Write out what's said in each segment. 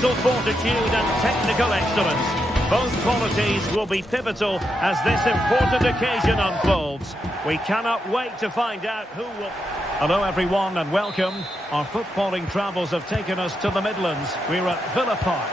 mental fortitude and technical excellence. Both qualities will be pivotal as this important occasion unfolds. We cannot wait to find out who will... Hello everyone and welcome. Our footballing travels have taken us to the Midlands. We're at Villa Park.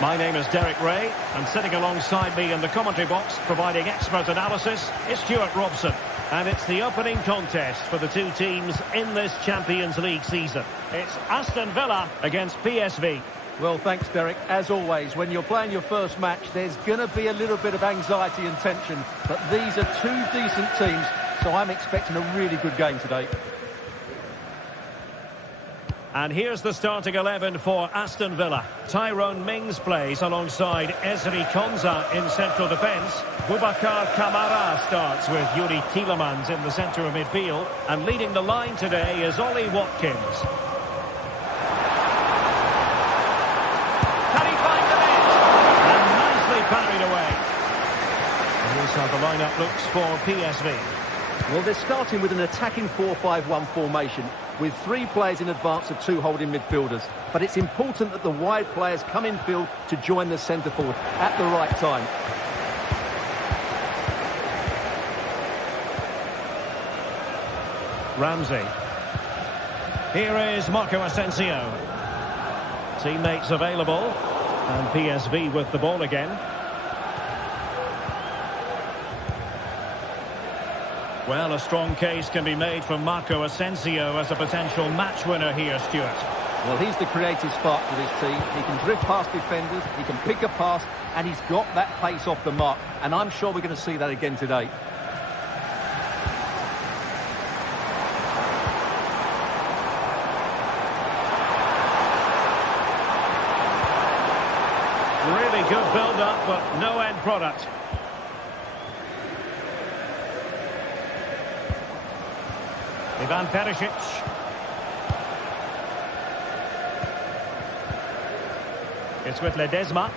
My name is Derek Ray, and sitting alongside me in the commentary box, providing expert analysis, is Stuart Robson. And it's the opening contest for the two teams in this Champions League season. It's Aston Villa against PSV. Well, thanks, Derek. As always, when you're playing your first match, there's going to be a little bit of anxiety and tension. But these are two decent teams, so I'm expecting a really good game today. And here's the starting 11 for Aston Villa. Tyrone Mings plays alongside Ezri Konsa in central defence. Boubacar Kamara starts with Yuri Tielemans in the centre of midfield. And leading the line today is Ollie Watkins. Can he find the net? And nicely parried away. And here's how the lineup looks for PSV. Well, they're starting with an attacking 4-5-1 formation with three players in advance of two holding midfielders. But it's important that the wide players come in field to join the centre forward at the right time. Ramsey. Here is Marco Asensio. Teammates available. And PSV with the ball again. Well, a strong case can be made for Marco Asensio as a potential match winner here, Stuart. Well, he's the creative spark for this team. He can drift past defenders, he can pick a pass, and he's got that pace off the mark. And I'm sure we're going to see that again today. Really good build-up, but no end product. Ivan Perisic. It's with Ledesma.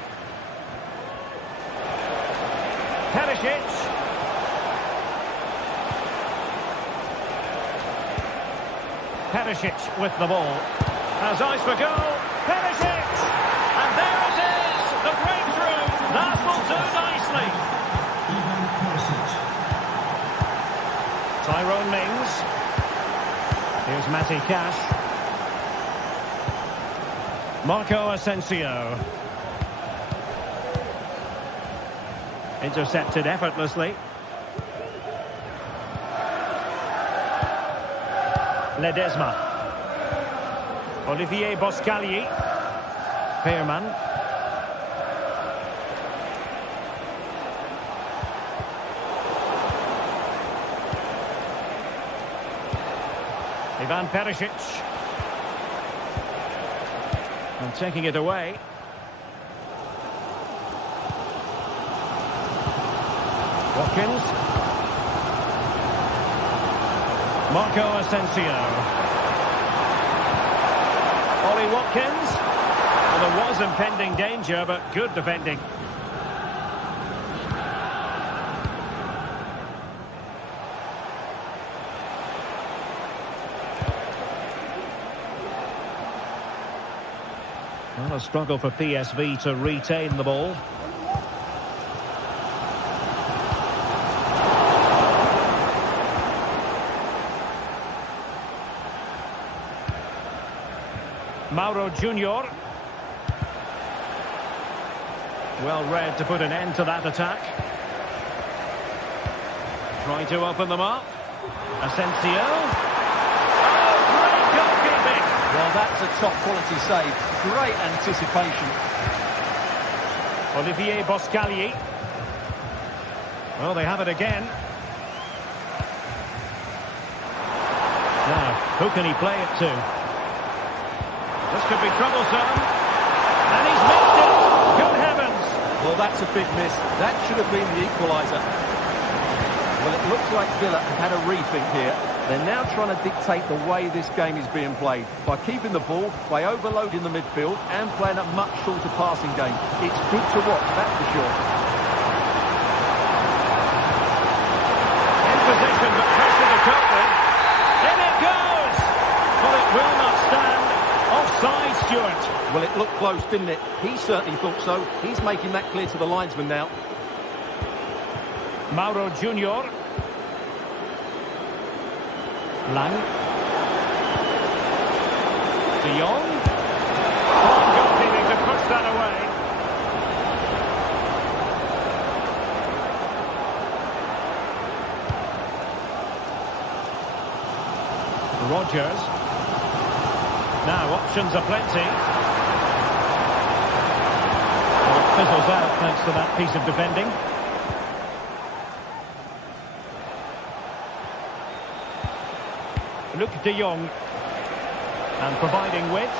Perisic. Perisic with the ball. Has eyes for goal. Perisic! And there it is! The breakthrough! That will do nicely. Tyrone Mings. Here's Matty Cash. Marco Asensio. Intercepted effortlessly. Ledesma. Olivier Boscagli. Pearman. Ivan Perisic. And taking it away. Watkins. Marco Asensio. Ollie Watkins. Well, there was impending danger, but good defending. Well, a struggle for PSV to retain the ball. Mauro Junior. Well read to put an end to that attack. Trying to open them up. Asensio. Oh, great goalkeeping! Well, that's a top quality save. Great anticipation. Olivier Boscagli. Well, they have it again. Now, who can he play it to? This could be troublesome. And he's missed it. Good heavens. Well, that's a big miss. That should have been the equaliser. Well, it looks like Villa have had a rethink here. They're now trying to dictate the way this game is being played by keeping the ball, by overloading the midfield and playing a much shorter passing game. It's good to watch, that's for sure. In position, but pressure to cope with. In it goes! Well, it will not stand. Offside, Stewart. Well, it looked close, didn't it? He certainly thought so. He's making that clear to the linesman now. Mauro Junior. Lang. De Jong. Goalkeeping to push that away. Rodgers. Now options are plenty. Well, it fizzles out thanks to that piece of defending. Luke de Jong. And providing width.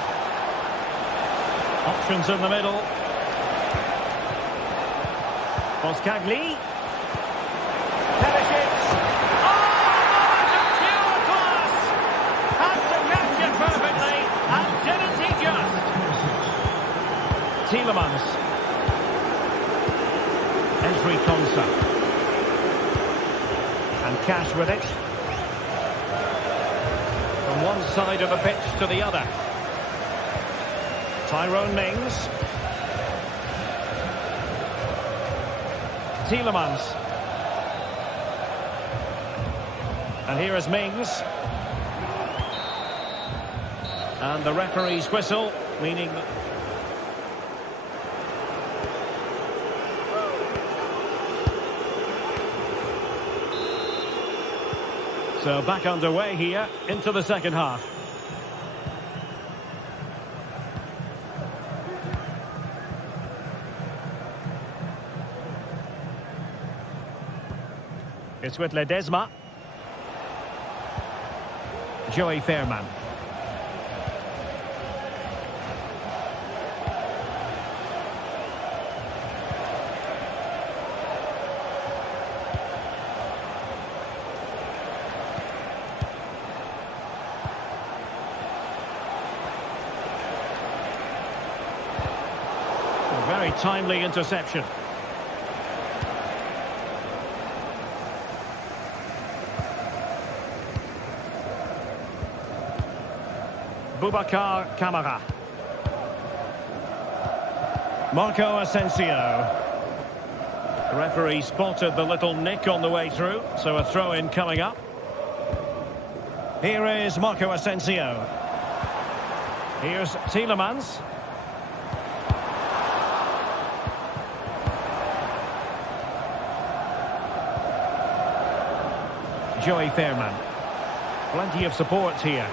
Options in the middle. Boskagli. Perisic. Oh, the pure class! Had to catch it perfectly, and didn't he just? Tielemans. Entry Konsa. And Cash with it. From one side of the pitch to the other. Tyrone Mings. Tielemans. And here is Mings. And the referee's whistle, meaning that... So back underway here into the second half. It's with Ledesma. Joey Fairman. A very timely interception. Boubacar Kamara. Marco Asensio. The referee spotted the little nick on the way through, so a throw-in coming up. Here is Marco Asensio. Here's Tielemans. Joey Fairman. Plenty of support here.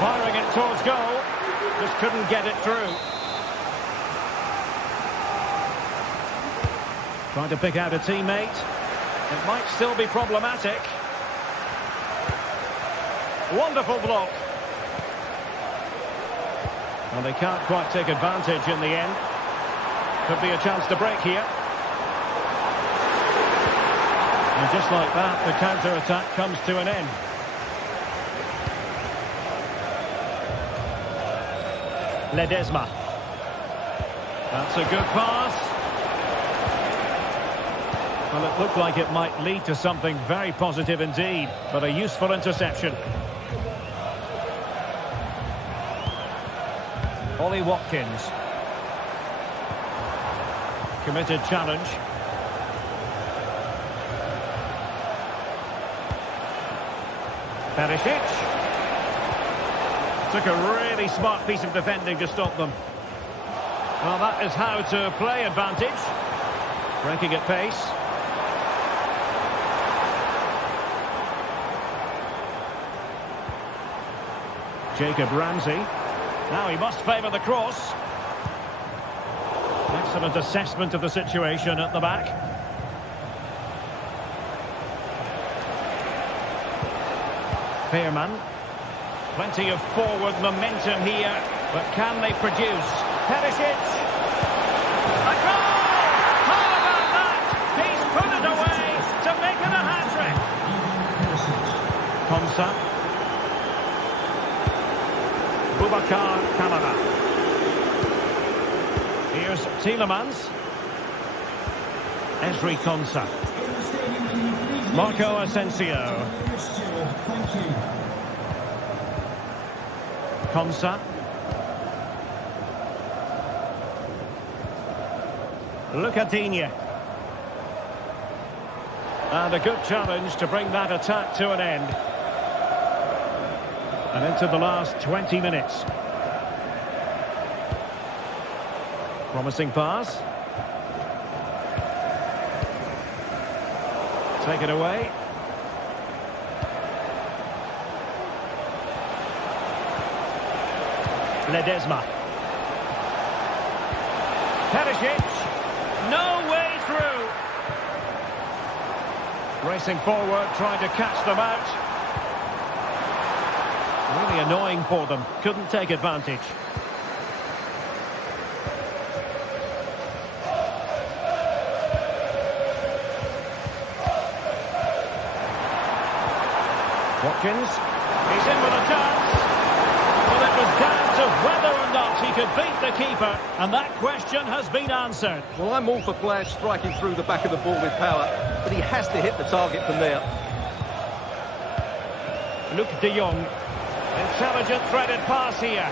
Firing it towards goal. Just couldn't get it through. Trying to pick out a teammate. It might still be problematic. Wonderful block. Well, they can't quite take advantage in the end. Could be a chance to break here. And just like that, the counter-attack comes to an end. Ledesma. That's a good pass. Well, it looked like it might lead to something very positive indeed, but a useful interception. Ollie Watkins. Committed challenge. Perisic. Took a really smart piece of defending to stop them. Well, that is how to play advantage. Breaking at pace. Jacob Ramsey. Now he must favour the cross. Excellent assessment of the situation at the back. Fairman. Plenty of forward momentum here, but can they produce? Perisic! A goal! How about that? He's put it away to make it a hat-trick. Konsa. Boubacar Kamara. Here's Tielemans. Ezri Konsa. Marco Asensio. Konsa. Lucadinha. And a good challenge to bring that attack to an end. And into the last 20 minutes. Promising pass. Take it away. Ledesma. Perisic. No way through. Racing forward, trying to catch them out. Really annoying for them. Couldn't take advantage. Watkins. He's in with a chance. Well, it was down to whether or not he could beat the keeper, and that question has been answered. Well, I'm all for players striking through the back of the ball with power, but he has to hit the target from there. Luke de Jong. Intelligent threaded pass here.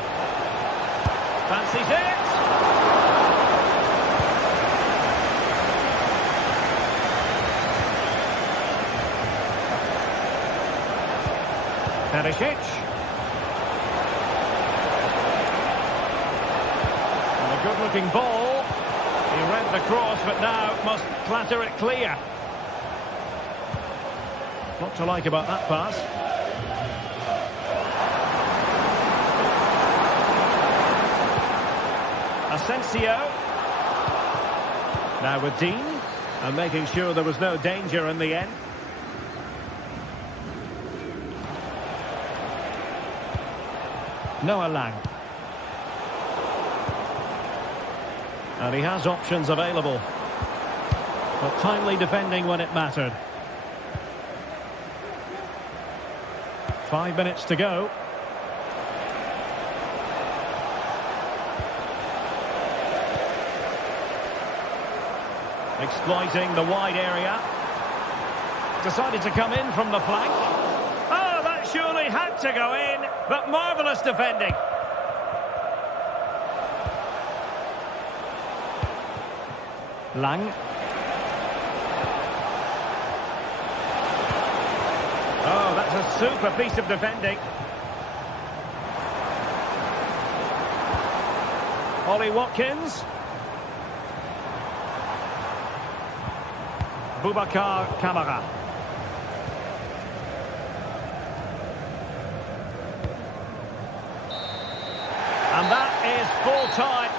Fancies it. Perisic. And a good-looking ball. He read the cross, but now must clatter it clear. What to like about that pass? Asensio. Now with Dean. And making sure there was no danger in the end. Noah Lang. And he has options available. But timely defending when it mattered. 5 minutes to go. Exploiting the wide area. Decided to come in from the flank. Oh, that surely had to go in, but marvellous defending. Lang. Oh, that's a super piece of defending. Ollie Watkins. Boubacar Kamara. And that is full time.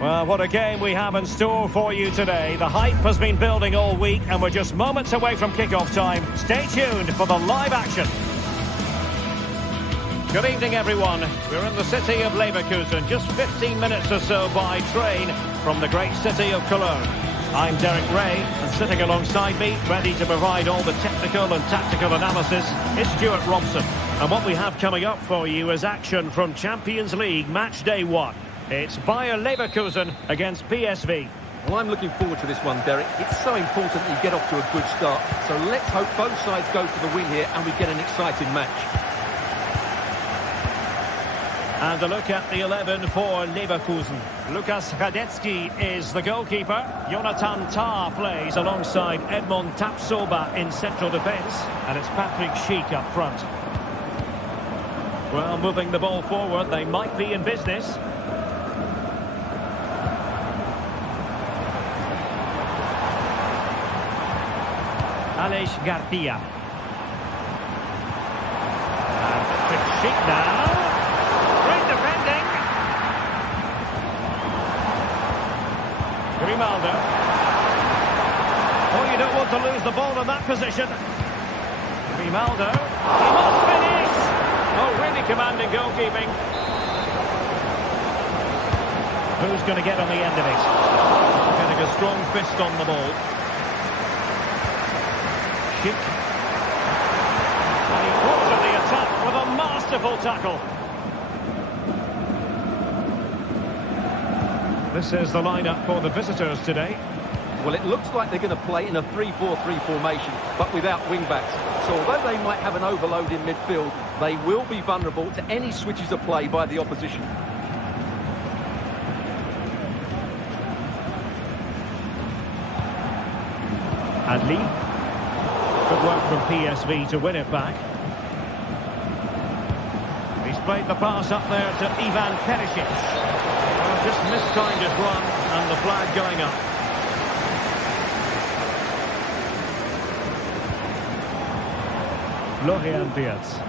Well, what a game we have in store for you today. The hype has been building all week and we're just moments away from kick-off time. Stay tuned for the live action. Good evening, everyone. We're in the city of Leverkusen, just 15 minutes or so by train from the great city of Cologne. I'm Derek Ray, and sitting alongside me, ready to provide all the technical and tactical analysis, it's Stuart Robson. And what we have coming up for you is action from Champions League match day 1. It's Bayern Leverkusen against PSV. Well, I'm looking forward to this one, Derek. It's so important that you get off to a good start. So let's hope both sides go for the win here and we get an exciting match. And a look at the 11 for Leverkusen. Lukas Hradecky is the goalkeeper. Jonathan Tah plays alongside Edmond Tapsoba in central defence. And it's Patrick Schick up front. Well, moving the ball forward, they might be in business. Aleix Garcia. And Patrick Schick now. Defending. Grimaldo. Oh, you don't want to lose the ball in that position. Grimaldo. He must finish. Oh, really commanding goalkeeping. Who's going to get on the end of it? Getting a strong fist on the ball. Schick. And he pulls on the attack with a masterful tackle. This is the lineup for the visitors today. Well, it looks like they're going to play in a 3-4-3 formation, but without wing-backs. So although they might have an overload in midfield, they will be vulnerable to any switches of play by the opposition. Adli. Good work from PSV to win it back. He's played the pass up there to Ivan Perisic. Just mistimed his run, and the flag going up. Florian Wirtz.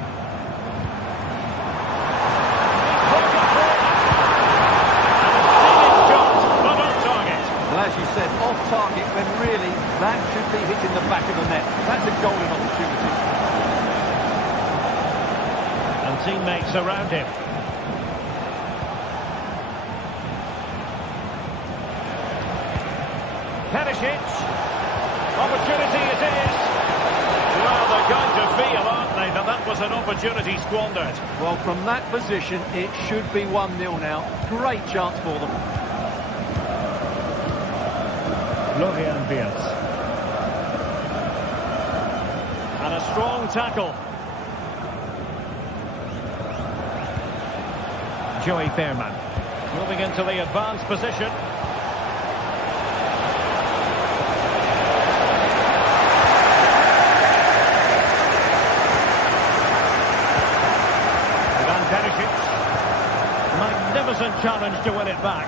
Not on target. Well, as you said, off target, when really that should be hitting the back of the net. That's a golden opportunity. And teammates around him. Perisic. Opportunity it is. Well, they're going to feel, aren't they, that that was an opportunity squandered. Well, from that position, it should be 1-0 now. Great chance for them. Florian Wirtz. And a strong tackle. Joey Fairman. Moving into the advanced position. Magnificent challenge to win it back.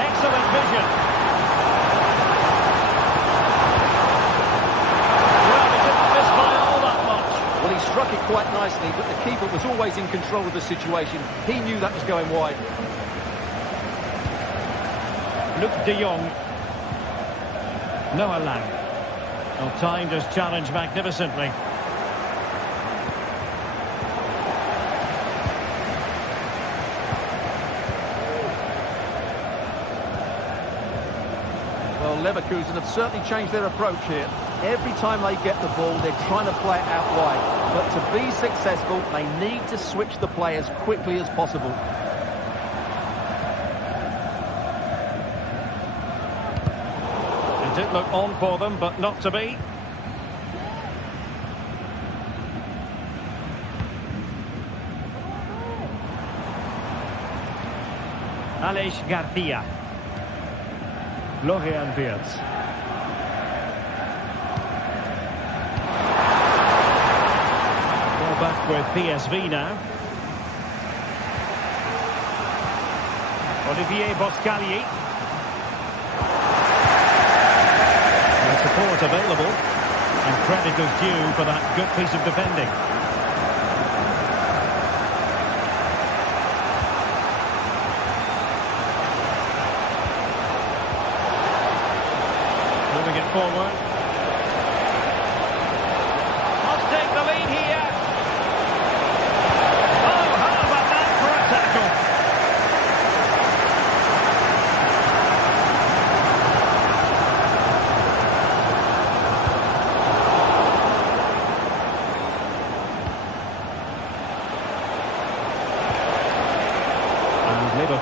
Excellent vision. Well, he didn't miss by all that much. Well, he struck it quite nicely, but the keeper was always in control of the situation. He knew that was going wide. Luc de Jong. Noah Lang. Well, timed his challenge magnificently. Well, Leverkusen have certainly changed their approach here. Every time they get the ball, they're trying to play it out wide. But to be successful, they need to switch the play as quickly as possible. It did look on for them, but not to be. Aleix Garcia. Florian Wirtz. Ball back with PSV now. Olivier Boscagli. And support available. And credit is due for that good piece of defending. Moving it forward. Must take the lead here. Oh, how about that for a tackle?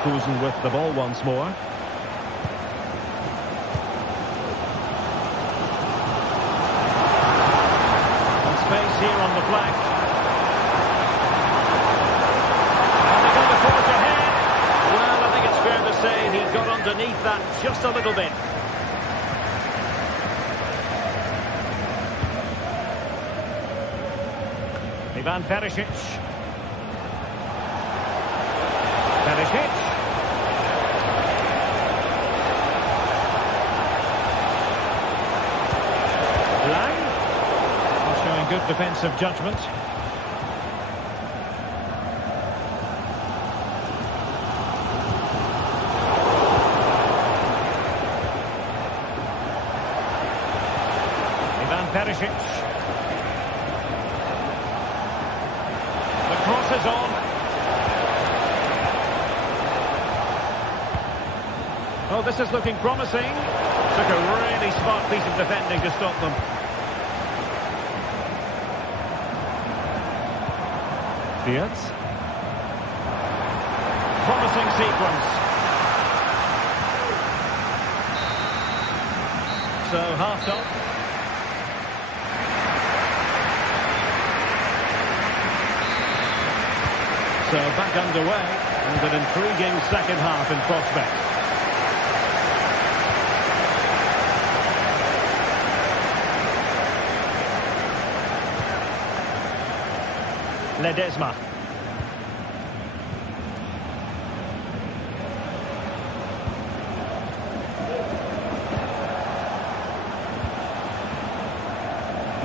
Leverkusen with the ball once more. And space here on the flank. And they're going to forge ahead. Well, I think it's fair to say he got underneath that just a little bit. Ivan Perisic. Perisic. Lang. Showing good defensive judgment. Ivan Perisic. The cross is on. Oh, this is looking promising. Took a really smart piece of defending to stop them. Fields. Promising sequence. So half top. So back underway, and an intriguing second half in prospect. Ledesma.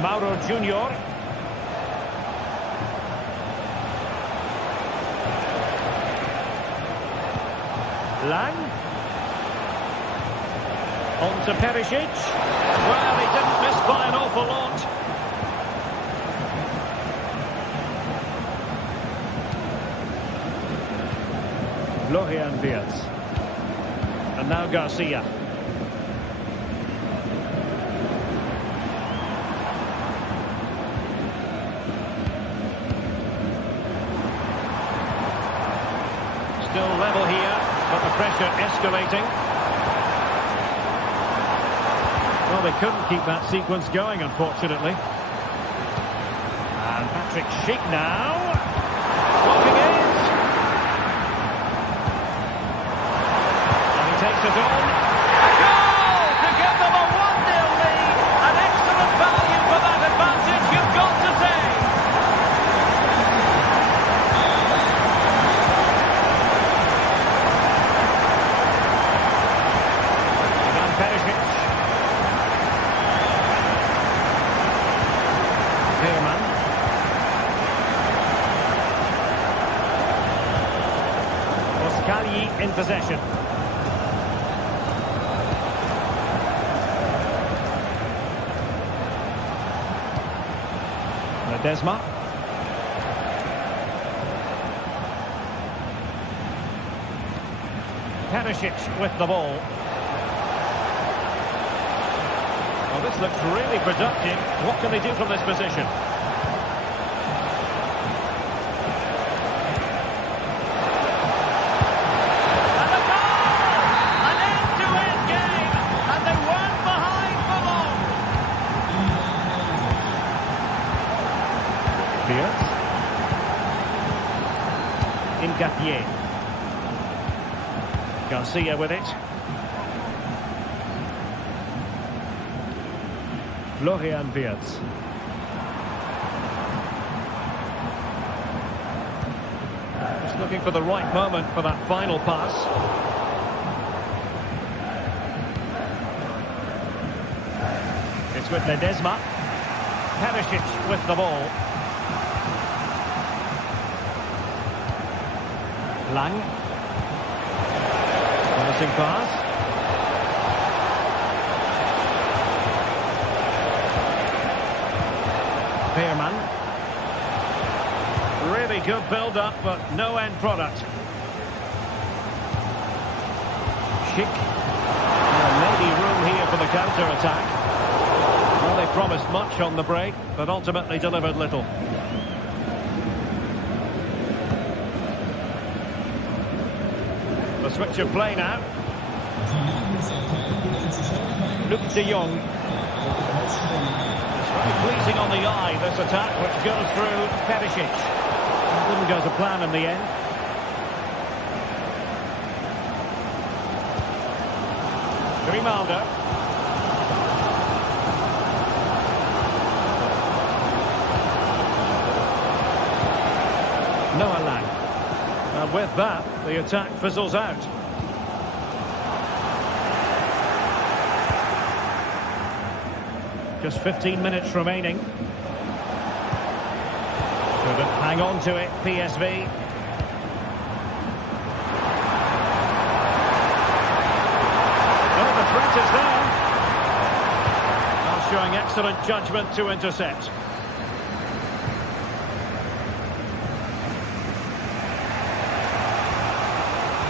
Mauro Junior. Lang. On to Perisic. Well, he didn't miss by an awful lot. Florian Wirtz. And now Garcia. Still level here, but the pressure escalating. Well, they couldn't keep that sequence going, unfortunately. And Patrick Schick now. Blocking it. Takes it on. A goal to give them a 1-0 lead. An excellent value for that advantage, you've got to say. Ivan Perisic. Veerman. Oskali in possession. Ledesma. Perisic with the ball. Well, this looks really productive. What can they do from this position? And a goal! An end-to-end game, and they weren't behind for long. Fields. Ngapié. Garcia with it. Florian Wirtz. Just looking for the right moment for that final pass. It's with Ledesma. Perisic with the ball. Lang. Promising pass. Veerman. Really good build-up, but no end product. Schick. Maybe room here for the counter-attack. Well, they promised much on the break, but ultimately delivered little. A switch of play now. Luke de Jong. It's very pleasing on the eye, this attack, which goes through Perisic. Didn't go to plan in the end. Grimaldo. Noah Lang. And with that, the attack fizzles out. Just 15 minutes remaining. Couldn't hang on to it, PSV. Oh, the threat is there. Now showing excellent judgment to intercept.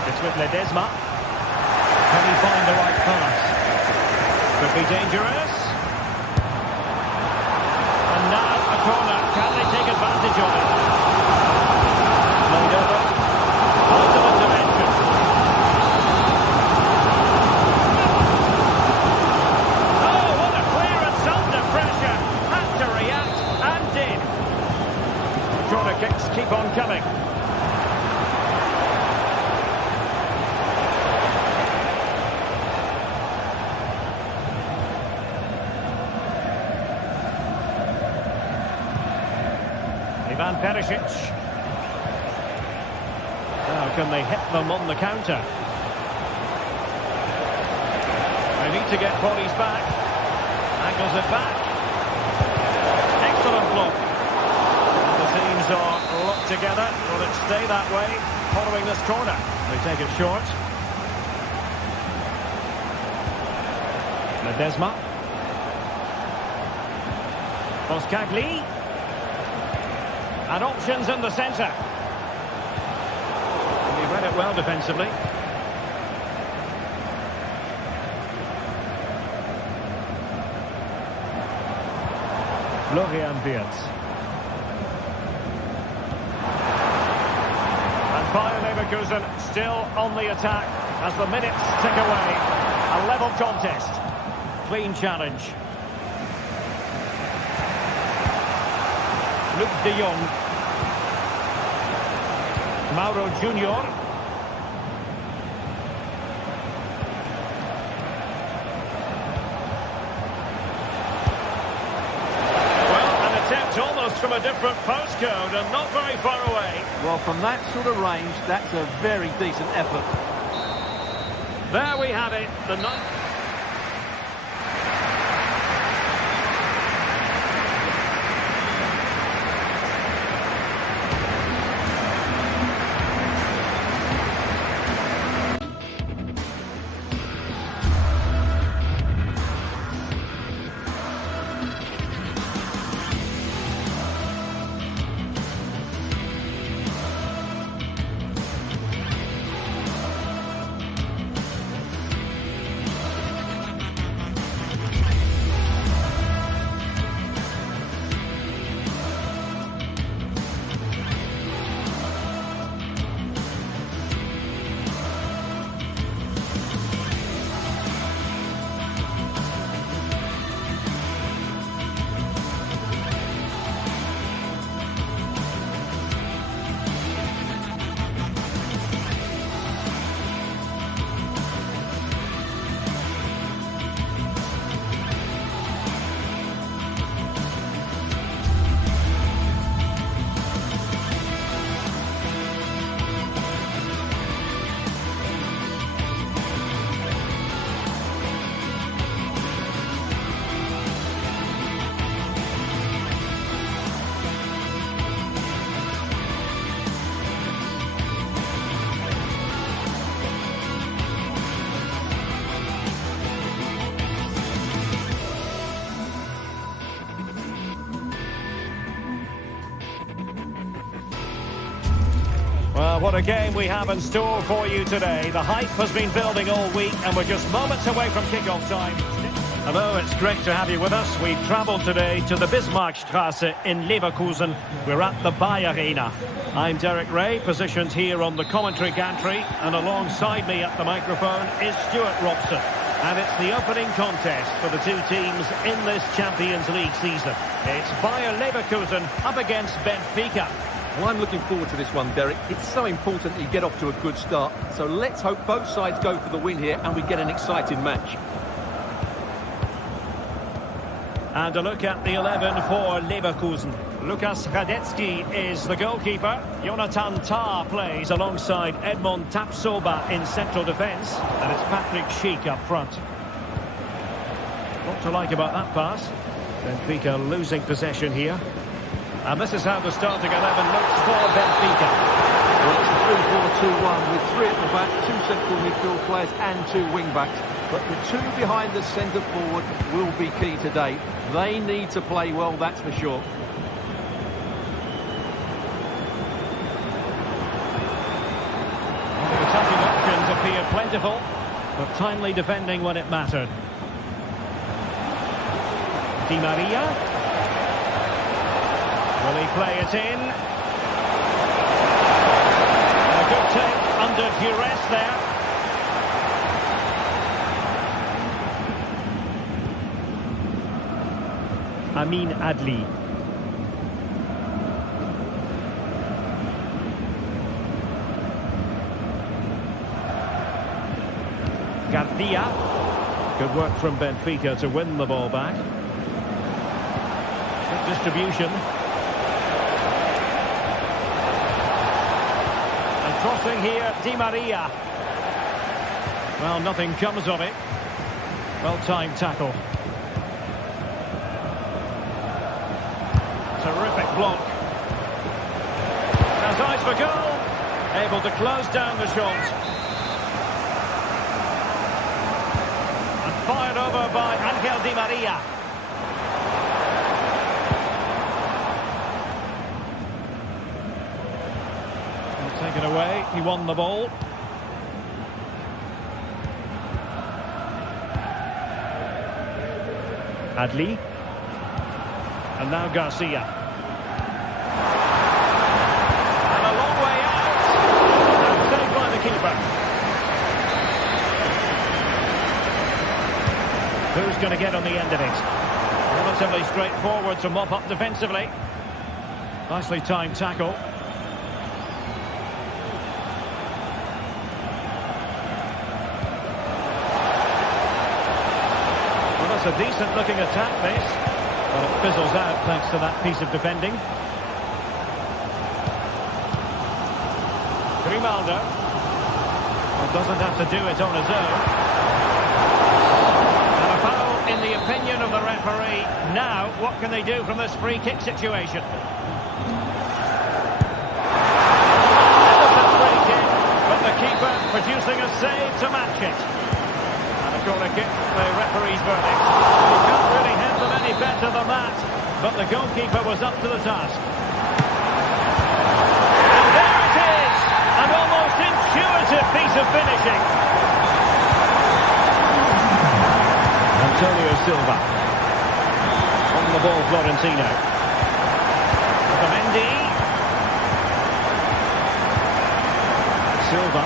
It's with Ledesma. Can he find the right pass? Could be dangerous. And now a corner. Can they take advantage of it? Laid over. Ultimate dimension. Oh, what a clearance under pressure. Had to react and did. Corner kicks keep on coming. Ivan Perisic. Now can they hit them on the counter? They need to get bodies back. Angles it back. Excellent block. And the teams are locked together. Will it stay that way following this corner? They take it short. Ledesma. Boskagli. And options in the centre. He read it well defensively. Florian Wirtz. And Bayern Leverkusen still on the attack as the minutes tick away. A level contest. Clean challenge. Luke de Jong. Mauro Junior. Well, an attempt almost from a different postcode and not very far away. Well, from that sort of range, that's a very decent effort. There we have it. The ninth. Well, what a game we have in store for you today. The hype has been building all week and we're just moments away from kick-off time. Hello, it's great to have you with us. We've travelled today to the Bismarckstraße in Leverkusen. We're at the Bayern Arena. I'm Derek Ray, positioned here on the commentary gantry, and alongside me at the microphone is Stuart Robson. And it's the opening contest for the two teams in this Champions League season. It's Bayer Leverkusen up against Benfica. Well, I'm looking forward to this one, Derek. It's so important that you get off to a good start. So let's hope both sides go for the win here and we get an exciting match. And a look at the 11 for Leverkusen. Lukas Radetzky is the goalkeeper. Jonathan Tah plays alongside Edmond Tapsoba in central defence. And it's Patrick Schick up front. What to like about that pass? Benfica losing possession here. And this is how the starting 11 looks for Benfica. Well, it's a 3-4-2-1 with three at the back, two central midfield players and two wing-backs. But the two behind the centre forward will be key today. They need to play well, that's for sure. The attacking options appear plentiful, but timely defending when it mattered. Di Maria. Will he play it in? A good take under duress there. Amin Adli. Garcia. Good work from Benfica to win the ball back. Good distribution. And crossing here, Di Maria. Well, nothing comes of it. Well-timed tackle. Terrific block. Has eyes for goal. Able to close down the shot. And fired over by Angel Di Maria. And taken away. He won the ball. Adli. And now Garcia. And a long way out. And saved by the keeper. Who's going to get on the end of it? Relatively straightforward to mop up defensively. Nicely timed tackle. Well, that's a decent looking attack, this. Well, it fizzles out thanks to that piece of defending. Grimaldo. Well, doesn't have to do it on his own. And a foul in the opinion of the referee. Now, what can they do from this free kick situation? Innocent free kick, but the keeper producing a save to match it. And a corner kick, the referee's verdict. You can't really have them any better than that, but the goalkeeper was up to the task. And there it is! An almost intuitive piece of finishing. Antonio Silva. On the ball, Florentino. Otamendi. Silva.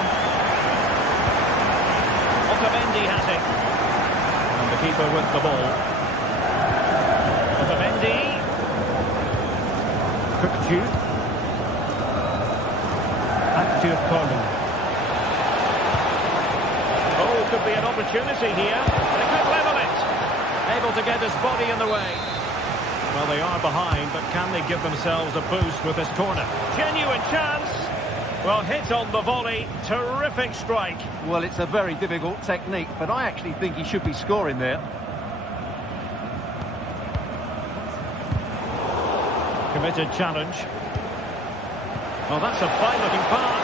Otamendi has it. And the keeper with the ball. Otamendi. Kukcu. Active Colin. Oh, could be an opportunity here. They could level it. Able to get his body in the way. Well, they are behind, but can they give themselves a boost with this corner? Genuine chance. Well, hit on the volley. Terrific strike. Well, it's a very difficult technique, but I actually think he should be scoring there. Committed challenge. Well, that's a fine-looking pass.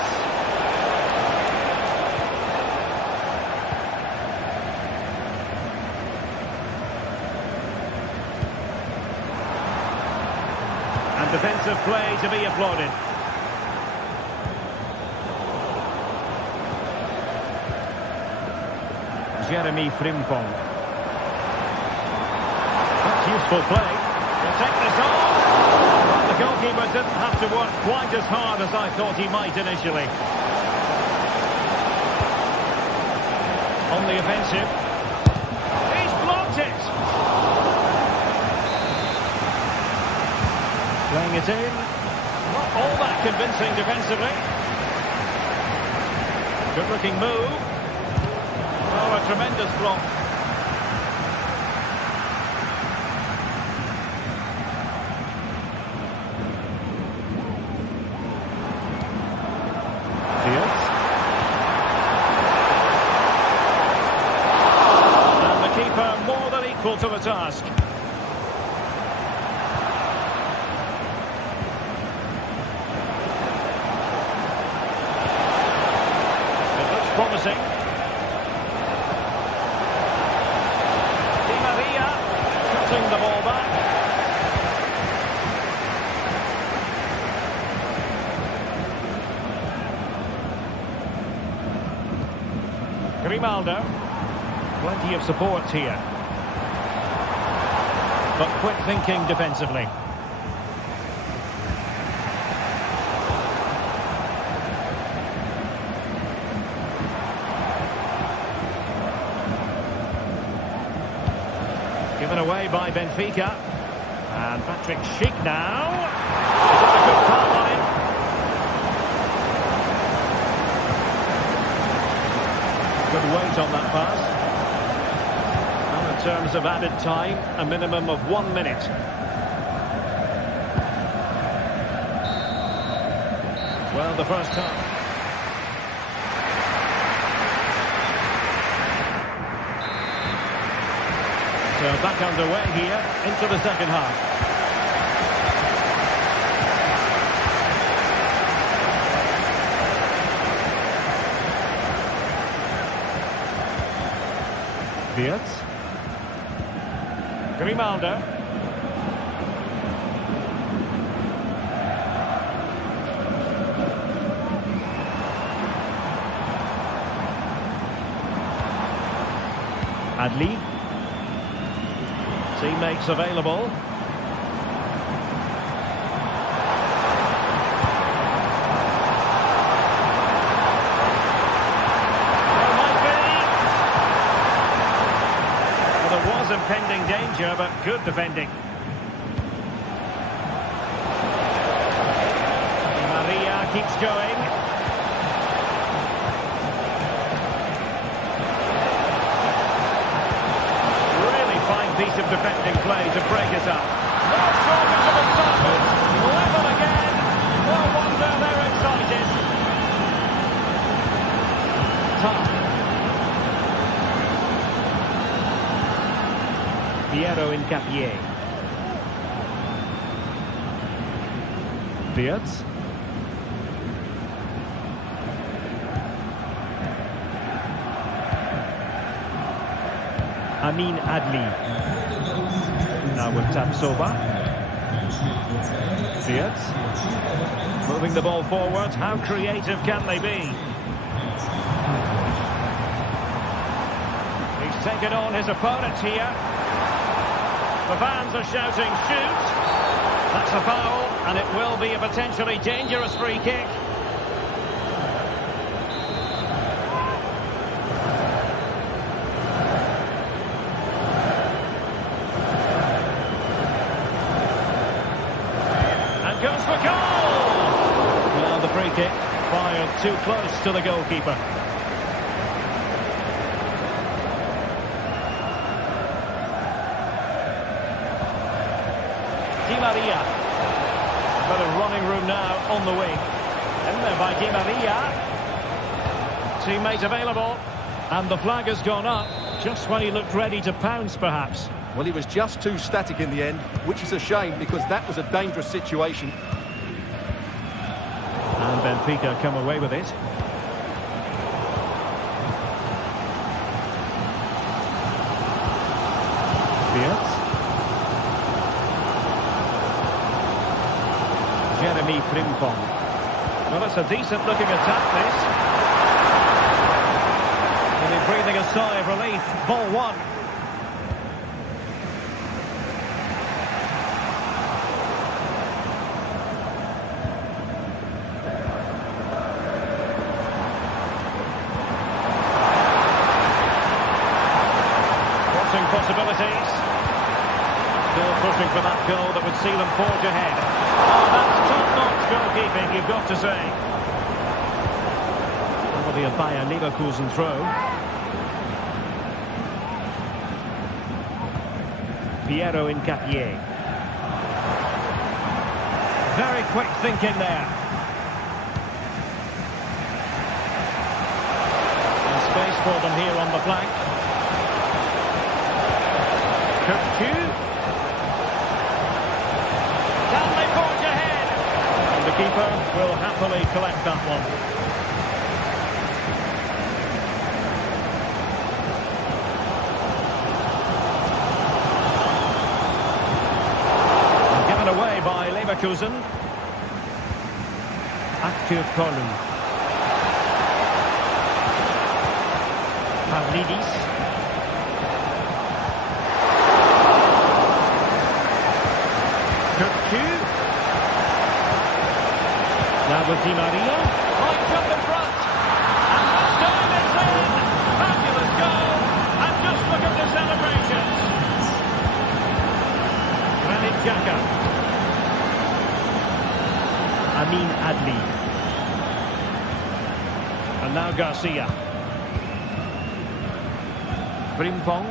And defensive play to be applauded. Jeremy Frimpong. Useful play. He'll take this on. Well, the goalkeeper didn't have to work quite as hard as I thought he might initially. On the offensive. He's blocked it. Playing it in. Not all that convincing defensively. Good looking move. Oh, a tremendous block. And the keeper more than equal to the task. Promising. Di Maria cutting the ball back. Grimaldo. Plenty of support here. But quick thinking defensively. Given away by Benfica. And Patrick Schick now. He's got a good palm on him. Good weight on that pass. And in terms of added time, a minimum of 1 minute. Well, the first half. So back underway here into the second half. Wirtz. Grimaldo. Adli. Teammates available. There might be. Well, there was impending danger, but good defending. Di Maria keeps going. Piece of defending play to break it up. No shortage of excitement. Level again. No wonder they're excited. Tough. Piero Incapié. Wirtz. Amin Adli. Now with Tapsoba. Wirtz. Moving the ball forward. How creative can they be? He's taken on his opponent here. The fans are shouting, shoot! That's a foul, and it will be a potentially dangerous free kick. Goes for goal! Now the free kick fired too close to the goalkeeper. Di Maria. A bit of running room now on the wing. In there by Di Maria. Teammate available. And the flag has gone up just when he looked ready to pounce, perhaps. Well, he was just too static in the end, which is a shame because that was a dangerous situation. And Benfica come away with it. Wirtz. Jeremy Frimpong. Well, that's a decent-looking attack, this. And he's breathing a sigh of relief. Ball one. possibilities. Still pushing for that goal that would see them forge ahead. Oh, that's top-notch goalkeeping, you've got to say. That will be a Bayern Leverkusen throw. Piero Incapié. Very quick thinking there. And space for them here on the flank. Kirkju. Can they forge ahead? And the keeper will happily collect that one. Away by Leverkusen. Active Kolun. Pavlidis. Kirkju. Now with Di Maria. Right up in front. And this time it's in. Fabulous goal. And just look at the celebrations. Granit Xhaka. Amin Adli. And now Garcia. Frimpong.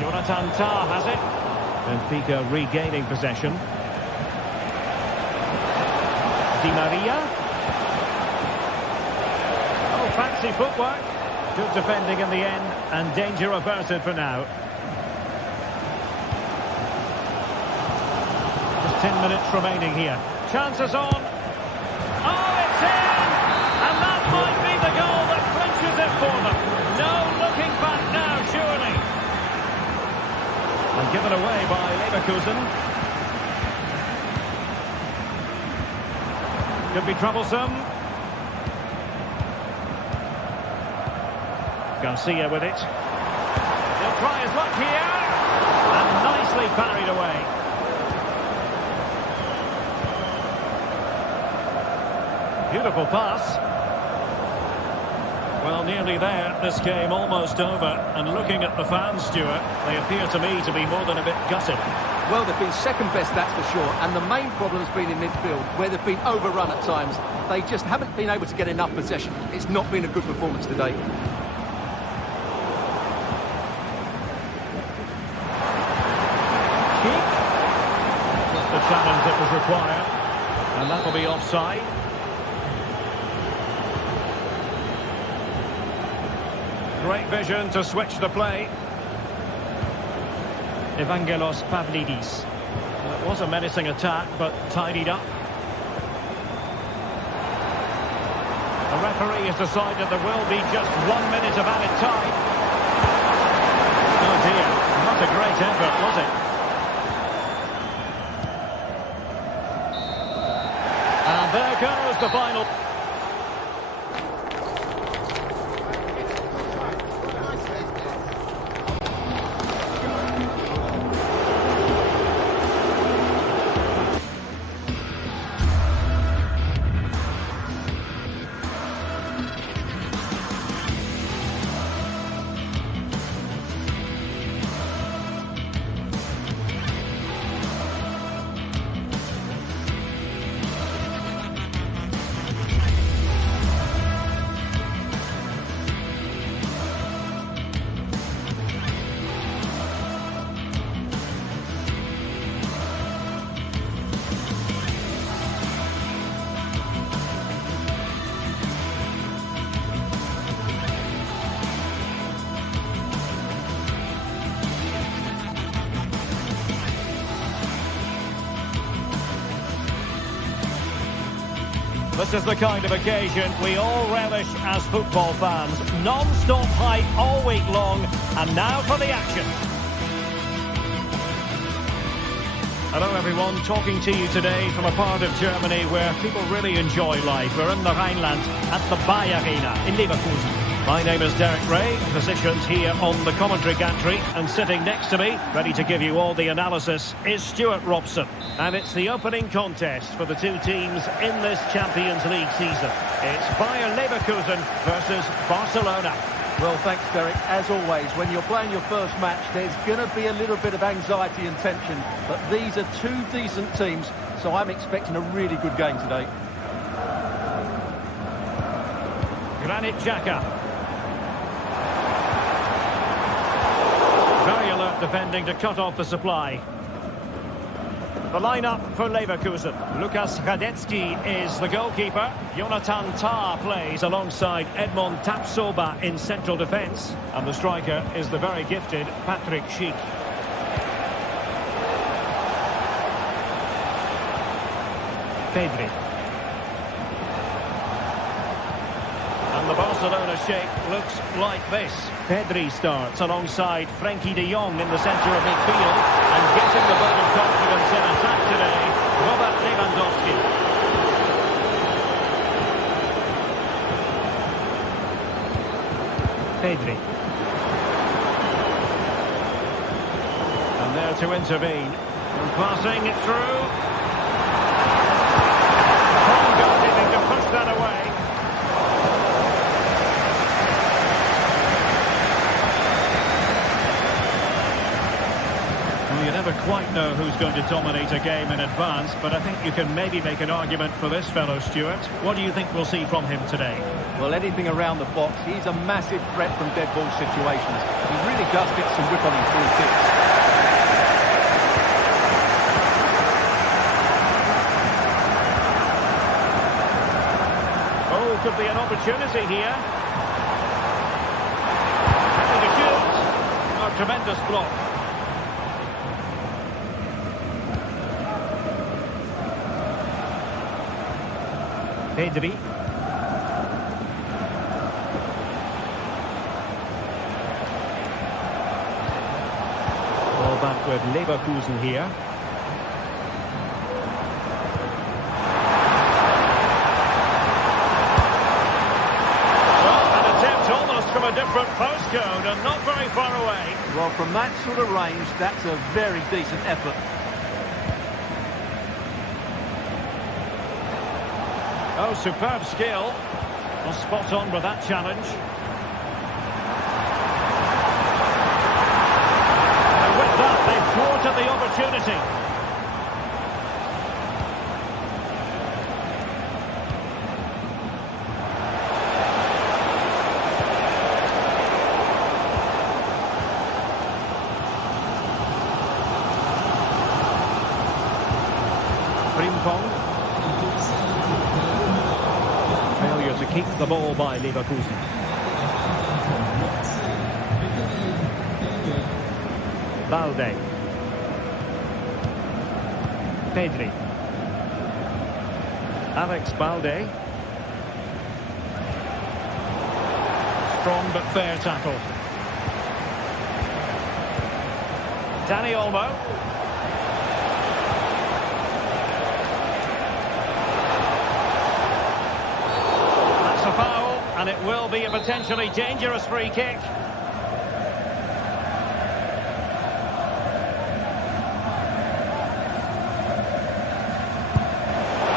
Jonathan Tah has it. Benfica regaining possession. Di Maria. Oh, fancy footwork. Good defending in the end, and danger averted for now. Just 10 minutes remaining here. Chances on. Oh, it's in! And that might be the goal that clinches it for them. No looking back now, surely. And given away by Leverkusen. Could be troublesome. Garcia with it. He'll try his luck here. And nicely parried away. Beautiful pass. Well, nearly there. This game almost over. And looking at the fans, Stuart, they appear to me to be more than a bit gutted. Well, they've been second best, that's for sure. And the main problem has been in midfield, where they've been overrun at times. They just haven't been able to get enough possession. It's not been a good performance today. The challenge that was required, and that will be offside. Great vision to switch the play. Evangelos Pavlidis. Well, it was a menacing attack, but tidied up. The referee has decided there will be just 1 minute of added time. Oh dear, not a great effort, was it? And there goes the final. This is the kind of occasion we all relish as football fans. Non-stop hype all week long, and now for the action. Hello everyone, talking to you today from a part of Germany where people really enjoy life. We're in the Rhineland at the Bayern Arena in Leverkusen. My name is Derek Ray, positioned here on the commentary gantry, and sitting next to me, ready to give you all the analysis, is Stuart Robson. And it's the opening contest for the two teams in this Champions League season. It's Bayern Leverkusen versus Barcelona. Well, thanks, Derek. As always, when you're playing your first match, there's going to be a little bit of anxiety and tension. But these are two decent teams, so I'm expecting a really good game today. Granit Xhaka. Very alert defending to cut off the supply. The lineup for Leverkusen. Lukas Hradecky is the goalkeeper. Jonathan Tah plays alongside Edmond Tapsoba in central defence. And the striker is the very gifted Patrick Schick. Pedri. And the Barcelona shape looks like this. Pedri starts alongside Frenkie de Jong in the centre of midfield. And getting the vote of confidence in attack today, Robert Lewandowski. Pedri. And there to intervene. And passing it through. Home goalkeeping to push that away. You never quite know who's going to dominate a game in advance, but I think you can maybe make an argument for this fellow, Stuart. What do you think we'll see from him today? Well, anything around the box. He's a massive threat from dead ball situations. He really does get some whip on him free kicks. Oh, could be an opportunity here. Happy to shoot. Oh, tremendous block. Pedri. Ball back with Leverkusen here. Well, an attempt almost from a different postcode and not very far away. Well, from that sort of range, that's a very decent effort. Oh, superb skill. Well, spot on with that challenge. And with that, they've thwarted the opportunity. Frimpong. To keep the ball by Leverkusen. Balde. Pedri. Alex Balde. Strong but fair tackle. Dani Olmo. Foul, and it will be a potentially dangerous free kick.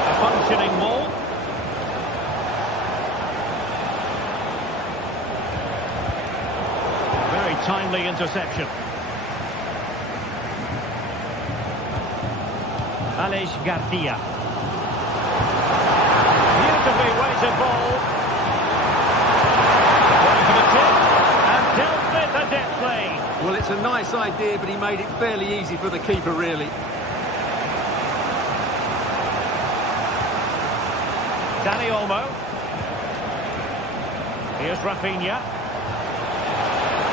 A functioning ball. Very timely interception. Aleix Garcia. Beautifully weighted ball. Well, it's a nice idea, but he made it fairly easy for the keeper, really. Dani Olmo. Here's Rafinha.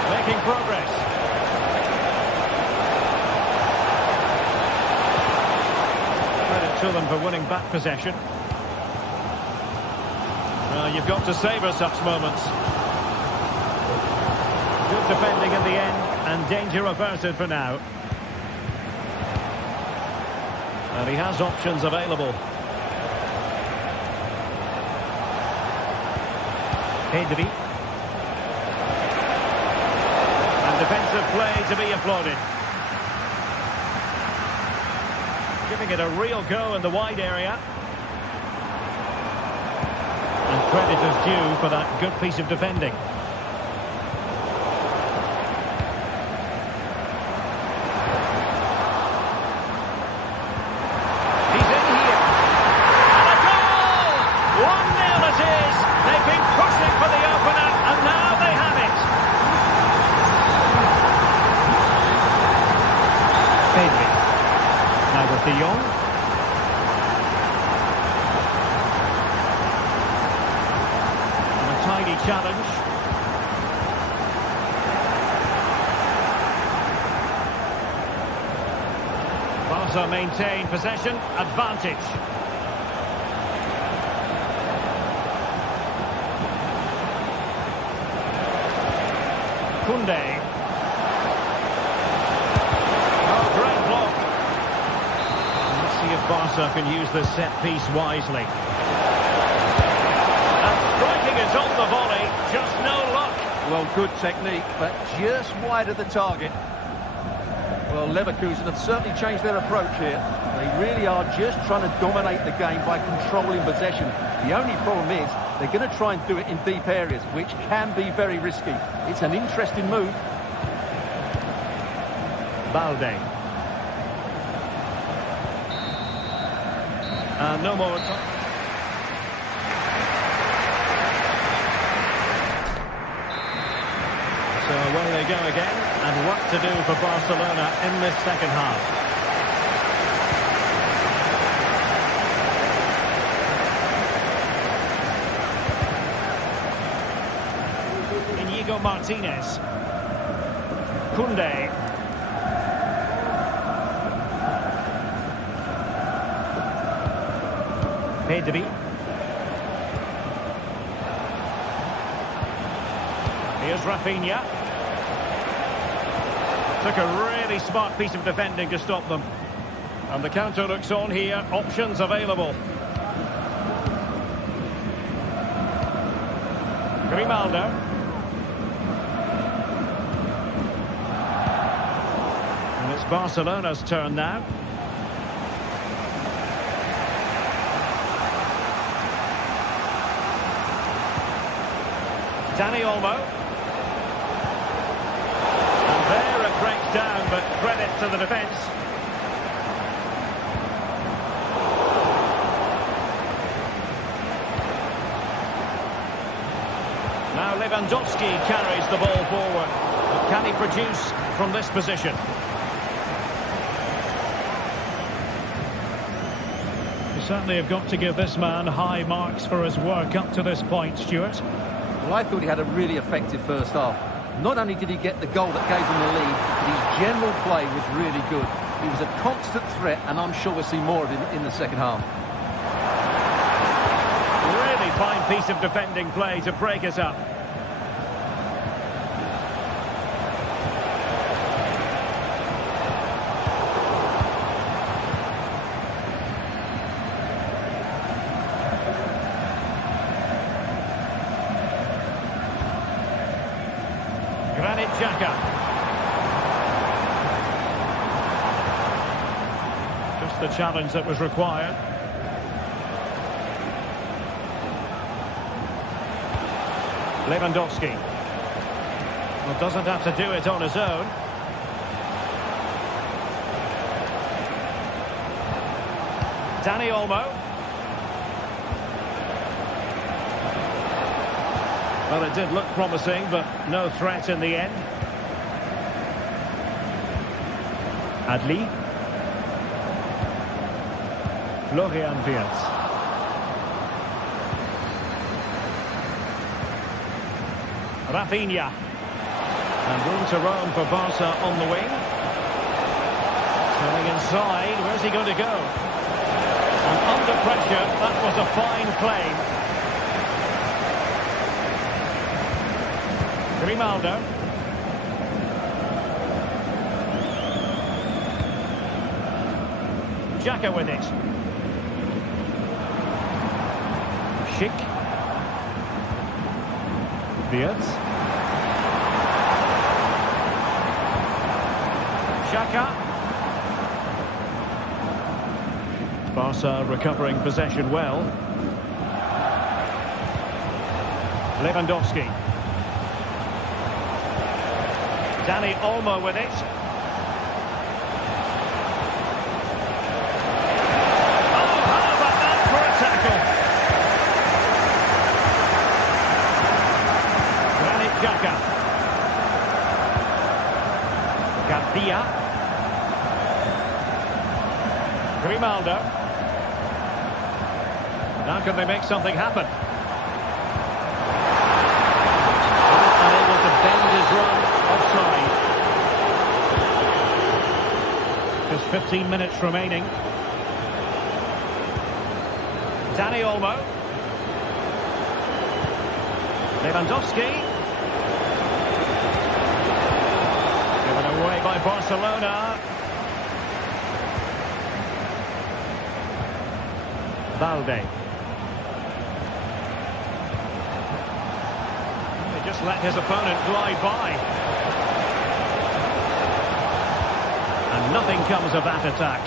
Making progress. Credit to them for winning back possession. Well, you've got to savour such moments. Good defending in the end, and danger averted for now. And he has options available. Pedri. Defensive play to be applauded. Giving it a real go in the wide area. And credit is due for that good piece of defending. He's in here. And a goal! 1-0 it is. They've been pushing for the opener, and now they have it. Pedri. Now with De Jong. And a tidy challenge. Barca maintain possession, advantage. Koundé. Barca can use this set piece wisely. And striking it on the volley, just no luck. Well, good technique, but just wide of the target. Well, Leverkusen have certainly changed their approach here. They really are just trying to dominate the game by controlling possession. The only problem is they're going to try and do it in deep areas, which can be very risky. It's an interesting move. Balde. No more. So away they go again, and what to do for Barcelona in this second half. Inigo Martinez. Koundé. Pedri. Here's Rafinha. Took a really smart piece of defending to stop them. And the counter looks on here. Options available. Grimaldo. And it's Barcelona's turn now. Dani Olmo. And there it breaks down, but credit to the defence. Now Lewandowski carries the ball forward. But can he produce from this position? You certainly have got to give this man high marks for his work up to this point, Stuart. Well, I thought he had a really effective first half. Not only did he get the goal that gave him the lead, but his general play was really good. He was a constant threat, and I'm sure we'll see more of him in the second half. Really fine piece of defending play to break us up. Just the challenge that was required. Lewandowski. Well, doesn't have to do it on his own. Dani Olmo. Well, it did look promising, but no threat in the end. Adli. Florian Wirtz. Rafinha. And room to roam for Barca on the wing. Going inside, where's he going to go? And under pressure, that was a fine claim. Grimaldo. Xhaka with it. Schick. Wirtz. Xhaka. Barca recovering possession well. Lewandowski. Dani Olmo with it. Oh, how about that for a tackle? Granit Xhaka. Garcia. Grimaldo. Now can they make something happen? Unable to bend his run. Offside. Just 15 minutes remaining. Dani Olmo. Lewandowski. Given away by Barcelona. Valde. He just let his opponent glide by. And nothing comes of that attack.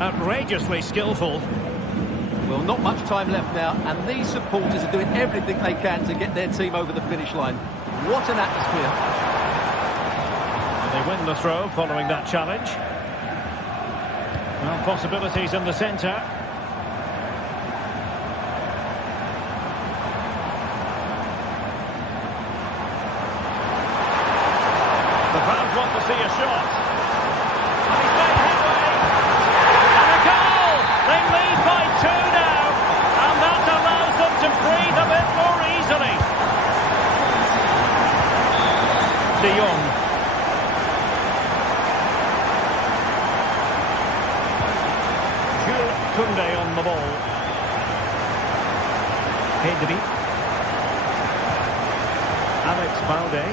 Outrageously skillful. Well, not much time left now, and these supporters are doing everything they can to get their team over the finish line. What an atmosphere. And they win the throw following that challenge. Well, possibilities in the centre. The fans want to see a shot. And he's made headway. And a goal! They lead by 2 now. And that allows them to breathe a bit more easily. De Jong. Koundé on the ball. Pedri. Alex Balde.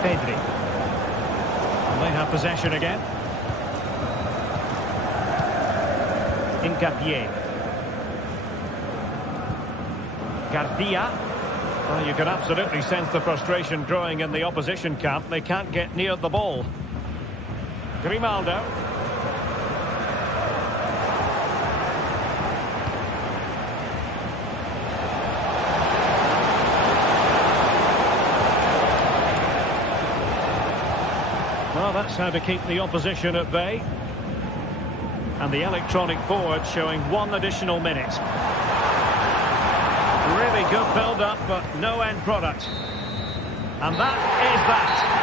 Pedri. And they have possession again. Hincapié. Garcia. Well, you can absolutely sense the frustration growing in the opposition camp. They can't get near the ball. Grimaldo. Well, that's how to keep the opposition at bay. And the electronic board showing 1 additional minute. Really good build-up, but no end product. And that is that.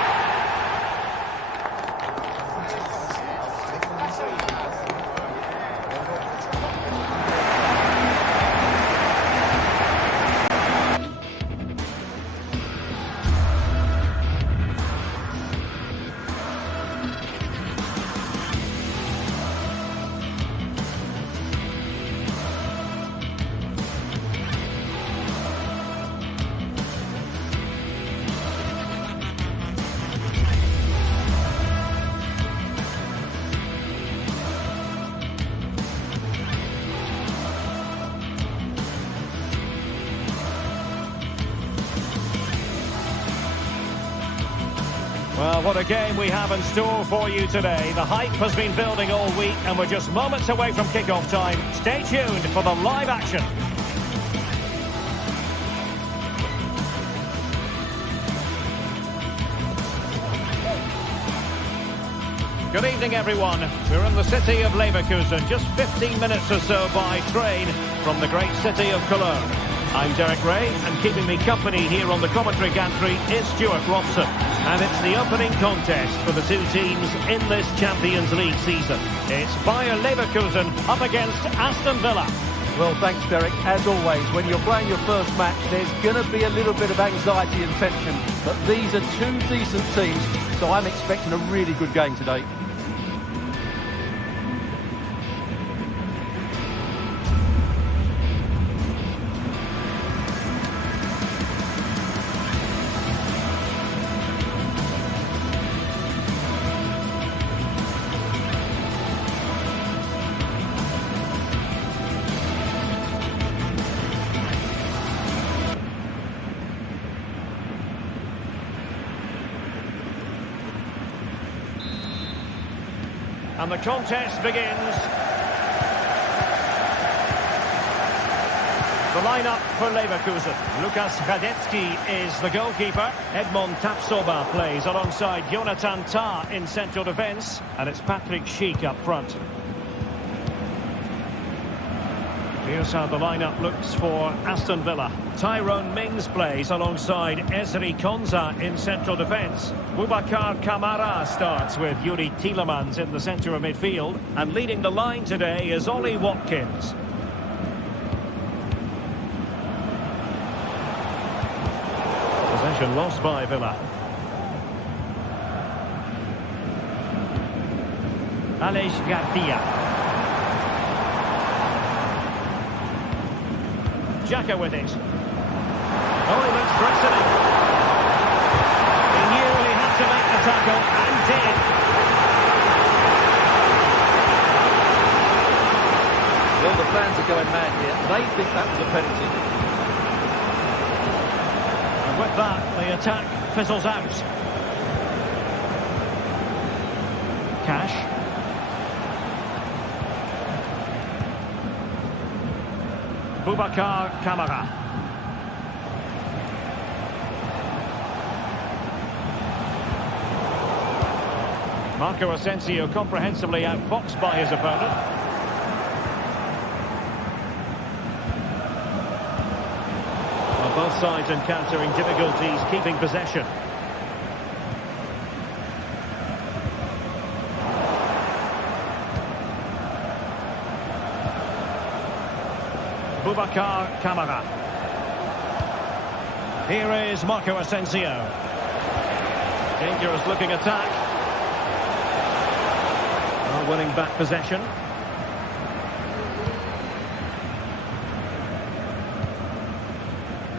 Well, what a game we have in store for you today. The hype has been building all week and we're just moments away from kick-off time. Stay tuned for the live action. Good evening, everyone. We're in the city of Leverkusen, just 15 minutes or so by train from the great city of Cologne. I'm Derek Ray, and keeping me company here on the commentary gantry is Stuart Robson. And it's the opening contest for the two teams in this Champions League season. It's Bayern Leverkusen up against Aston Villa. Well, thanks, Derek. As always, when you're playing your first match, there's going to be a little bit of anxiety and tension. But these are two decent teams, so I'm expecting a really good game today. And the contest begins. The lineup for Leverkusen. Lukas Hradecky is the goalkeeper. Edmond Tapsoba plays alongside Jonathan Tah in central defence. And it's Patrick Schick up front. Here's how the lineup looks for Aston Villa. Tyrone Mings plays alongside Ezri Konsa in central defence. Boubacar Kamara starts with Yuri Tielemans in the centre of midfield. And leading the line today is Ollie Watkins. Possession lost by Villa. Aleix Garcia. Xhaka with it. Oh, he looks threatening. He knew he had to make the tackle, and did. Well, the fans are going mad here. They think that was a penalty. And with that, the attack fizzles out. Cash. Boubacar Kamara. Marco Asensio comprehensively outfoxed by his opponent. Well, both sides encountering difficulties keeping possession. Boubacar Kamara. Here is Marco Asensio. Dangerous looking attack. Well, winning back possession.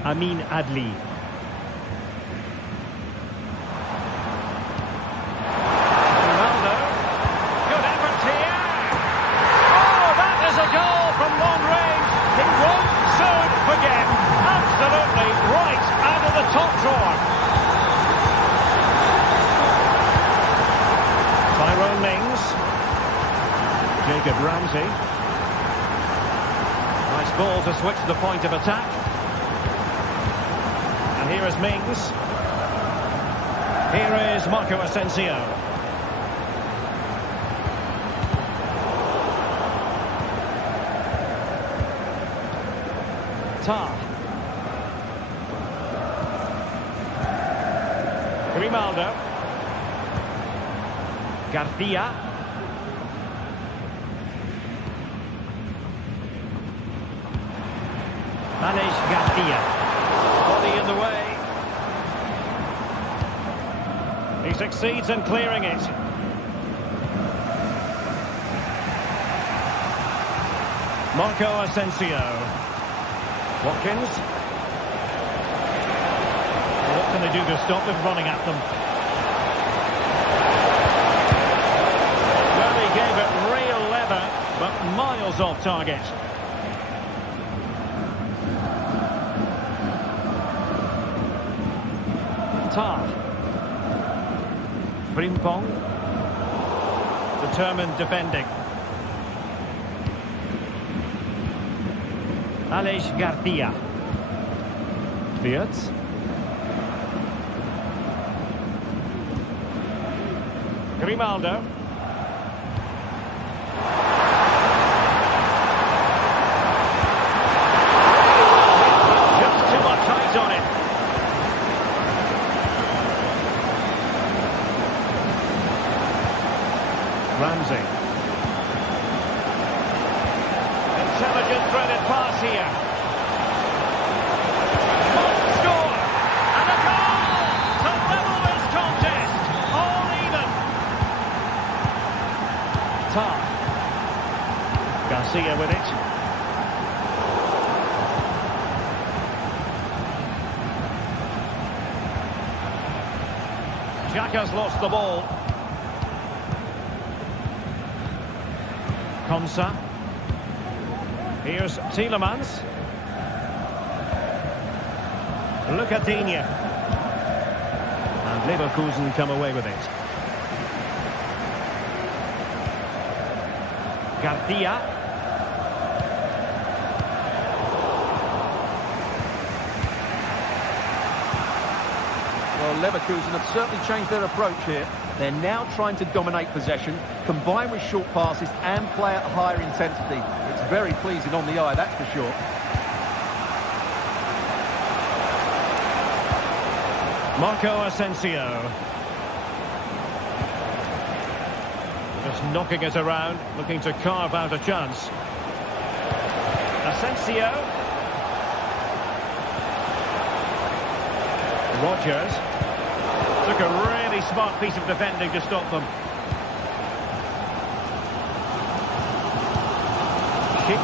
Amin Adli. Ronaldo. Good effort here. Oh, that is a goal from long range. He won't soon forget. Absolutely right out of the top drawer. Tyrone Mings. Jacob Ramsey. Nice ball to switch the point of attack. And here is Mings. Here is Marco Asensio. Tah. Grimaldo. Garcia. Aleix Garcia. Body in the way. He succeeds in clearing it. Marco Asensio. Watkins. What can they do to stop them running at them? Well, he gave it real leather, but miles off target. Tah. Frimpong. Determined defending. Aleix Garcia. Wirtz. Grimaldo. Just too much height on it. Ramsey. Intelligent threaded pass here. Must score! And a goal! To level this contest! All even! Tah. Garcia with it. Xhaka's lost the ball. Konsa. Here's Tielemans. Lucadinha. And Leverkusen come away with it. Garcia. Well, Leverkusen have certainly changed their approach here. They're now trying to dominate possession, combine with short passes and play at higher intensity. It's very pleasing on the eye, that's for sure. Marco Asensio. Just knocking it around, looking to carve out a chance. Asensio. Rodgers. Took a really smart piece of defending to stop them. Kick.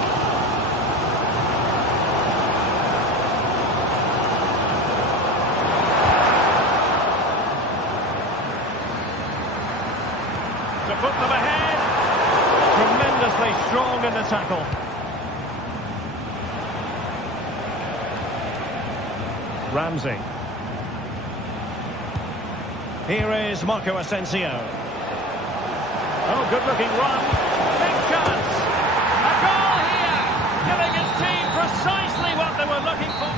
To put them ahead. Tremendously strong in the tackle. Ramsey. Here is Marco Asensio. Oh, good-looking run. Big chance. A goal here, giving his team precisely what they were looking for.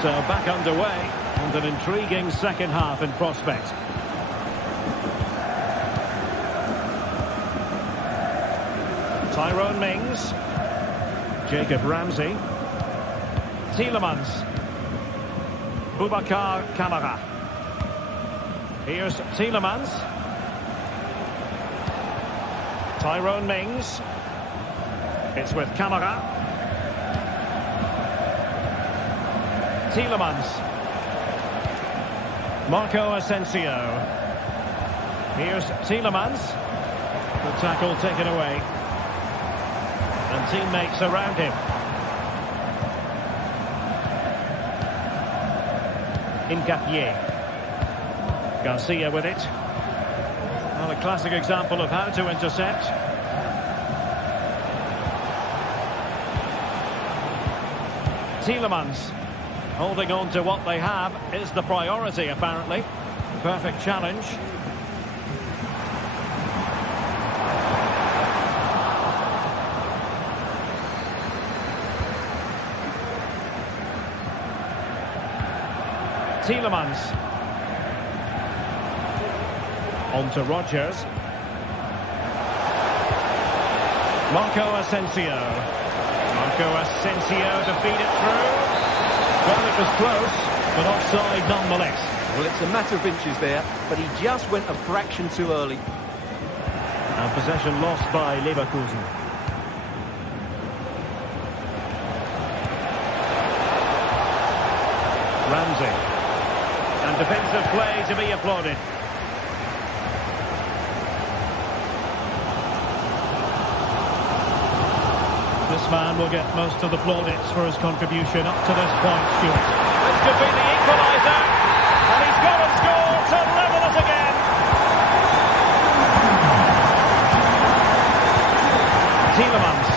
So back underway, and an intriguing second half in prospect. Tyrone Mings. Jacob Ramsey. Tielemans. Boubacar Kamara. Here's Tielemans. Tyrone Mings. It's with Kamara. Tielemans. Marco Asensio. Here's Tielemans. The tackle taken away. And teammates around him. Ngapié. Garcia with it. Well, a classic example of how to intercept. Tielemans. Holding on to what they have is the priority, apparently. Perfect challenge. Tielemans. On to Rodgers. Marco Asensio. Marco Asensio to feed it through. Well, it was close, but offside nonetheless. Well, it's a matter of inches there, but he just went a fraction too early. And possession lost by Leverkusen. Ramsey. And defensive play to be applauded. This man will get most of the plaudits for his contribution up to this point, Stuart. This could be the equaliser. And he's got to score to level it again. Tielemans.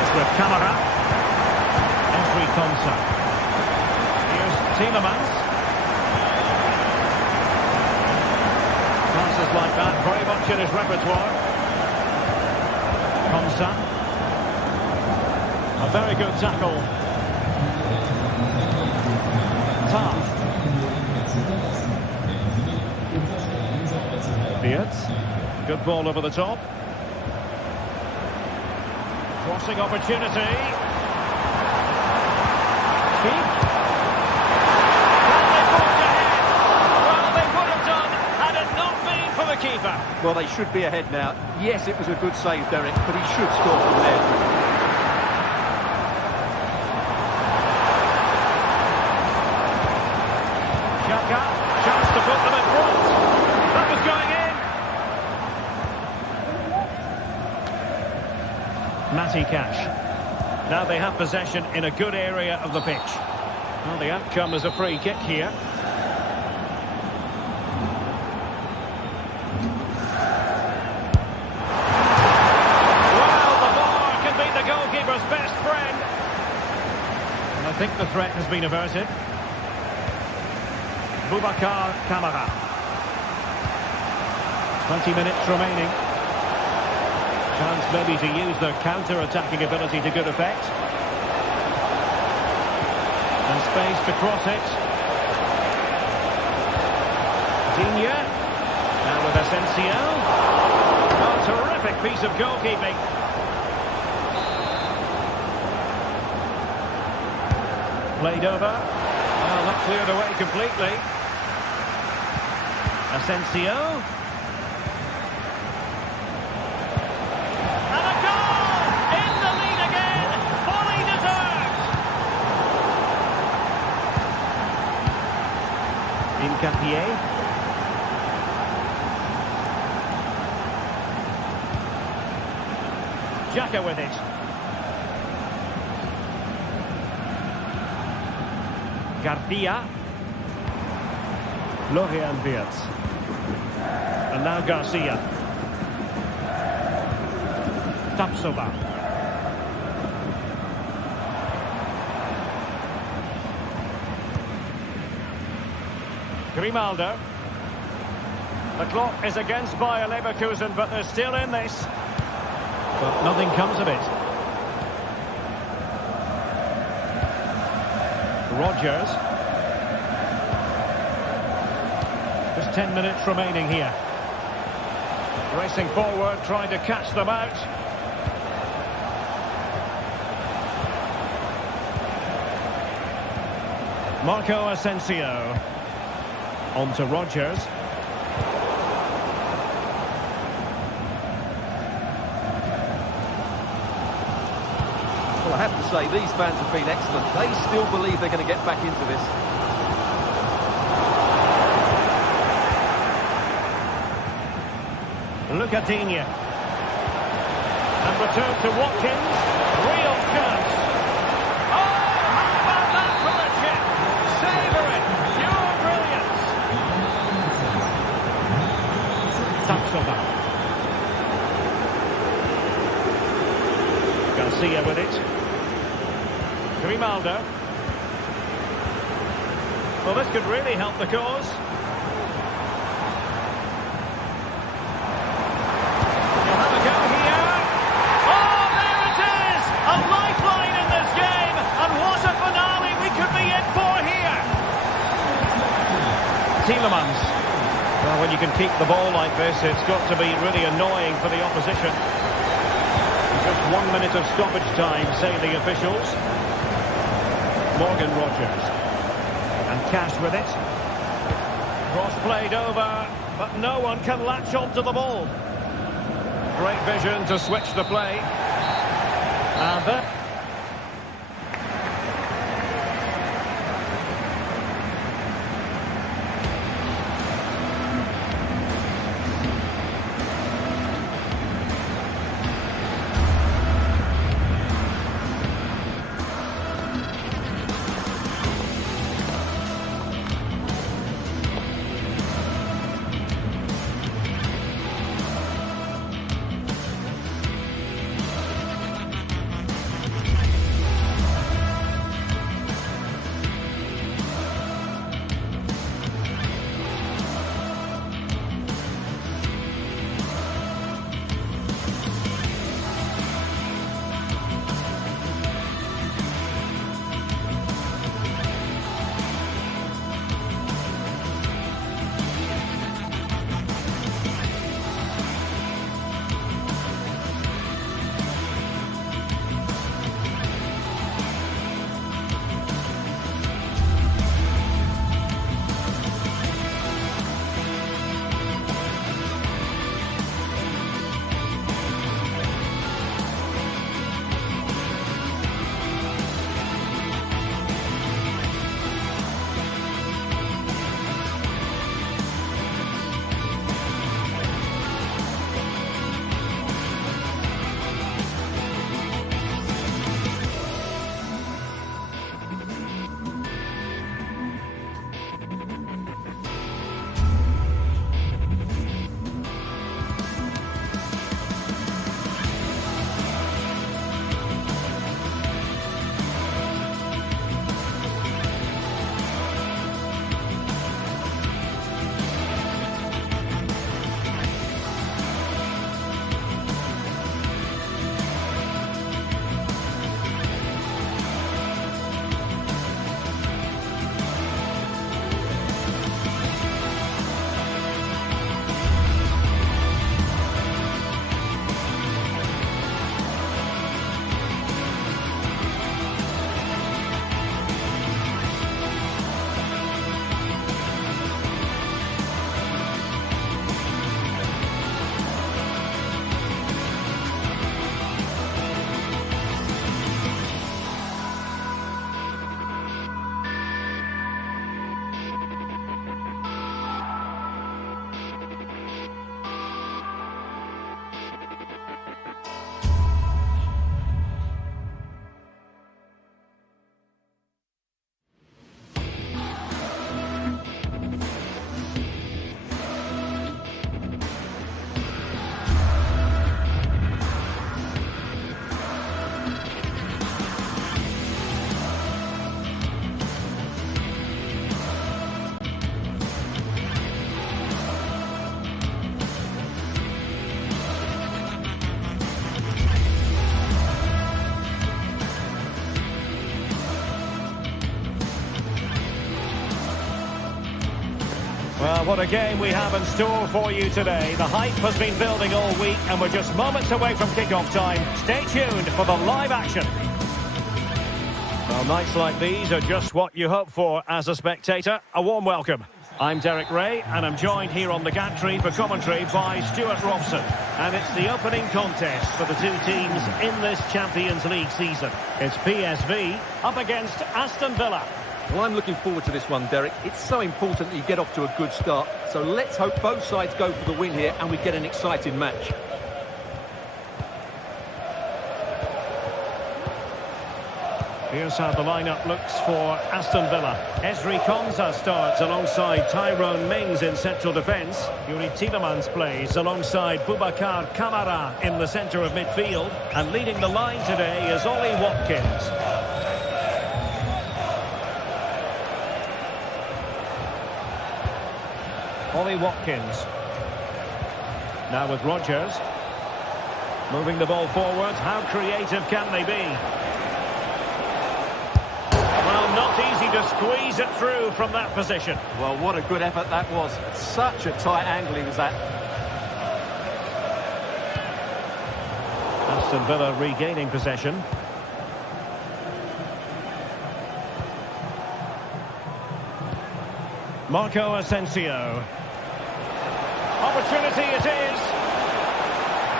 It's with Kamara. Entry contact. Tielemans. Passes like that, very much in his repertoire. Konsa. A very good tackle. Taft. Beard. Good ball over the top. Crossing opportunity. Keep. Keeper. Well, they should be ahead now. Yes, it was a good save, Derek, but he should score from there. Xhaka, chance to put them in front. That was going in. Matty Cash. Now they have possession in a good area of the pitch. Well, the outcome is a free kick here. I think the threat has been averted. Boubacar Kamara. 20 minutes remaining. Chance maybe to use their counter-attacking ability to good effect. And space to cross it. Digne. Now with Asensio. Oh, terrific piece of goalkeeping. Played over. Well, not cleared away completely. Asensio. And a goal! In the lead again! Fully deserved! Incapié. Xhaka with it. Garcia. Florian Wirtz. And now Garcia. Tapsoba. Grimaldo. The clock is against Bayern Leverkusen, but they're still in this. But nothing comes of it. Rodgers. Just 10 minutes remaining here. Racing forward, trying to catch them out. Marco Asensio. On to Rodgers. Well, I have to say, these fans have been excellent. They still believe they're going to get back into this. Look at Digne. And return to Watkins. Real chance. Oh, how about that for the chip? Savour it. Pure brilliance. Tapsoba. Garcia with it. Grimaldo. Well, this could really help the cause. You'll have a go here. Oh, there it is! A lifeline in this game. And what a finale we could be in for here. Tielemans. Well, when you can keep the ball like this, it's got to be really annoying for the opposition. Just 1 minute of stoppage time, say the officials. Morgan Rodgers. And Cash with it. Cross played over, but no one can latch onto the ball. Great vision to switch the play. And then... what a game we have in store for you today. The hype has been building all week and we're just moments away from kick-off time. Stay tuned for the live action. Well, nights like these are just what you hope for as a spectator. A warm welcome. I'm Derek Ray and I'm joined here on the gantry for commentary by Stuart Robson. And it's the opening contest for the two teams in this Champions League season. It's PSV up against Aston Villa. Well, I'm looking forward to this one, Derek. It's so important that you get off to a good start. So let's hope both sides go for the win here and we get an exciting match. Here's how the lineup looks for Aston Villa. Ezri Konsa starts alongside Tyrone Mings in central defence. Yuri Tielemans plays alongside Boubacar Kamara in the centre of midfield. And leading the line today is Ollie Watkins. Ollie Watkins. Now with Rodgers. Moving the ball forward. How creative can they be? Well, not easy to squeeze it through from that position. Well, what a good effort that was. Such a tight angle he was at. Aston Villa regaining possession. Marco Asensio. Opportunity it is.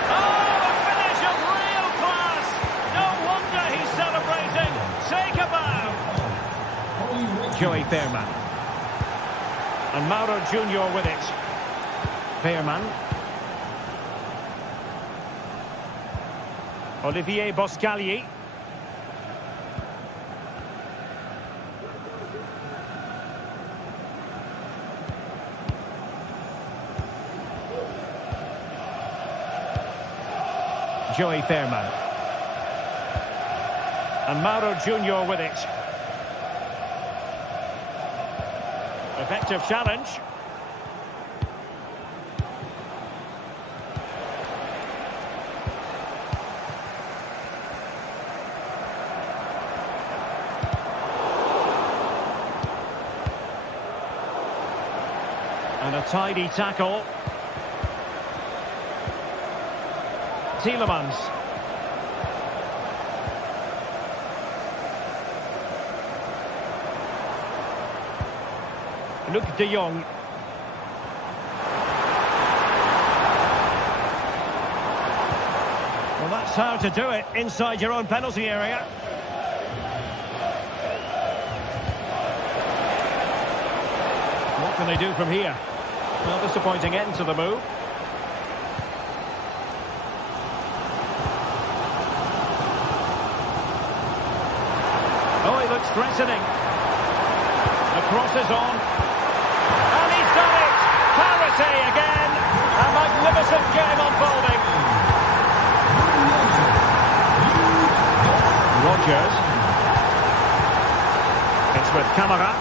Oh, the finish of real class. No wonder he's celebrating. Take a bow. Joey Fairman. And Mauro Junior with it. Fairman. Olivier Boscagli. Joey Fairman. And Mauro Junior with it. Effective challenge. And a tidy tackle. Tielemans. Luc de Jong. Well, that's how to do it inside your own penalty area. What can they do from here? Well, disappointing end to the move. Oh, he looks threatening. The cross is on. And he's done it! Parity again! A magnificent game unfolding. Rodgers. It's with Kamara.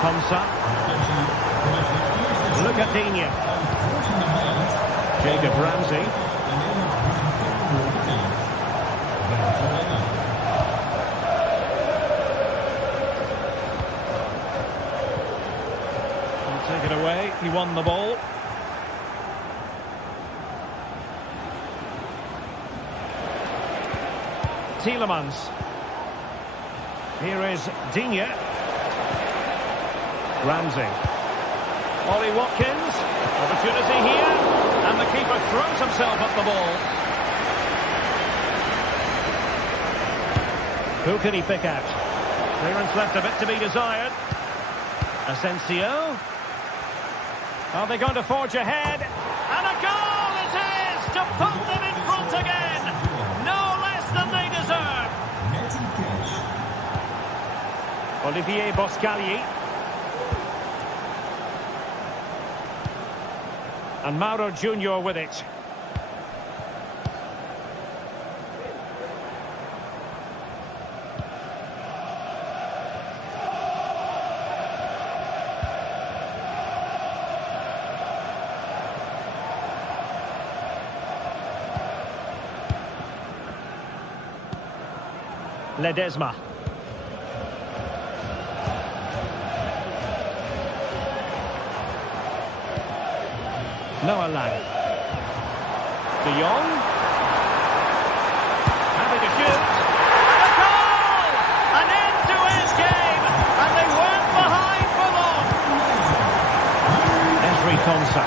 Konsa. Look at Digne. Jacob Ramsey. Take it away, he won the ball. Tielemans. Here is Digne. Ramsey. Ollie Watkins. Opportunity here. And the keeper throws himself at the ball. Who can he pick out? Clearance left a bit to be desired. Asensio. Are they going to forge ahead? And a goal it is to put them in front again. No less than they deserve. Olivier Boscagli. And Mauro Junior with it. Ledesma. Noah Lang. De Jong. Happy to shoot. And a goal! An end-to-end game, and they weren't behind for long. Esri Konsa.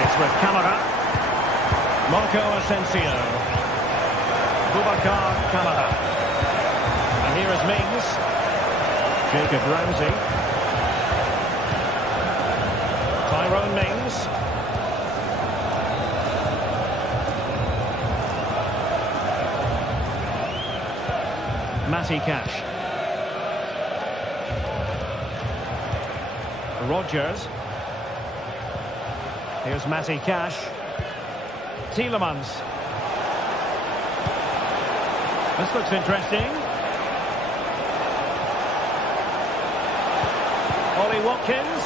It's with Camara. Marco Asensio. Boubacar Camara. And here is Mings. Jacob Ramsey. Tyrone Mings. Matty Cash. Rodgers. Here's Matty Cash. Tielemans. This looks interesting. Ollie Watkins.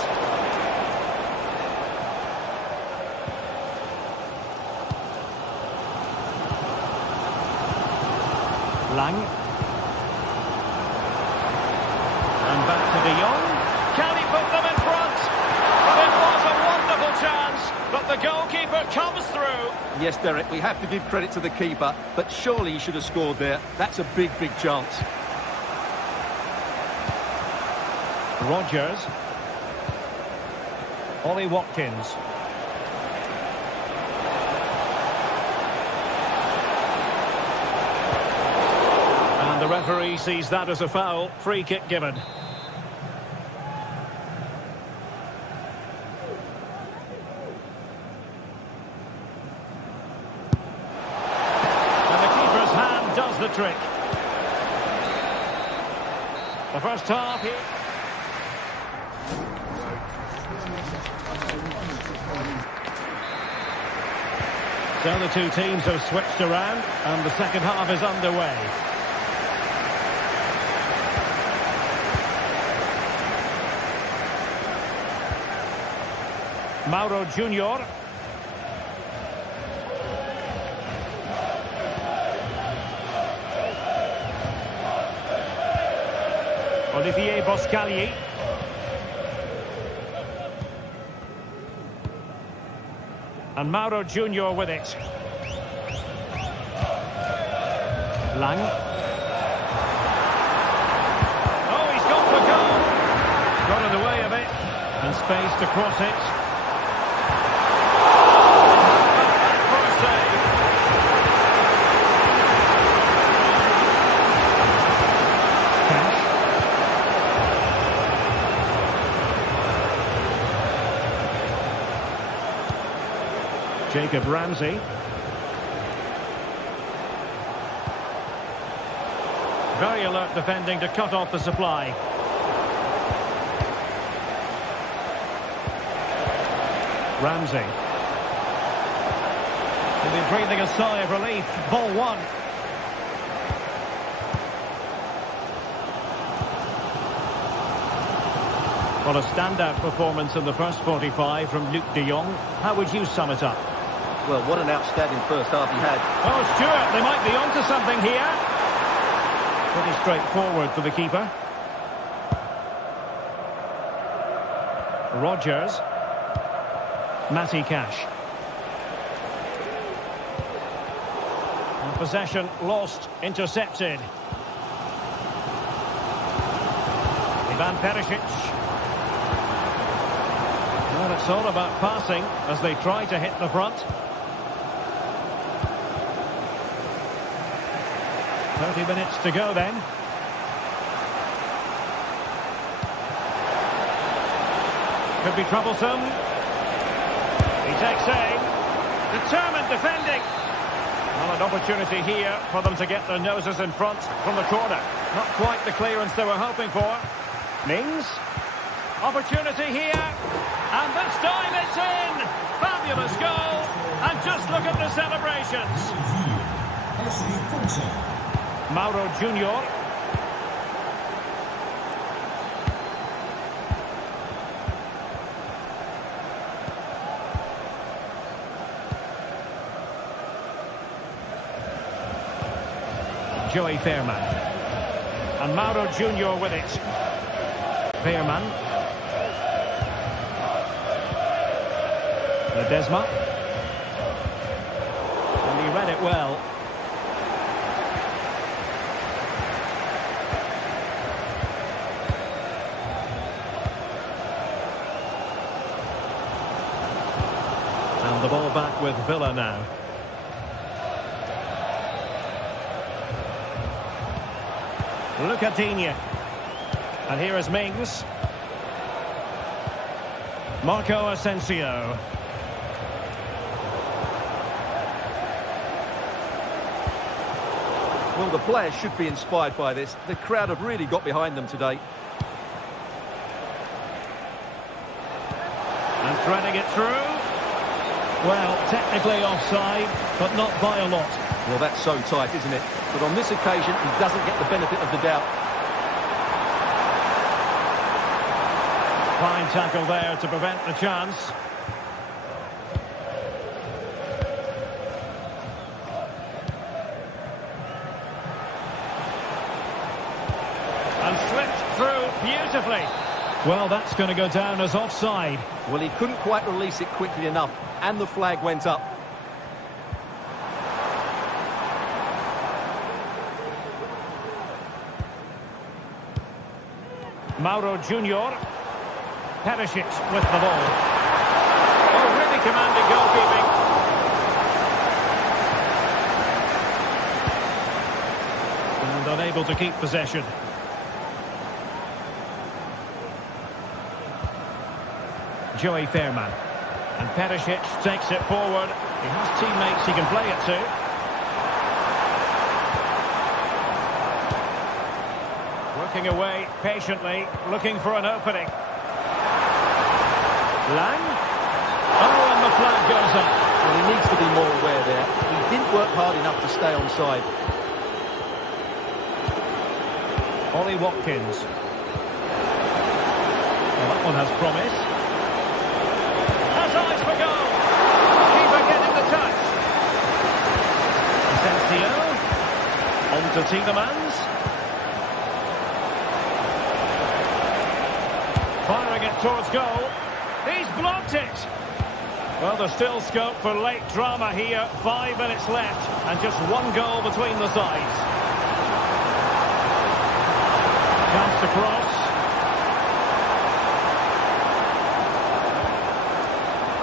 Lang. And back to De Jong. Can he put them in front? But it was a wonderful chance, but the goalkeeper comes through. Yes, Derek, we have to give credit to the keeper, but surely he should have scored there. That's a big, big chance. Rodgers. Ollie Watkins. And the referee sees that as a foul. Free kick given. And the keeper's hand does the trick. The first half here. So the two teams have switched around and the second half is underway. Mauro Junior. Olivier Boscagli. And Mauro Junior with it. Lang. Oh, he's gone for goal. Got in the way of it. And space to cross it. And for a save. Jacob Ramsey. Very alert defending to cut off the supply. Ramsey. He'll be breathing a sigh of relief. Ball one. Well, a standout performance in the first 45 from Luc de Jong. How would you sum it up? Well, what an outstanding first half he had. Oh, Stuart, they might be onto something here. Pretty straightforward for the keeper. Rodgers. Matty Cash. And possession lost, intercepted. Ivan Perisic. Well, it's all about passing as they try to hit the front. 30 minutes to go then. Could be troublesome. He takes aim. Determined defending. Well, an opportunity here for them to get their noses in front from the corner. Not quite the clearance they were hoping for. Mings. Opportunity here. And this time it's in. Fabulous goal. And just look at the celebrations. Mauro Junior. Joey Fairman. And Mauro Junior with it. Fairman. Desma. And he read it well. And the ball back with Villa now. Look at Digne. And here is Mings. Marco Asensio. Well, the players should be inspired by this. The crowd have really got behind them today. And threading it through. Well, technically offside, but not by a lot. Well, that's so tight, isn't it? But on this occasion, he doesn't get the benefit of the doubt. Fine tackle there to prevent the chance. And slipped through beautifully. Well, that's going to go down as offside. Well, he couldn't quite release it quickly enough, and the flag went up. Mauro Junior. Perisic with the ball. Oh, really commanding goalkeeping. And unable to keep possession. Joey Fairman. And Perisic takes it forward. He has teammates he can play it to. Working away patiently, looking for an opening. Lang. Oh, and the flag goes up. Well, he needs to be more aware there. He didn't work hard enough to stay onside. Ollie Watkins. Well, that one has promise. Has eyes for goal. Keeper getting the touch. Asensio. On to Tielemans. Firing it towards goal. He's blocked it. Well, there's still scope for late drama here. 5 minutes left and just one goal between the sides. Chance to cross.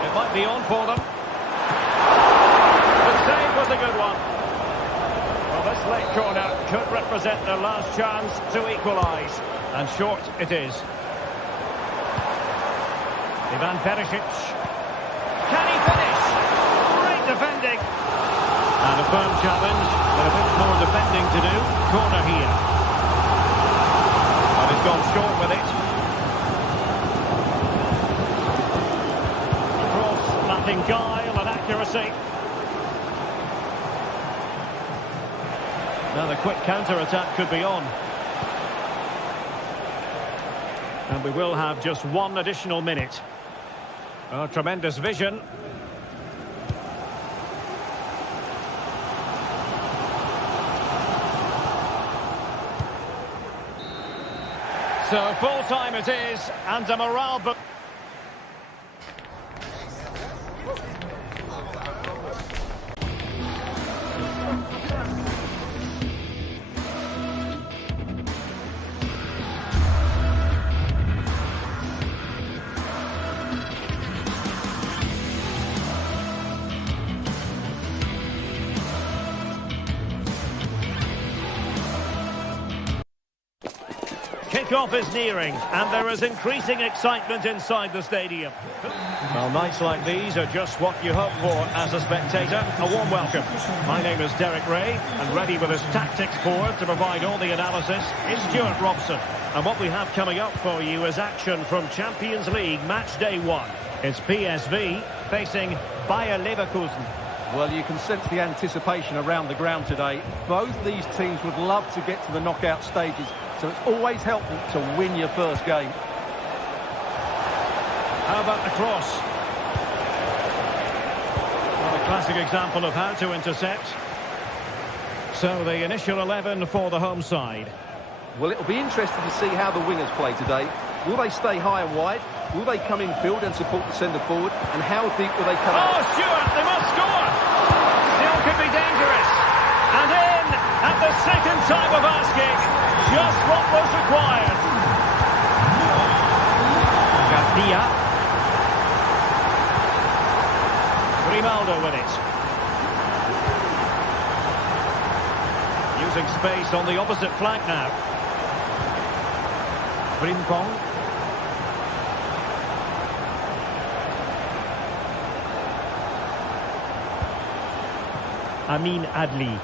It might be on for them. The save was a good one. Well, this late corner could represent their last chance to equalise. And short it is. Ivan Perisic. Can he finish? Great defending. And a firm challenge, but a bit more defending to do. Corner here. But he's gone short with it. Cross lacking guile and accuracy. Now the quick counter-attack could be on. And we will have just one additional minute. Oh, tremendous vision. So full time it is, and a morale book. Kick-off is nearing, and there is increasing excitement inside the stadium. Well, nights like these are just what you hope for as a spectator. A warm welcome. My name is Derek Ray, and ready with his tactics board to provide all the analysis is Stuart Robson. And what we have coming up for you is action from Champions League match day 1. It's PSV facing Bayer Leverkusen. Well, you can sense the anticipation around the ground today. Both these teams would love to get to the knockout stages, so it's always helpful to win your first game. How about the cross? Well, a classic example of how to intercept. So the initial 11 for the home side. Well, it'll be interesting to see how the wingers play today. Will they stay high and wide, Will they come in field and support the centre forward? And how deep will they come out? Oh, Stewart, they must score! Still could be dangerous. And in at the second time of asking. Just what was required. Garcia. Grimaldo with it. Using space on the opposite flank now. Frimpong. Amin Adli.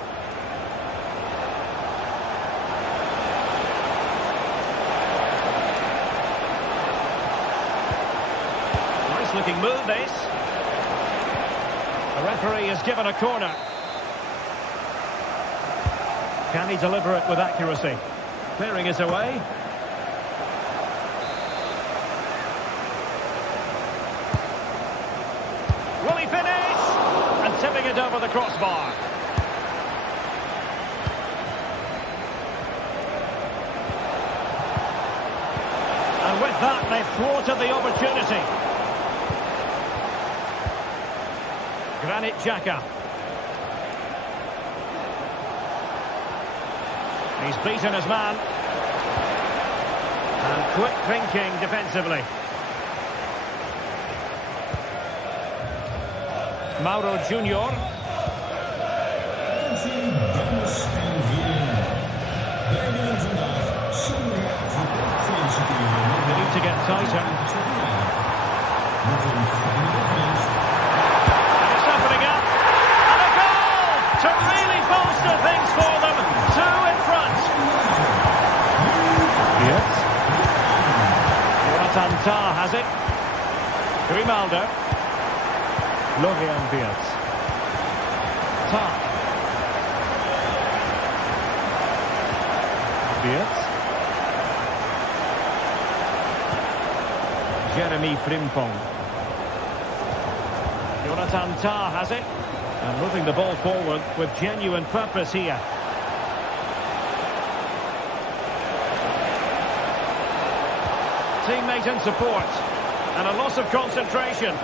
Nice looking move this. The referee has given a corner. Can he deliver it with accuracy? Clearing it away. Will he finish? And tipping it over the crossbar. And with that, they've thwarted the opportunity. Granit Xhaka. He's beaten his man. And quick thinking defensively. Mauro Junior. They need to get tighter. And it's opening up. And a goal to really bolster things for them. Two in front. Yes. Ratanta has it. Grimaldo. Florian Wirtz. Tark. Wirtz. Jeremy Frimpong. Jonathan Tah has it. And moving the ball forward with genuine purpose here. Teammate and support. And a loss of concentration.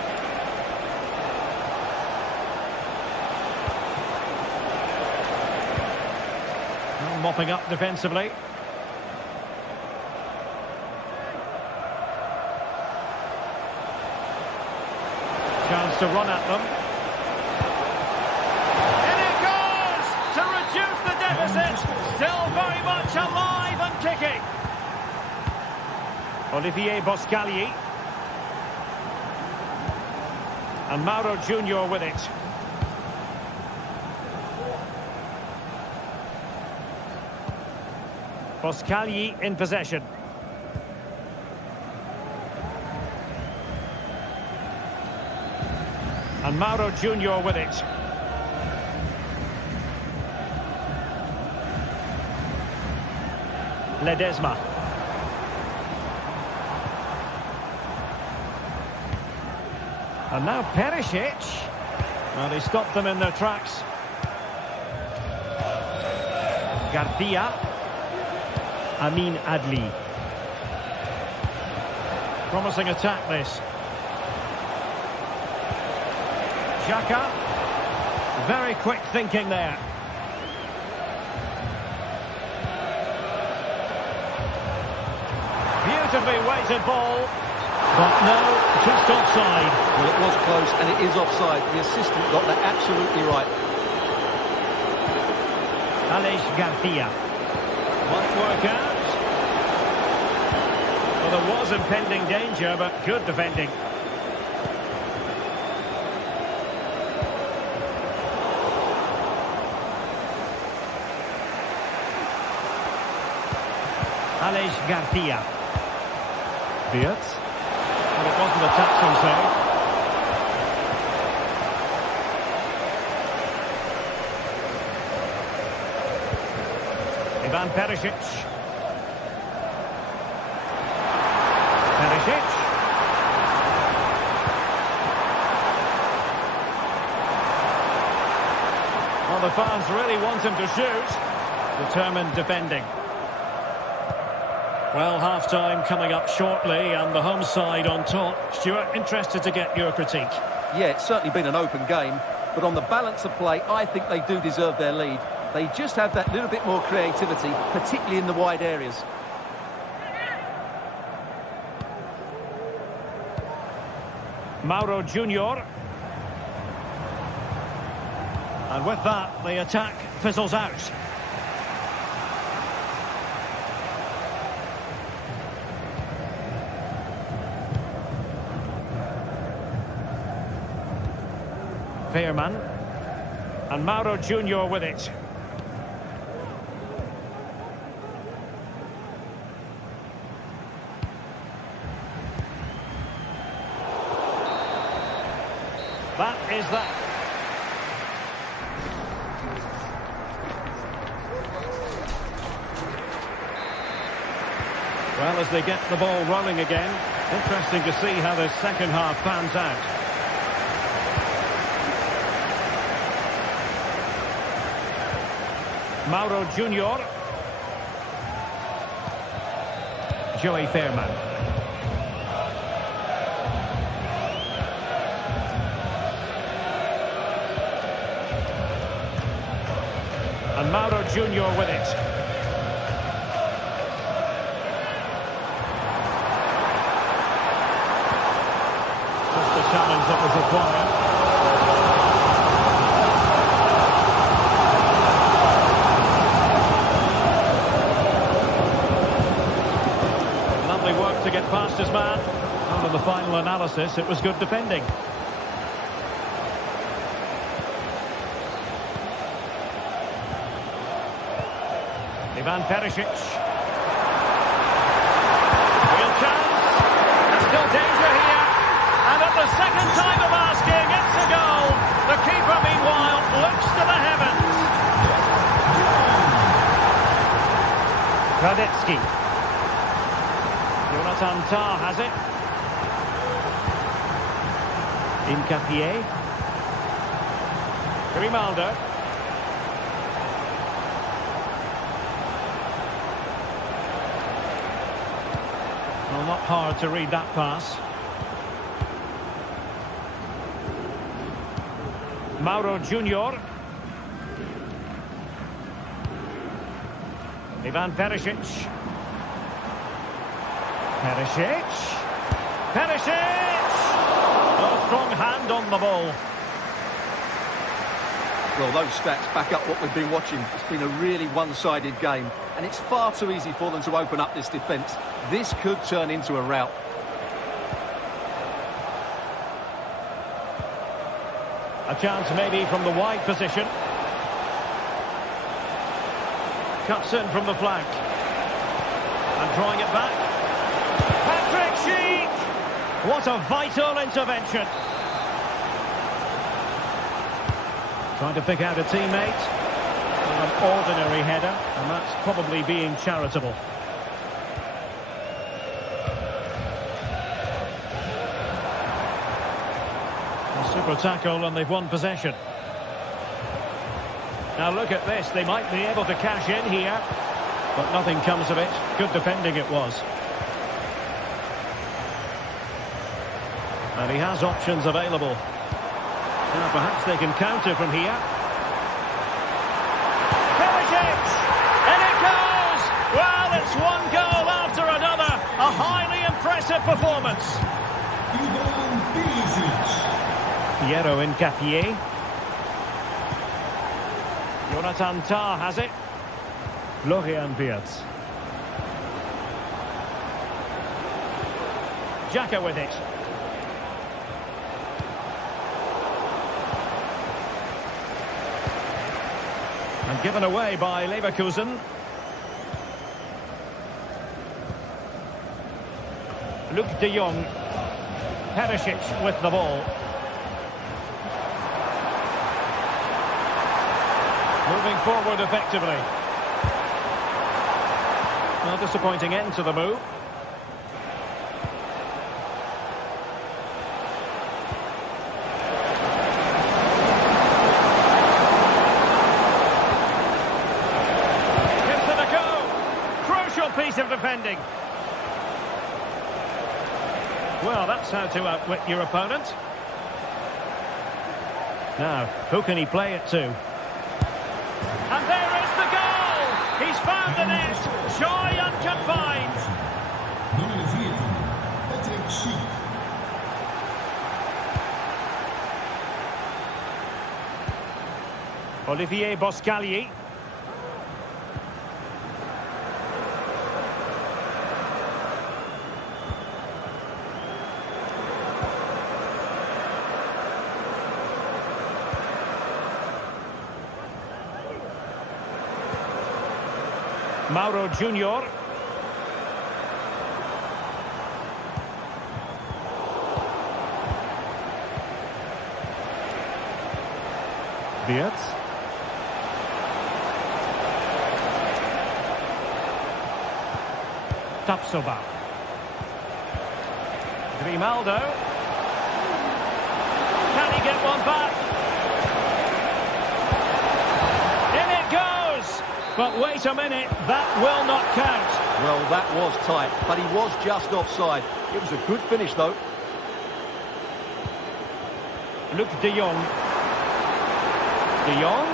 Mopping up defensively. Chance to run at them. And it goes to reduce the deficit. Still very much alive and kicking. Olivier Boscagli. And Mauro Junior with it. Boscagli in possession. And Mauro Junior with it. Ledesma. And now Perisic. Well, he stopped them in their tracks. Garcia. Amin Adli. Promising attack this. Xhaka. Very quick thinking there. Beautifully weighted ball. But no, just offside. Well, it was close and it is offside. The assistant got that absolutely right. Aleix Garcia. Might work out. Well, there was impending danger, but good defending. Aleix Garcia. Wirtz. Well, it wasn't a touching save. Ivan Perisic. Perisic. Well, the fans really want him to shoot. Determined defending. Well, half-time coming up shortly and the home side on top. Stuart, interested to get your critique. Yeah, it's certainly been an open game, but on the balance of play, I think they do deserve their lead. They just have that little bit more creativity, particularly in the wide areas. Mauro Junior. And with that, the attack fizzles out. Veerman. And Mauro Junior with it. That is that. Well, as they get the ball rolling again, interesting to see how the second half pans out. Mauro Junior. Joey Veerman. And Mauro Junior with it. Just the challenge that was required. Lovely work to get past his man. And in the final analysis, it was good defending. Ivan Perisic. Real chance. And still danger here. And at the second time of asking, it's a goal. The keeper, meanwhile, looks to the heavens. Radetsky. Jonathan Tah has it. Incapié. Grimaldo. Well, not hard to read that pass. Mauro Junior. Ivan Perisic. Perisic! Oh, strong hand on the ball. Well, those stats back up what we've been watching. It's been a really one-sided game, and it's far too easy for them to open up this defence. This could turn into a rout. A chance maybe from the wide position. Cuts in from the flank. And drawing it back. Patrick Schick! What a vital intervention. Trying to pick out a teammate. An ordinary header, and that's probably being charitable. A super tackle, and they've won possession. Now look at this, they might be able to cash in here, but nothing comes of it. Good defending it was. And he has options available. Now perhaps they can counter from here. Perisic! And it goes! Well, it's one goal after another. A highly impressive performance. Piero Incapié. Jonathan Tah has it. Florian Wirtz. Xhaka with it. And given away by Leverkusen. Luc de Jong. Perisic with the ball. Moving forward effectively. Well, disappointing end to the move. Gives it a go. Crucial piece of defending. Well, that's how to outwit your opponent. Now, who can he play it to? And there is the goal! He's found the net! Joy unconfined! Olivier Boscagli. Mauro Junior. Wirtz. Tapsoba. Grimaldo. Can he get one back? In it goes! But wait a minute, that will not count. Well, that was tight, but he was just offside. It was a good finish, though. Luc de Jong. De Jong.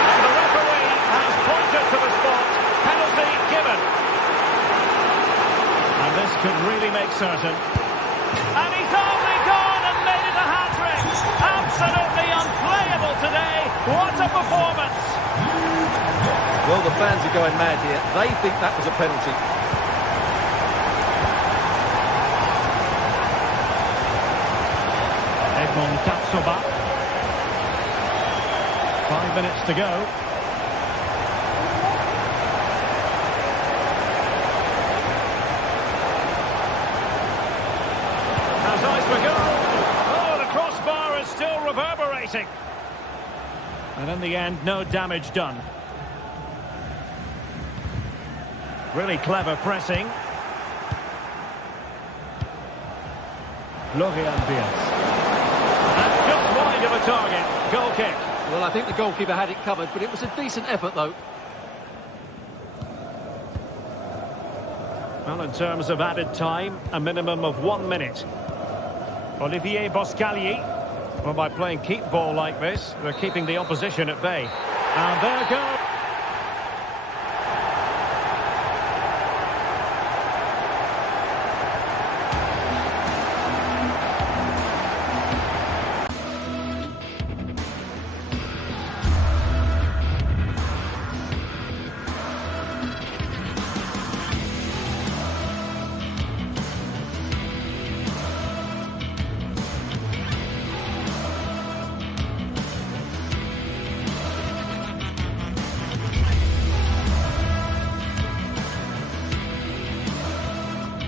And the referee has pointed to the spot. Penalty given. And this could really make certain. And he's only gone and made it a hat-trick. Absolutely unplayable today. What a performance. Well, the fans are going mad here. They think that was a penalty. Tapsoba. 5 minutes to go. Has eyes for goal. Oh, the crossbar is still reverberating. And in the end, no damage done. Really clever pressing. Florian Wirtz. Of a target, goal kick. Well, I think the goalkeeper had it covered, but it was a decent effort, though. Well, in terms of added time, a minimum of 1 minute. Olivier Boscagli. Well, by playing keep ball like this, they're keeping the opposition at bay. And there goes.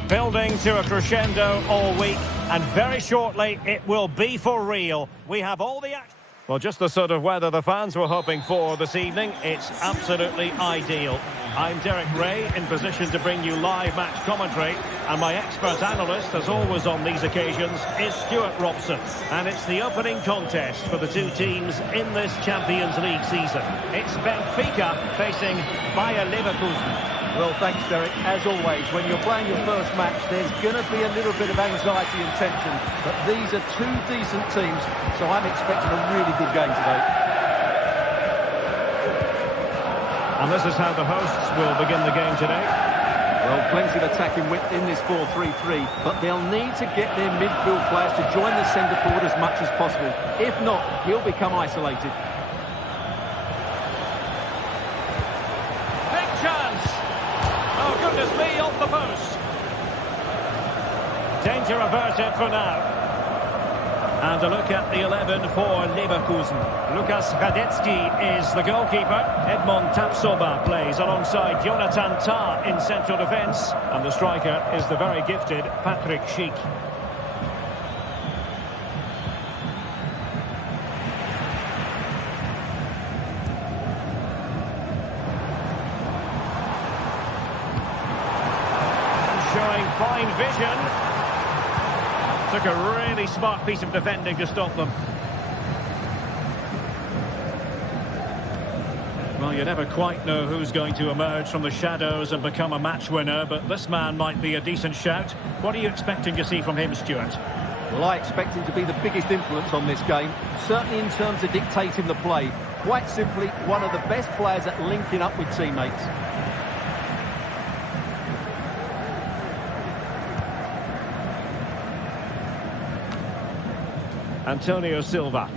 Building to a crescendo all week, and very shortly it will be for real. We have all the action. Well, just the sort of weather the fans were hoping for this evening. It's absolutely ideal. I'm Derek Ray, in position to bring you live match commentary, and my expert analyst, as always on these occasions, is Stuart Robson. And it's the opening contest for the two teams in this Champions League season. It's Benfica facing Bayern Leverkusen. Well, thanks, Derek. As always, when you're playing your first match, there's going to be a little bit of anxiety and tension. But these are two decent teams, so I'm expecting a really good game today. And this is how the hosts will begin the game today. Well, plenty of attacking width in this 4-3-3, but they'll need to get their midfield players to join the centre forward as much as possible. If not, he'll become isolated. Big chance! Oh, goodness me, off the post. Danger averted for now. And a look at the 11 for Leverkusen. Lukas Radetzky is the goalkeeper. Edmond Tapsoba plays alongside Jonathan Tah in central defence. And the striker is the very gifted Patrick Schick. Showing fine vision. Took a really smart piece of defending to stop them. Well, you never quite know who's going to emerge from the shadows and become a match winner, but this man might be a decent shout. What are you expecting to see from him, Stuart? Well, I expect him to be the biggest influence on this game, certainly in terms of dictating the play. Quite simply, one of the best players at linking up with teammates. Antonio Silva.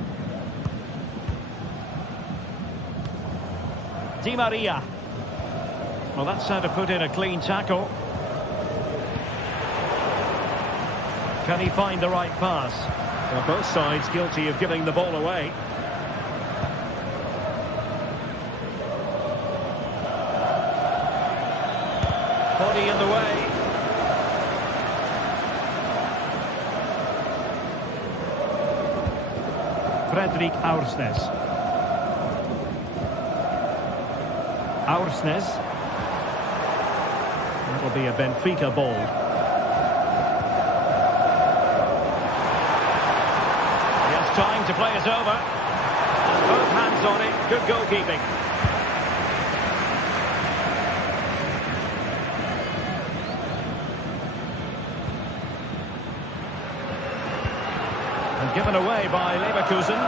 Di Maria. Well, that's how to put in a clean tackle. Can he find the right pass? Well, both sides guilty of giving the ball away. Body in the way. Fredrik Aursnes. Aursnes. That will be a Benfica ball. He has time to play it over. And both hands on it. Good goalkeeping. And given away by Leverkusen.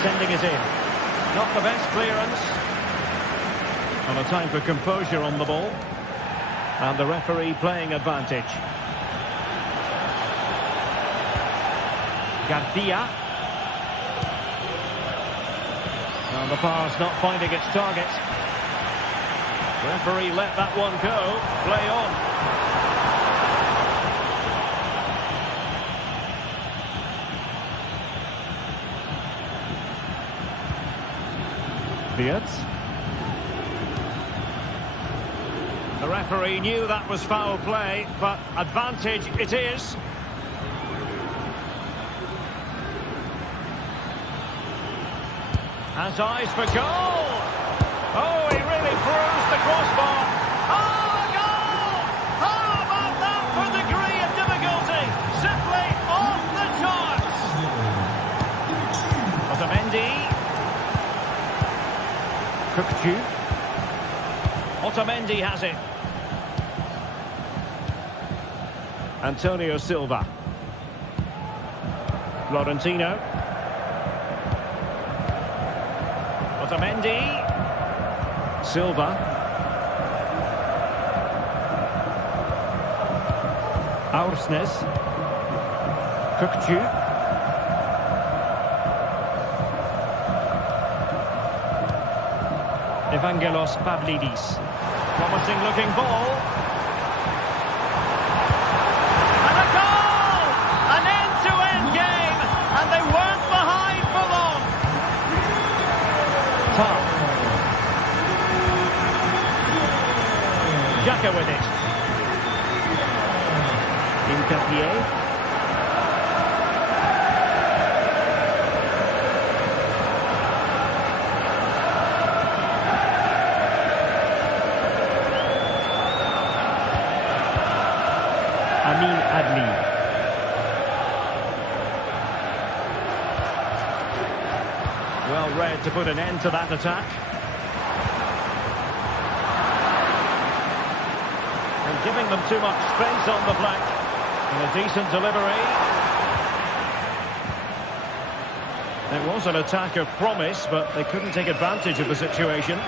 Sending it in. Not the best clearance. And a time for composure on the ball. And the referee playing advantage. Garcia. And the pass not finding its target. Referee let that one go. Play on. The referee knew that was foul play, but advantage it is. Has eyes for goal. Oh, he really bruised the crossbar. Oh, goal! How about that for degree of difficulty? Simply off the charts. Otamendi. Otamendi has it. Antonio Silva. Florentino. Otamendi. Silva. Aursnes. Kukçu. Evangelos Pavlidis. Promising looking ball. And a goal! An end-to-end game, and they weren't behind for long. Top. Xhaka with it. Incapié. Well read to put an end to that attack. And giving them too much space on the flank. And a decent delivery. It was an attack of promise, but they couldn't take advantage of the situation.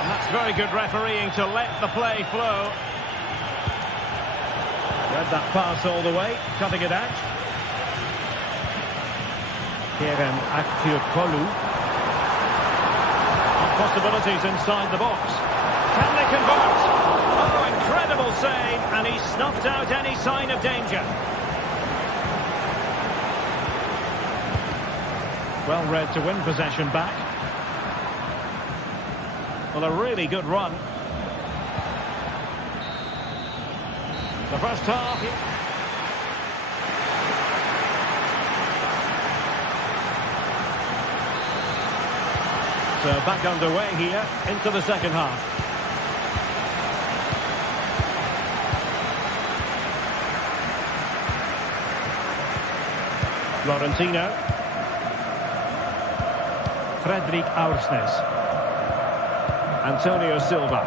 And that's very good refereeing to let the play flow. Read that pass all the way, cutting it out. Kerem Aktürkoğlu. Possibilities inside the box. Can they convert? Oh, incredible save, and he snuffed out any sign of danger. Well read to win possession back. Well, a really good run. The first half. So back underway here into the second half. Florentino. Fredrik Aursnes. Antonio Silva.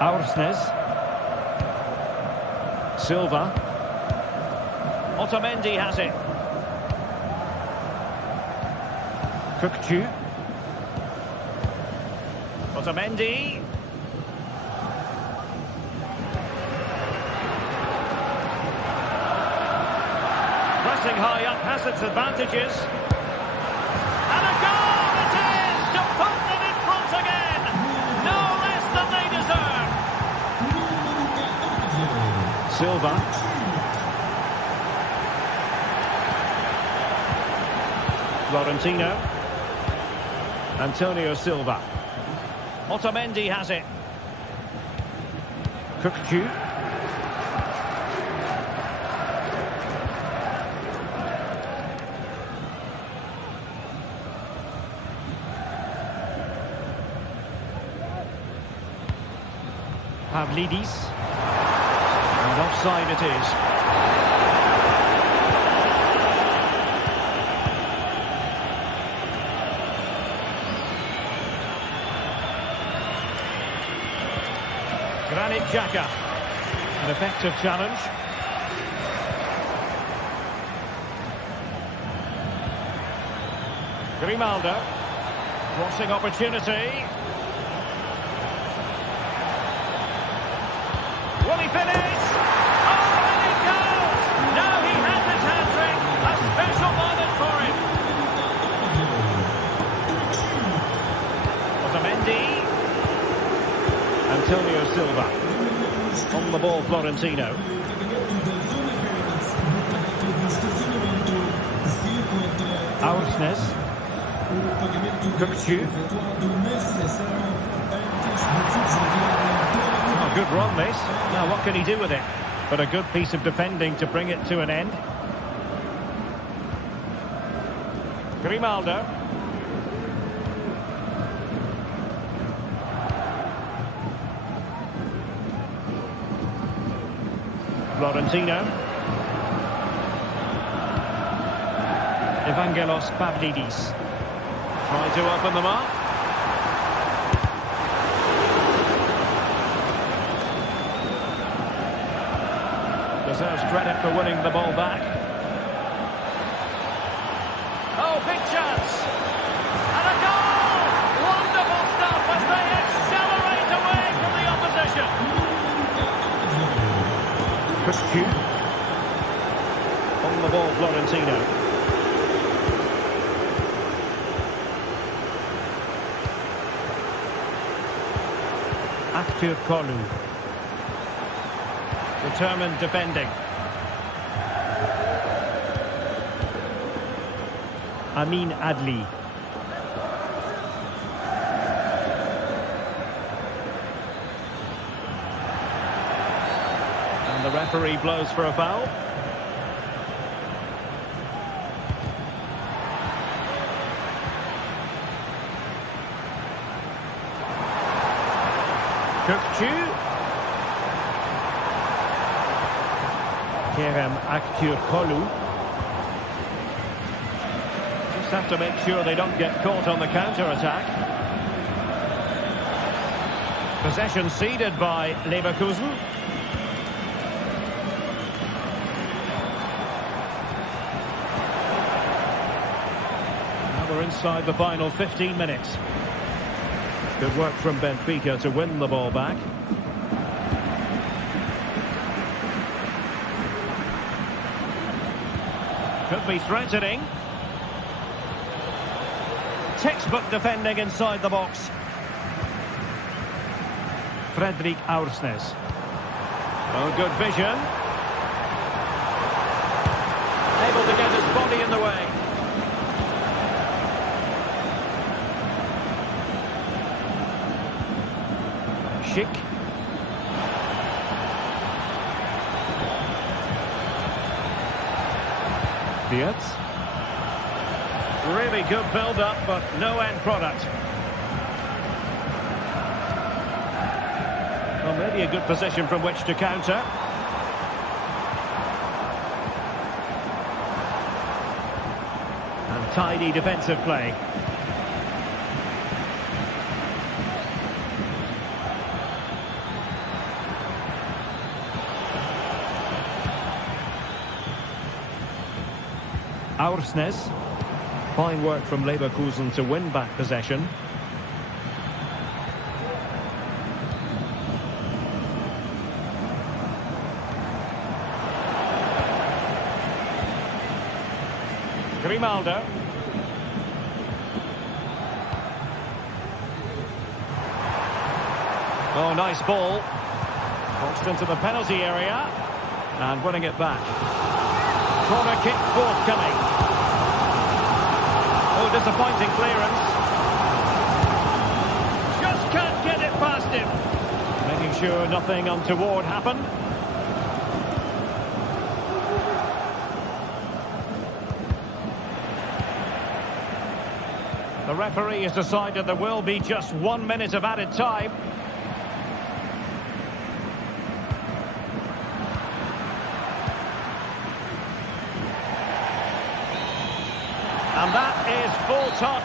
Aursnes. Silva. Otamendi has it. Kökçü. Otamendi. Pressing high up has its advantages. And a goal it is to put them in front again. No less than they deserve. Silva. Florentino. Antonio Silva. Otamendi has it. Kökçü. Pavlidis. And offside it is. Granit Xhaka. An effective challenge. Grimaldo. Crossing opportunity. Will he finish? Oh, and he goes! Now he has his hat-trick. A special moment for him. Otamendi. Antonio Silva. On the ball, Florentino. Aursnes. Kökçü. Oh, good run this. Now what can he do with it? But a good piece of defending to bring it to an end. Grimaldo. Florentino. Evangelos Pavlidis. Try to open them up. Deserves credit for winning the ball back. Oh, big chance. And a goal! Wonderful stuff as they accelerate away from the opposition. Kökçü. On the ball, Florentino. Aktürkoğlu. Determined defending. Amin Adli. And the referee blows for a foul. Kökçü. Kerem Aktürkoğlu. Just have to make sure they don't get caught on the counter-attack. Possession ceded by Leverkusen. Now we're inside the final 15 minutes. Good work from Benfica to win the ball back. Could be threatening. Textbook defending inside the box. Fredrik Aursnes. Oh, good vision. Able to get his body in the way. Schick. Dietz. Really good build-up, but no end product. Well, maybe a good position from which to counter. And tidy defensive play. Aursnes. Fine work from Leverkusen to win back possession. Grimaldo. Oh, nice ball. Crossed into the penalty area. And winning it back. Corner kick forthcoming. Oh, disappointing clearance. Just can't get it past him. Making sure nothing untoward happened. The referee has decided there will be just 1 minute of added time. And that is full time.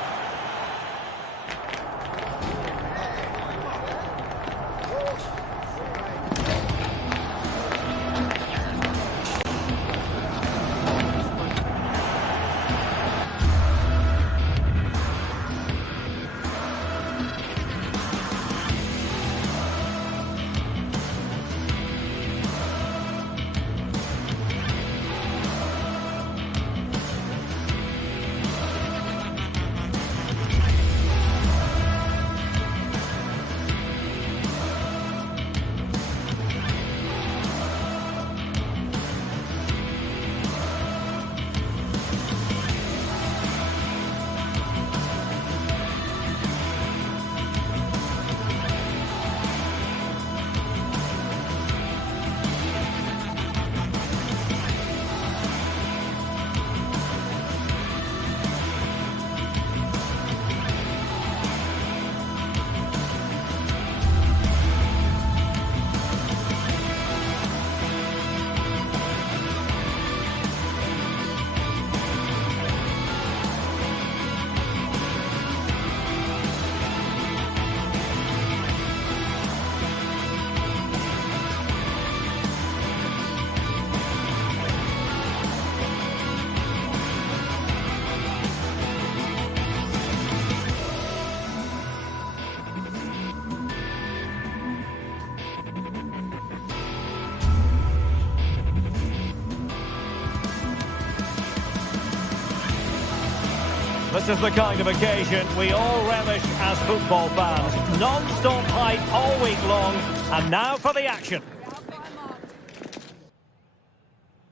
This is the kind of occasion we all relish as football fans. Non-stop hype all week long, and now for the action.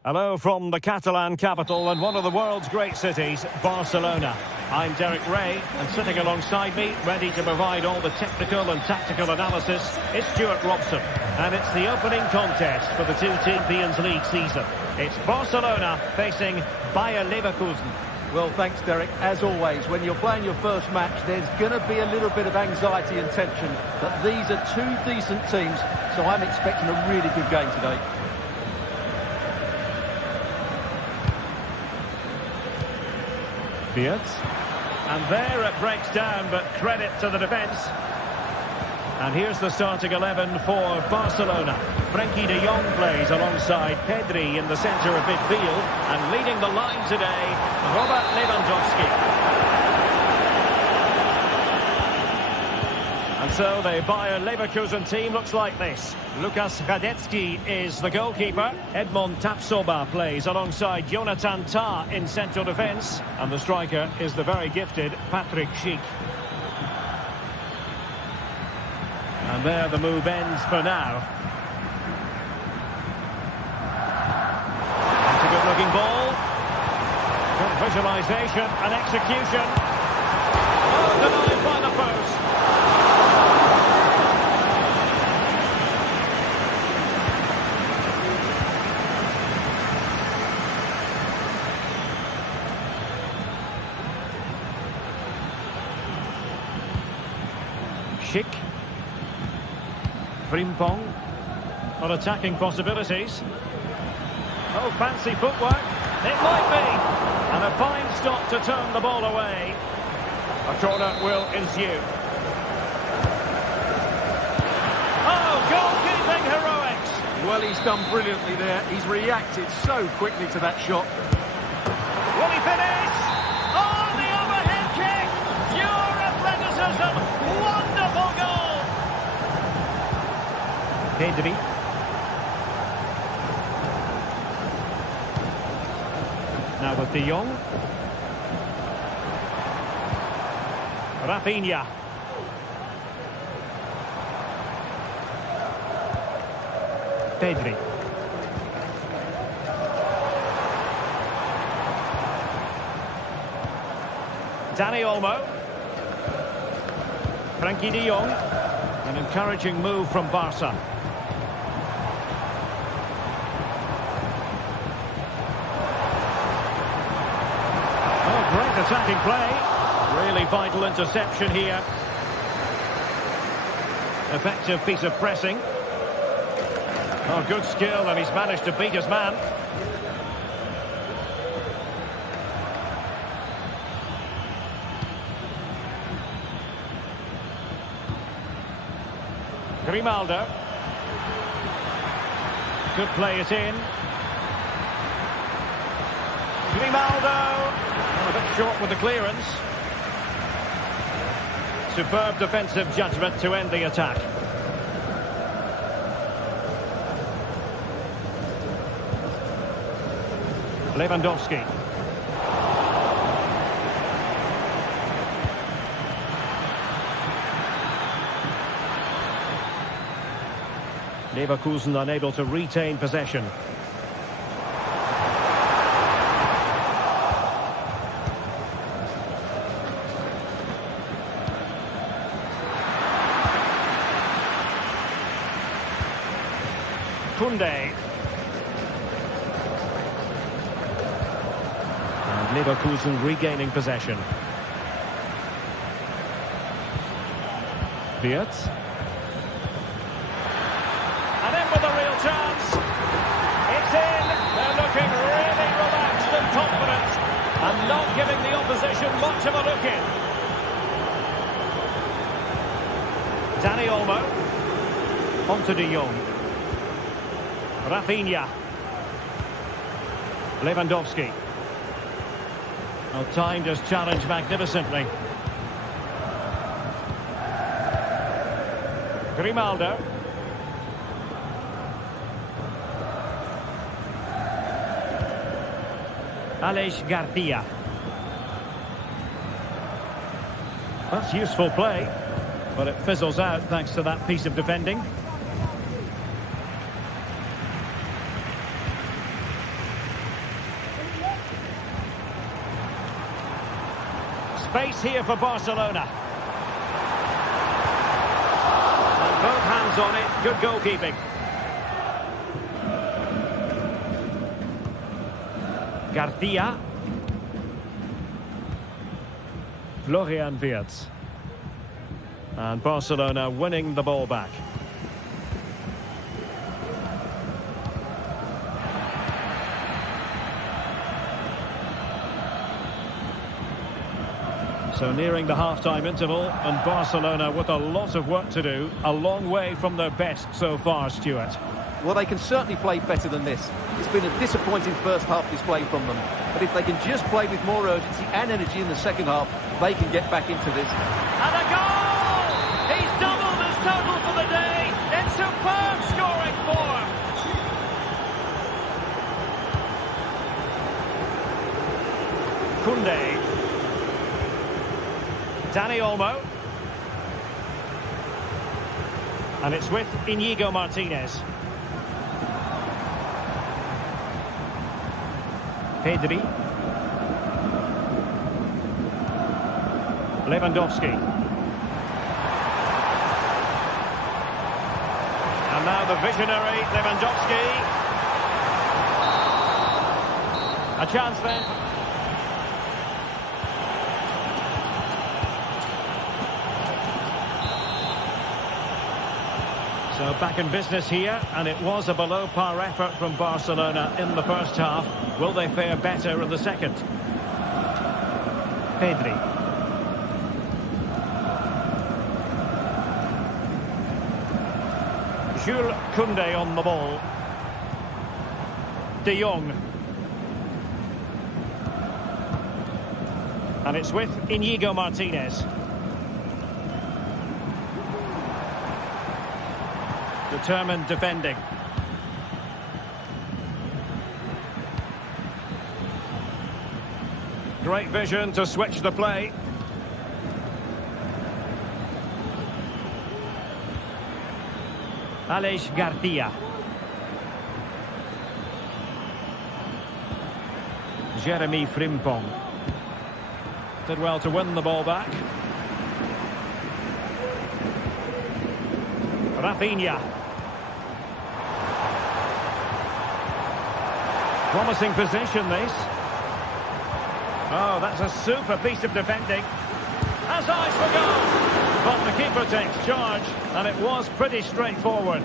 Hello from the Catalan capital and one of the world's great cities, Barcelona. I'm Derek Ray, and sitting alongside me, ready to provide all the technical and tactical analysis, is Stuart Robson. And it's the opening contest for the two Champions League season. It's Barcelona facing Bayer Leverkusen. Well, thanks, Derek. As always, when you're playing your first match, there's going to be a little bit of anxiety and tension. But these are two decent teams, so I'm expecting a really good game today. Fiat. And there it breaks down, but credit to the defence. And here's the starting 11 for Barcelona. Frenkie de Jong plays alongside Pedri in the centre of midfield. And leading the line today, Robert Lewandowski. And so the Bayer Leverkusen team looks like this. Lukas Radetzky is the goalkeeper. Edmond Tapsoba plays alongside Jonathan Tah in central defence. And the striker is the very gifted Patrick Schick. And there the move ends for now. It's a good-looking ball. Good visualisation and execution. Oh, denied by the post. Schick. Frimpong. On attacking possibilities. Oh, fancy footwork. It might be. And a fine stop to turn the ball away. A corner will ensue. Oh, goalkeeping heroics. Well, he's done brilliantly there. He's reacted so quickly to that shot. Will he finish? Oh, the overhead kick! Pure athleticism! Wonderful goal! Pedri. Now with De Jong. Rafinha. Pedri. Dani Olmo. Frankie De Jong. An encouraging move from Barca. Oh, great attacking play. Really vital interception here. Effective piece of pressing. Oh, good skill, and he's managed to beat his man. Grimaldo. Could play it in. Grimaldo. Oh, a bit short with the clearance. Superb defensive judgment to end the attack. Lewandowski. Leverkusen unable to retain possession. Kunde. And Leverkusen regaining possession. Wirtz. And in with a real chance. It's in. They're looking really relaxed and confident. And not giving the opposition much of a look in. Dani Olmo. On to De Jong. Rafinha. Lewandowski. Well, timed his challenge magnificently. Grimaldo. Aleix Garcia. That's useful play, but it fizzles out thanks to that piece of defending. Space here for Barcelona. And both hands on it. Good goalkeeping. Garcia. Florian Wirtz. And Barcelona winning the ball back. So nearing the half-time interval, and Barcelona with a lot of work to do. A long way from their best so far, Stuart. Well, they can certainly play better than this. It's been a disappointing first half display from them. But if they can just play with more urgency and energy in the second half, they can get back into this. And a goal! He's doubled his total for the day in superb scoring form. Kunde. Dani Olmo. And it's with Íñigo Martínez. Pedri. Lewandowski. And now the visionary Lewandowski. A chance then. So back in business here, and it was a below-par effort from Barcelona in the first half. Will they fare better in the second? Pedri. Jules Koundé on the ball. De Jong. And it's with Inigo Martinez. Determined defending. Great vision to switch the play. Aleix Garcia. Jeremy Frimpong. Did well to win the ball back. Rafinha. Promising position, this. Oh, that's a super piece of defending. Has eyes for goal. But the keeper takes charge, and it was pretty straightforward.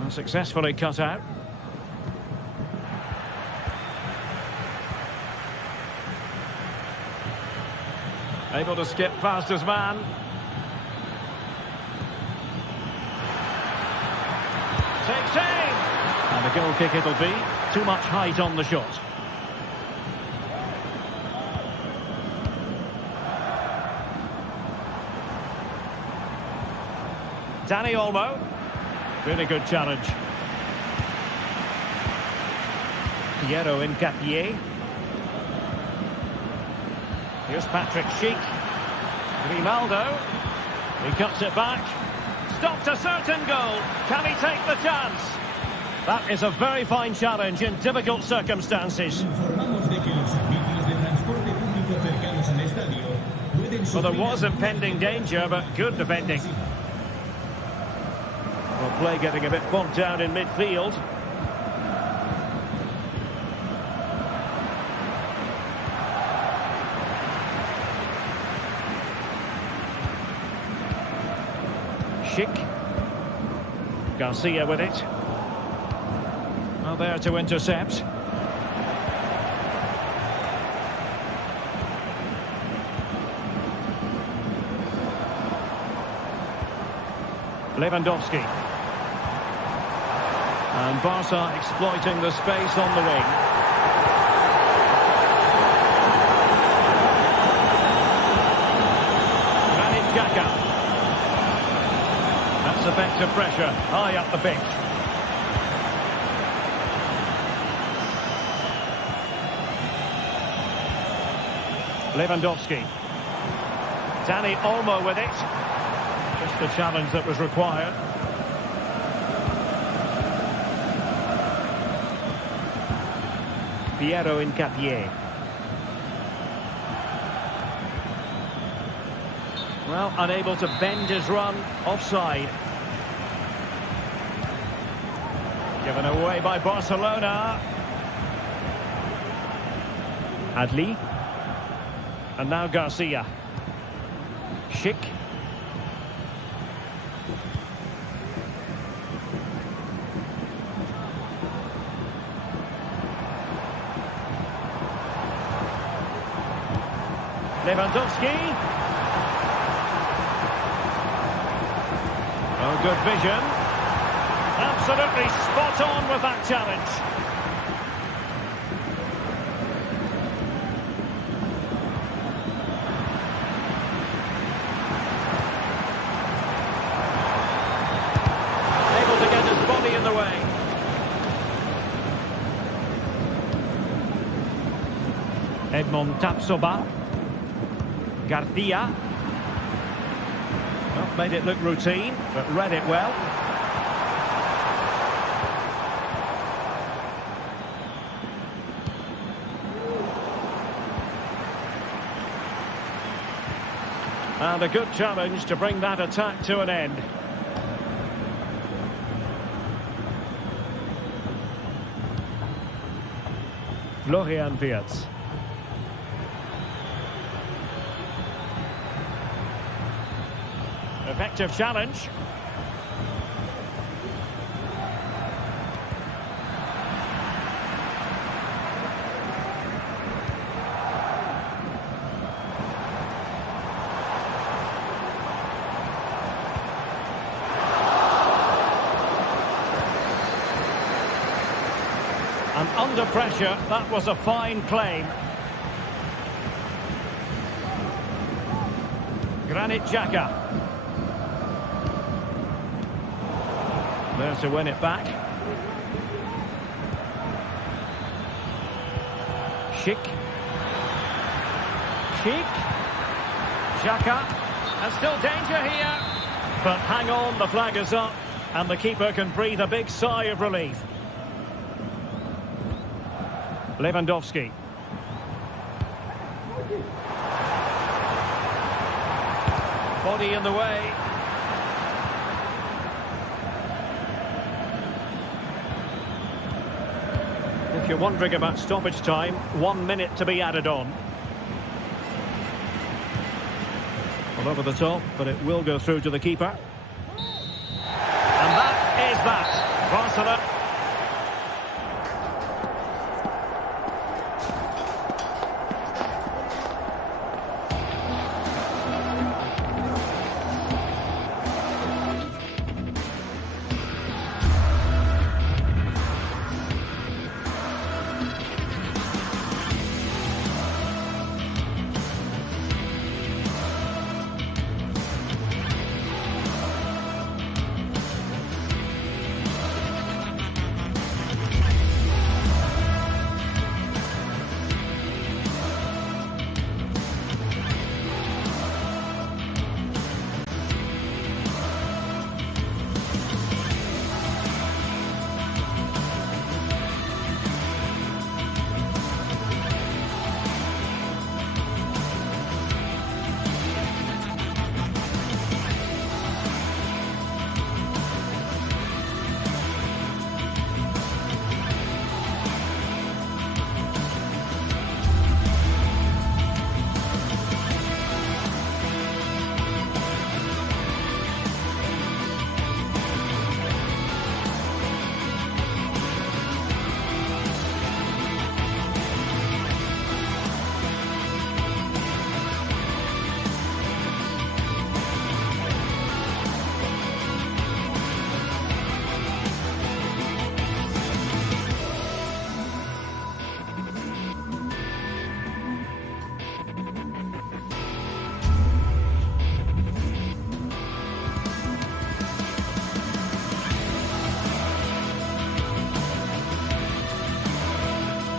And successfully cut out. Able to skip past his man. Takes aim. And a goal kick it'll be. Too much height on the shot. Dani Olmo. Really good challenge. Piero Hincapié. Here's Patrick Schick. Grimaldo. He cuts it back. Stopped a certain goal. Can he take the chance? That is a very fine challenge in difficult circumstances. Well, there was impending danger, but good defending. Well, play getting a bit bogged down in midfield. Schick. Garcia with it. Well, there to intercept. Lewandowski. And Barca exploiting the space on the wing. Granit Xhaka. That's effective pressure high up the pitch. Lewandowski. Dani Olmo with it. Just the challenge that was required. Piero Hincapié. Well, unable to bend his run, offside. Given away by Barcelona. Adli. And now Garcia. Schick. Lewandowski. Oh, good vision. Absolutely spot on with that challenge. Able to get his body in the way. Edmond Tapsoba. Garcia. Well, made it look routine, but read it well. And a good challenge to bring that attack to an end. Florian Wirtz. Effective challenge. And under pressure, that was a fine claim. Granit Xhaka. There to win it back. Schick. Xhaka. And still danger here. But hang on, the flag is up. And the keeper can breathe a big sigh of relief. Lewandowski. Body in the way. If you're wondering about stoppage time, 1 minute to be added on. Well, over the top, but it will go through to the keeper. And that is that. Barcelona.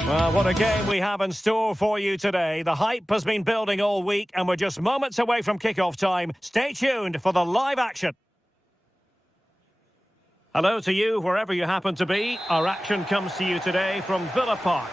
Well, what a game we have in store for you today. The hype has been building all week and we're just moments away from kickoff time. Stay tuned for the live action. Hello to you, wherever you happen to be. Our action comes to you today from Villa Park.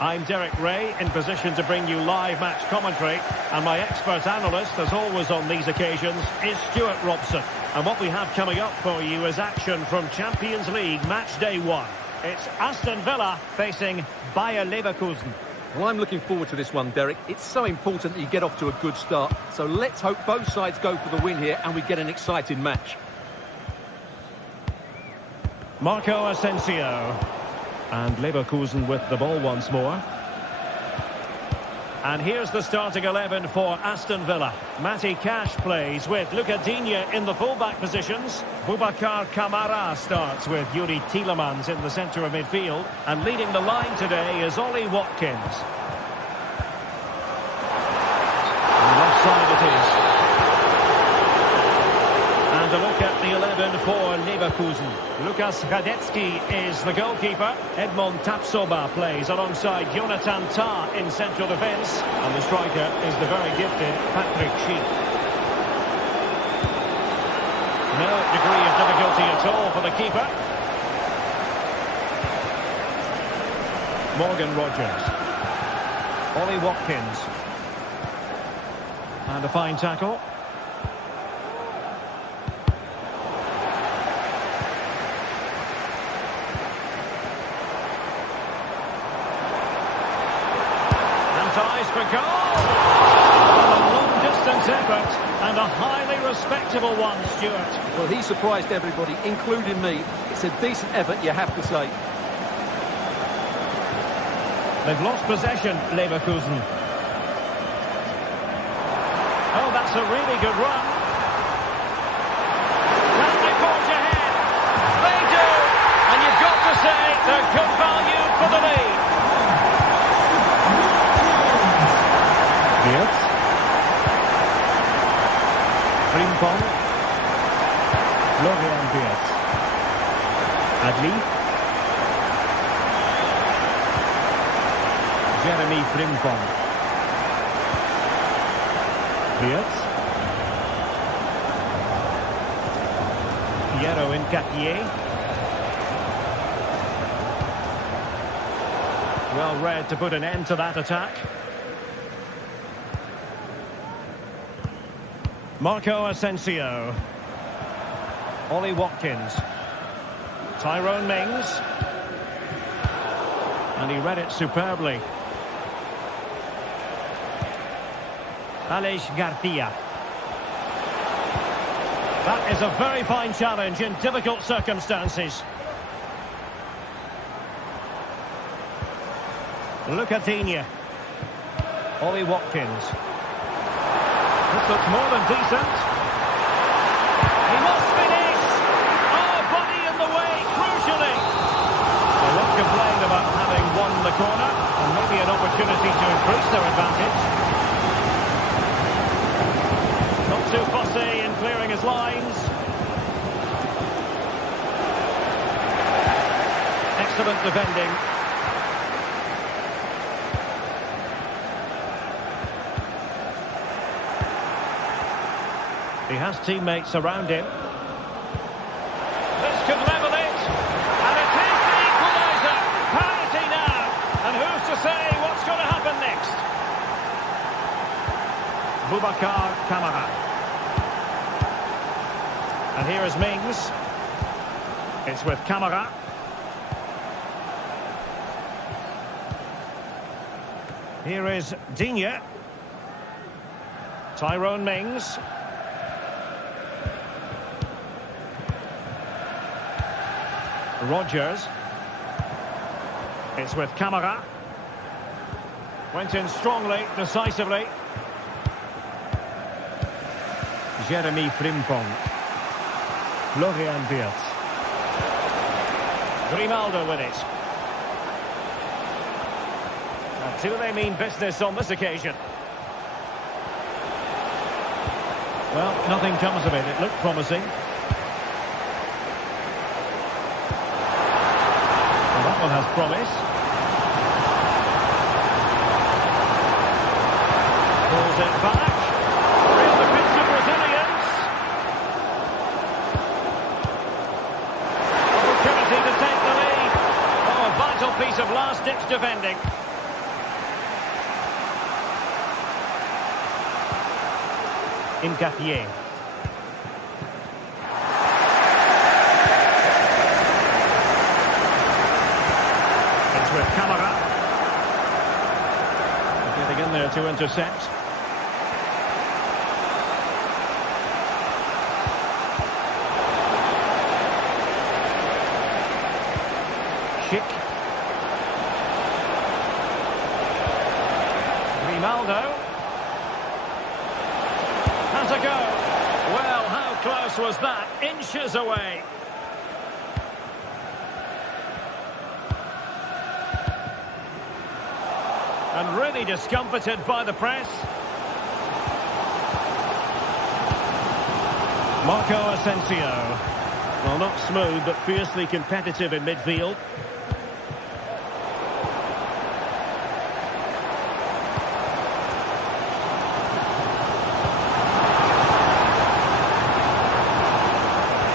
I'm Derek Ray, in position to bring you live match commentary. And my expert analyst, as always on these occasions, is Stuart Robson. And what we have coming up for you is action from Champions League match day 1. It's Aston Villa facing Bayern Leverkusen. Well, I'm looking forward to this one, Derek. It's so important that you get off to a good start. So let's hope both sides go for the win here and we get an exciting match. Marco Asensio. And Leverkusen with the ball once more. And here's the starting 11 for Aston Villa. Matty Cash plays with Luca Digne in the fullback positions. Boubacar Kamara starts with Yuri Tielemans in the centre of midfield. And leading the line today is Ollie Watkins. And offside it is. And a look at the 11 for Leverkusen. Lukas Radetzky is the goalkeeper. Edmond Tapsoba plays alongside Jonathan Tah in central defence. And the striker is the very gifted Patrick Schick. No degree of difficulty at all for the keeper. Morgan Rogers. Ollie Watkins. And a fine tackle. Ties for goal! A long-distance effort, And a highly respectable one, Stuart. Well, he surprised everybody, including me. It's a decent effort, you have to say. They've lost possession, Leverkusen. Oh, that's a really good run. Can they forge ahead? They do! And you've got to say they're good value for the lead. Wirtz. Frimpong. Florian Wirtz. Adli. Jeremy Frimpong. Wirtz. Piero Nketiah. Well read to put an end to that attack. Marco Asensio. Ollie Watkins. Tyrone Mings. And he read it superbly. Aleix Garcia. That is a very fine challenge in difficult circumstances. Lucatinia. Ollie Watkins. This looks more than decent. He must finish! Oh, body in the way, crucially. They won't complain about having won the corner, and maybe an opportunity to increase their advantage. Not too fussy in clearing his lines. Excellent defending. He has teammates around him. This could level it. And it is the equaliser. Parity now. And who's to say what's going to happen next? Boubacar Kamara. And here is Mings. It's with Kamara. Here is Digne. Tyrone Mings. Rodgers. It's with Kamara. Went in strongly, decisively. Jeremy Frimpong. Florian Wirtz. Grimaldo with it. And do they mean business on this occasion? Well, nothing comes of it. It looked promising. That one has promise. Pulls it back. Real defensive resilience. Opportunity to take the lead. Oh, a vital piece of last-ditch defending. Nketiah. With Kamara. Getting in there to intercept. Schick. Grimaldo. Has a go. Well, how close was that? Inches away. And really discomfited by the press. Marco Asensio. Well, not smooth, but fiercely competitive in midfield.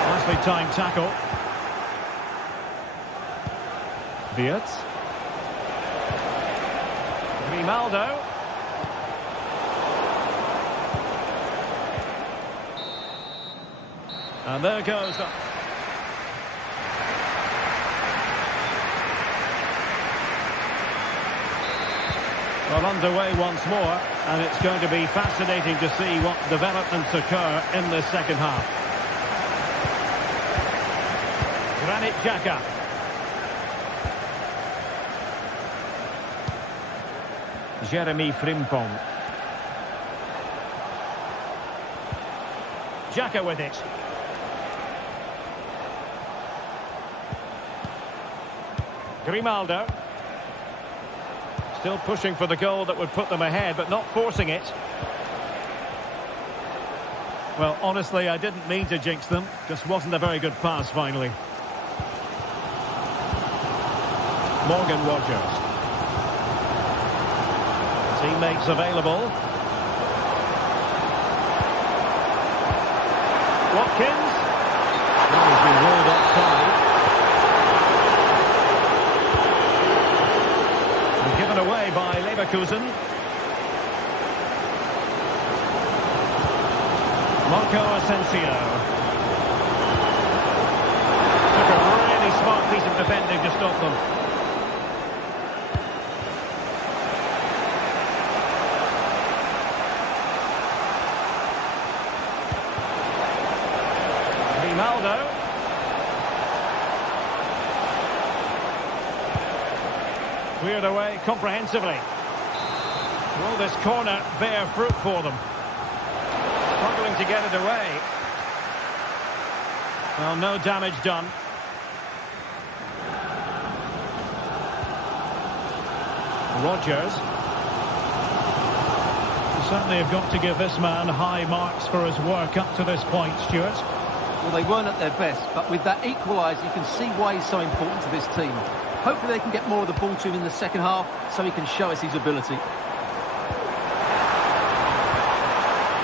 Nicely timed tackle. Wirtz. Grimaldo. And there goes the... Well, underway once more, and it's going to be fascinating to see what developments occur in the second half. Granit Xhaka. Jeremy Frimpong. Xhaka with it. Grimaldo. Still pushing for the goal that would put them ahead, but not forcing it. Well, honestly, I didn't mean to jinx them. Just wasn't a very good pass, finally. Morgan Rogers. Teammates available. Watkins. That has been ruled offside. And given away by Leverkusen. Marco Asensio. Took a really smart piece of defending to stop them. Grimaldo. Cleared away comprehensively. Will this corner bear fruit for them? Struggling to get it away. Well, no damage done. Rogers. You certainly have got to give this man high marks for his work up to this point, Stuart. Well, they weren't at their best, but with that equaliser, you can see why he's so important to this team. Hopefully they can get more of the ball to him in the second half so he can show us his ability.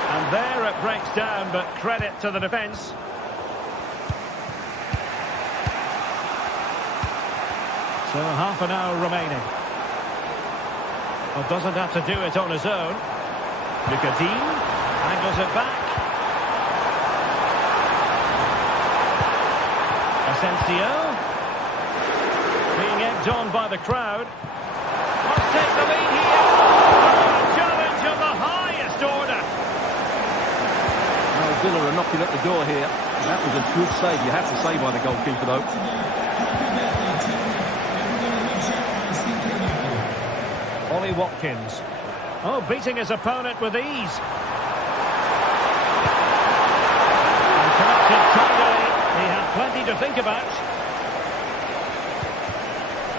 And there it breaks down, but credit to the defence. So half an hour remaining. Well, doesn't have to do it on his own. Lucadine angles it back. Asensio. Being egged on by the crowd. Must take the lead here. Oh, a challenge of the highest order. Well, Villa are knocking at the door here. That was a good save, you have to say, by the goalkeeper, though. Ollie Watkins. Oh, beating his opponent with ease. And connected tidily. He had plenty to think about.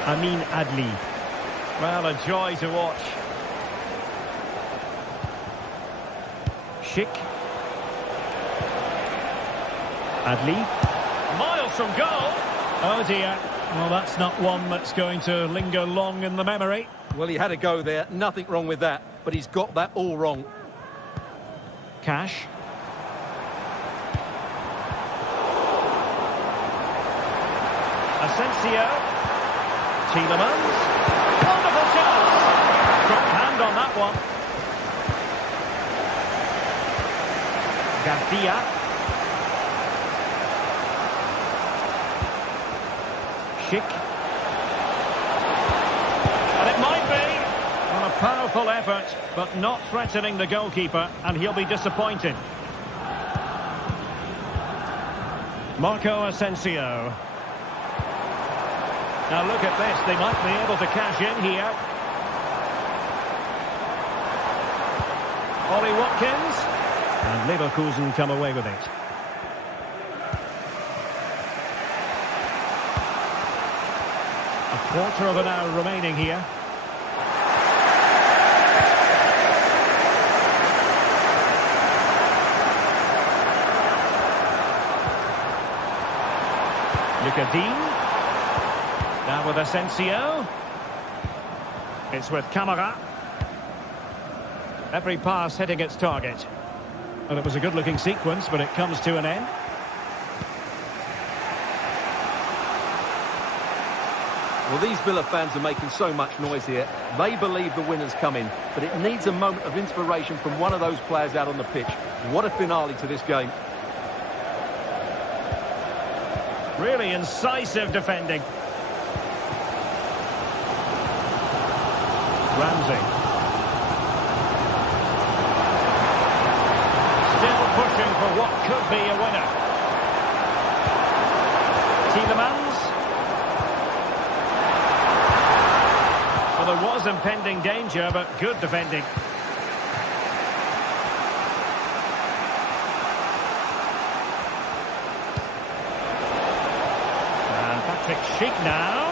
Amin Adli. Well, a joy to watch. Schick. Adli. Miles from goal. Oh dear. Well, that's not one that's going to linger long in the memory. Well, he had a go there. Nothing wrong with that. But he's got that all wrong. Cash. Asensio. Tielemans. Wonderful chance. Strong hand on that one. Garcia. Schick. And it might be. Well, a powerful effort, but not threatening the goalkeeper, and he'll be disappointed. Marco Asensio. Now look at this, they might be able to cash in here. Ollie Watkins. And Leverkusen come away with it. A quarter of an hour remaining here. Lucadine. Now with Asensio. It's with Camara. Every pass hitting its target. Well, it was a good-looking sequence, but it comes to an end. Well, these Villa fans are making so much noise here. They believe the winner's coming, but it needs a moment of inspiration from one of those players out on the pitch. What a finale to this game. Really incisive defending. Ramsey. could be a winner. Tielemans. Well, there was impending danger, but good defending. And Patrick Schick now.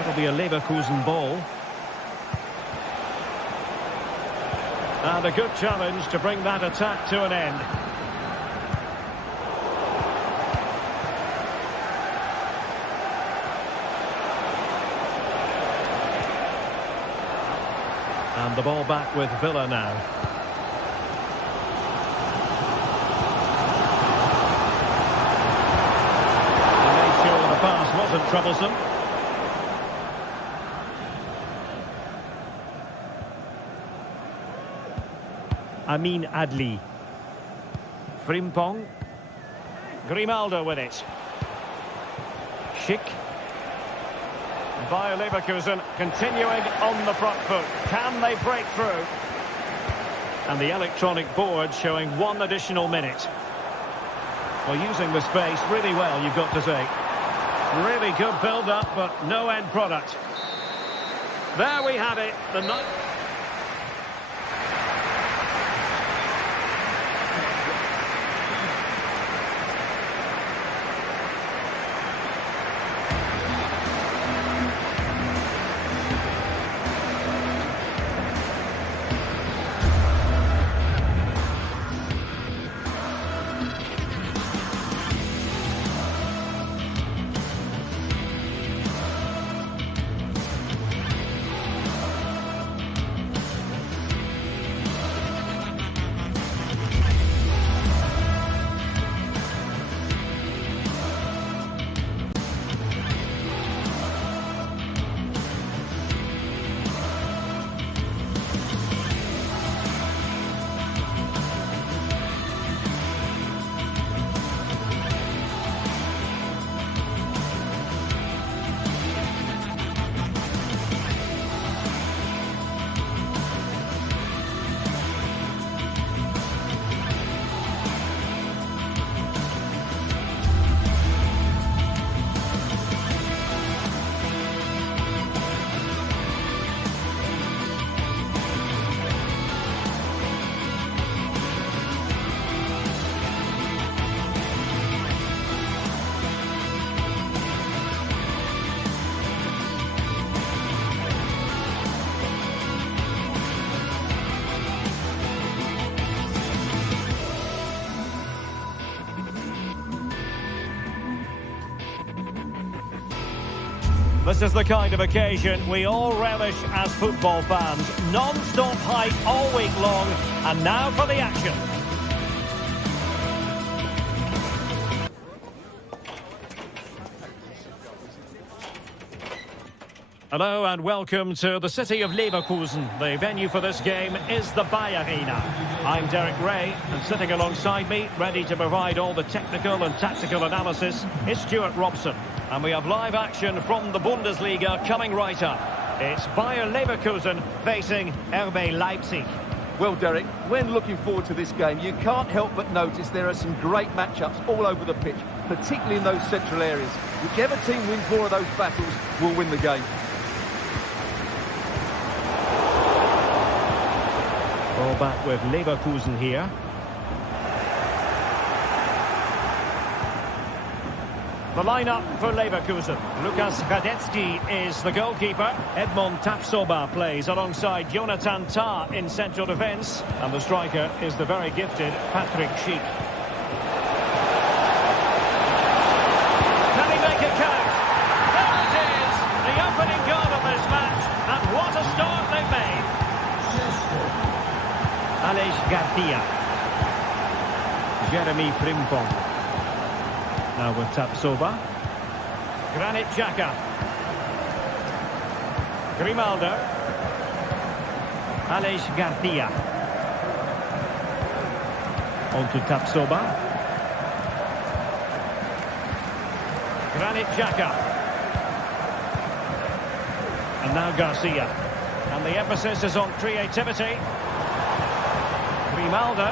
It'll be a Leverkusen ball. And a good challenge to bring that attack to an end. And the ball back with Villa now. They made sure the pass wasn't troublesome. Amin Adli. Frimpong. Grimaldo with it. Schick. Bayer Leverkusen continuing on the front foot. Can they break through? And the electronic board showing 1 additional minute. Well, using the space really well, you've got to say. Really good build-up, but no end product. There we have it. The night. This is the kind of occasion we all relish as football fans. Non-stop hype all week long, and now for the action. Hello and welcome to the city of Leverkusen. The venue for this game is the Bayern Arena. I'm Derek Ray, and sitting alongside me, ready to provide all the technical and tactical analysis, is Stuart Robson. And we have live action from the Bundesliga coming right up. It's Bayer Leverkusen facing RB Leipzig. Well, Derek, when looking forward to this game, you can't help but notice there are some great matchups all over the pitch, particularly in those central areas. Whichever team wins more of those battles will win the game. Ball back with Leverkusen here. The lineup for Leverkusen. Lukas Radetzky is the goalkeeper. Edmond Tapsoba plays alongside Jonathan Tah in central defence. And the striker is the very gifted Patrick Schick. Can he make it count? There it is! The opening goal of this match. And what a start they've made. Aleix Garcia. Jeremy Frimpong. Now with Tapsoba. Granit Xhaka. Grimaldo. Aleix Garcia. On to Tapsoba. Granit Xhaka. And now Garcia. And the emphasis is on creativity. Grimaldo.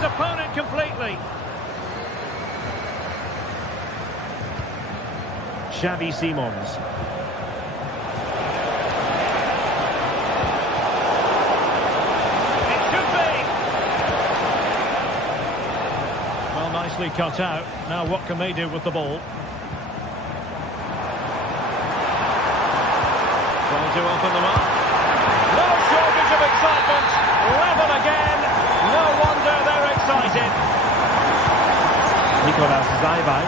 his opponent completely. Xavi Simons. It should be. Well, nicely cut out. Now what can they do with the ball? Trying to open them up. No shortage of excitement. Level again. No wonder they're excited. Nicolas Zaivai.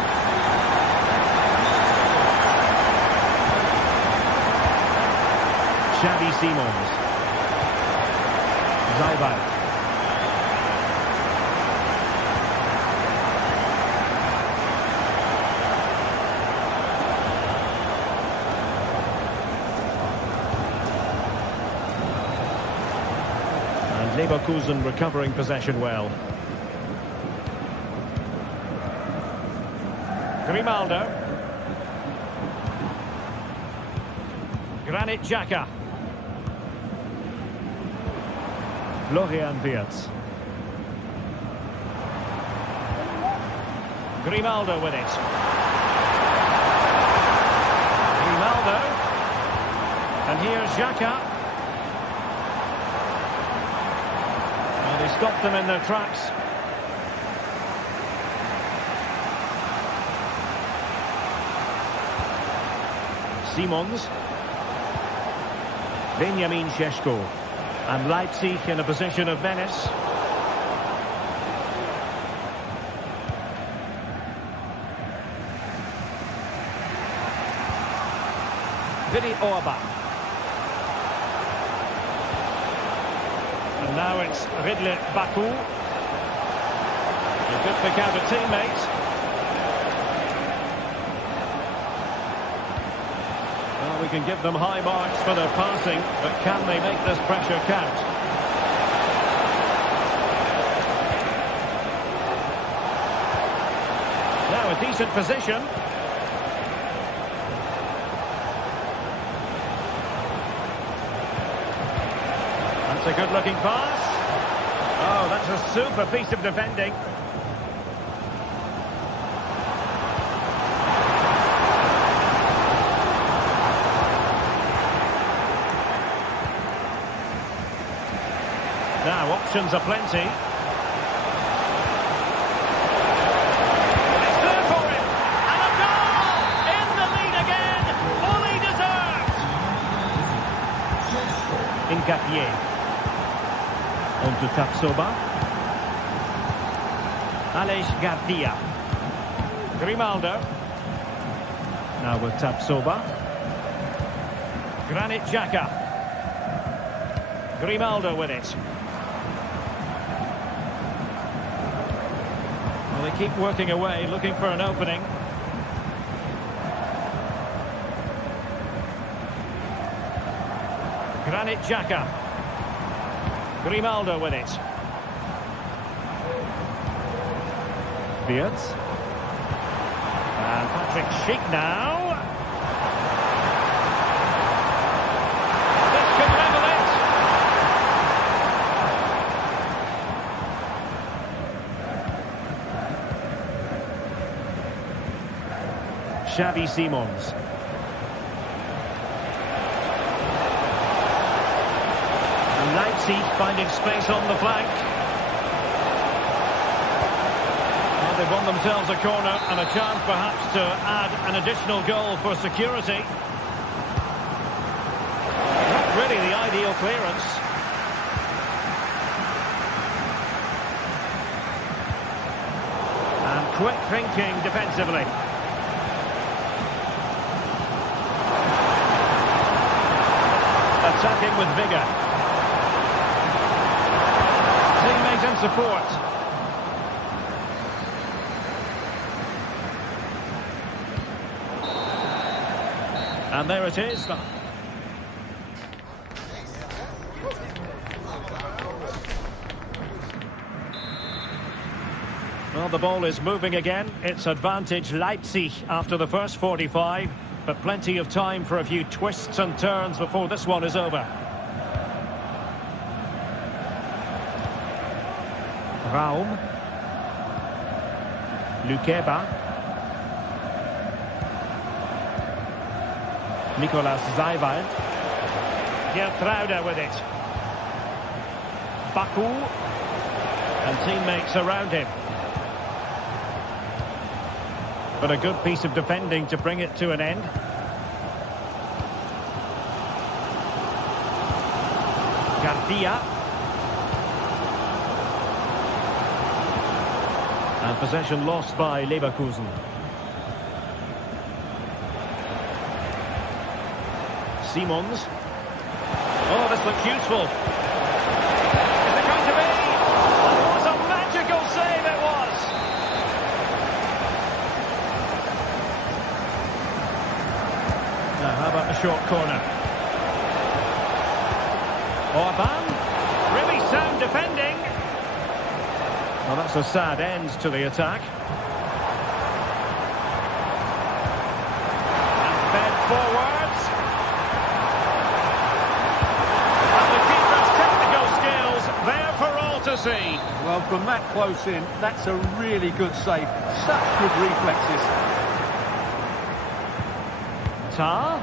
Xavi Simons. Zaivai. Leverkusen recovering possession well. Grimaldo. Granit Xhaka. Florian Wirtz. Grimaldo with it. Grimaldo. And here's Xhaka. They stopped them in their tracks. Simons. Benjamin Šeško. And Leipzig in a position of menace. Vili Orba. And now it's Ridley Baku. A good pick out of teammates. Well, we can give them high marks for their passing, but can they make this pressure count? Now a decent position. That's a good-looking pass. Oh, that's a super piece of defending. Now, options are plenty. It's there for him. And a goal! In the lead again. Fully deserved. Incapié. On to Tapsoba. Aleix Garcia. Grimaldo. Now with Tapsoba. Granit Xhaka. Grimaldo with it. Well, they keep working away, looking for an opening. Granit Xhaka. Grimaldo with it. Wirtz. And Patrick Schick now. This could level it. Xavi Simons. Leipzig finding space on the flank. Well, they've won themselves a corner and a chance perhaps to add an additional goal for security. Not really the ideal clearance. And quick thinking defensively. Attacking with vigour. Teammate and support. And there it is. Well, the ball is moving again. It's advantage Leipzig after the first 45, but plenty of time for a few twists and turns before this one is over. Raum. Lukeba. Nicolas Seiwald. Gertruida with it. Baku. And teammates around him. But a good piece of defending to bring it to an end. Garcia. And possession lost by Leverkusen. Simons. Oh, this looks useful. Is it going to be? That was a magical save, it was. Now, how about the short corner? Orban. Really sound defending. Well, that's a sad end to the attack. And fed forwards. And the keeper's technical skills there for all to see. Well, from that close in, that's a really good save. Such good reflexes. Tah.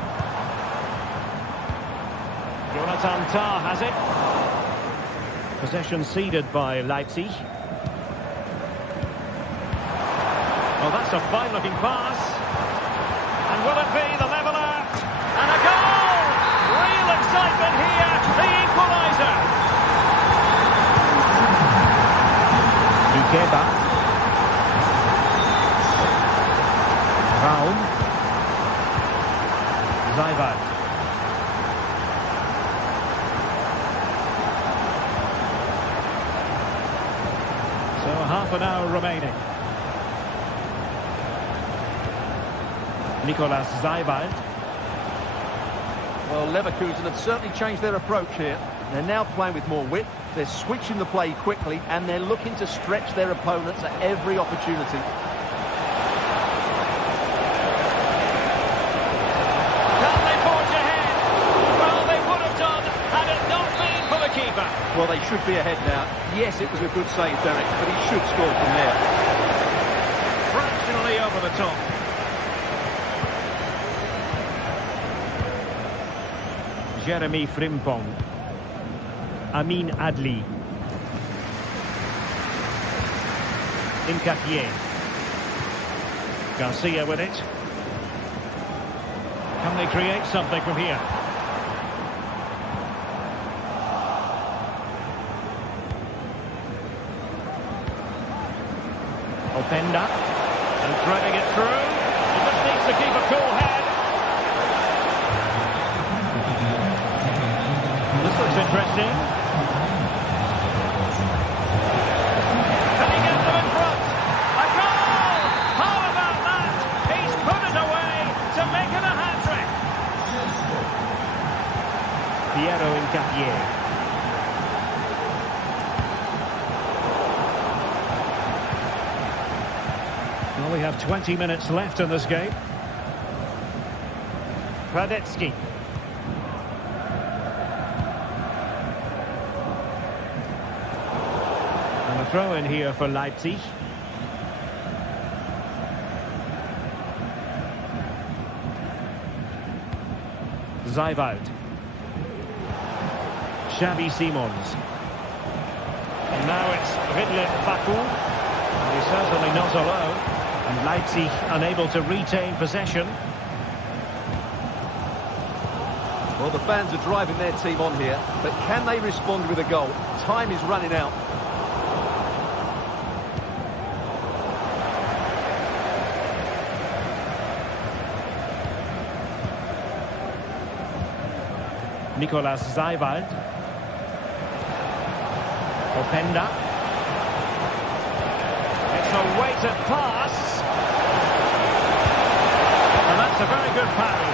Jonathan Tah has it. Possession ceded by Leipzig. Oh, that's a fine-looking pass. And will it be the leveller? And a goal! Real excitement here, the equaliser. Lukeba. Raum. Seiwald. So half an hour remaining. Nicolas Seiwald. Well, Leverkusen have certainly changed their approach here. They're now playing with more width, they're switching the play quickly, and they're looking to stretch their opponents at every opportunity. Can they forge ahead? Well, they would have done had it not been for the keeper. Well, they should be ahead now. Yes, it was a good save, Derek, but he should score from there. Fractionally over the top. Jeremy Frimpong. Amin Adli. Nketiah. Garcia with it. Can they create something from here? Openda. And threading it through. He just needs to keep a cool head. This looks interesting. Can he get them in front? A goal! How about that? He's put it away to make it a hat-trick. Piero Nketiah. Well, we have 20 minutes left in this game. Radetsky. And a throw in here for Leipzig. Seiwald. Xavi Simons. And now it's Ridley Baku. He's certainly not alone. And Leipzig unable to retain possession. Well, the fans are driving their team on here, but can they respond with a goal? Time is running out. Nicolas Seiwald. Openda. It's a weighted pass. And that's a very good parry.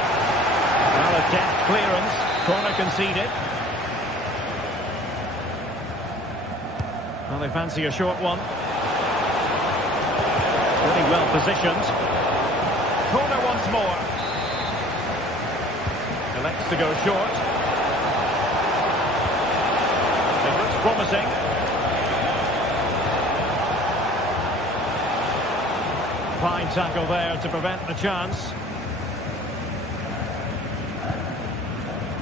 Well, a deft clearance. Corner conceded. Well, they fancy a short one. Really well positioned. Corner once more. Elects to go short. It looks promising. Fine tackle there to prevent the chance.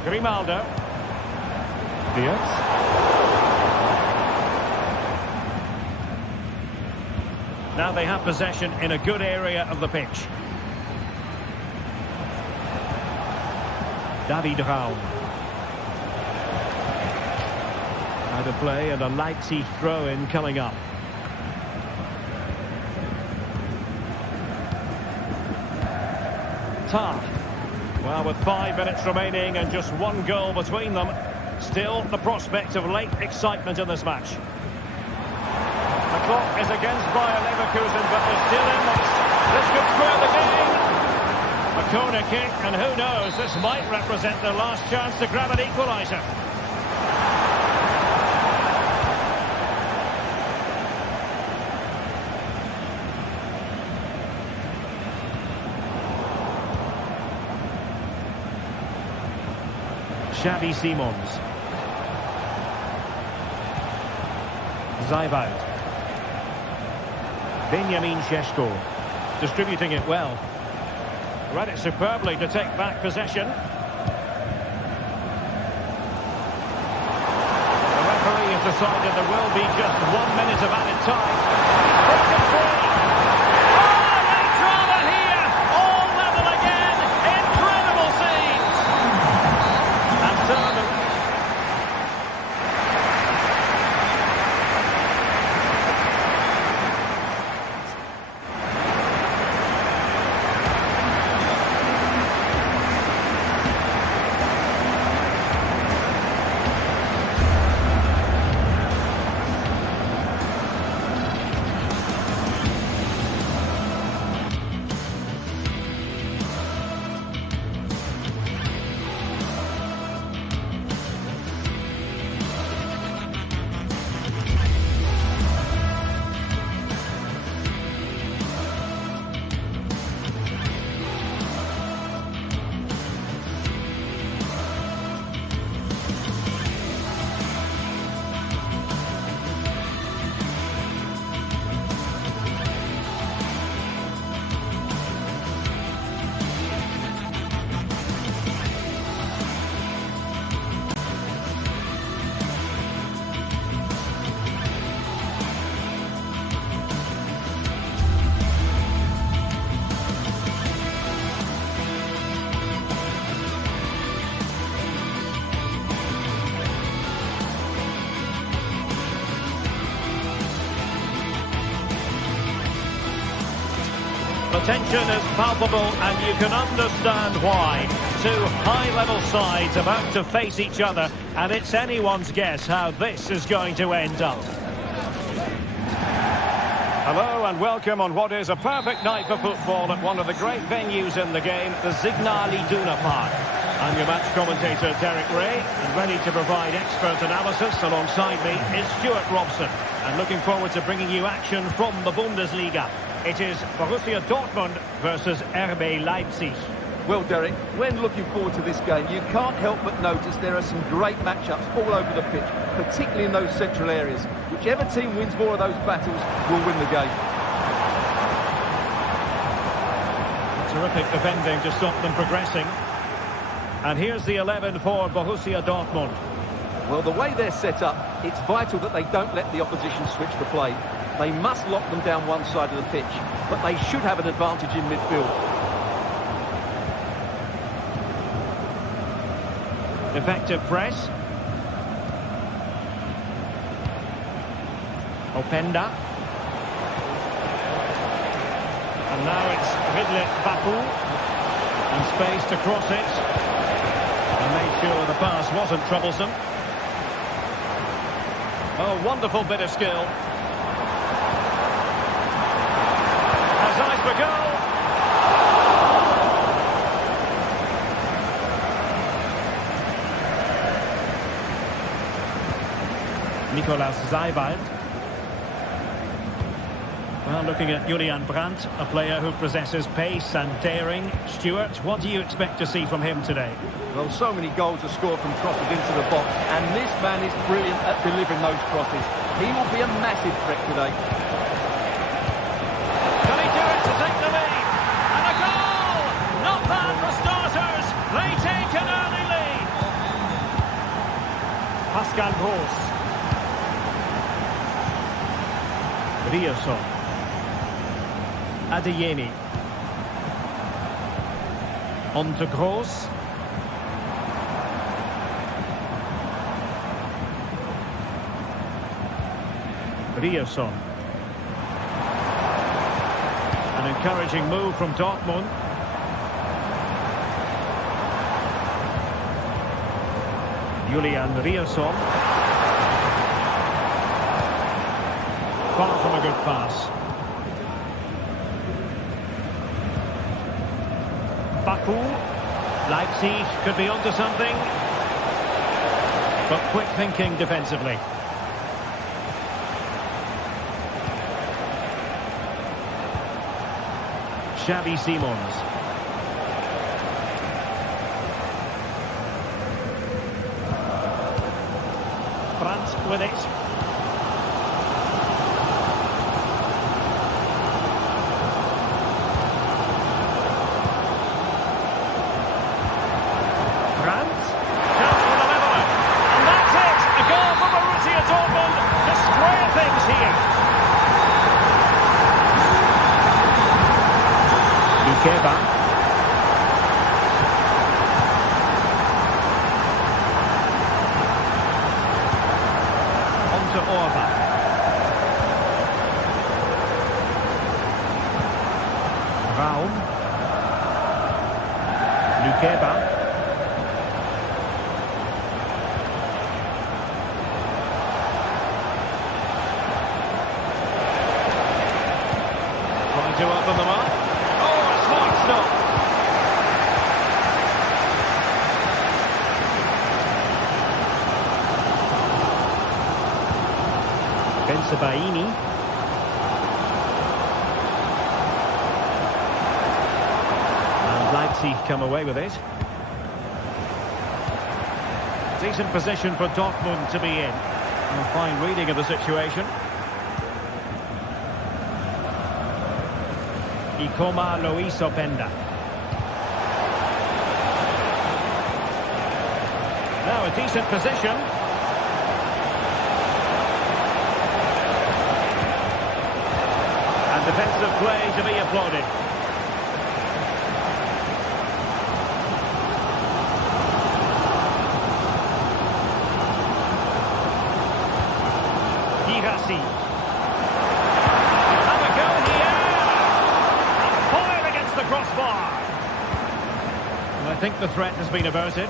Grimaldo. Diaz. Now they have possession in a good area of the pitch. David Raum. Out of play and a Leipzig throw-in coming up. Tar. Well, with 5 minutes remaining and just one goal between them, still the prospect of late excitement in this match. The clock is against Bayern Leverkusen, but they're still in this. This could square the game. A corner kick, and who knows, this might represent their last chance to grab an equaliser. Xavi Simons. Zajbald. Benjamin Šeško. Distributing it well. Read it superbly to take back possession. The referee has decided there will be just 1 minute of added time. Broken free. Oh, late drama here. All level again. Incredible scenes. And so the tension is palpable, and you can understand why. Two high-level sides about to face each other, and it's anyone's guess how this is going to end up. Hello and welcome on what is a perfect night for football at one of the great venues in the game, the Signal Iduna Park. I'm your match commentator, Derek Ray, and ready to provide expert analysis alongside me is Stuart Robson. And looking forward to bringing you action from the Bundesliga. It is Borussia Dortmund versus RB Leipzig. Well, Derek, when looking forward to this game, you can't help but notice there are some great matchups all over the pitch, particularly in those central areas. Whichever team wins more of those battles will win the game. Terrific defending to stop them progressing. And here's the 11 for Borussia Dortmund. Well, the way they're set up, it's vital that they don't let the opposition switch the play. They must lock them down one side of the pitch, but they should have an advantage in midfield. Effective press. Openda. And now it's Ridley Baku. And space to cross it. And made sure the pass wasn't troublesome. Oh, wonderful bit of skill. Has eyes for goal. Nicolas Zajbald. Well, looking at Julian Brandt, a player who possesses pace and daring. Stuart, what do you expect to see from him today? Well, so many goals are scored from crosses into the box, and this man is brilliant at delivering those crosses. He will be a massive threat today. Can he do it to take the lead? Pascal Gross. Rioson. Adeyemi. On to Gross. Rioson. An encouraging move from Dortmund. Julian Rioson. Far from a good pass. Baku. Leipzig could be onto something. But quick thinking defensively. Xavi Simons. Brandt with it. Brandt. Chance for the leveller. And that's it. A goal for Borussia Dortmund to square things here. Lukeba. On to Orba. Raum. Lukeba. Trying to open them up. Stop. Benfica. And Leipzig come away with it. Decent position for Dortmund to be in. A fine reading of the situation. Ikoma Luis Openda. Now a decent position. And defensive play to be applauded. Girassi. Crossbar. And I think the threat has been averted.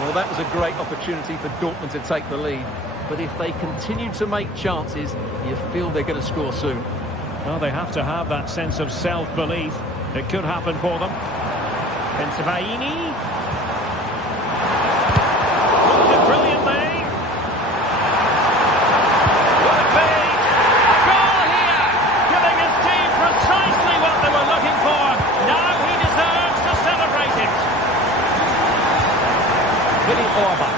Well, that was a great opportunity for Dortmund to take the lead. But if they continue to make chances, you feel they're going to score soon. Well, they have to have that sense of self-belief. It could happen for them. Benfica. Moved it brilliantly. Will it be? A goal here! Giving his team precisely what they were looking for. Now he deserves to celebrate it. Willi Orba.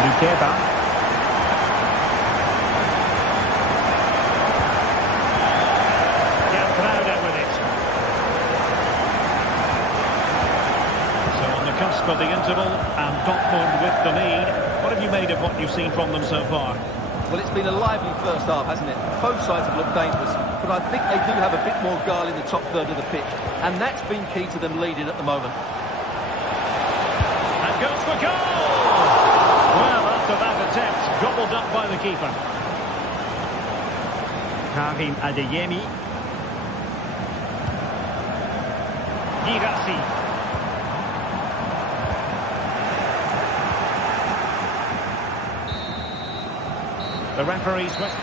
Lukeba. Geltrauda with it. So on the cusp of the interval, and Dortmund with the lead. What have you made of what you've seen from them so far? Well, it's been a lively first half, hasn't it? Both sides have looked dangerous, but I think they do have a bit more guile in the top third of the pitch, and that's been key to them leading at the moment. And goes for goal! Well, after that attempt, gobbled up by the keeper. Karim Adeyemi. Girassi. The referee's with.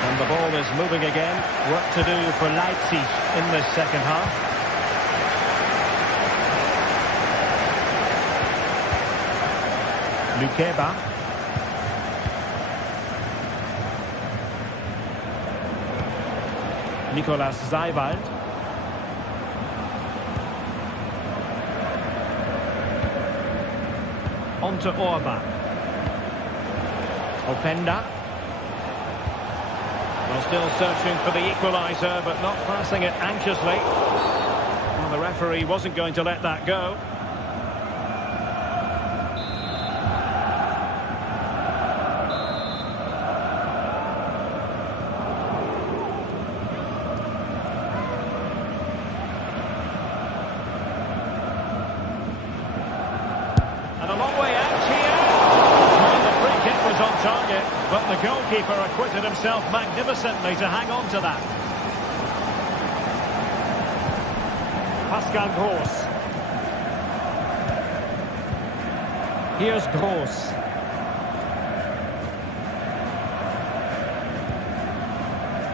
And the ball is moving again. Work to do for Leipzig in this second half. Lukeba. Nicolas Seiwald. On to Orba. Openda. Well, still searching for the equaliser, but not passing it anxiously. Well, the referee wasn't going to let that go. And a long way out here. Well, the free kick was on target, but the goalkeeper acquitted himself magnificently to hang on to that. Pascal Gross. Here's Gross.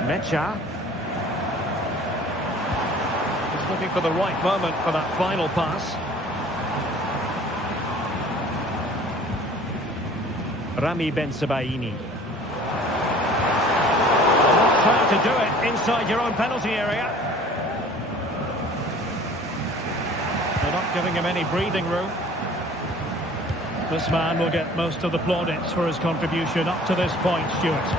Mecha. He's looking for the right moment for that final pass. Rami Ben-Sebaini. Trying to do it inside your own penalty area. They're not giving him any breathing room. This man will get most of the plaudits for his contribution up to this point, Stuart.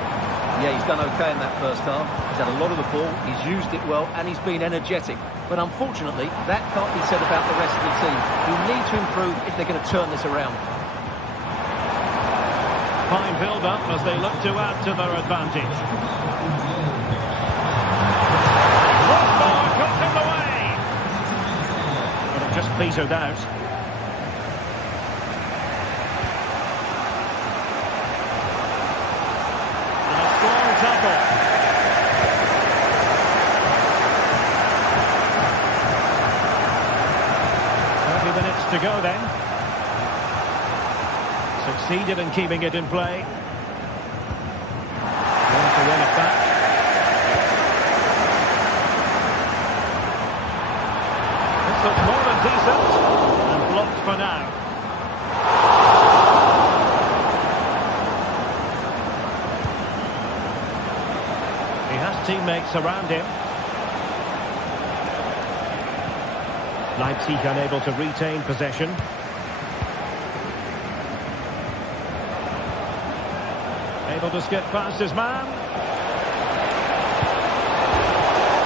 Yeah, he's done okay in that first half. He's had a lot of the ball, he's used it well, and he's been energetic. But unfortunately, that can't be said about the rest of the team, who need to improve if they're going to turn this around. Fine build-up as they look to add to their advantage. Crossbar got in the way. But it just petered out. And a strong tackle. 30 minutes to go then. Succeeded in keeping it in play. Want to win it back. This looks more than decent. And blocked for now. He has teammates around him. Leipzig unable to retain possession. Able to skip past his man.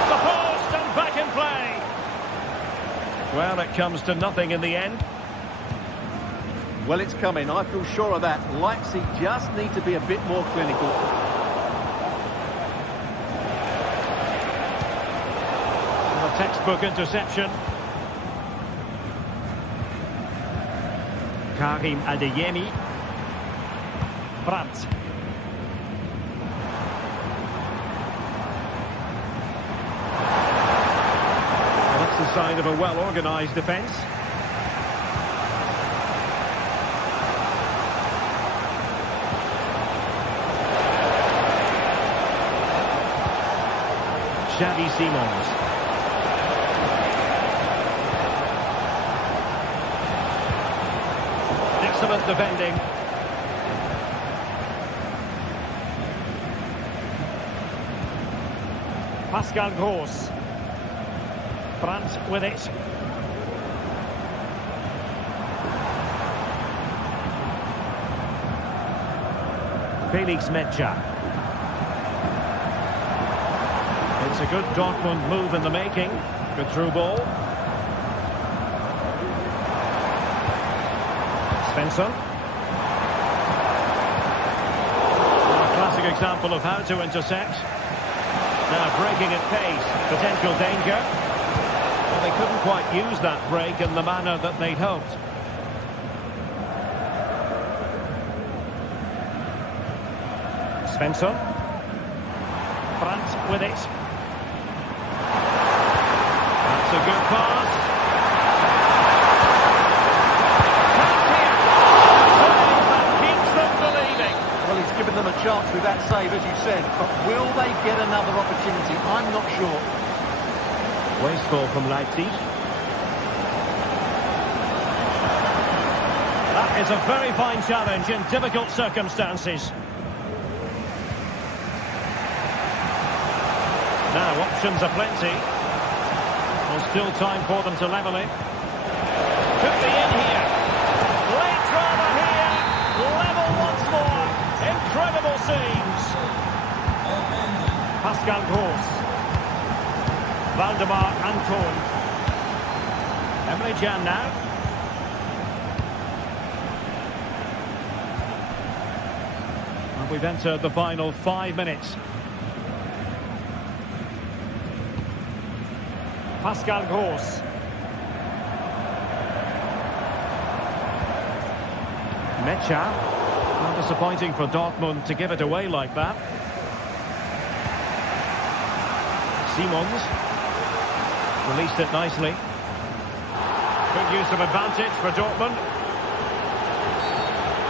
The post and back in play. Well, it comes to nothing in the end. Well, it's coming. I feel sure of that. Leipzig just need to be a bit more clinical. And a textbook interception. Karim Adeyemi. Brandt. The sign of a well-organised defence. Xavi Simons. Excellent defending. Pascal Gross. Brandt with it. Felix Mecha. It's a good Dortmund move in the making. Good through ball. Svensson. A classic example of how to intercept. Now breaking at pace. Potential danger. Well, they couldn't quite use that break in the manner that they'd hoped. Svensson. Brandt with it. That's a good pass. That keeps them believing. Well, he's given them a chance with that save, as you said. But will they get another opportunity? I'm not sure. Wasteful from Leipzig. That is a very fine challenge in difficult circumstances. Now, options are plenty. There's still time for them to level it. Could be in here. Late drama here. Level once more. Incredible scenes. Pascal Gross. Waldemar Anton. Emre Can now. And we've entered the final 5 minutes. Pascal Gross. Mecha. Not disappointing for Dortmund to give it away like that. Simons. Released it nicely. Good use of advantage for Dortmund.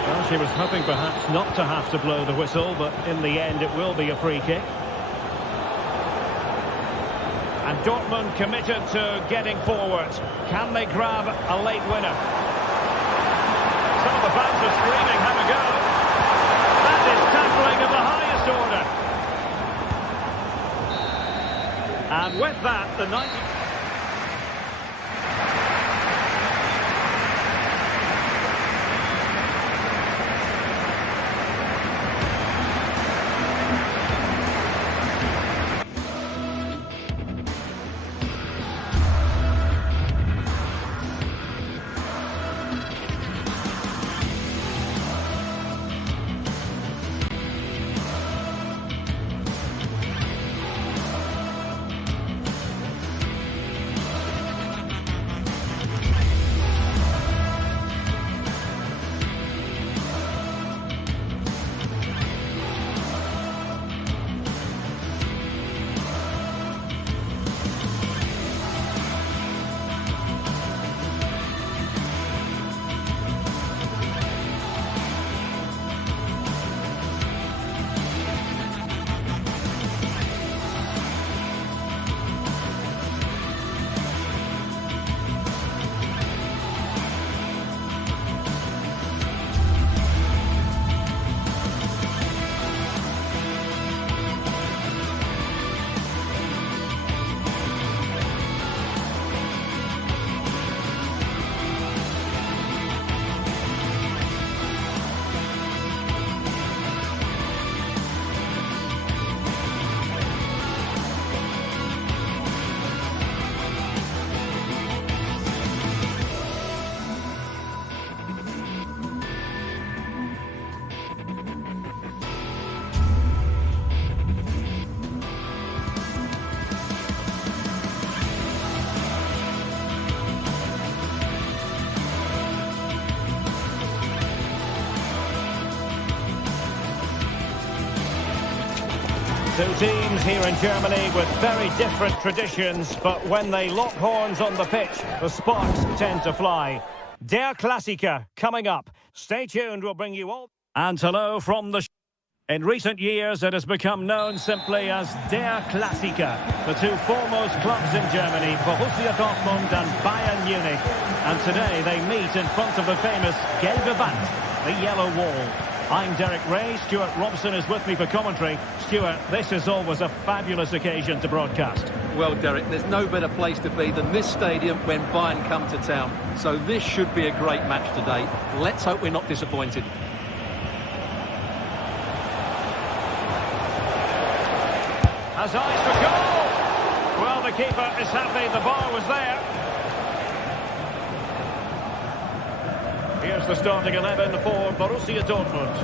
Well, she was hoping perhaps not to have to blow the whistle, but in the end it will be a free kick. And Dortmund committed to getting forward. Can they grab a late winner? Some of the fans are screaming, have a go. That is tackling of the highest order. And with that, the 90... Two teams here in Germany with very different traditions, but when they lock horns on the pitch, the sparks tend to fly. Der Klassiker coming up. Stay tuned, we'll bring you all. And hello from the... In recent years, it has become known simply as Der Klassiker. The two foremost clubs in Germany, Borussia Dortmund and Bayern Munich. And today they meet in front of the famous Gelbe Wand, the yellow wall. I'm Derek Ray. Stuart Robson is with me for commentary. Stuart, this is always a fabulous occasion to broadcast. Well, Derek, there's no better place to be than this stadium when Bayern come to town. So this should be a great match today. Let's hope we're not disappointed. Has eyes for goal. Well, the keeper is happy the bar was there. Here's the starting 11 for Borussia Dortmund.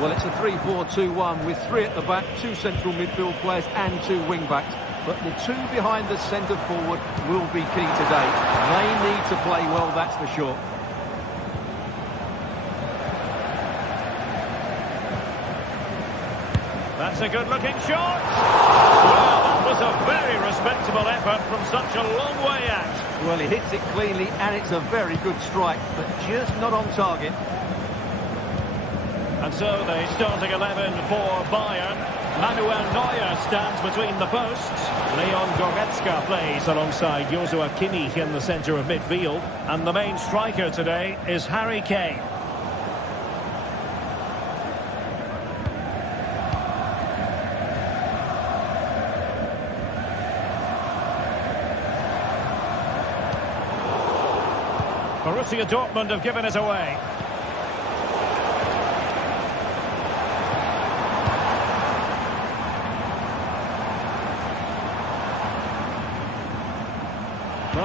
Well, it's a 3-4-2-1 with three at the back, two central midfield players and two wing-backs. But the two behind the centre forward will be key today. They need to play well, that's for sure. That's a good-looking shot. Well, that was a very respectable effort from such a long way out. Well, he hits it cleanly and it's a very good strike, but just not on target. And so the starting 11 for Bayern. Manuel Neuer stands between the posts. Leon Goretzka plays alongside Joshua Kimmich in the centre of midfield. And the main striker today is Harry Kane. Borussia Dortmund have given it away.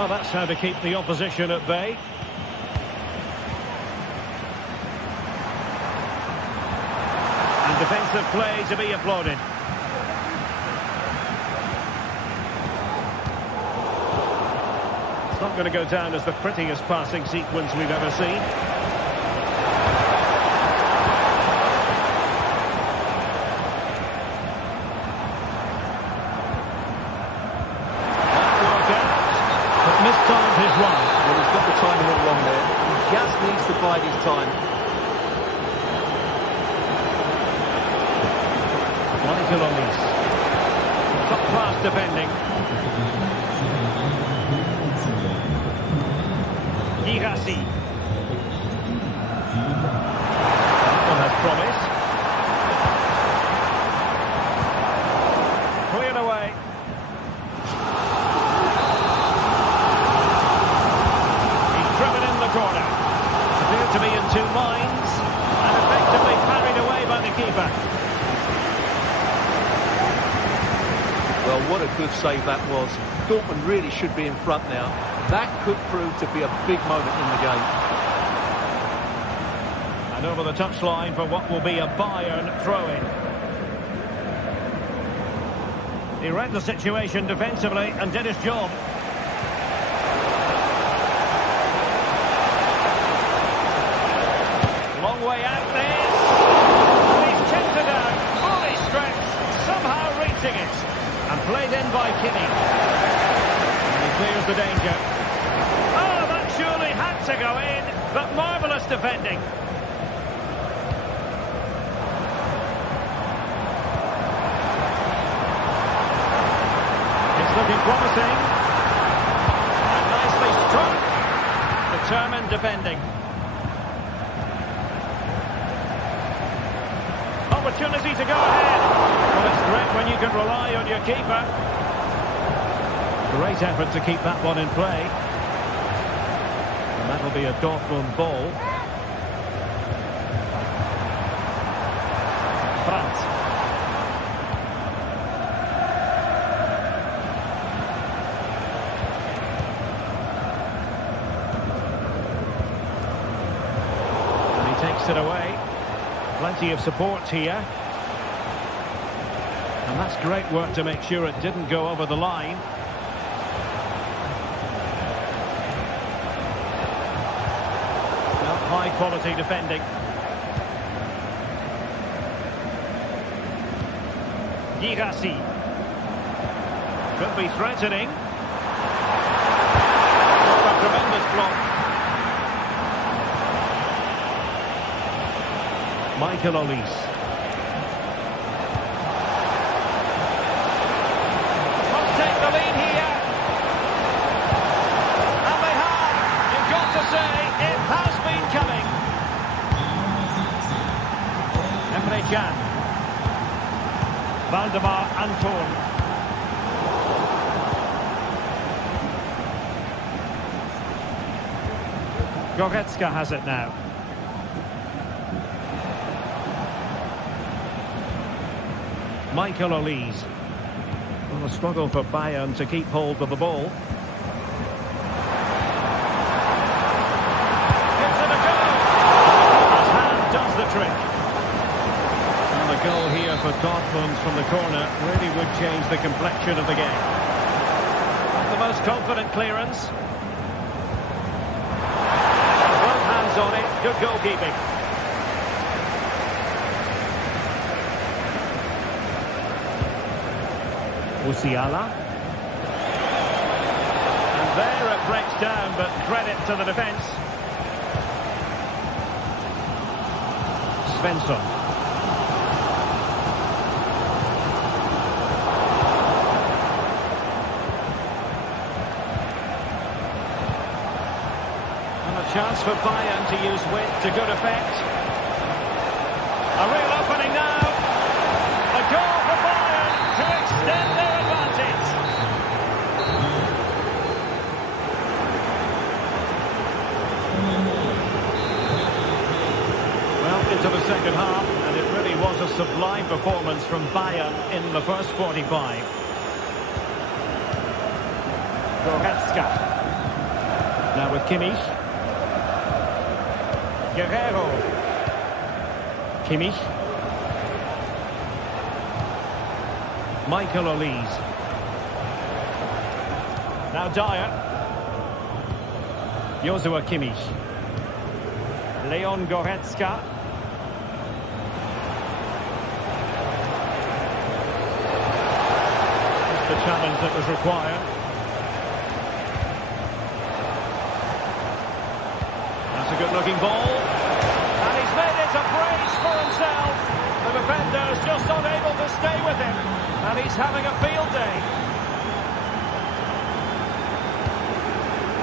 Well, that's how to keep the opposition at bay. And defensive play to be applauded. It's not going to go down as the prettiest passing sequence we've ever seen. Mistimed his run. Well, he's got the timing all wrong there. He just needs to bide his time. Michael Olise. Top-class defending. Girassi. That one has promise. Cleared away. Corner. Appeared to be in two minds and effectively carried away by the keeper. Well, what a good save that was. Dortmund really should be in front now. That could prove to be a big moment in the game. And over the touchline for what will be a Bayern throw-in. He read the situation defensively and did his job. Way out this. He's tipped it out, fully stretched, somehow reaching it. And played in by Kimmich. And he clears the danger. Oh, that surely had to go in, but marvellous defending. It's looking promising. And nicely struck. Determined defending. Opportunity to go ahead. Well, it's great when you can rely on your keeper. Great effort to keep that one in play. And that'll be a Dortmund ball. Brandt. And he takes it away. Plenty of support here. And that's great work to make sure it didn't go over the line. Now, high quality defending. Girassi. Could be threatening. A tremendous block. Michael Olise. Must take the lead here. And they have. You've got to say, it has been coming. Emre Can. Valdemar Anton. Goretzka has it now. Michael Olise. Well, a struggle for Bayern to keep hold of the ball. Gives it a go. His hand does the trick. And the goal here for Dortmund from the corner really would change the complexion of the game. Not the most confident clearance. Both hands on it. Good goalkeeping. Musiala. And there it breaks down, but credit to the defence. Svensson. And a chance for Bayern to use width to good effect. A real opening now. A goal for Bayern to extend their advantage. Well, into the second half, and it really was a sublime performance from Bayern in the first 45. Goretzka. Now with Kimmich. Guerrero. Kimmich. Michael Olise. Now Dyer. Joshua Kimmich. Leon Goretzka. That's the challenge that was required. That's a good-looking ball. And he's made it a brace for himself. The defender's just unable to stay with him. And he's having a field day.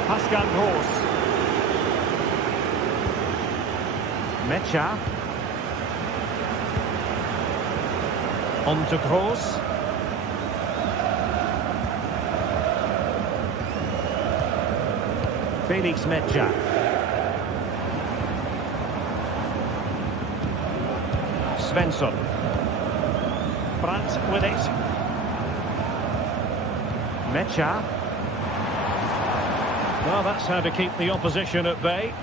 Pascal Gross. Mecha. On to Gross. Felix Mecha. Svensson. Brandt with it. Mecha. Well, that's how to keep the opposition at bay.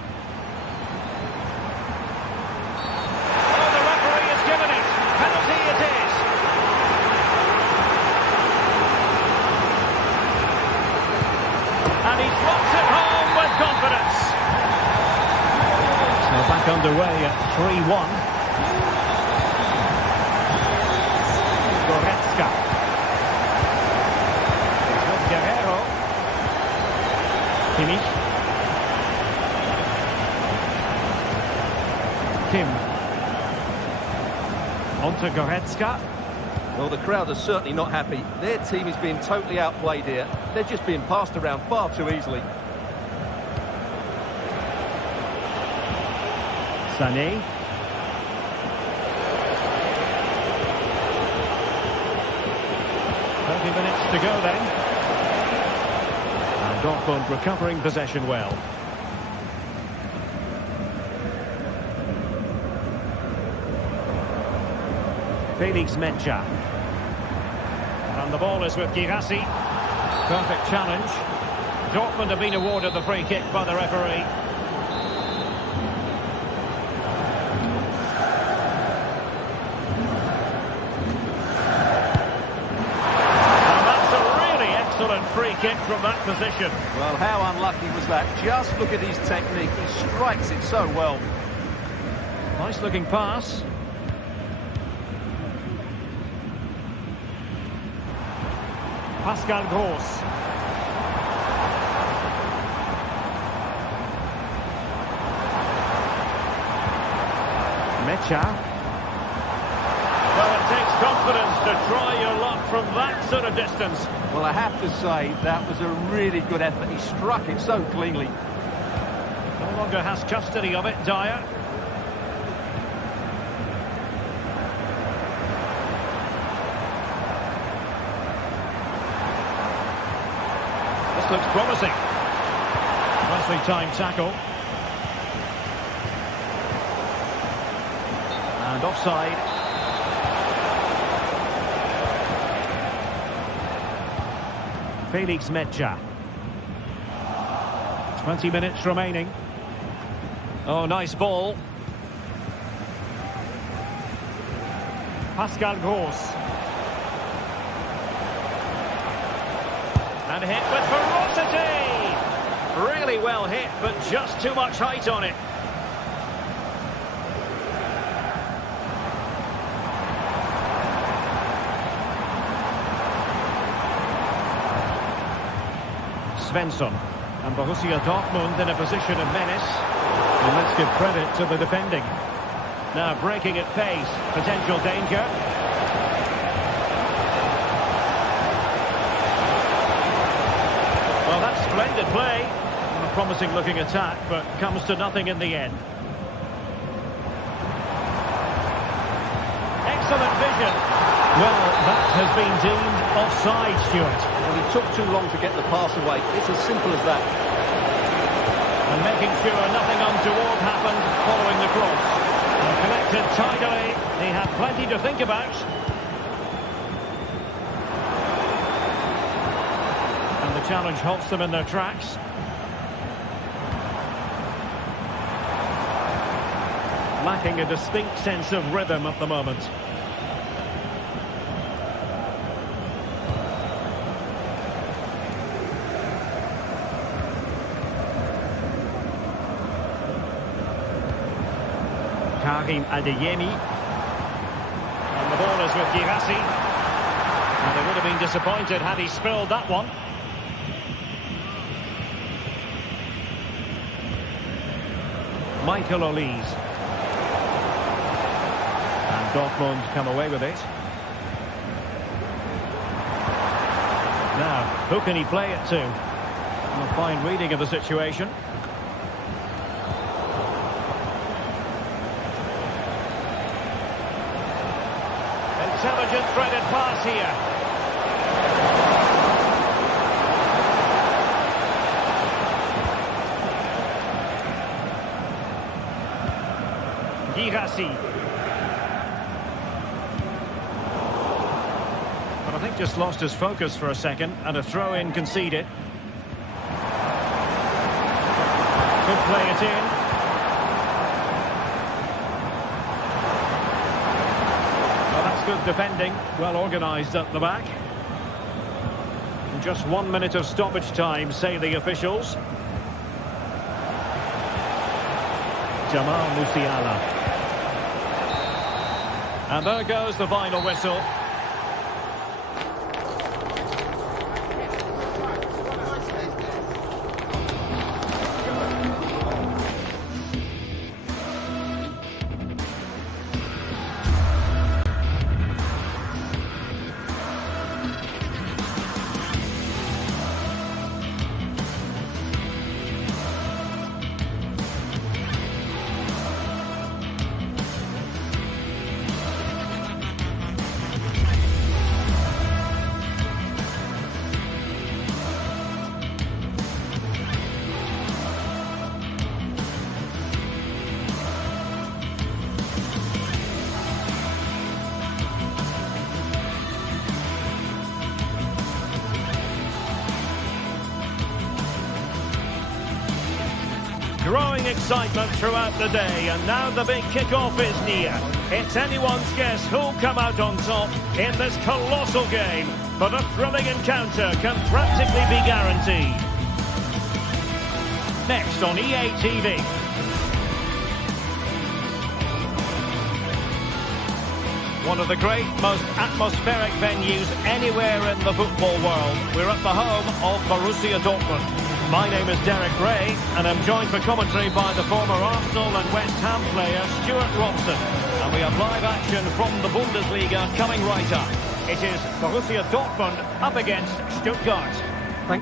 Oh, the referee has given it. Penalty it is. And he slots it home with confidence. So back underway at 3-1. Goretzka. With Guerrero. Kimmich. Kim. On to Goretzka. Well, the crowd are certainly not happy. Their team is being totally outplayed here. They're just being passed around far too easily. Sané. 30 minutes to go then. And Dortmund recovering possession well. Felix Mecha. And the ball is with Girassi. Perfect challenge. Dortmund have been awarded the free kick by the referee. Free kick from that position. Well, how unlucky was that? Just look at his technique. He strikes it so well. Nice looking pass. Pascal Gross. Mecha. Well, it takes confidence to try your luck from that sort of distance. Well, I have to say, that was a really good effort. He struck it so cleanly. No longer has custody of it, Dyer. This looks promising. Nicely timed tackle. And offside. Felix Mecha. 20 minutes remaining. Oh, nice ball. Pascal Gross. And hit with ferocity. Really well hit, but just too much height on it. Svensson. And Borussia Dortmund in a position of menace. And let's give credit to the defending. Now breaking at pace. Potential danger. Well, that's splendid play. A promising looking attack, but comes to nothing in the end. Excellent vision. Well, that has been deemed offside, Stuart. Well, he took too long to get the pass away. It's as simple as that. And making sure nothing untoward happened following the cross. And collected tidily. He had plenty to think about. And the challenge halts them in their tracks. lacking a distinct sense of rhythm at the moment. Karim Adeyemi. And the ball is with Girassi. And they would have been disappointed had he spilled that one. Michael Olise. And Dortmund come away with it. Now, who can he play it to? A fine reading of the situation. Intelligent threaded pass here. Girassi. But I think just lost his focus for a second, and a throw-in conceded. Could play it in. Well, that's good defending, well organised at the back. And just 1 minute of stoppage time, say the officials. Jamal Musiala. And there goes the final whistle. Growing excitement throughout the day, and now the big kick-off is near. It's anyone's guess who'll come out on top in this colossal game, but a thrilling encounter can practically be guaranteed. Next on EA TV. One of the great, most atmospheric venues anywhere in the football world. We're at the home of Borussia Dortmund. My name is Derek Ray, and I'm joined for commentary by the former Arsenal and West Ham player Stuart Robson. And we have live action from the Bundesliga coming right up. It is Borussia Dortmund up against Stuttgart. A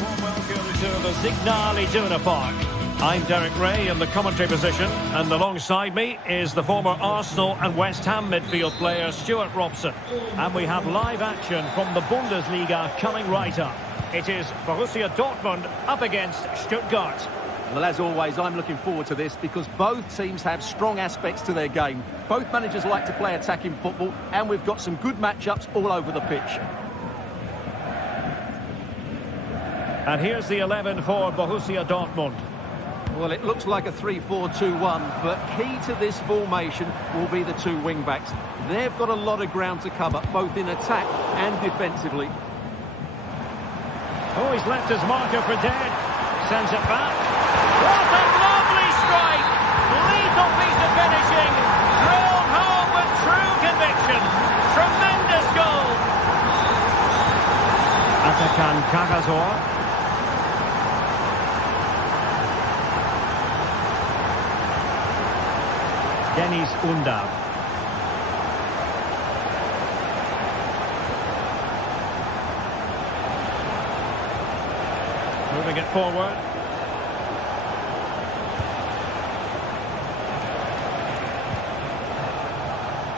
warm welcome to the Signal Iduna Park. I'm Derek Ray in the commentary position, and alongside me is the former Arsenal and West Ham midfield player Stuart Robson. And we have live action from the Bundesliga coming right up. It is Borussia Dortmund up against Stuttgart. Well, as always, I'm looking forward to this because both teams have strong aspects to their game. Both managers like to play attacking football, and we've got some good matchups all over the pitch. And here's the 11 for Borussia Dortmund. Well, it looks like a 3-4-2-1, but key to this formation will be the two wing-backs. They've got a lot of ground to cover, both in attack and defensively. Oh, he's left his marker for dead. Sends it back. What a lovely strike! Lethal piece of finishing. Drilled home with true conviction. Tremendous goal. Atakan Kagazor. Dennis Undav. Moving it forward.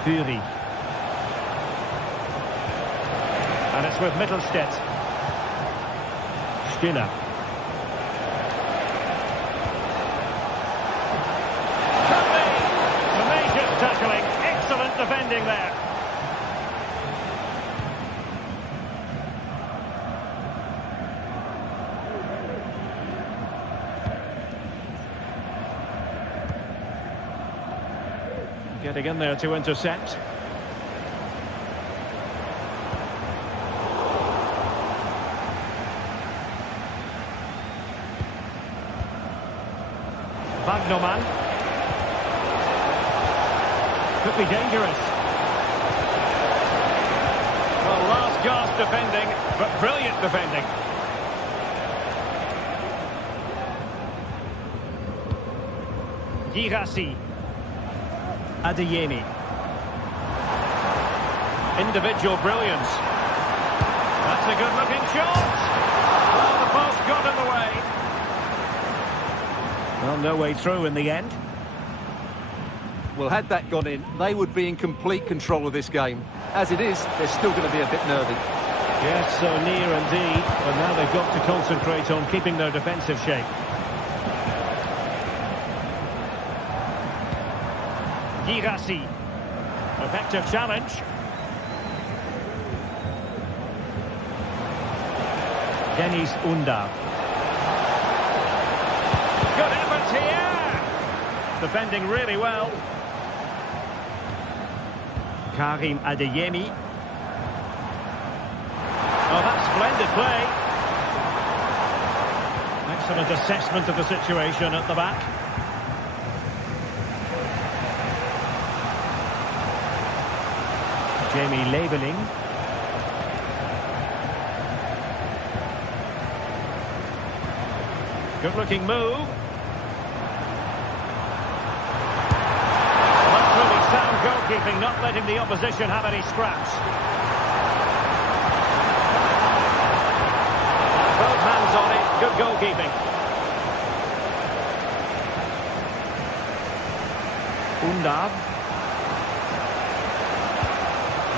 Fury. And it's with Mittelstädt. Stiller. Tackling, excellent defending there. Getting in there to intercept. Bagnoman. Could be dangerous. Well, last gasp defending, but brilliant defending. Girassi. Adeyemi. Individual brilliance. That's a good-looking shot. Well, the post got in the way. Well, no way through in the end. Well, had that gone in, they would be in complete control of this game. As it is, they're still going to be a bit nervy. Yes, so near indeed, but now they've got to concentrate on keeping their defensive shape. Girassi. Effective challenge. Deniz Undav. Good effort here. Defending really well. Karim Adeyemi. Oh, that's splendid play. Excellent assessment of the situation at the back. Jamie Leveling. Good-looking move. That's really sound goalkeeping, not letting the opposition have any scraps. Both hands on it, good goalkeeping. Undav.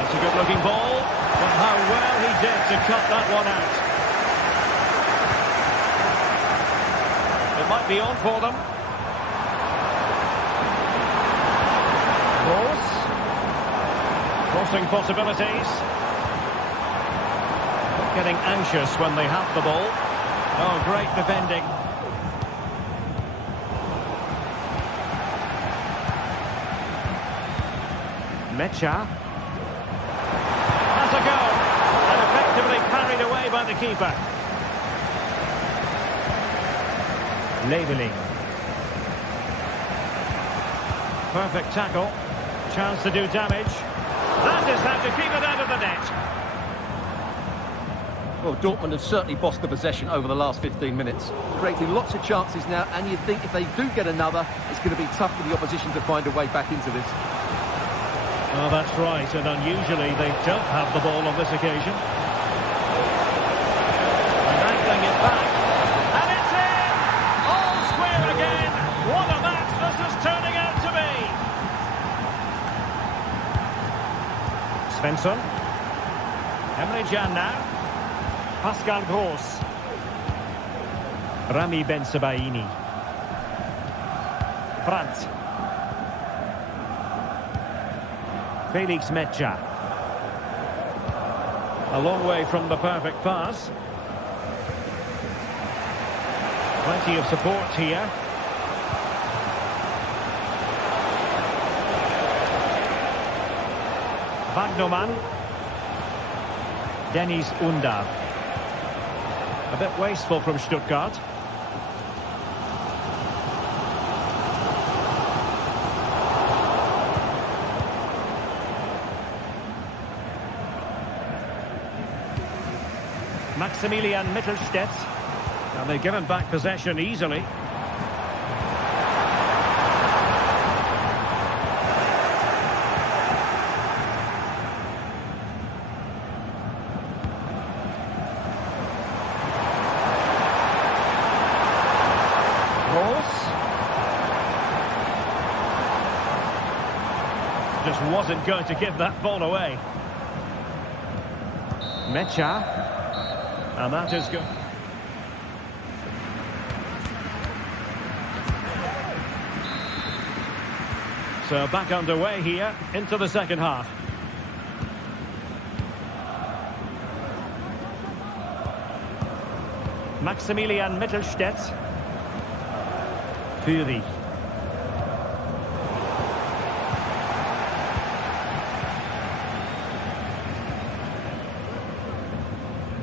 That's a good-looking ball, but how well he did to cut that one out. It might be on for them. Cross. Crossing possibilities. Getting anxious when they have the ball. Oh, great defending. Mecha. Has a go. And effectively carried away by the keeper. Leveling. Perfect tackle. Chance to do damage. That is how to keep it out of the net. Well, Dortmund have certainly bossed the possession over the last 15 minutes, creating lots of chances now, and you think if they do get another, it's going to be tough for the opposition to find a way back into this. Oh, that's right, and unusually they don't have the ball on this occasion. Wrangling it back, and it's in! All square again! What a match this is turning out to be! Svensson. Emre Can now. Pascal Gross. Rami Bensebaini. Brandt. Felix Mecha. A long way from the perfect pass. Plenty of support here. Bagnoman. Deniz Undav. A bit wasteful from Stuttgart. Maximilian Mittelstädt. And they've given back possession easily. Just wasn't going to give that ball away. Mecha. And that is good. So back underway here into the second half. Maximilian Mittelstädt. Führig.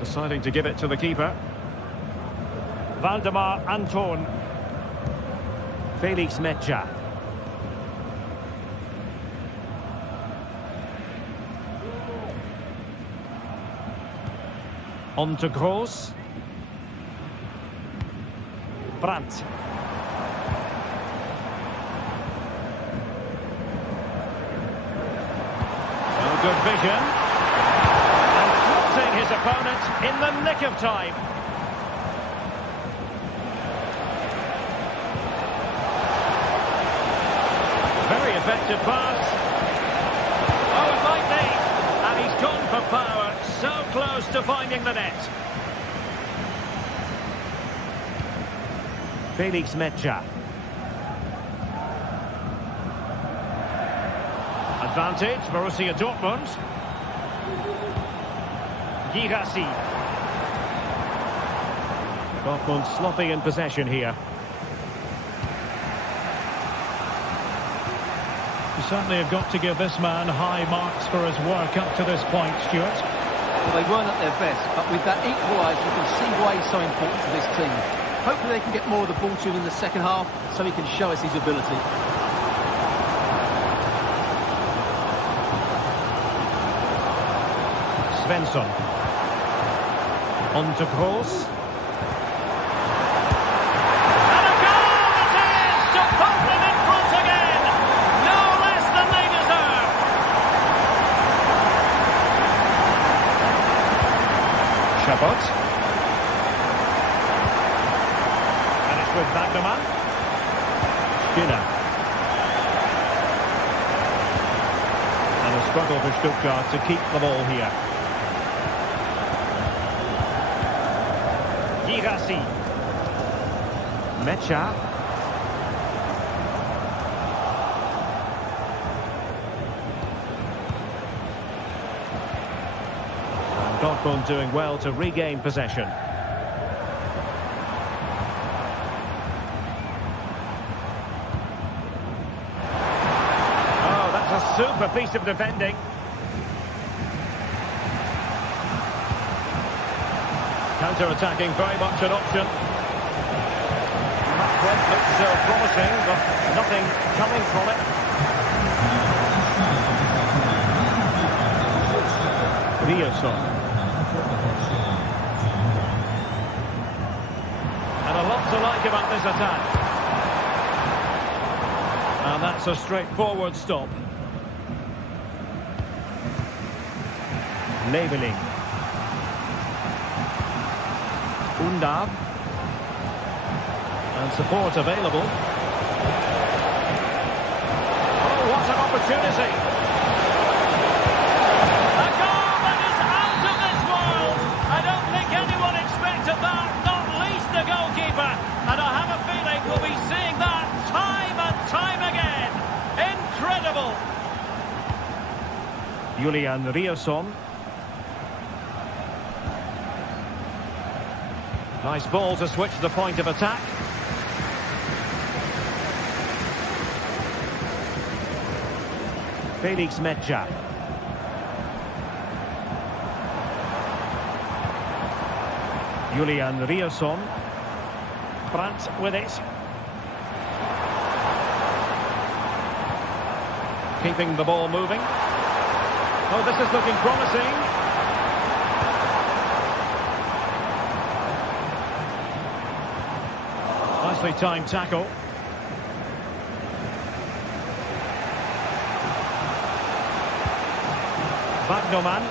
Deciding to give it to the keeper. Valdemar Anton. Felix Mecha. On to Gross. Brandt. Oh, good vision. And thwarting his opponent in the nick of time. Very effective pass. Oh, it might be. And he's gone for power. So close to finding the net. Felix Mecha. Advantage, Borussia Dortmund. Girassi. Dortmund sloppy in possession here. You certainly have got to give this man high marks for his work up to this point, Stuart. Well, they weren't at their best, but with that equaliser, you can see why he's so important to this team. Hopefully they can get more of the ball to him in the second half so he can show us his ability. Svensson. On to Gross. And a goal it is to put them in front again. No less than they deserve. Chabot. With Bagdaman. Skinner. And a struggle for Stuttgart to keep the ball here. Girassi. Mecha. And Dortmund doing well to regain possession. Super piece of defending. Counter-attacking, very much an option. That front looks promising, but nothing coming from it. Riosson. And a lot to like about this attack. And that's a straightforward stop. Leveling. Undav. And support available. Oh, what an opportunity. A goal that is out of this world. I don't think anyone expected that, not least the goalkeeper. And I have a feeling we'll be seeing that time and time again. Incredible. Julian Riosson. Nice ball to switch the point of attack. Felix Mecha. Julian Riosson. Brandt with it. Keeping the ball moving. Oh, this is looking promising. Nicely timed tackle. Bagnoman.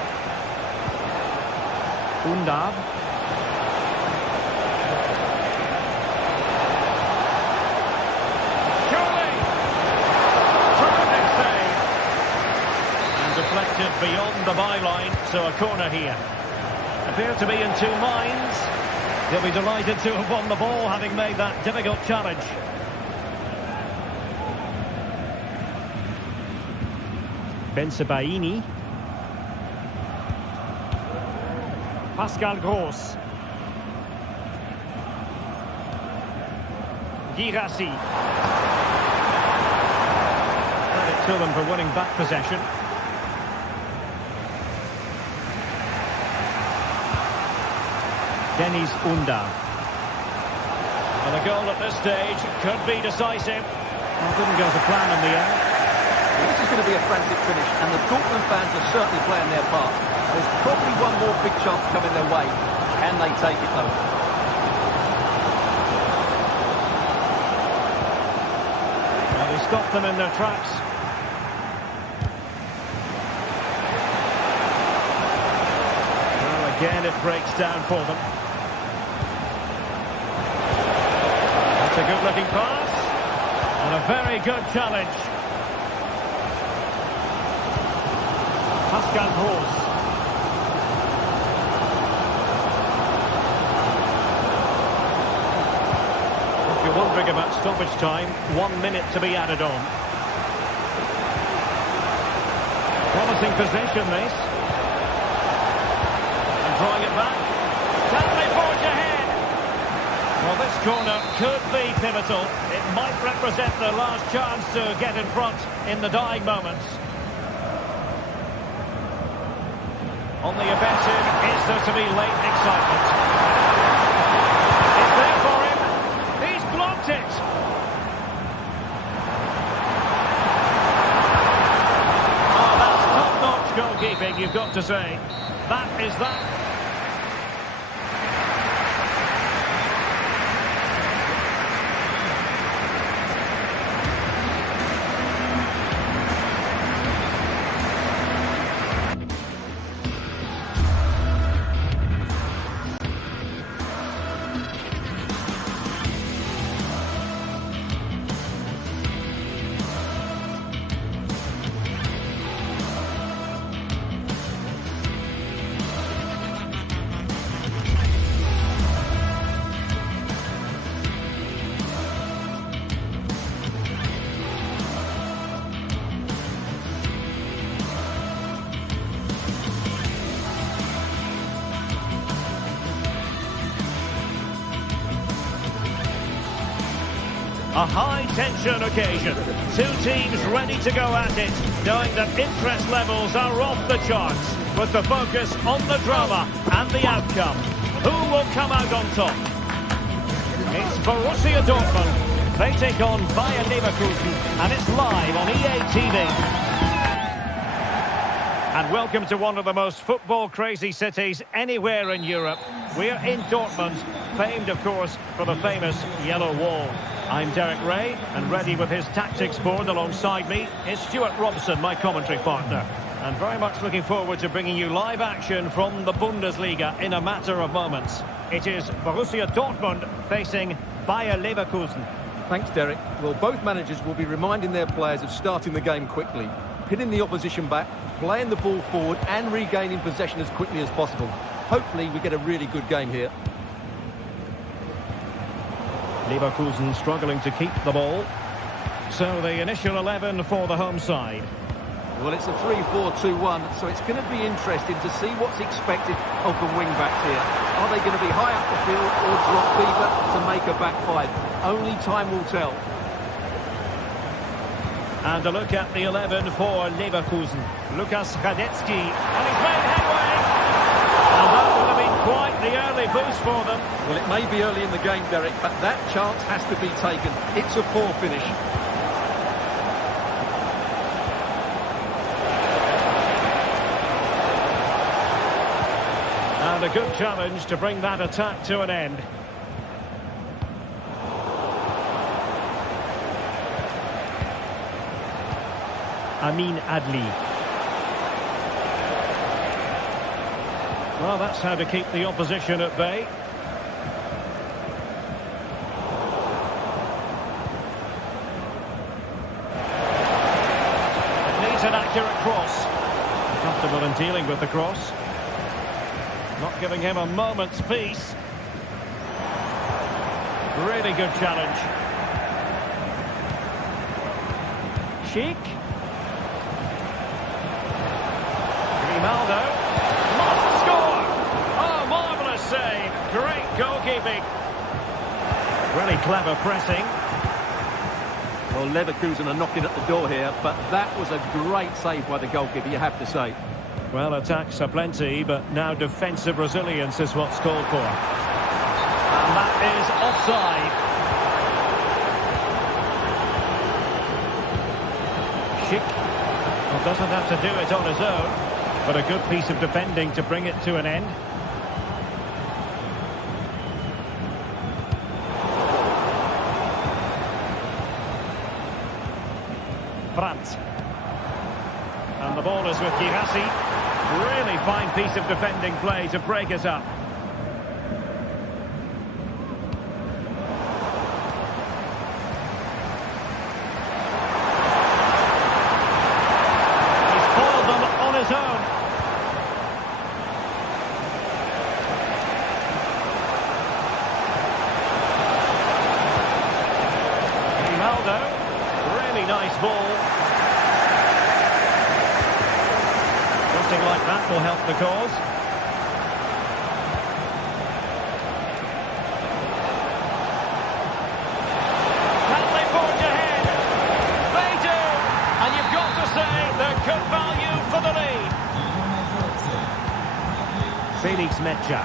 Undav. Surely! Terrific save. And deflected beyond the byline, so a corner here. Appear to be in two minds. He'll be delighted to have won the ball, having made that difficult challenge. Bensebaini. Pascal Gross. Girassi. Credit to them for winning back possession. Dennis Unda. And the goal at this stage could be decisive. Well, didn't go to plan in the end. This is going to be a frantic finish, and the Dortmund fans are certainly playing their part. There's probably one more big chance coming their way. Can they take it, though? Well, he stopped them in their tracks. Well, again, it breaks down for them. That's a good-looking pass. And a very good challenge. Pascal Gross. If you're wondering about stoppage time, 1 minute to be added on. Promising possession, this. And drawing it back. Stanley forge ahead. Well, this corner could be pivotal. It might represent the last chance to get in front in the dying moments. On the offensive, is there to be late excitement? It's there for him. He's blocked it. Oh, that's top-notch goalkeeping, you've got to say. That is that. A high-tension occasion. Two teams ready to go at it, knowing that interest levels are off the charts, with the focus on the drama and the outcome. Who will come out on top? It's Borussia Dortmund. They take on Bayern Leverkusen, and it's live on EA TV. And welcome to one of the most football-crazy cities anywhere in Europe. We're in Dortmund, famed, of course, for the famous Yellow Wall. I'm Derek Ray, and ready with his tactics board alongside me is Stuart Robson, my commentary partner. And very much looking forward to bringing you live action from the Bundesliga in a matter of moments. It is Borussia Dortmund facing Bayer Leverkusen. Thanks, Derek. Well, both managers will be reminding their players of starting the game quickly, pinning the opposition back, playing the ball forward and regaining possession as quickly as possible. Hopefully we get a really good game here. Leverkusen struggling to keep the ball. So the initial 11 for the home side. Well, it's a 3-4-2-1, so it's going to be interesting to see what's expected of the wing-backs here. Are they going to be high up the field or drop deeper to make a back five? Only time will tell. And a look at the 11 for Leverkusen. Lukas Radetzky, and he's made headway. And that would have been quite the early boost for them. Well, it may be early in the game, Derek, but that chance has to be taken. It's a poor finish. And a good challenge to bring that attack to an end. Amin Adli. Well, that's how to keep the opposition at bay. It needs an accurate cross. Comfortable in dealing with the cross. Not giving him a moment's peace. Really good challenge. Sheik. Grimaldo. Must score! Oh, marvellous save. Great goalkeeping. Really clever pressing. Well, Leverkusen are knocking at the door here, but that was a great save by the goalkeeper, you have to say. Well, attacks are plenty, but now defensive resilience is what's called for. is offside. Schick. Well, doesn't have to do it on his own, but a good piece of defending to bring it to an end. Brandt. And the ball is with Girassi. Really fine piece of defending play to break us up. He's foiled them on his own. Ronaldo. Really nice ball. Something like that will help the cause. Can they forge ahead? They do! And you've got to say they're good value for the lead. Felix Mecha.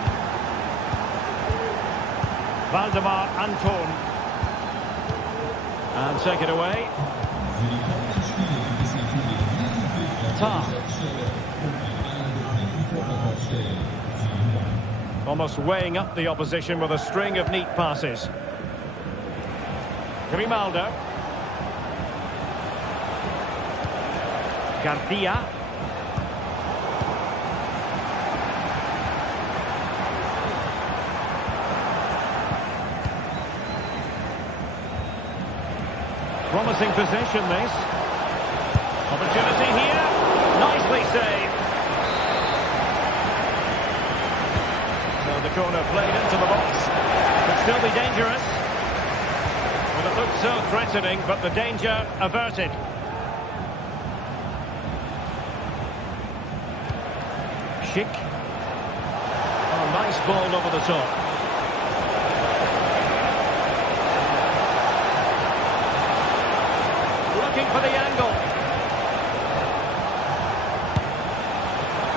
Valdemar Anton. And take it away. Tar. Almost weighing up the opposition with a string of neat passes. Grimaldo. Garcia. Promising possession, this. Opportunity here. Nicely saved. So the corner played into the box. Could still be dangerous. Well, it looked so threatening, but the danger averted. Schick. Oh, nice ball over the top. Looking for the angle.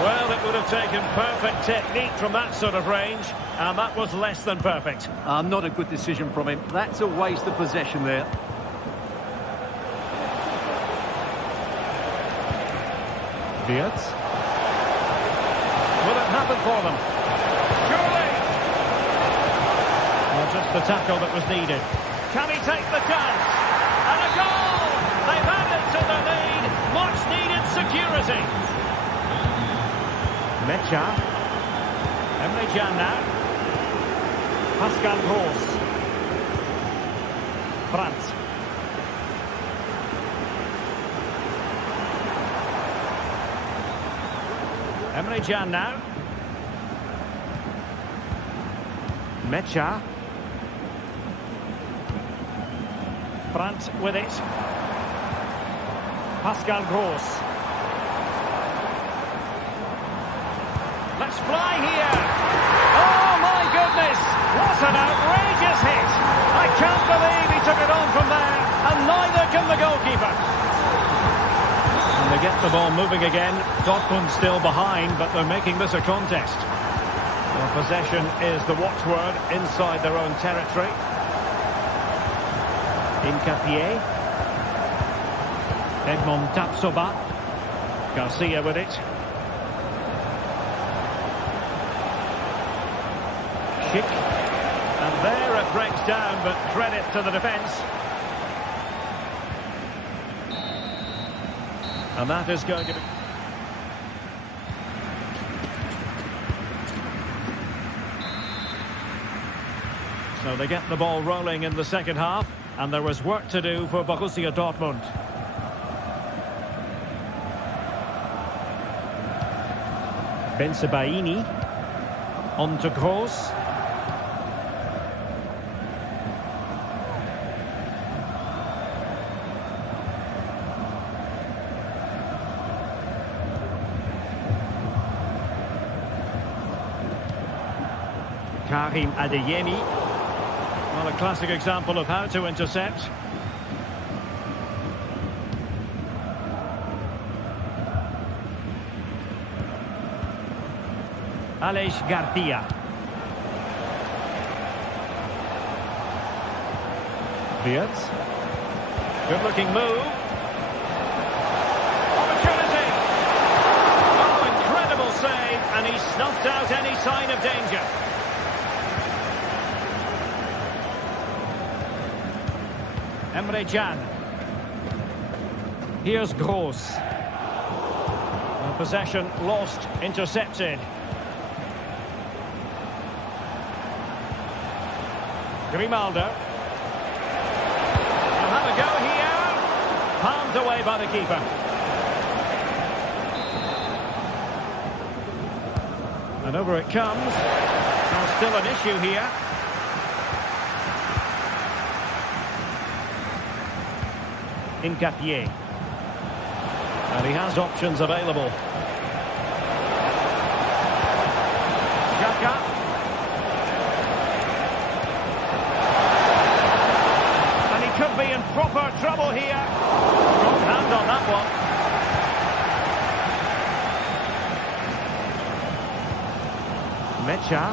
Well, it would have taken perfect technique from that sort of range, and that was less than perfect. Not a good decision from him. That's a waste of possession there. Wirtz. Will it happen for them? Surely! Well, just the tackle that was needed. Can he take the chance? And a goal! They've added to the lead. Much needed security. Mecha. Emre Can now. Pascal Gross. Brandt. Emre Can now. Mecha. Brandt with it. Pascal Gross. Let's fly here. Oh, my goodness. What an outrageous hit. I can't believe he took it on from there, and neither can the goalkeeper. And they get the ball moving again. Dortmund still behind, but they're making this a contest. Well, possession is the watchword inside their own territory. Incapié. Edmond Tapsoba. Garcia with it. Schick. And there it breaks down, but credit to the defence. And that is going to be... So they get the ball rolling in the second half, and there was work to do for Borussia Dortmund. Bensebaini. On to Gross. Karim Adeyemi. Well, a classic example of how to intercept. Aleix Garcia. Wirtz. Good-looking move. Opportunity. Oh, incredible save, and he snuffed out any sign of danger. Emre Can. Here's Gross. Possession lost, intercepted. Grimaldo. He'll have a go here. Palmed away by the keeper. And over it comes. Now still an issue here. Incapié. And he has options available. Xhaka. And he could be in proper trouble here. Strong hand on that one. Mecha.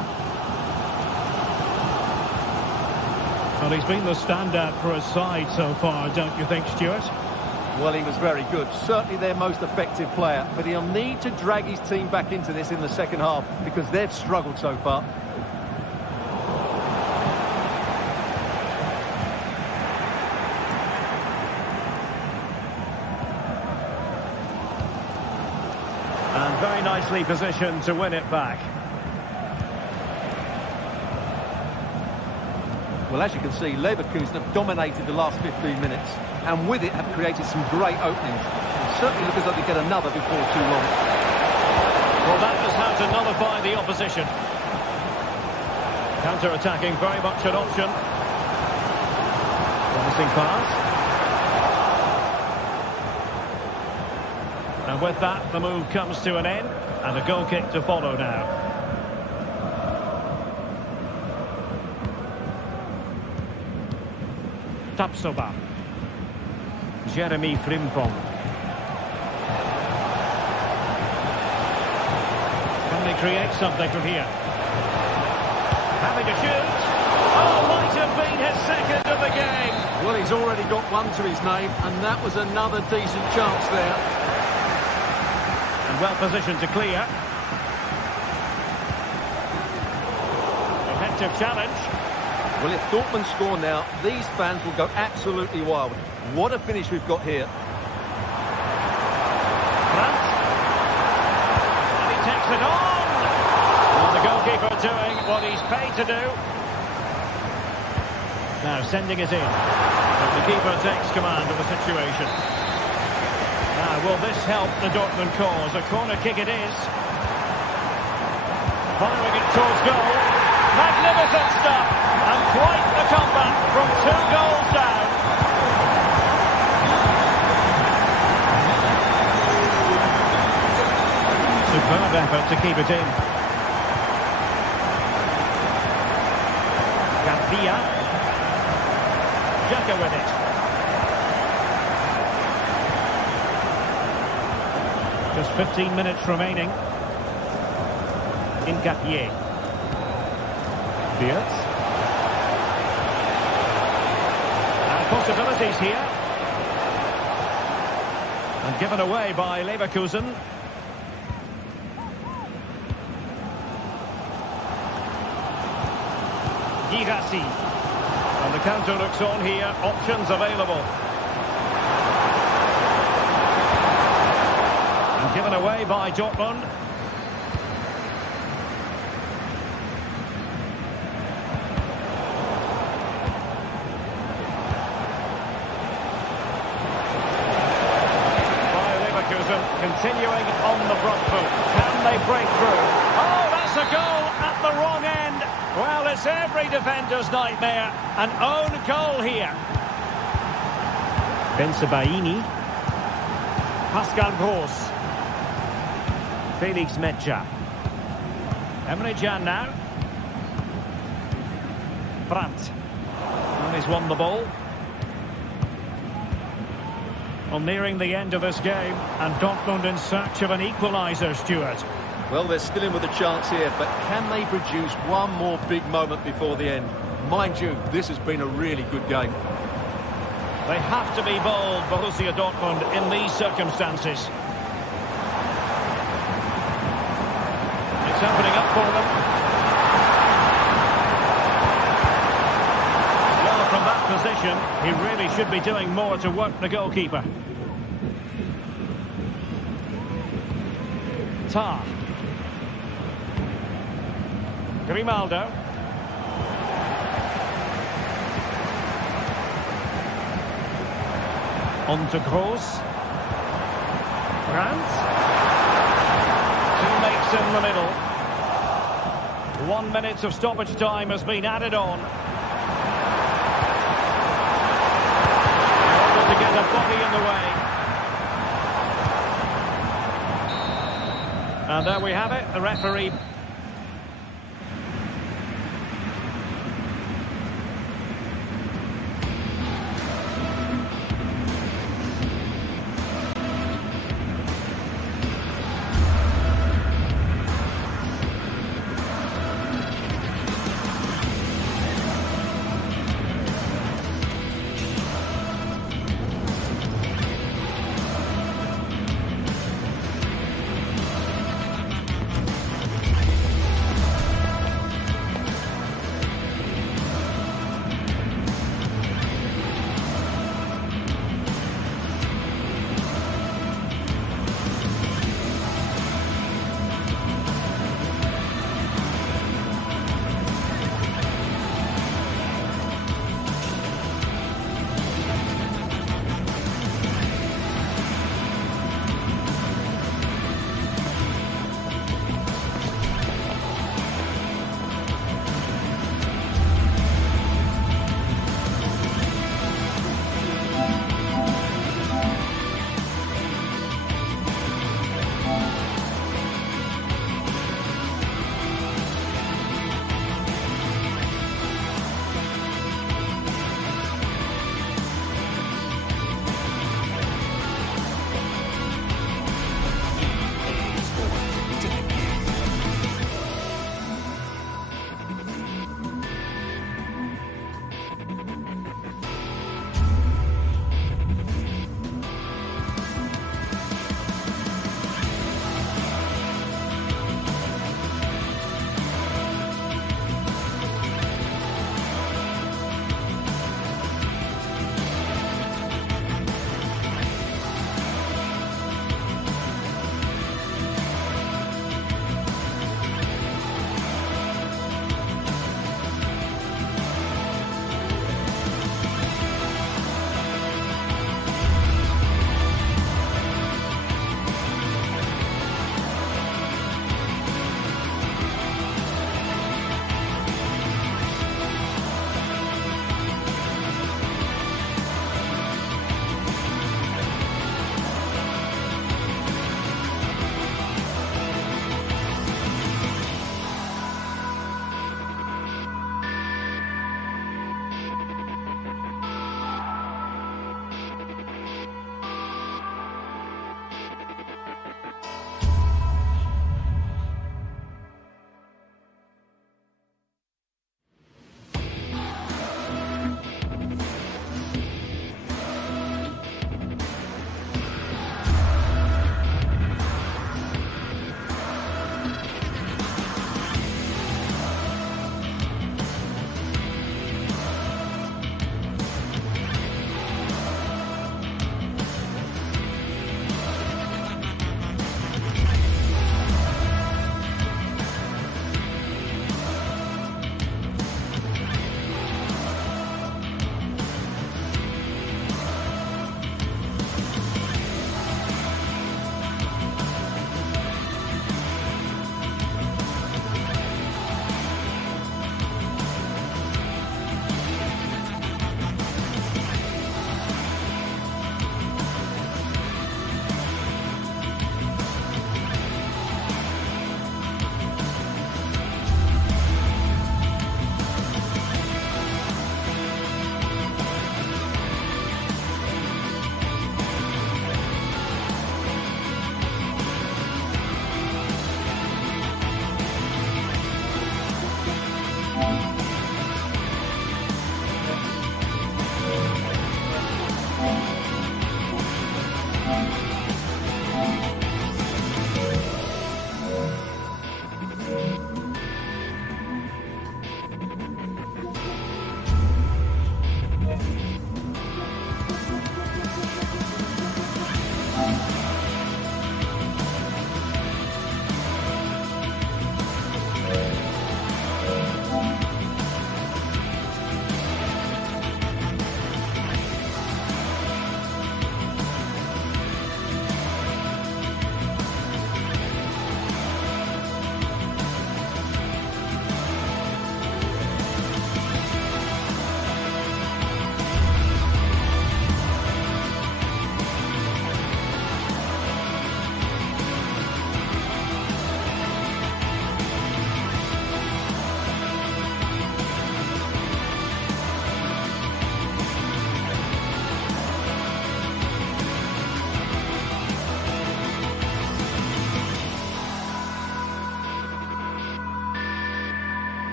Well, he's been the standout for his side so far, don't you think, Stuart? Well, he was very good. Certainly their most effective player. But he'll need to drag his team back into this in the second half because they've struggled so far. And very nicely positioned to win it back. Well, as you can see, Leverkusen have dominated the last 15 minutes and with it have created some great openings. It certainly looks like they get another before too long. Well, that was how to nullify the opposition. Counter-attacking, very much an option. Promising pass. And with that, the move comes to an end and a goal kick to follow now. Tapsoba. Jeremy Frimpong. Can they create something from here? Having to shoot. Oh, might have been his second of the game. Well, he's already got one to his name, and that was another decent chance there. And well positioned to clear. Effective challenge. Well, if Dortmund score now, these fans will go absolutely wild. What a finish we've got here. Brandt. And he takes it on. And the goalkeeper doing what he's paid to do. Now sending it in. But the keeper takes command of the situation. Now, will this help the Dortmund cause? A corner kick it is. Firing it towards goal. Magnificent stuff. And quite the comeback from 2 goals down. Superb effort to keep it in. Garcia. Xhaka with it. Just 15 minutes remaining. Incapié. Wirtz. Possibilities here. And given away by Leverkusen. Girassi. And the counter looks on here. Options available. And given away by Dortmund. Continuing on the front foot. Can they break through? Oh, that's a goal at the wrong end. Well, it's every defender's nightmare. An own goal here. Bensebaini. Pascal Gross. Felix Mecha. Emre Can now. Brandt. And he's won the ball. Well, nearing the end of this game, and Dortmund in search of an equaliser, Stuart. Well, they're still in with a chance here, but can they produce one more big moment before the end? Mind you, this has been a really good game. They have to be bold, Borussia Dortmund, in these circumstances. It's opening up for them. Well, from that position, he really should be doing more to work the goalkeeper. Tar. Grimaldo. On to Kroos. Brandt. Teammates in the middle. 1 minute of stoppage time has been added on. Able to get a body in the way. And there we have it, the referee.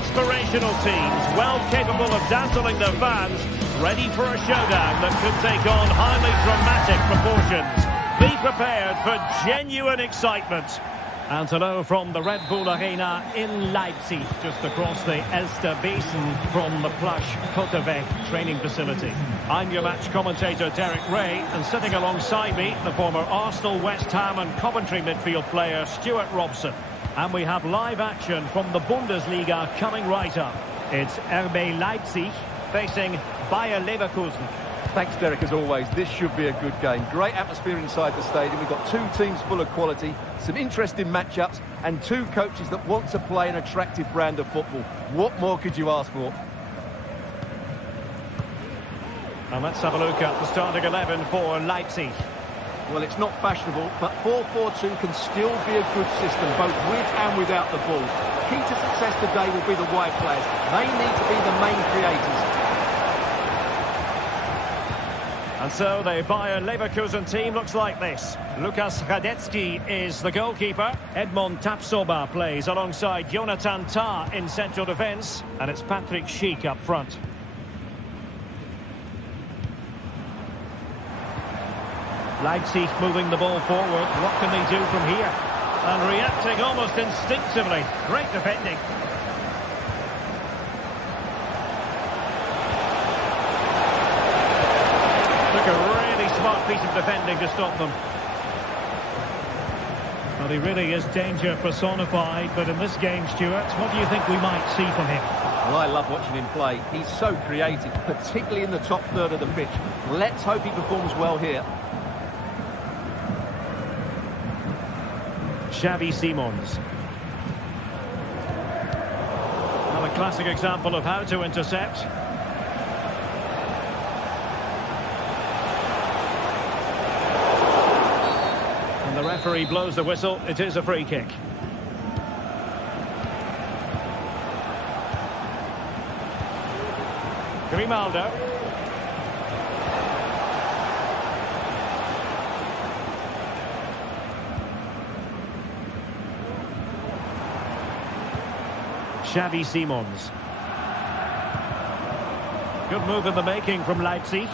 inspirational teams, well capable of dazzling their fans, ready for a showdown that could take on highly dramatic proportions. Be prepared for genuine excitement. And hello from the Red Bull Arena in Leipzig, just across the Elster Basin from the plush Cottevec training facility. I'm your match commentator Derek Ray, and sitting alongside me, the former Arsenal, West Ham and Coventry midfield player Stuart Robson. And we have live action from the Bundesliga coming right up. It's RB Leipzig facing Bayern Leverkusen. Thanks, Derek, as always. This should be a good game. Great atmosphere inside the stadium. We've got two teams full of quality, some interesting matchups, and two coaches that want to play an attractive brand of football. What more could you ask for? And let's have a look at the starting 11 for Leipzig. Well, it's not fashionable, but 4-4-2 can still be a good system, both with and without the ball. Key to success today will be the wide players. They need to be the main creators. And so the Bayern Leverkusen team looks like this. Lukas Radetzky is the goalkeeper. Edmond Tapsoba plays alongside Jonathan Tah in central defence. And it's Patrick Schick up front. Leipzig moving the ball forward. What can they do from here? And reacting almost instinctively. Great defending. Took a really smart piece of defending to stop them. Well, he really is danger personified, but in this game, Stuart, what do you think we might see from him? Well, I love watching him play. He's so creative, particularly in the top third of the pitch. Let's hope he performs well here. Xavi Simons. Well, a classic example of how to intercept. And the referee blows the whistle. It is a free kick. Grimaldo. Xavi Simons. Good move in the making from Leipzig.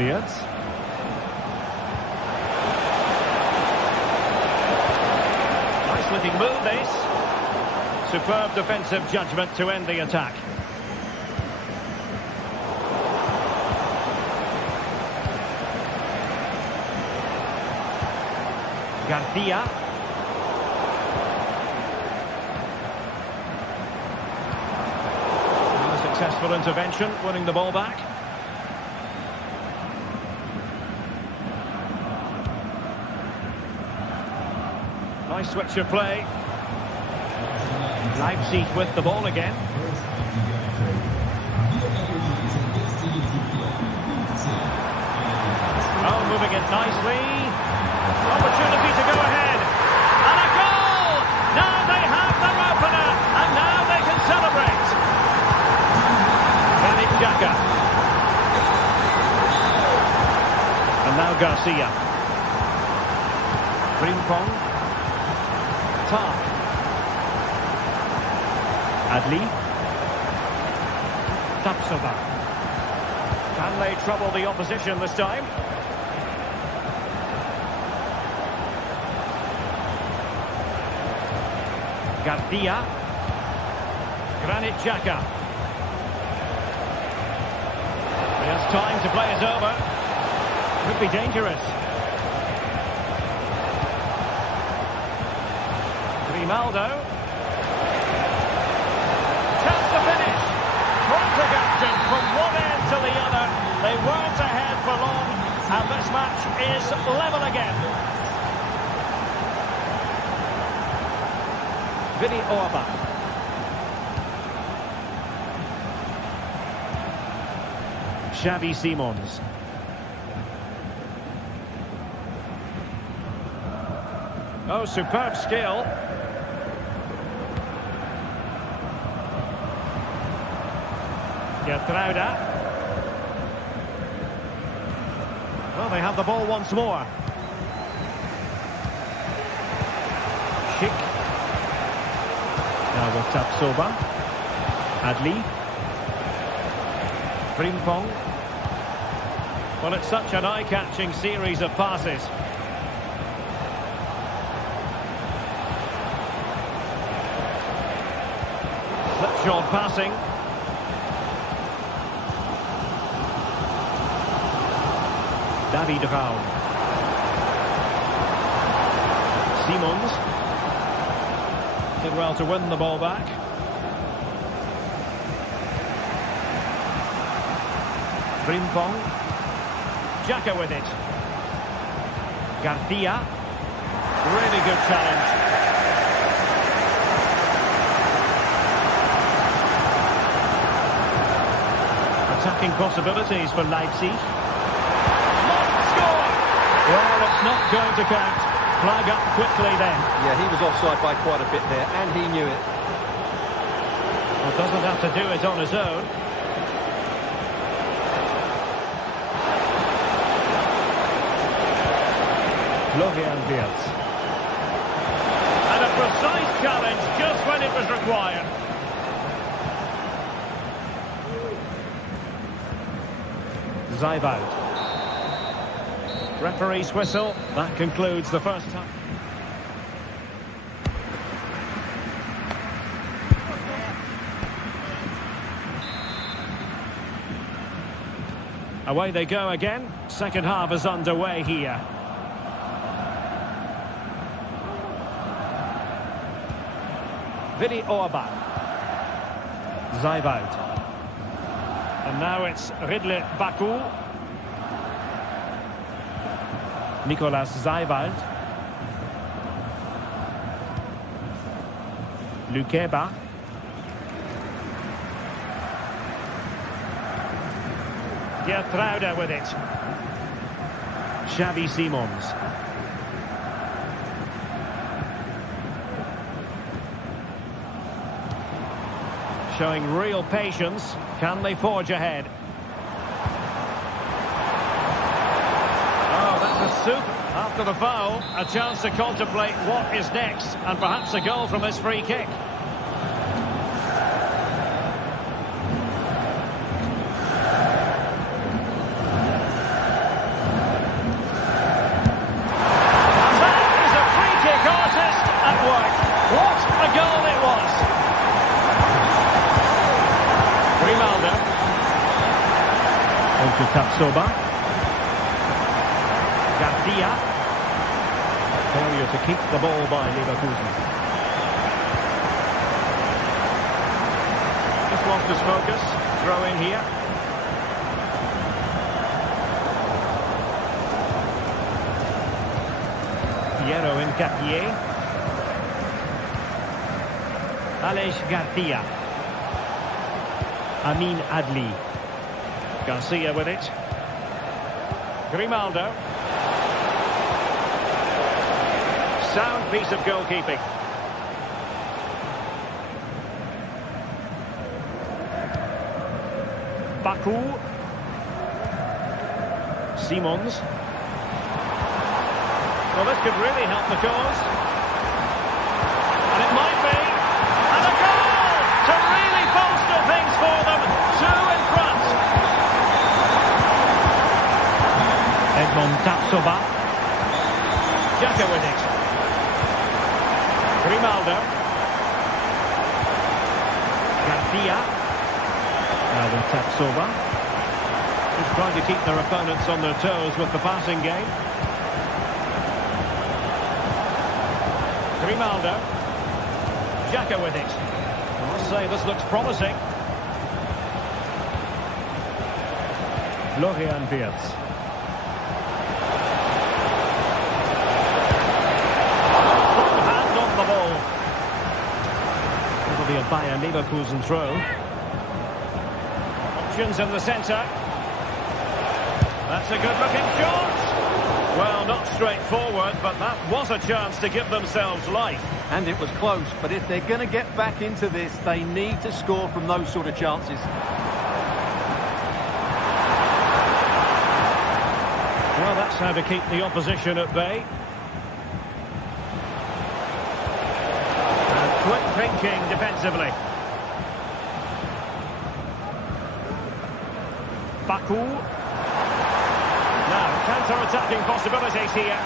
Wirtz. Nice looking move this. Superb defensive judgment to end the attack. Garcia. A successful intervention, winning the ball back. Nice switch of play. Leipzig with the ball again. Oh, moving it nicely. Opportunity to go ahead. And a goal! Now they have their opener. And now they can celebrate. Granit Xhaka. And now Garcia. Frimpong. Tah. Adli. Tapsoba. Can they trouble the opposition this time? Garcia. Granit Xhaka. He has time to play it over. Could be dangerous. Grimaldo. Chance to finish. Frantic action from one end to the other. They weren't ahead for long, and this match is level again. Vinny Orba. Xavi Simons. Oh, superb skill. Gertruida. Well, they have the ball once more. Schick. Now with Tapsoba. Adli. Frimpong. Well, it's such an eye-catching series of passes. Slipshod passing. David Raum. Simons. Did well to win the ball back. Frimpong. Xhaka with it. Garcia. Really good challenge. Attacking possibilities for Leipzig. Must score! Well, it's not going to count. Flag up quickly then. Yeah, he was offside by quite a bit there, and he knew it. Well, doesn't have to do it on his own. Florian Wirtz. And a precise challenge just when it was required. Zaiwald. Referee's whistle. That concludes the first time. Away they go again. Second half is underway here. Willi Orban. Zaiwald. And now it's Ridley Baku. Nicolas Zaiwald. Lukeba. Gertruida with it. Xavi Simons. Showing real patience. Can they forge ahead? Oh, that's a soup. After the foul, a chance to contemplate what is next, and perhaps a goal from this free kick. And that is a free kick artist at work. What a goal it was! Grimaldo. Into Tapsoba. Garcia. Failure to keep the ball by Leverkusen. Just lost his focus. Throw in here. Piero Incapié. Aleix Garcia. Amin Adli. Garcia with it. Grimaldo. Sound piece of goalkeeping. Baku. Simons. Well, this could really help the cause. And it might be. And a goal to really bolster things for them. Two in front. Edmond Tapsoba. Xhaka with it. Grimaldo. Garcia. Now with Tapsoba. Just trying to keep their opponents on their toes with the passing game. Grimaldo. Xhaka with it. I must say this looks promising. Florian Wirtz. The ball. It'll be a Bayern Leverkusen throw. Options in the centre. That's a good-looking shot. Well, not straightforward, but that was a chance to give themselves life. And it was close, but if they're going to get back into this, they need to score from those sort of chances. Well, how to keep the opposition at bay. And quick thinking defensively. Baku. Now, counter-attacking possibilities here.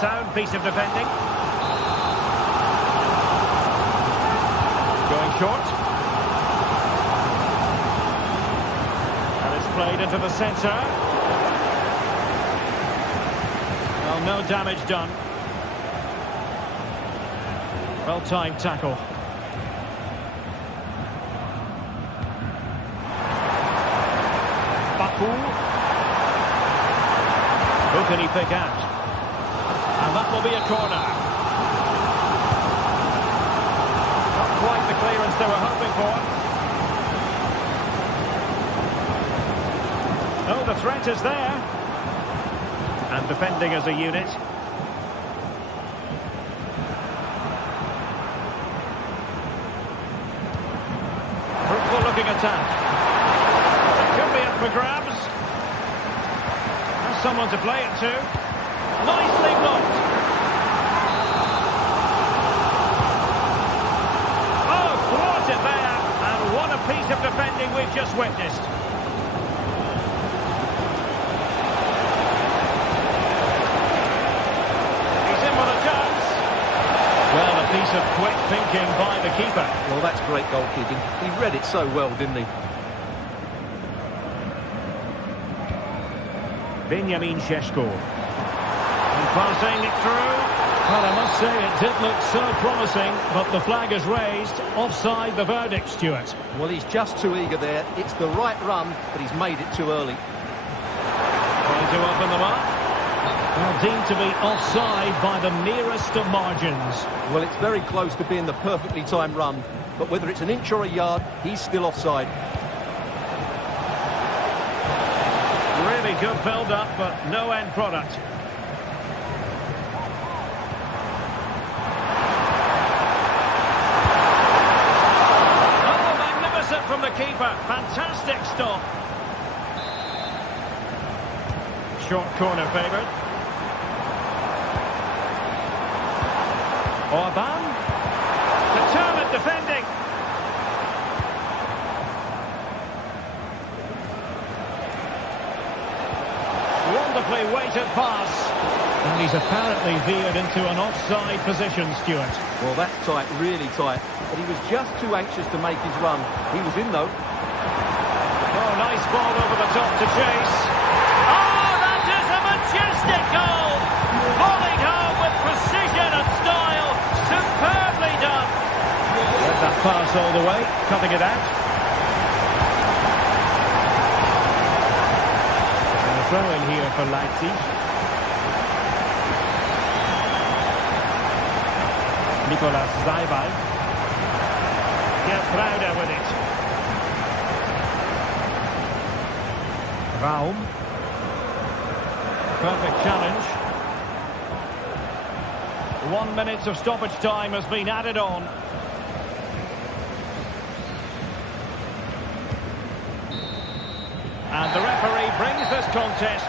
Sound piece of defending. Going short. And it's played into the centre. Well, no damage done. Well-timed tackle. Baku. Who can he pick out? And that will be a corner. Not quite the clearance they were hoping for. Oh, the threat is there. And defending as a unit. Fruitful looking attack. It could be up for grabs. There's someone to play it to. Nicely blocked. Oh, thwarted there. And what a piece of defending we've just witnessed. He's in with a chance. Well, a piece of quick thinking by the keeper. Well, that's great goalkeeping. He read it so well, didn't he? Benjamin Šeško. And passing it through. Well, I must say it did look so promising, but the flag is raised. Offside the verdict, Stuart. Well, he's just too eager there. It's the right run, but he's made it too early. Trying to open them up. Well, deemed to be offside by the nearest of margins. Well, it's very close to being the perfectly timed run, but whether it's an inch or a yard, he's still offside. Really good build-up, but no end product. Oh, magnificent from the keeper. Fantastic stop. Short corner favoured. Orban. Determined defending. Wonderfully weighted pass. And he's apparently veered into an offside position, Stuart. Well, that's tight, really tight. But he was just too anxious to make his run. He was in, though. Oh, nice ball over the top to chase. Oh, that is a majestic goal! Volleyed home with precision and style. Superbly done. Let that pass all the way, cutting it out. And a throw in here for Leipzig. Nicolas Zaibal. Gertruida with it. Raum. Perfect challenge. 1 minute of stoppage time has been added on. And the referee brings this contest.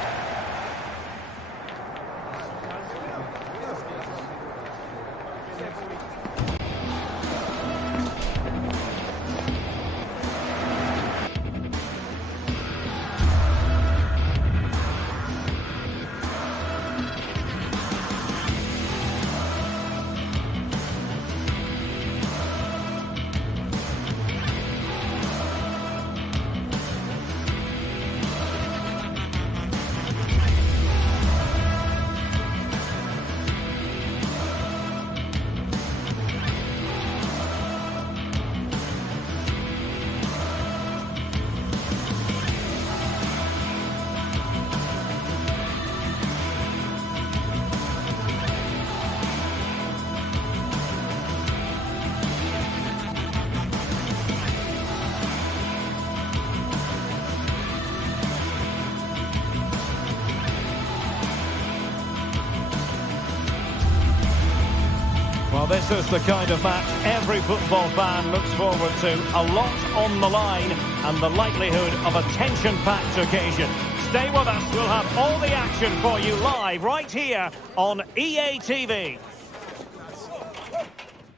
Well, this is the kind of match every football fan looks forward to. A lot on the line and the likelihood of a tension-packed occasion. Stay with us. We'll have all the action for you live right here on EA TV.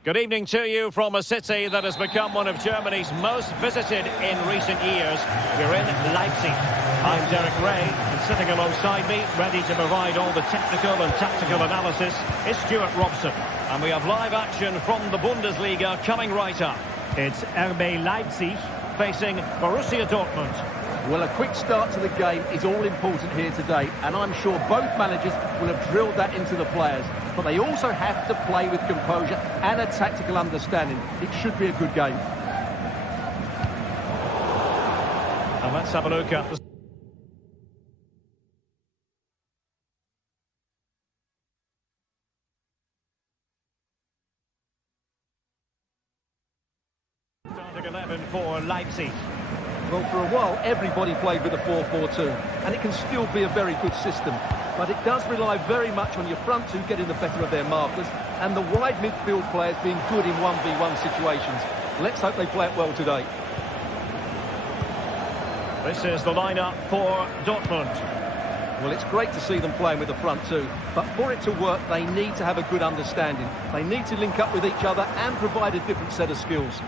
Good evening to you from a city that has become one of Germany's most visited in recent years. We're in Leipzig. I'm Derek Ray, and sitting alongside me, ready to provide all the technical and tactical analysis, is Stuart Robson. And we have live action from the Bundesliga coming right up. It's RB Leipzig facing Borussia Dortmund. Well, a quick start to the game is all important here today, and I'm sure both managers will have drilled that into the players. But they also have to play with composure and a tactical understanding. It should be a good game. And let's have a look at the... starting 11 for Leipzig. Well, for a while, everybody played with a 4-4-2, and it can still be a very good system. But it does rely very much on your front two getting the better of their markers, and the wide midfield players being good in 1v1 situations. Let's hope they play it well today. This is the lineup for Dortmund. Well, it's great to see them playing with the front two, but for it to work, they need to have a good understanding. They need to link up with each other and provide a different set of skills.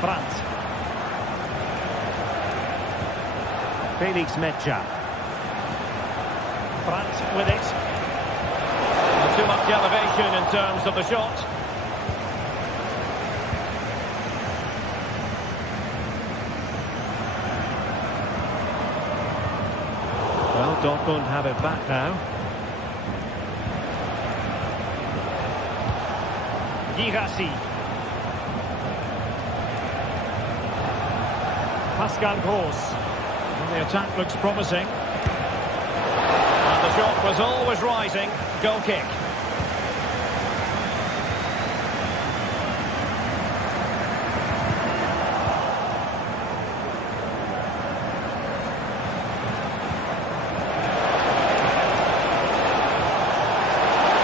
Brandt. Felix Metscher. Brandt with it. Not too much elevation in terms of the shot. Well, Dortmund have it back now. Girassi. Pascal Gross. Well, the attack looks promising. And the shot was always rising. Goal kick.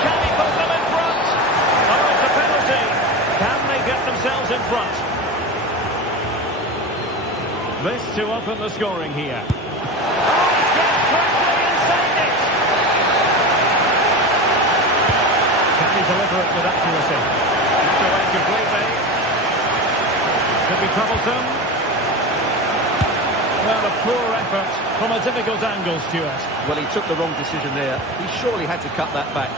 Can he put them in front? Oh, it's a penalty. Can they get themselves in front? This to open the scoring here. Oh, gets quickly inside it. Can he deliver it with accuracy? It's away completely. Could be troublesome. Well, a poor effort from a difficult angle, Stuart. Well, he took the wrong decision there. He surely had to cut that back.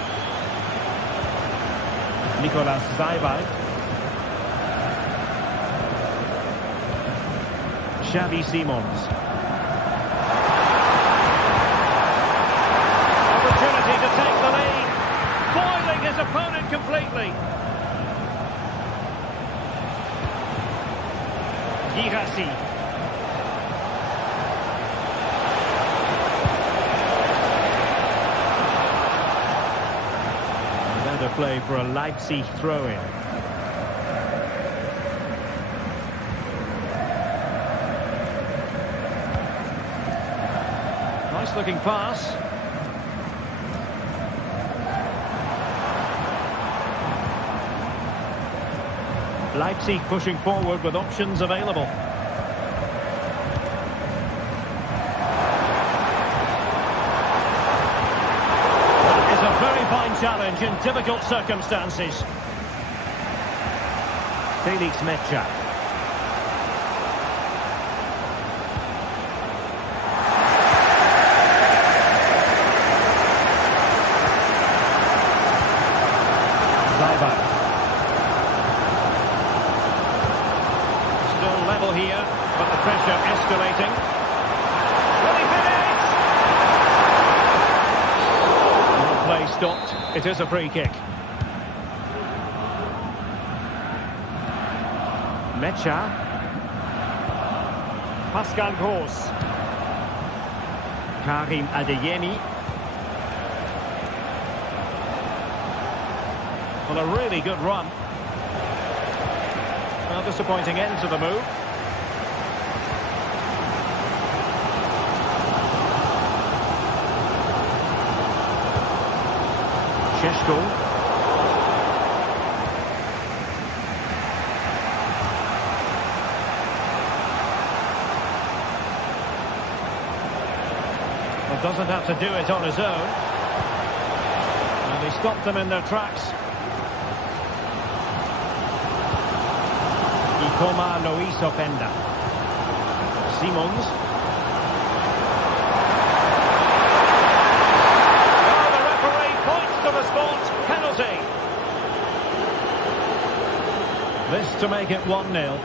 Nicolas Seiwald. Xavi Simons. Opportunity to take the lead. Foiling his opponent completely. Girassi. Better play for a Leipzig throw-in. Nice looking pass. Leipzig pushing forward with options available. That is a very fine challenge in difficult circumstances. Felix Metscher. Still level here, but the pressure escalating. Will he finish? No play stopped. It is a free kick. Metscher. Pascal Gross. Karim Adeyemi. Well, a really good run. Well, disappointing end to the move. Šeško. Well, doesn't have to do it on his own. And he stopped them in their tracks. Ikoma Luis Openda. Simons. Oh, the referee points to the spot. Penalty. This to make it 1-0. In it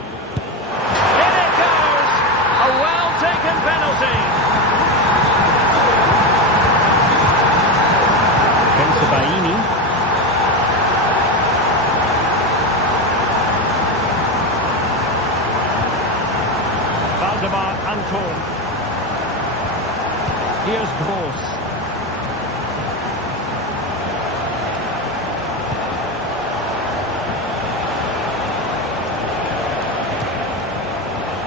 goes. A well-taken penalty. Benfica. Valdemar Anton. Here's Gross.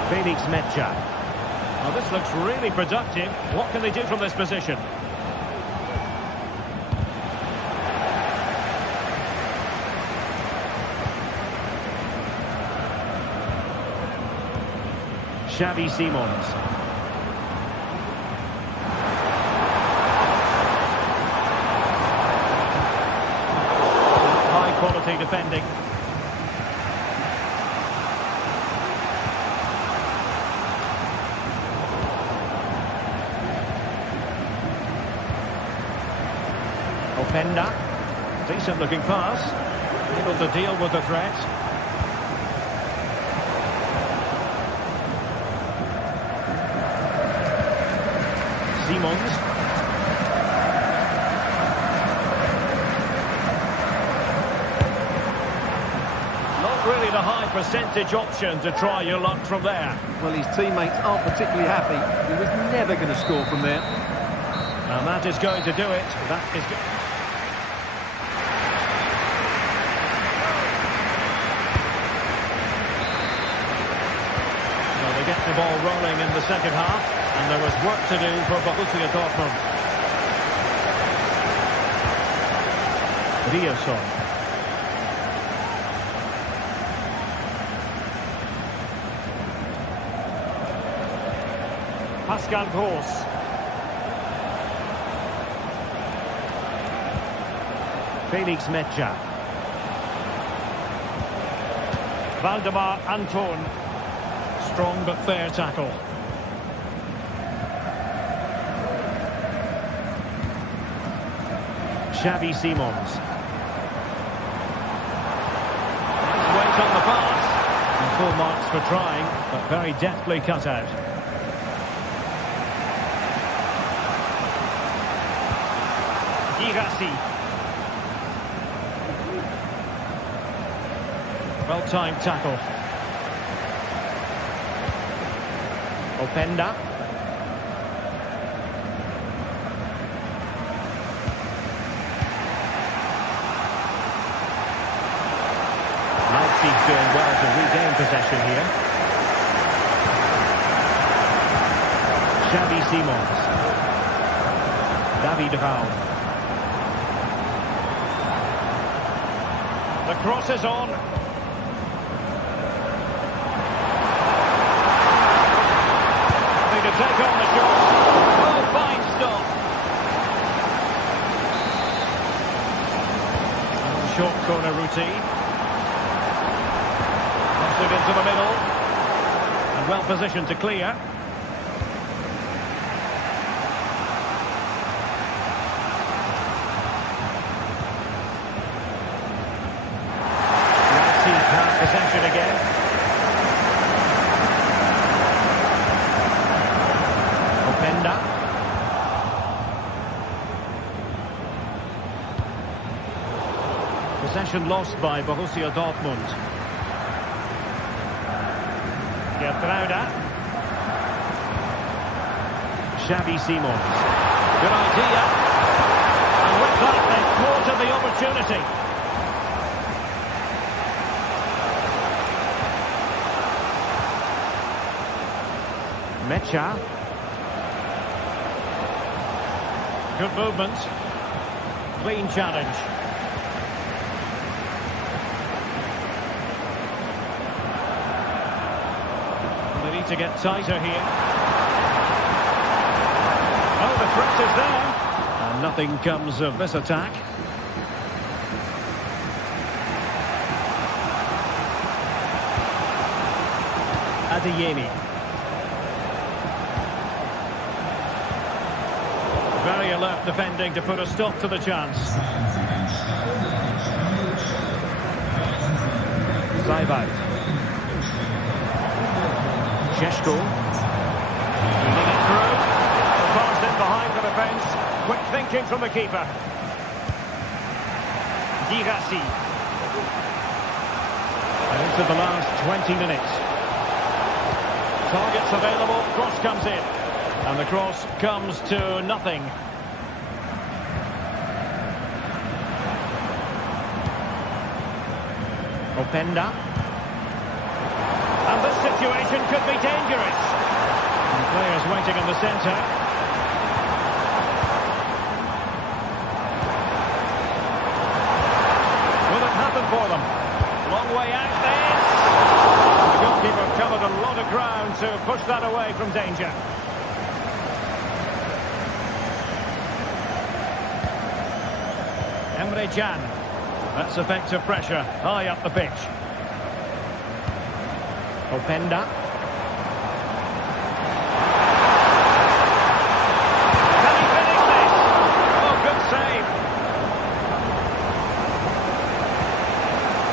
Felix Mecha. Well, this looks really productive. What can they do from this position? Xavi Simons. High quality defending. Openda. Decent looking pass. Able to deal with the threat. Simons. Not really the high percentage option to try your luck from there. Well, his teammates aren't particularly happy. He was never going to score from there. And that is going to do it. That is good. Well, they get the ball rolling in the second half, and there was work to do for Borussia Dortmund. Riasson. Pascal Gross. Felix Mecha. Valdemar Anton. Strong but fair tackle. Xavi Simons. Nice weight on the pass. And full marks for trying, but very deftly cut out. Girassi. Well-timed tackle. Openda. Leipzig doing well to regain possession here. Xavi Simons. David Raum. The cross is on. To take on the shot. Oh, fine stop. Short corner routine. Puts it into the middle. And well positioned to clear. Leipzig have possession again. Possession lost by Borussia Dortmund. Gertruida. Xavi Simons. Good idea. And with that, they've thwarted the opportunity. Mecha. Good movement. Clean challenge. They need to get tighter here. Oh, the threat is there. And nothing comes of this attack. Adeyemi. Very alert defending to put a stop to the chance. Zajbalt. Šeško. Feeding it through. Passed in behind the defence. Quick thinking from the keeper. Girassi. And into the last 20 minutes. Targets available. Cross comes in. And the cross comes to nothing. Openda. And this situation could be dangerous. And players waiting in the centre. Will it happen for them? Long way out this. The goalkeeper covered a lot of ground to push that away from danger. Emre Can. That's effective pressure high up the pitch. Openda. Can he finish this? Oh, good save.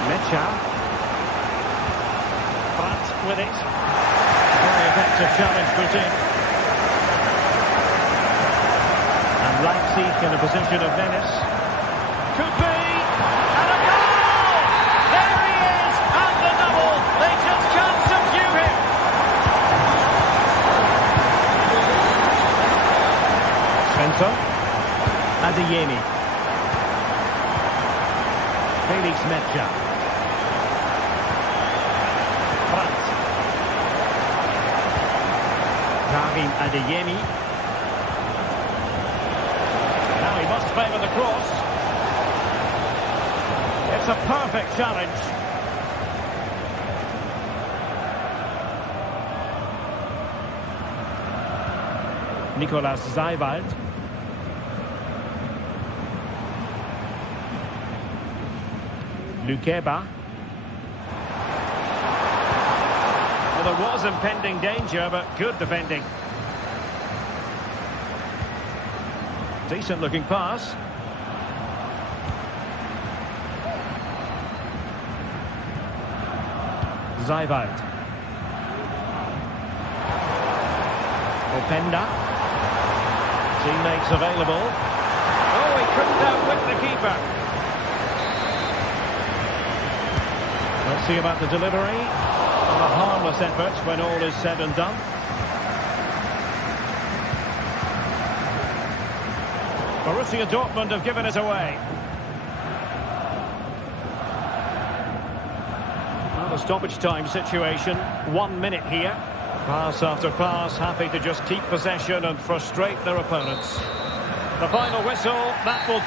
Mecha. But with it. Very effective challenge put in. And Leipzig in a position of menace. Could be. And a goal! There he is! And the double! They just can't subdue him! Centre. Adeyemi. Felix Mecha. Brandt. Karim Adeyemi. Now he must favour the cross. It's a perfect challenge. Nicolas Zajbalt. Lukeba. Well, there was impending danger, but good defending. Decent looking pass. Zajbalt. Openda. Teammates available. Oh, he couldn't outwit the keeper. Let's see about the delivery. A harmless effort when all is said and done. Borussia Dortmund have given it away. A stoppage time situation, 1 minute here. Pass after pass, happy to just keep possession and frustrate their opponents. The final whistle, that will...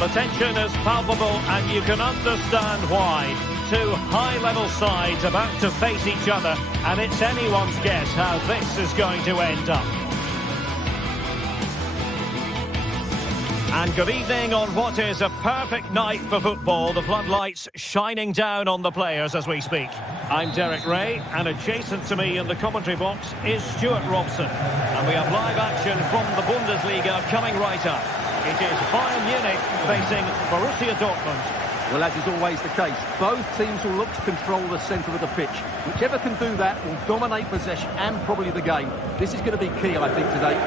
The tension is palpable and you can understand why. Two high-level sides about to face each other, and it's anyone's guess how this is going to end up. And good evening on what is a perfect night for football. The floodlights shining down on the players as we speak. I'm Derek Ray, and adjacent to me in the commentary box is Stuart Robson. And we have live action from the Bundesliga coming right up. It is Bayern Munich facing Borussia Dortmund. Well, as is always the case, both teams will look to control the centre of the pitch. Whichever can do that will dominate possession and probably the game. This is going to be key, I think, today.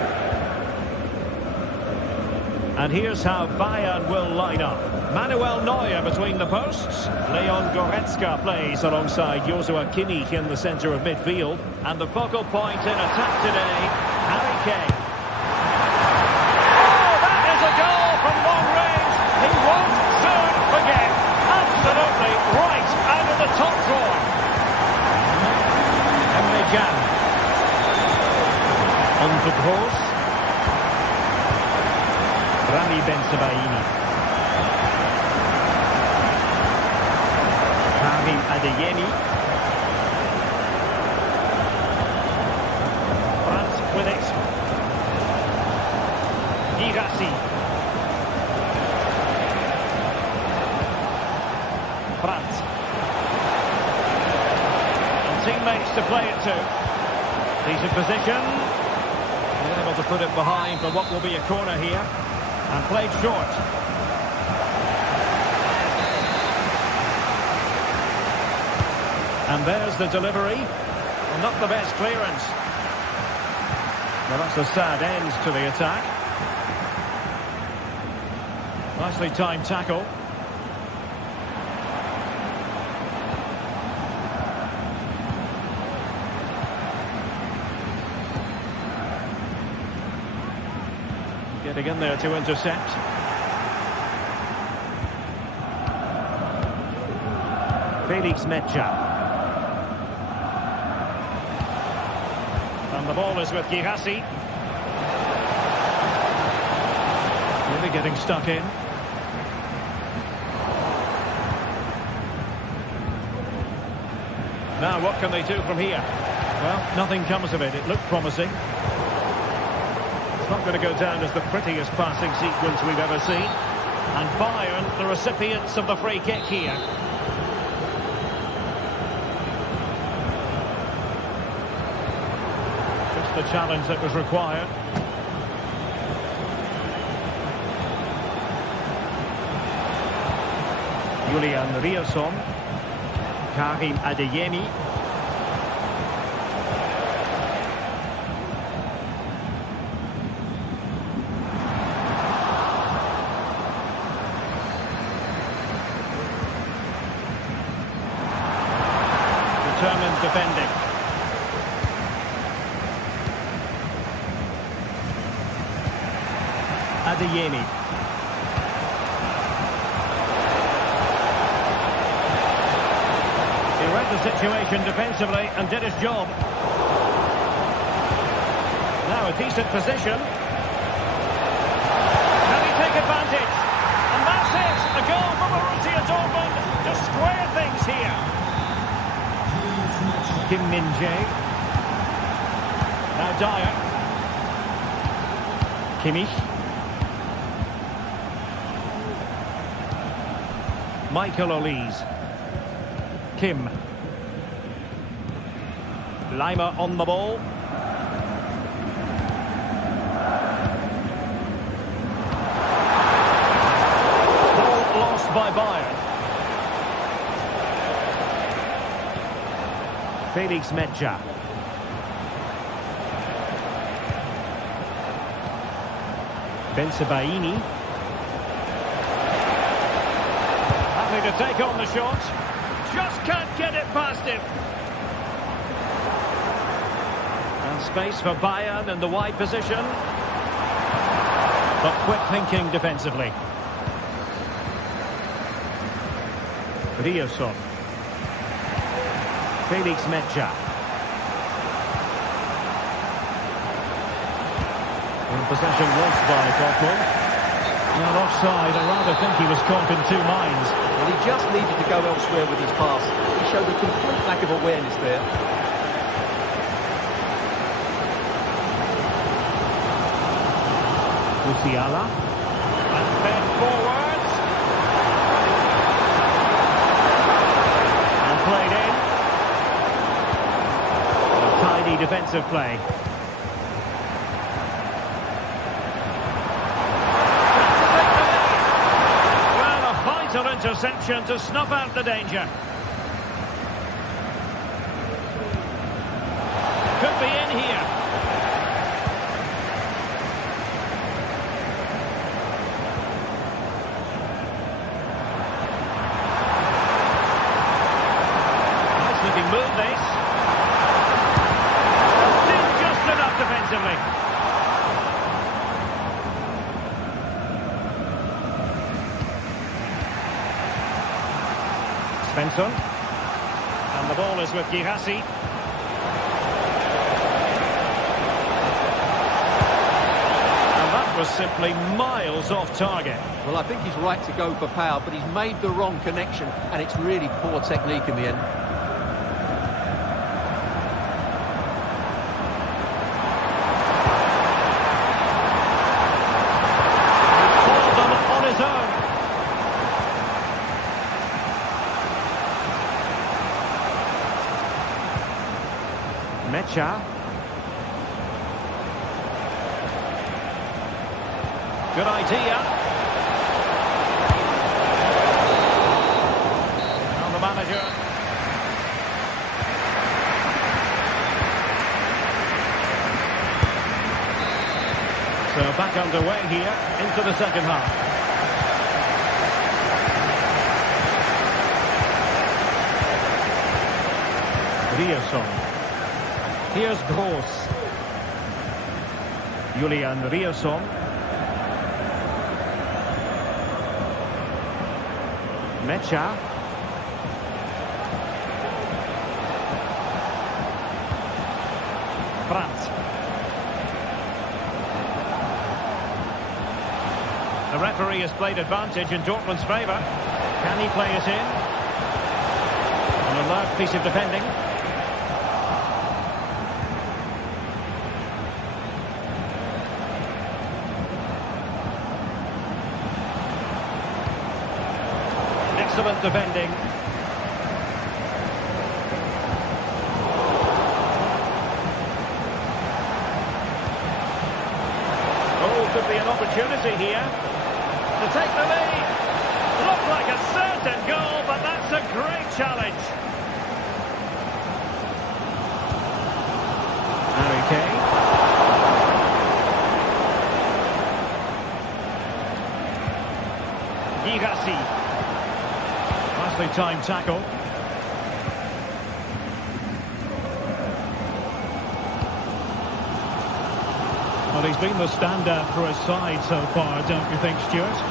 And here's how Bayern will line up. Manuel Neuer between the posts. Leon Goretzka plays alongside Joshua Kimmich in the centre of midfield. And the focal point in attack today, Harry Kane. Oh, that is a goal from long range. He won't soon forget. Absolutely right out of the top drawer. Emre Can. On to Gross. Rami Ben-Sebaini. Karim Adeyemi. Brandt with it. Girassi. Brandt. And teammates to play it to. Decent position. Able to put it behind for what will be a corner here. And played short. And there's the delivery. Well, not the best clearance. Well, that's a sad end to the attack. Nicely timed tackle. Getting in there to intercept. Felix Metja. And the ball is with Girassi. Really getting stuck in. Now what can they do from here? Well, nothing comes of it. It looked promising. Not going to go down as the prettiest passing sequence we've ever seen. And Bayern, the recipients of the free kick here. Just the challenge that was required. Julian Rierson. Karim Adeyemi. Determined defending. Adeyemi. He read the situation defensively and did his job. Now a decent position. Can he take advantage? And that's it! A goal for Borussia Dortmund to square things here. Kim Min-jae. Now Dyer. Kimmich. Michael Olise. Kim. Lima on the ball. Ball lost by Bayern. Felix Metja. Ben-Sebaini. Happy to take on the shot. Just can't get it past him. And space for Bayern in the wide position. But quick thinking defensively. Rierson. Felix Metja. In possession once by Dortmund. Well, offside, I rather think he was caught in two minds. Well, he just needed to go elsewhere with his pass. He showed a complete lack of awareness there. Musiala. And forwards. And played in. A tidy defensive play. Well, a vital interception to snuff out the danger. Could be in here. Nice looking move, this. Still just enough defensively. Svensson. And the ball is with Girassi. Was simply miles off target. Well, I think he's right to go for power, but he's made the wrong connection, and it's really poor technique in the end. He's called on his own. Mecha. Good idea. Now the manager. So back underway here into the second half. Rierson. Here's Gross. Julian Rierson. Mecha. Brandt. The referee has played advantage in Dortmund's favour. Can he play it in? An alert piece of defending. Excellent defending. Oh, could be an opportunity here to take the lead. Looked like a certain goal, but that's a great challenge. Harry Kane. Girassi. Nicely timed tackle. Well, he's been the standout for his side so far, don't you think, Stuart?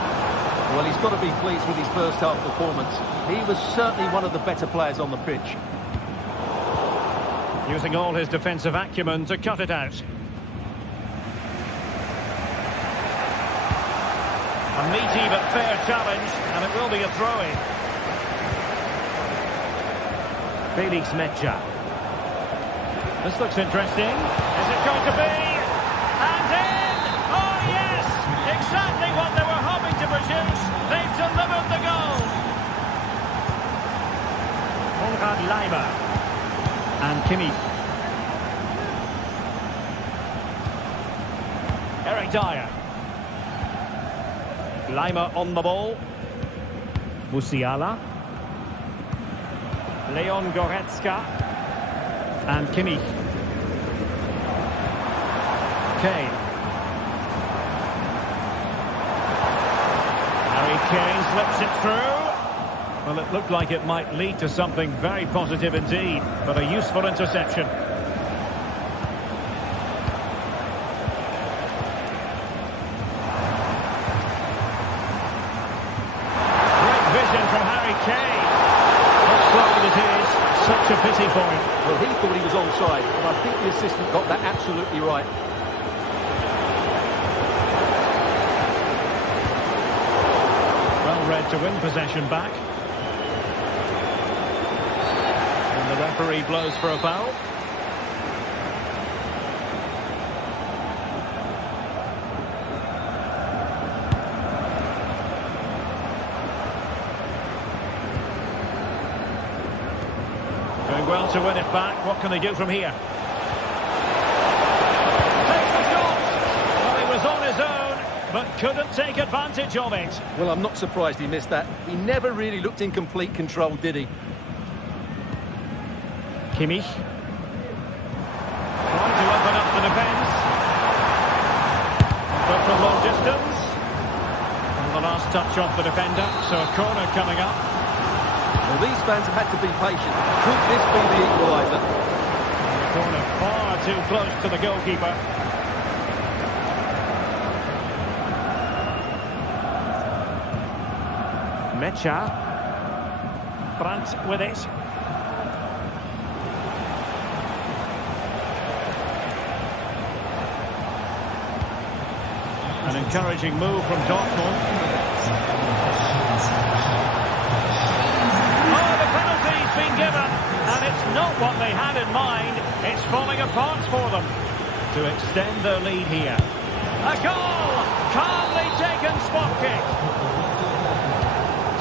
Well, he's got to be pleased with his first half performance. He was certainly one of the better players on the pitch. Using all his defensive acumen to cut it out. A meaty but fair challenge, and it will be a throw-in. Felix Mecha. This looks interesting. Is it going to be? And in! Oh, yes! Exactly what they were hoping to produce. They've delivered the goal. Konrad Laimer. And Kimmich. Eric Dyer. Laimer on the ball. Musiala. Leon Goretzka. And Kimmich. Kane. Harry Kane slips it through. Well, it looked like it might lead to something very positive indeed, but a useful interception. Great vision from Harry Kane. Offside it is. Such a pity for him. Well, he thought he was onside, but I think the assistant got that absolutely right. Well read to win possession back. And the referee blows for a foul. well to win it back. What can they do from here? Takes the shot! Well, he was on his own, but couldn't take advantage of it. Well, I'm not surprised he missed that. He never really looked in complete control, did he? Kimmich. Trying to open up the defence. But from long distance. And the last touch off the defender, so a corner coming up. Well, these fans have had to be patient. Could this be the equaliser? The corner far too close to the goalkeeper. Mecha. Brandt with it. An encouraging move from Dortmund. Oh, the penalty's been given, and it's not what they had in mind. It's falling apart for them to extend their lead here. A goal! Calmly taken spot kick.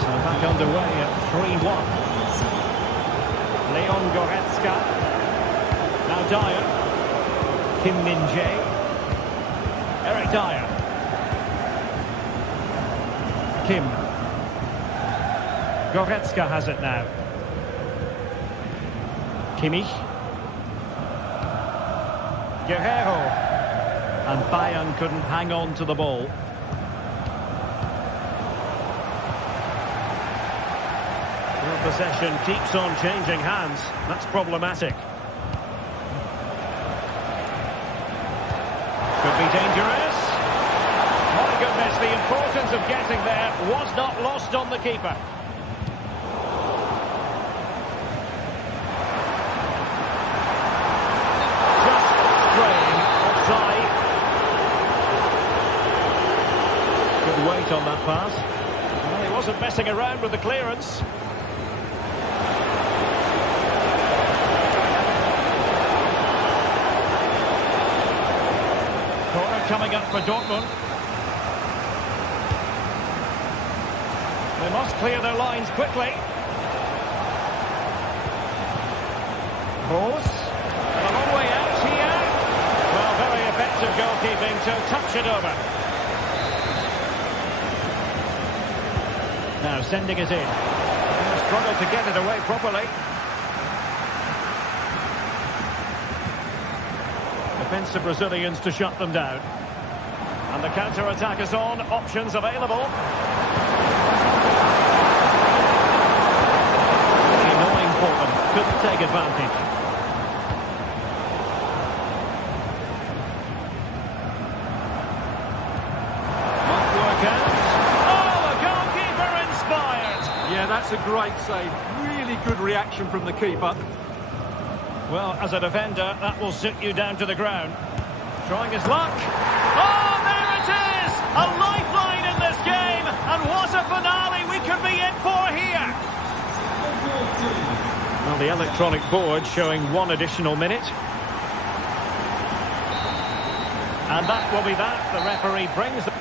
So back underway at 3-1. Leon Goretzka. Now Dyer. Kim Min-jae. Eric Dyer. Kim. Goretzka has it now. Kimmich. Guerrero. And Bayern couldn't hang on to the ball. Well, possession keeps on changing hands. That's problematic. Could be dangerous. My goodness, the importance of getting there was not lost on the keeper. Just straying offside. Good weight on that pass. Well, he wasn't messing around with the clearance. Corner coming up for Dortmund. They must clear their lines quickly. Rose. And a long way out here. Well, very effective goalkeeping to touch it over. Now sending it in. Struggled to get it away properly. Defensive Brazilians to shut them down. And the counter-attack is on. Options available. Annoying for them. Couldn't take advantage. Won't work out. Oh, the goalkeeper inspired. Yeah, that's a great save. Really good reaction from the keeper. Well, as a defender, that will sit you down to the ground. Trying his luck. Oh, there it is! A lifeline in this game! And what a finale we could be in for here! Well, the electronic board showing one additional minute. And that will be that. The referee brings the...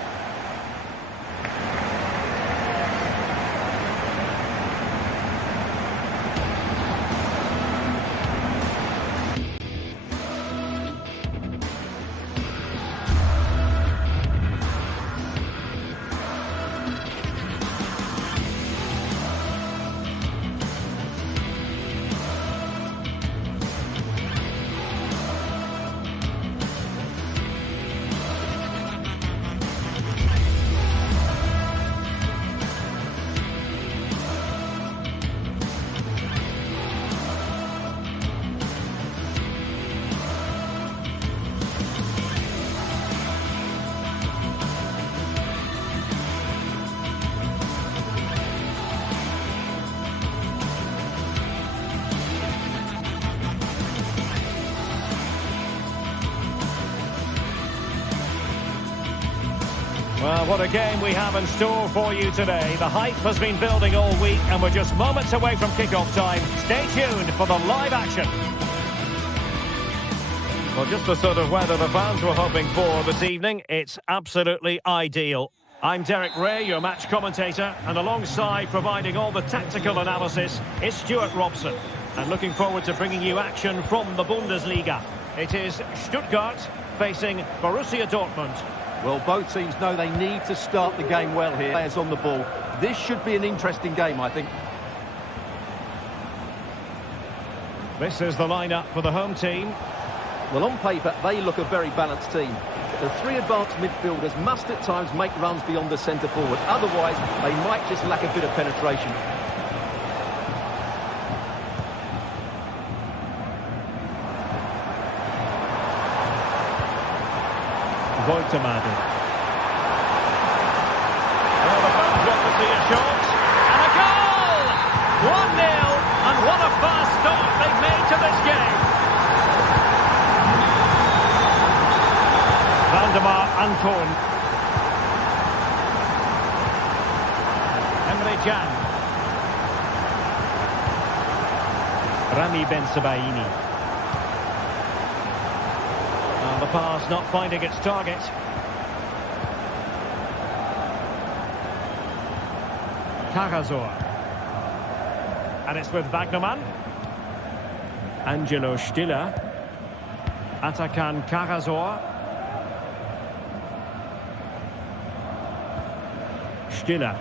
Well, what a game we have in store for you today. The hype has been building all week and we're just moments away from kick-off time. Stay tuned for the live action. Well, just the sort of weather the fans were hoping for this evening. It's absolutely ideal. I'm Derek Ray, your match commentator, and alongside providing all the tactical analysis is Stuart Robson. And looking forward to bringing you action from the Bundesliga. It is Stuttgart facing Borussia Dortmund. Well, both teams know they need to start the game well here. Players on the ball. This should be an interesting game, I think. This is the lineup for the home team. Well, on paper, they look a very balanced team. The three advanced midfielders must at times make runs beyond the centre forward. Otherwise, they might just lack a bit of penetration. Woltemade. Well, the fans want to see a shot. And a goal! 1-0. And what a fast start they've made to this game. Valdemar Anton. Emre Can. Rami Bensebaini. The pass not finding its target. Karasor. And it's with Wagnerman. Angelo Stiller. Atakan Karasor. Stiller.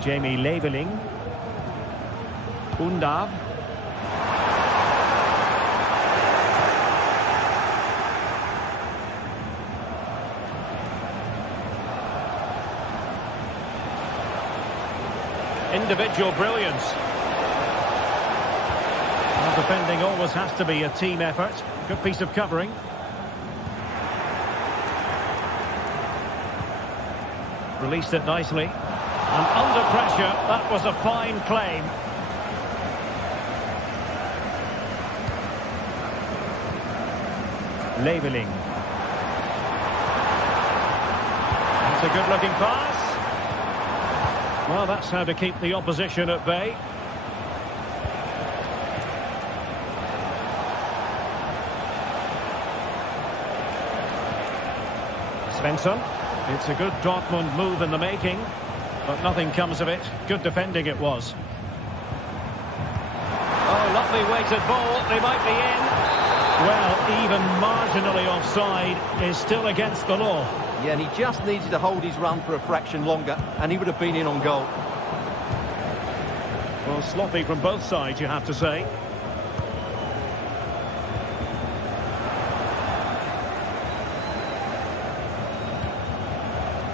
Jamie Leveling. Undav. Individual brilliance. Well, defending always has to be a team effort. Good piece of covering. Released it nicely. And under pressure, that was a fine claim. Leveling. That's a good-looking pass. Well, that's how to keep the opposition at bay. Svensson. It's a good Dortmund move in the making, but nothing comes of it. Good defending it was. Oh, lovely weighted ball. They might be in. Well, even marginally offside is still against the law. Yeah, and he just needed to hold his run for a fraction longer, and he would have been in on goal. Well, sloppy from both sides, you have to say.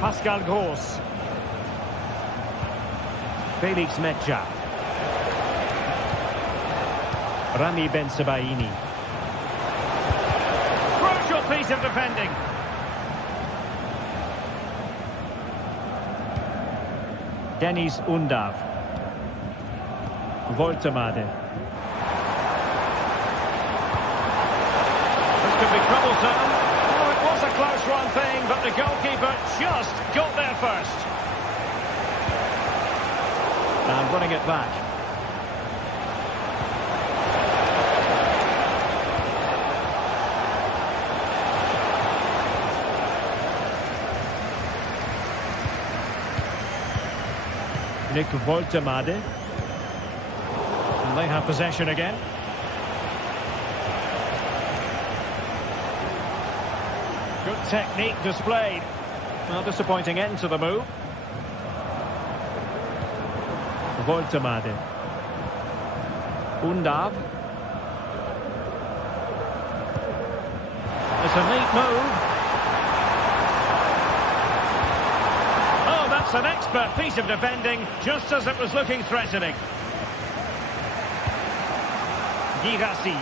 Pascal Gross. Felix Mejia. Rami Bensebaini. Piece of defending. Dennis Undav. Woltemade. This could be troublesome. Oh, it was a close run thing, but the goalkeeper just got there first. And running it back. Nick Woltemade. And they have possession again. Good technique displayed. Well, disappointing end to the move. Woltemade. Undav. It's a neat move. An expert piece of defending, just as it was looking threatening. Girassi.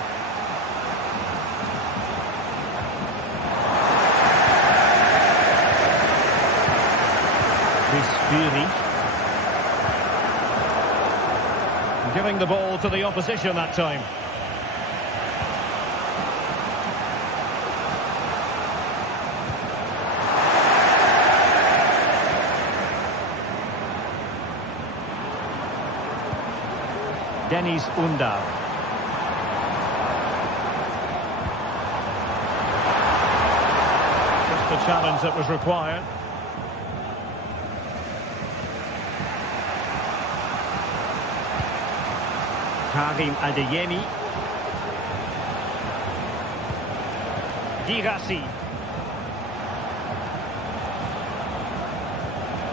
Giving the ball to the opposition that time. Dennis Undav. Just the challenge that was required. Karim Adeyemi. Girassi.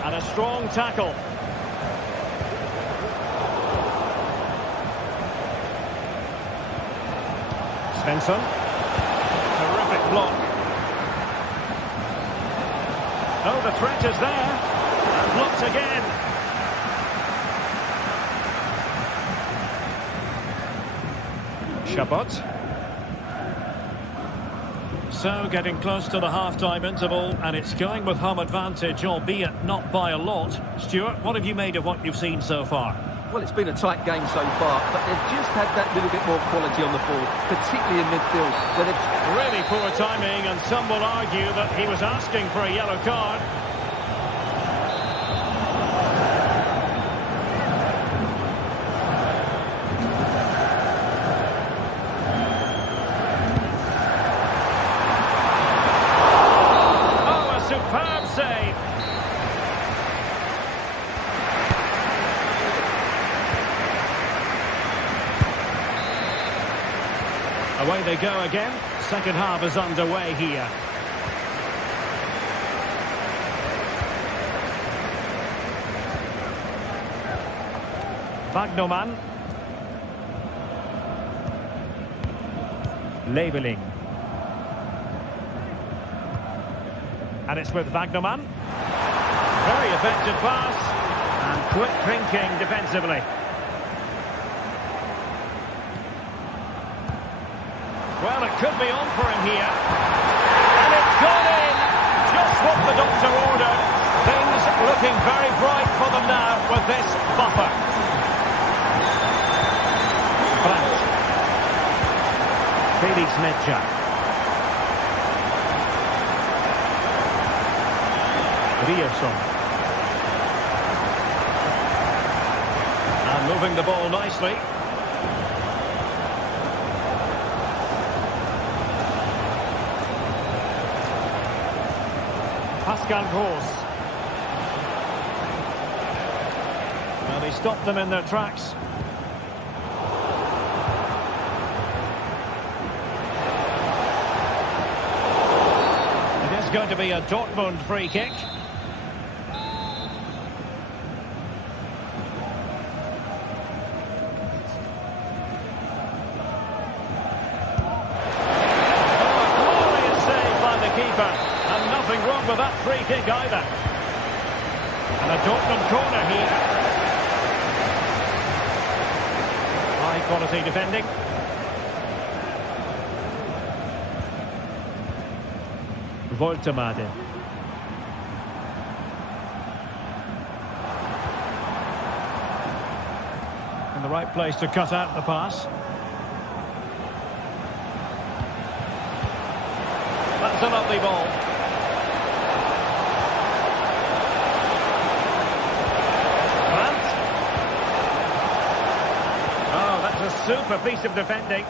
And a strong tackle. Svensson. Terrific block. Oh, the threat is there. And blocked again. Chabot. So, getting close to the half-time interval, and it's going with home advantage, albeit not by a lot. Stuart, what have you made of what you've seen so far? Well, it's been a tight game so far, but they've just had that little bit more quality on the ball, particularly in midfield, where they've... Really poor timing, and some will argue that he was asking for a yellow card. Superb save. Away they go again. Second half is underway here. Wagnerman. Leveling. And it's with Wagnerman. Very effective pass. And quick thinking defensively. Well, it could be on for him here. And it's gone in. Just what the doctor ordered. Things looking very bright for them now with this buffer. Brandt. Felix Metscher. Rierson. And moving the ball nicely. Pascal Gross. Well, he stopped them in their tracks. It is going to be a Dortmund free kick. And nothing wrong with that free kick either. And a Dortmund corner here. High quality defending. Woltemade. In the right place to cut out the pass. That's a lovely ball. Brandt. Oh, that's a super piece of defending.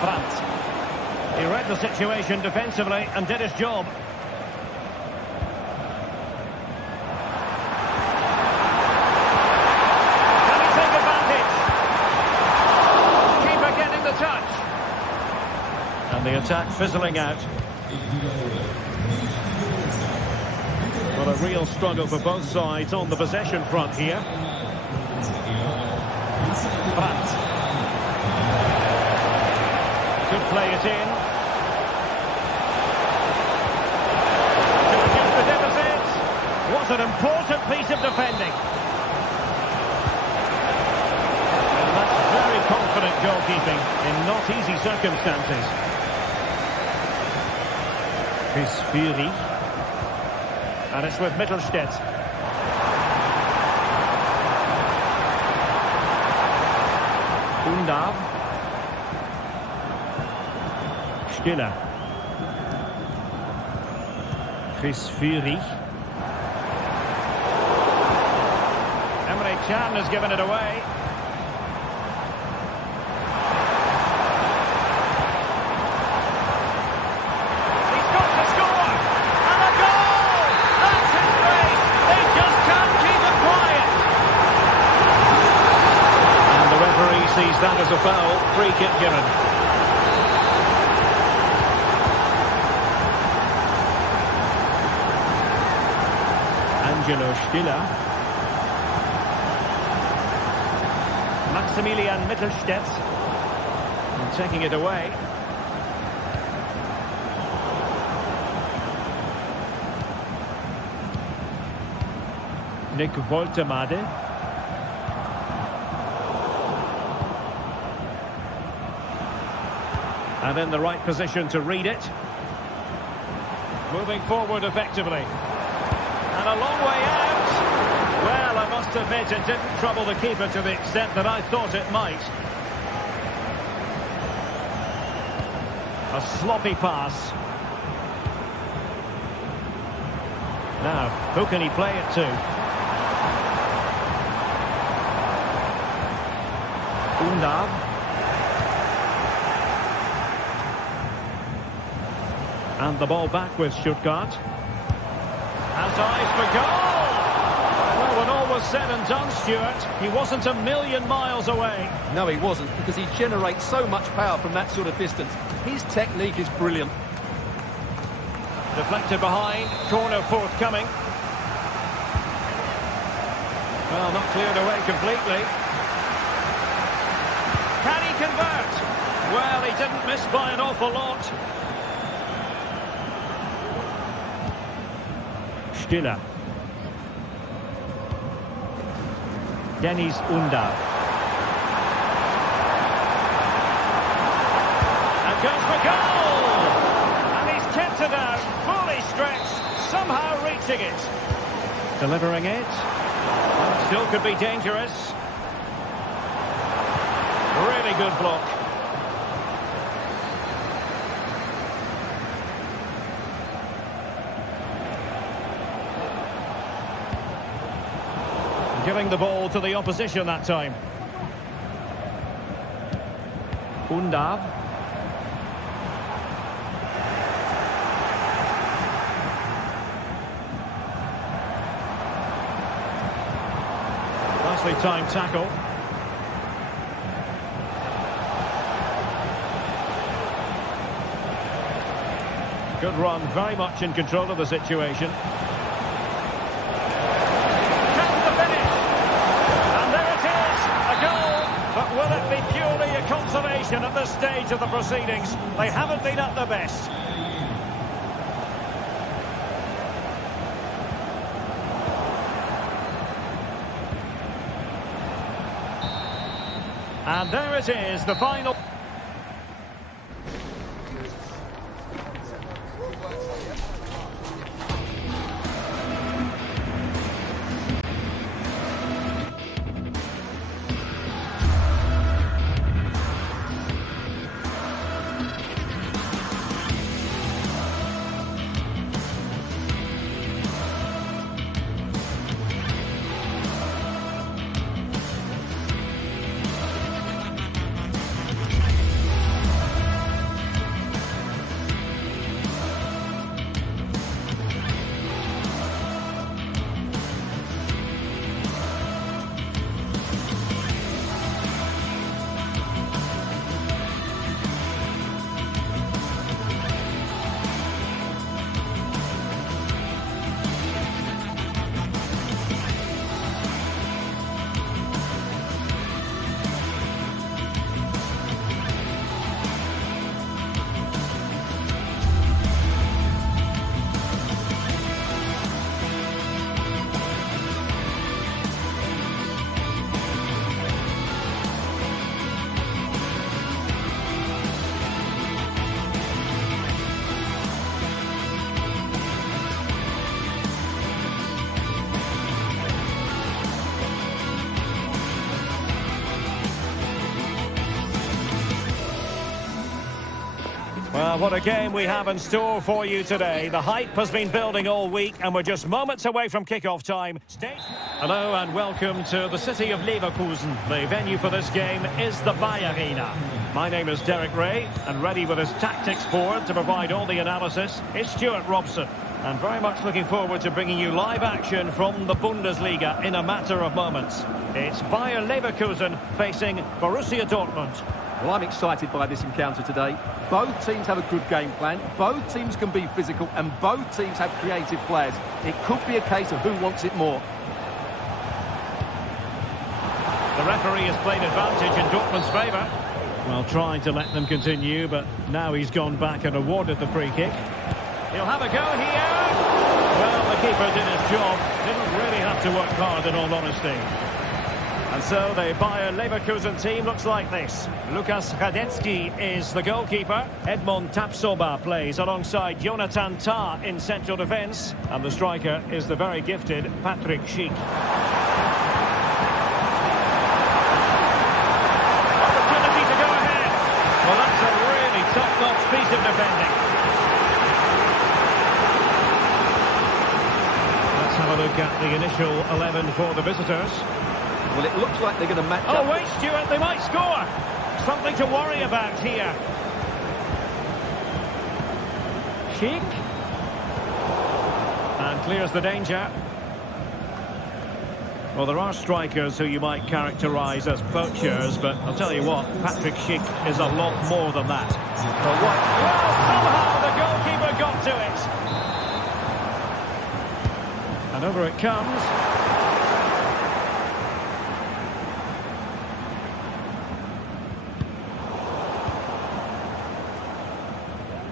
Brandt. He read the situation defensively and did his job. The attack fizzling out. Well, a real struggle for both sides on the possession front here. Brandt. Could play it in. To reduce the deficit. What an important piece of defending. And that's very confident goalkeeping in not easy circumstances. Chris Fury. And it's with Mittelstädt. Undav. Stiller. Chris Fury. Emre Can has given it away. He's got to score! That is a foul. Free kick given. Angelo Stiller. Maximilian Mittelstädt. And taking it away. Nick Woltemade. And in the right position to read it. Moving forward effectively. And a long way out. Well, I must admit it didn't trouble the keeper to the extent that I thought it might. A sloppy pass. Now, who can he play it to? Undav. And the ball back with Stuttgart. Has eyes for goal! Well, when all was said and done, Stuart, he wasn't a million miles away. No, he wasn't, because he generates so much power from that sort of distance. His technique is brilliant. Deflected behind, corner forthcoming. Well, not cleared away completely. Can he convert? Well, he didn't miss by an awful lot. Stiller. Dennis Undav. And goes for goal! And he's kept it out, fully stretched, somehow reaching it. Delivering it. Still could be dangerous. Really good block. Giving the ball to the opposition that time. Undav. Nicely timed tackle. Good run, very much in control of the situation. Will it be purely a consolation at this stage of the proceedings? They haven't been at their best. And there it is, the final. Well, what a game we have in store for you today. The hype has been building all week and we're just moments away from kick-off time. Hello and welcome to the city of Leverkusen. The venue for this game is the Bayern. My name is Derek Ray and ready with his tactics board to provide all the analysis is Stuart Robson. And very much looking forward to bringing you live action from the Bundesliga in a matter of moments. It's Bayern Leverkusen facing Borussia Dortmund. Well, I'm excited by this encounter today. Both teams have a good game plan, both teams can be physical, and both teams have creative players. It could be a case of who wants it more. The referee has played advantage in Dortmund's favour. Well, trying to let them continue, but now he's gone back and awarded the free kick. He'll have a go here. Well, the keeper did his job. Didn't really have to work hard, in all honesty. And so the Bayern Leverkusen team looks like this. Lukas Radetzky is the goalkeeper. Edmond Tapsoba plays alongside Jonathan Tah in central defence. And the striker is the very gifted Patrick Schick. Opportunity to go ahead. Well, that's a really top-notch piece of defending. Have a look at the initial 11 for the visitors. Well, it looks like they're going to match up. Oh, wait, Stuart, they might score. Something to worry about here. Schick. And clears the danger. Well, there are strikers who you might characterise as poachers, but I'll tell you what, Patrick Schick is a lot more than that. Well, somehow the goalkeeper got to it. And over it comes.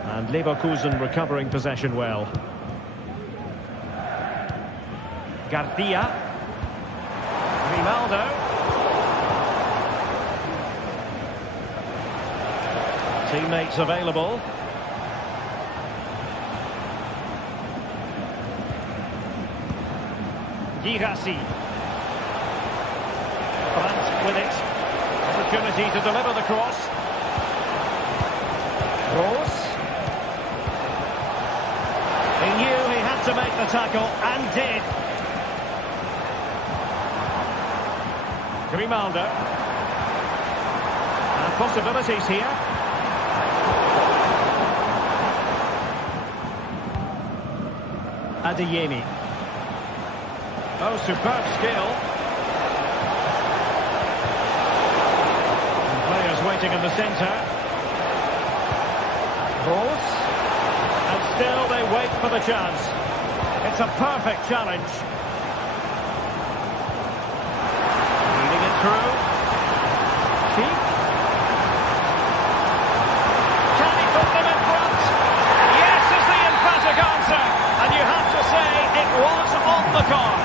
And Leverkusen recovering possession well. Garcia. Grimaldo. Teammates available. Girassi. Brandt with it. Opportunity to deliver the cross. Rose. He knew he had to make the tackle, and did. Grimaldo. And possibilities here. Adeyemi. Oh, superb skill. And players waiting in the centre. Rose. And still they wait for the chance. It's a perfect challenge. Leading it through. Schick. Can he put them in front? Yes is the emphatic answer. And you have to say it was on the cards.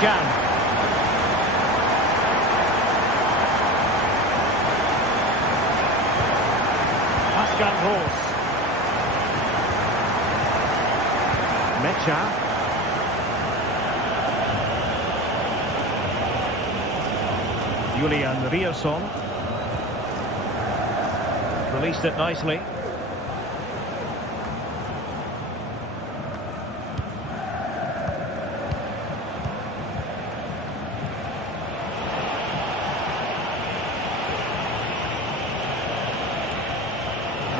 Can. Pascal Rose. Mecha. Julian Rierson. Released it nicely.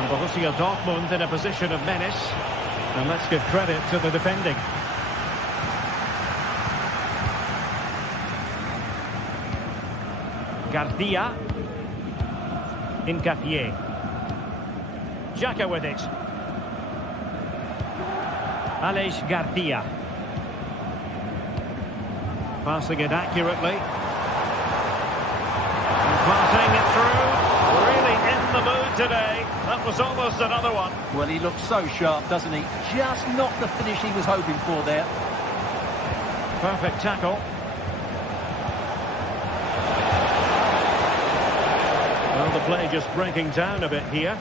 Borussia Dortmund in a position of menace, and let's give credit to the defending. Garcia. Incapié. Xhaka with it. Aleix Garcia. Passing it accurately. And passing it through. Really in the mood today. That was almost another one. Well, he looks so sharp, doesn't he? Just not the finish he was hoping for there. Perfect tackle. Well, the play just breaking down a bit here.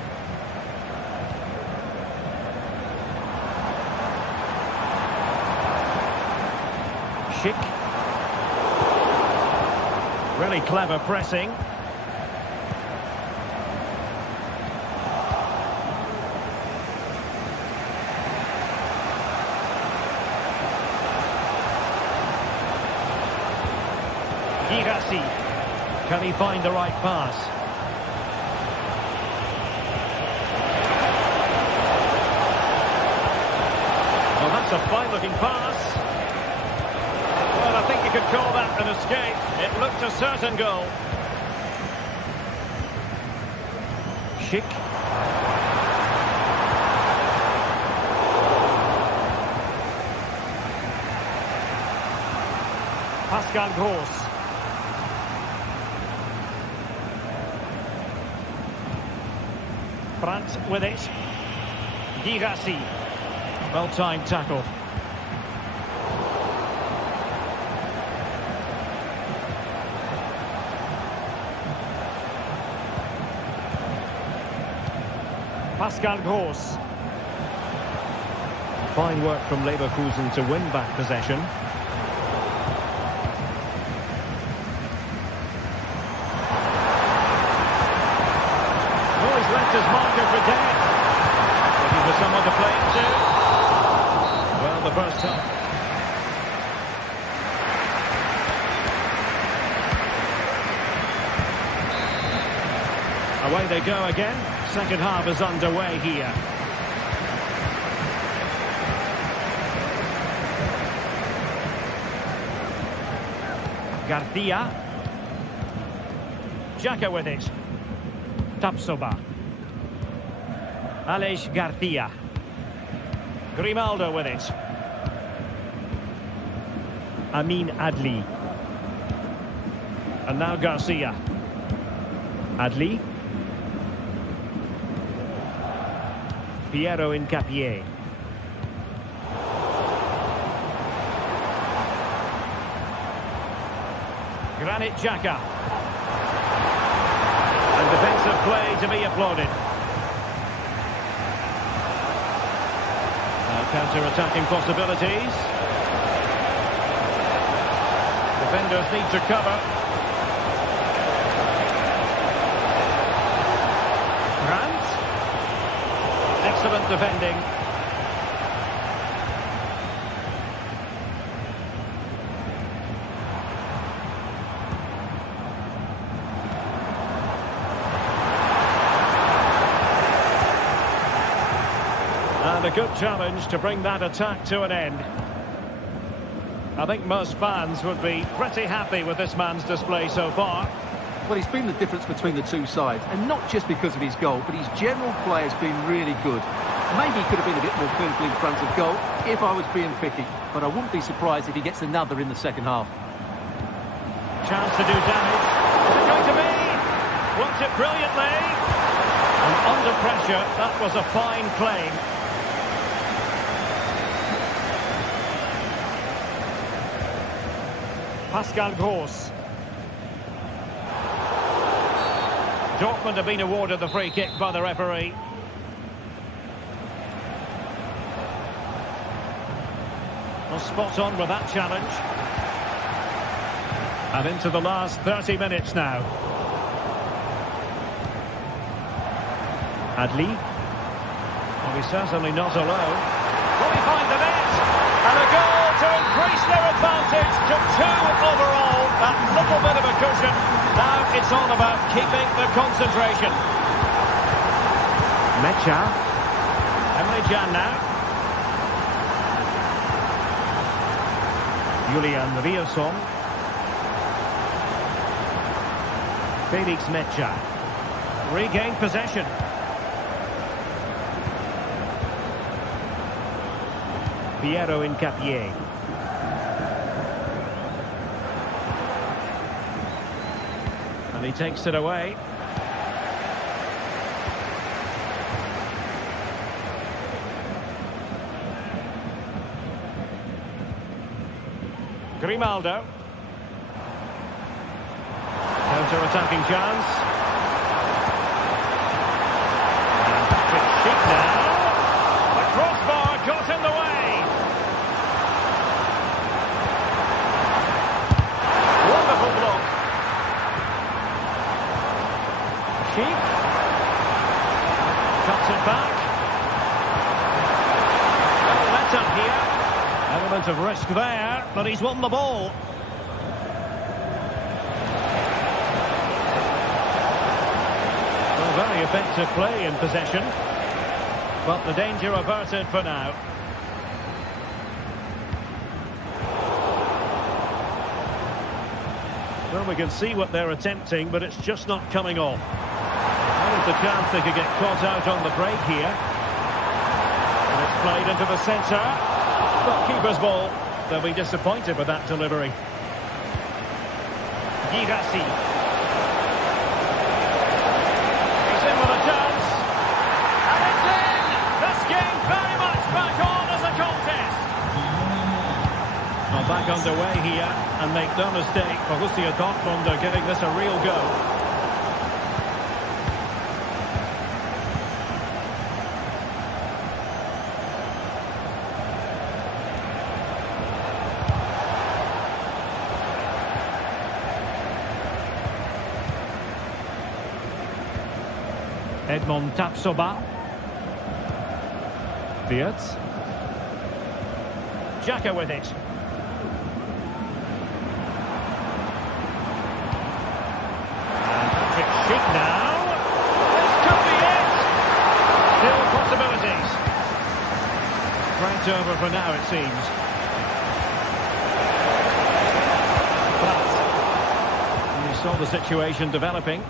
Schick. Really clever pressing. Girassi. Can he find the right pass? a fine-looking pass. Well, I think you could call that an escape. It looked a certain goal. Schick. Pascal Gross. Brandt with it. Girassi. Well-timed tackle. Pascal Gross. Fine work from Leverkusen to win back possession. Oh, he's left his marker for dead. Looking for someone to play it to. Well, the first time. Away they go again. Second half is underway here. Garcia. Xhaka with it. Tapsoba. Aleix Garcia. Grimaldo with it. Amin Adli. And now Garcia. Adli. Piero Incapié. Granit Xhaka. And defensive play to be applauded. Now counter-attacking possibilities. Defenders need to cover. Excellent defending. And a good challenge to bring that attack to an end. I think most fans would be pretty happy with this man's display so far. Well, he's been the difference between the two sides, and not just because of his goal, but his general play has been really good. Maybe he could have been a bit more clinical in front of goal if I was being picky, but I wouldn't be surprised if he gets another in the second half. Chance to do damage. Is it going to be? Wants it brilliantly. And under pressure, that was a fine claim. Pascal Gross. Dortmund have been awarded the free kick by the referee. Well, spot on with that challenge. And into the last 30 minutes now. Adli. Well, he's certainly not alone. Will he find the net? And a goal to increase their advantage to 2 overall. That little bit of a cushion. Now it's all about keeping the concentration. Mecha. Emre Can now. Julian Rierson. Felix Mecha. Regained possession. Piero Incapié. And he takes it away. Grimaldo. Counter-attacking chance. And Patrick Schick now. The crossbar got in the way. Wonderful block. Schick. Cuts it back. Well, that's up here. Element of risk there, but he's won the ball. Well, very effective play in possession, but the danger averted for now. Well, we can see what they're attempting, but it's just not coming off. There's the chance they could get caught out on the break here. And it's played into the centre. But keeper's ball. They'll be disappointed with that delivery. Girassi. He's in with a chance. And it's in! This game very much back on as a contest. Well, back underway here. And make no mistake, Borussia Dortmund are giving this a real go. Edmond Tapsoba. Wirtz. Xhaka with it. Sheik now. This could be it. Still possibilities. Right over for now, it seems. But you saw the situation developing.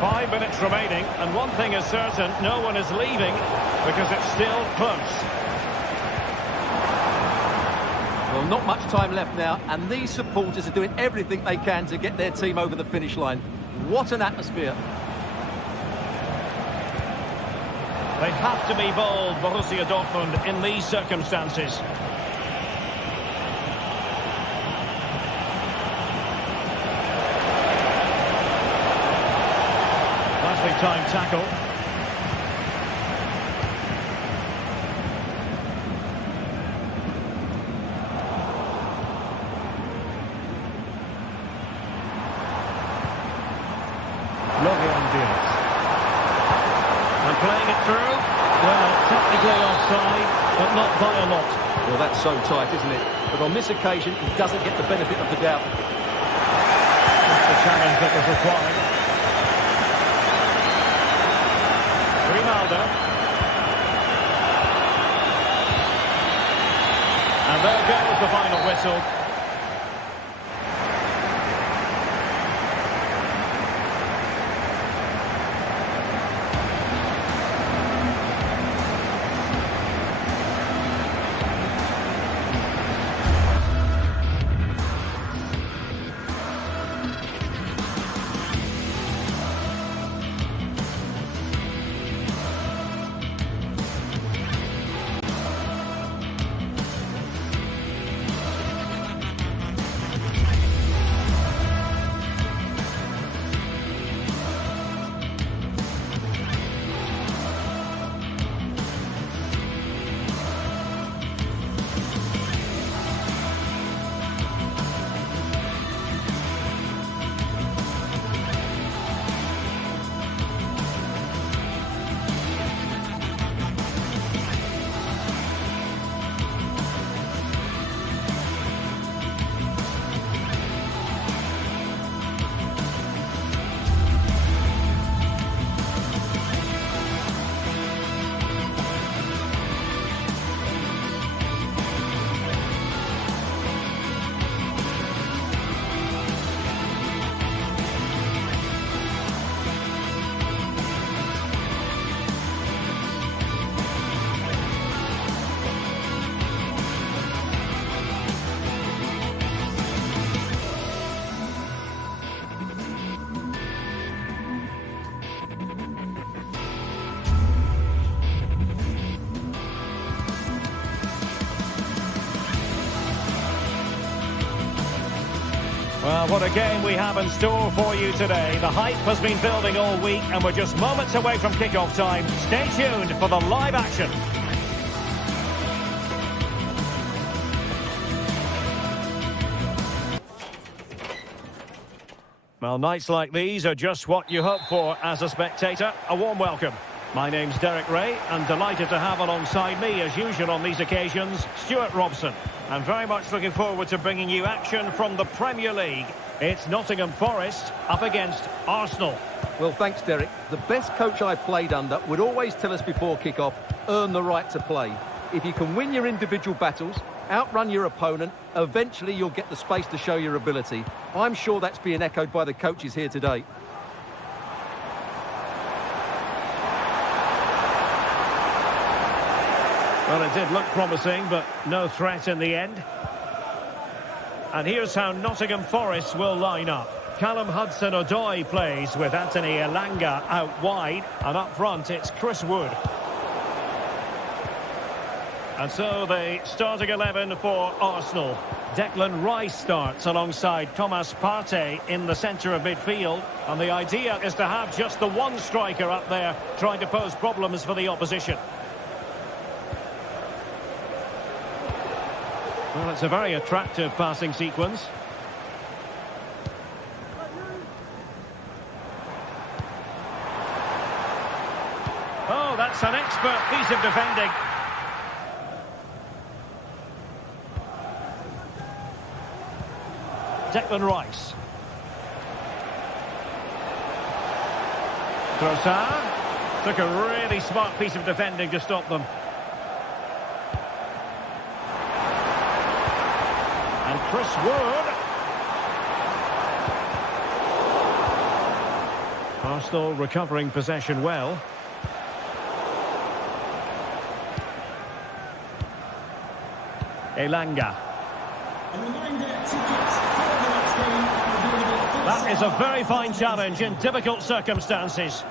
Five minutes remaining, and one thing is certain, no one is leaving because it's still close. Well, not much time left now, and these supporters are doing everything they can to get their team over the finish line. What an atmosphere. They have to be bold, Borussia Dortmund, in these circumstances. Nicely timed tackle. And playing it through. Well, technically offside, but not by a lot. Well, that's so tight, isn't it? But on this occasion, he doesn't get the benefit of the doubt. That's the challenge that was required. Grimaldo. And there goes the final whistle. Well, what a game we have in store for you today. The hype has been building all week and we're just moments away from kick-off time. Stay tuned for the live action. Well, nights like these are just what you hope for as a spectator. A warm welcome. My name's Derek Ray, and delighted to have alongside me, as usual on these occasions, Stuart Robson. And very much looking forward to bringing you action from the Premier League. It's Nottingham Forest up against Arsenal. Well, thanks, Derek. The best coach I played under would always tell us before kick-off, earn the right to play. if you can win your individual battles, outrun your opponent, eventually you'll get the space to show your ability. I'm sure that's being echoed by the coaches here today. Well, it did look promising, but no threat in the end. And here's how Nottingham Forest will line up. Callum Hudson-Odoi plays with Anthony Elanga out wide, and up front it's Chris Wood. And so the starting 11 for Arsenal. Declan Rice starts alongside Thomas Partey in the centre of midfield. And the idea is to have just the one striker up there trying to pose problems for the opposition. Well, it's a very attractive passing sequence. Oh, that's an expert piece of defending. Declan Rice. Trossard took a really smart piece of defending to stop them. And Chris Wood. Arsenal recovering possession well. Elanga. That is a very fine challenge in difficult circumstances.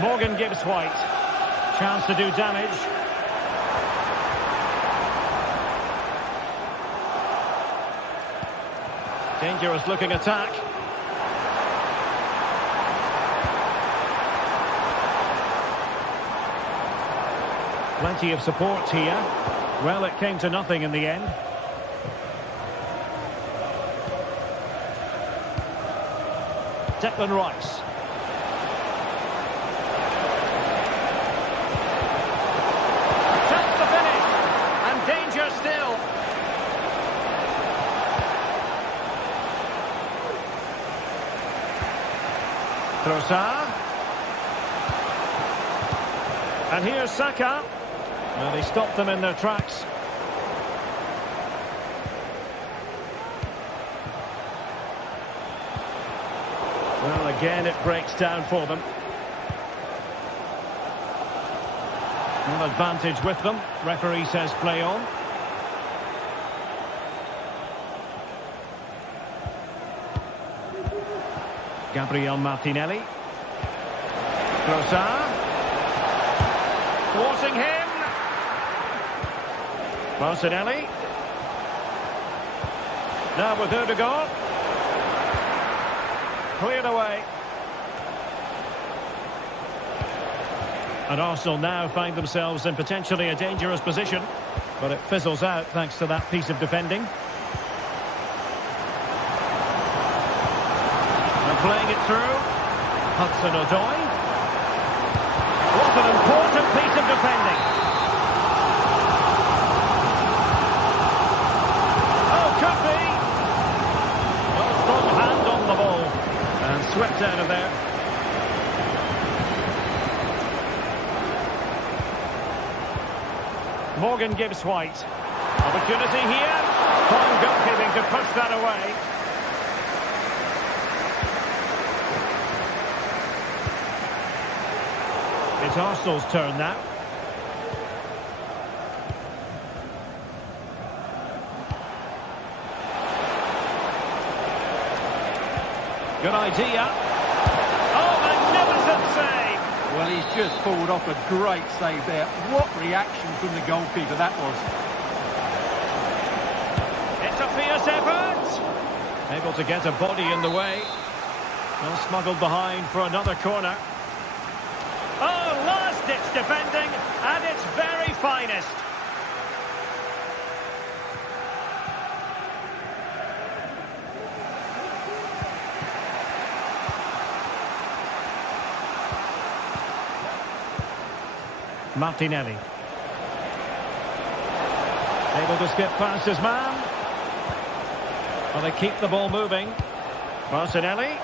Morgan Gibbs White. Chance to do damage. Dangerous looking attack. Plenty of support here. Well, it came to nothing in the end. Declan Rice. Chance to finish. And danger still. Trossard. And here's Saka. Well, they stopped them in their tracks. Well, again, it breaks down for them. An advantage with them. Referee says play on. Gabriel Martinelli. Trossard. Thwarting him. Martinelli. Now with Ødegaard. Cleared away. And Arsenal now find themselves in potentially a dangerous position. But it fizzles out thanks to that piece of defending. And playing it through. Hudson-Odoi. What an important piece of defending. Swept out of there. Morgan Gibbs White. Opportunity here. Fine goalkeeping to push that away. It's Arsenal's turn now. Good idea. Oh, magnificent save! Well, he's just pulled off a great save there. What reaction from the goalkeeper that was. It's a fierce effort. Able to get a body in the way. Well, smuggled behind for another corner. Oh, last-ditch defending at its very finest. Martinelli. Able to skip past his man. Well, they keep the ball moving. Martinelli.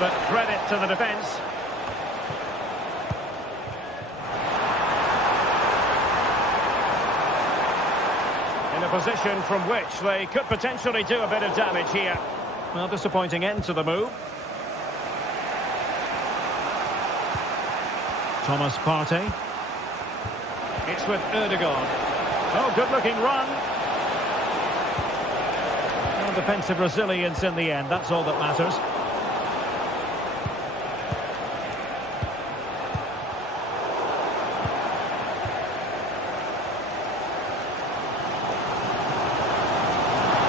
but credit to the defence. In a position from which they could potentially do a bit of damage here. Well, disappointing end to the move. Thomas Partey. It's with Ødegaard. Oh, good-looking run. Well, defensive resilience in the end, that's all that matters.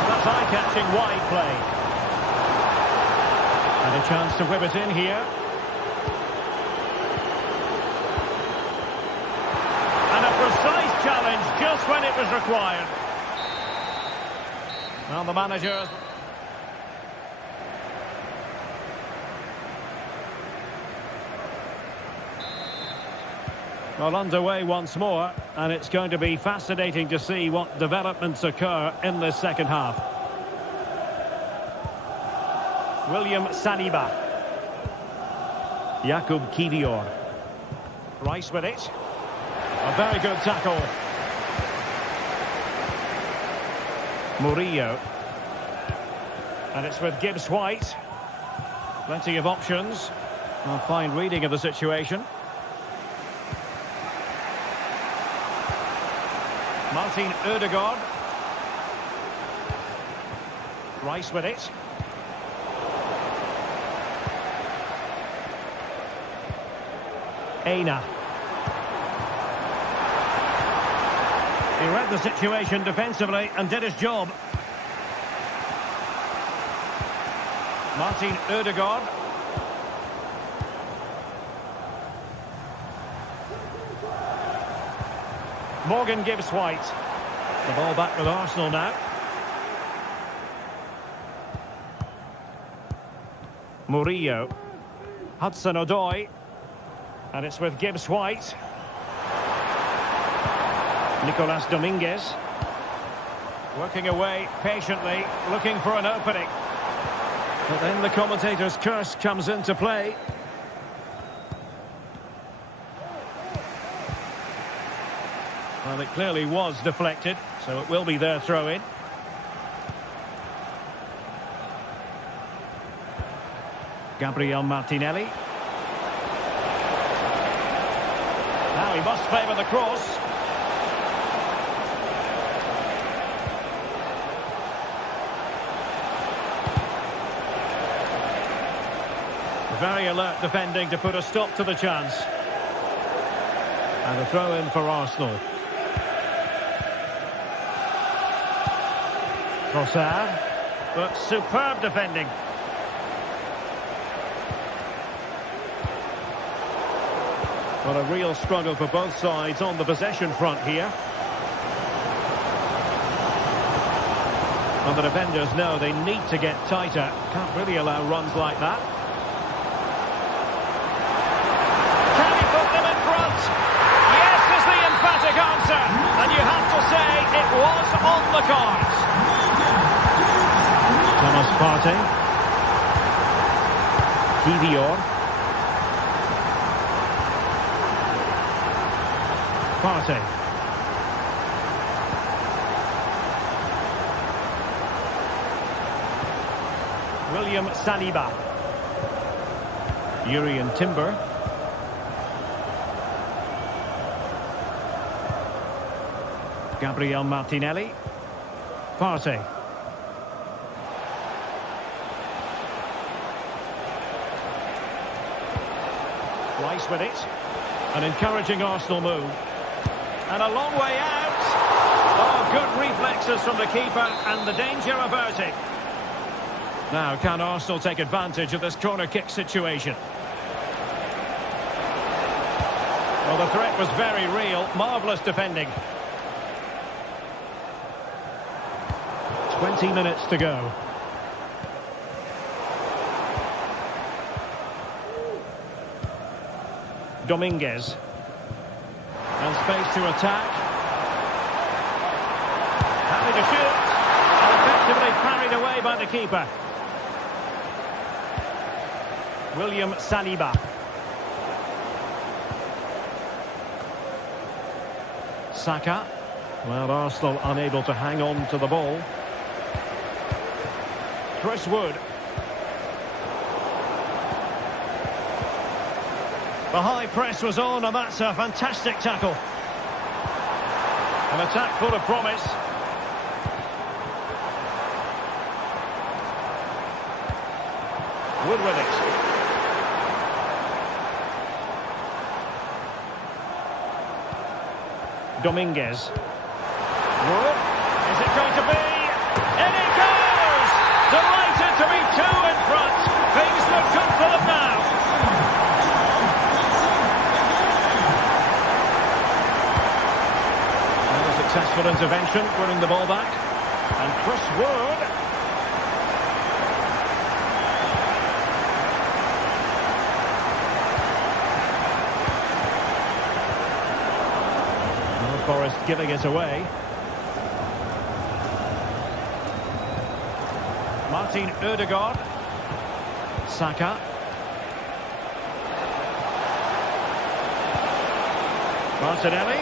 That's eye-catching wide play. And a chance to whip it in here. Precise challenge just when it was required. Well, the manager... Well, underway once more, and it's going to be fascinating to see what developments occur in this second half. William Saliba. Jakub Kivior. Rice with it. A very good tackle. Murillo. And it's with Gibbs-White. Plenty of options. A fine reading of the situation. Martin Ødegaard. Rice with it. Aina. He read the situation defensively and did his job. Martin Ødegaard. Morgan Gibbs-White. The ball back with Arsenal now. Murillo. Hudson-Odoi. And it's with Gibbs-White. Nicolas Dominguez. Working away patiently, looking for an opening. But then the commentator's curse comes into play. Well, it clearly was deflected, so it will be their throw-in. Gabriel Martinelli. Now he must favour the cross. Very alert defending to put a stop to the chance. And a throw-in for Arsenal. Trossard. But superb defending. Well, a real struggle for both sides on the possession front here. Well, the defenders know they need to get tighter. Can't really allow runs like that. Answer, and you have to say it was on the cards. Thomas Partey. Kivior. Partey. William Saliba. Urian Timber. Gabriel Martinelli. Partey. Rice with it. An encouraging Arsenal move. And a long way out. Oh, good reflexes from the keeper and the danger averted. Now, can Arsenal take advantage of this corner kick situation? Well, the threat was very real. Marvellous defending. 20 minutes to go. Dominguez. And space to attack. Happy to shoot. And effectively parried away by the keeper. William Saliba. Saka. Well, Arsenal unable to hang on to the ball. Chris Wood. The high press was on, and that's a fantastic tackle. An attack full of promise. Wood with it. Dominguez. Wood. Is it going to be? In it goes! Delighted to be two in front. Things look good for them now. And a successful intervention, winning the ball back. And Chris Wood. Forest giving it away. Martin Ødegaard. Saka. Martinelli.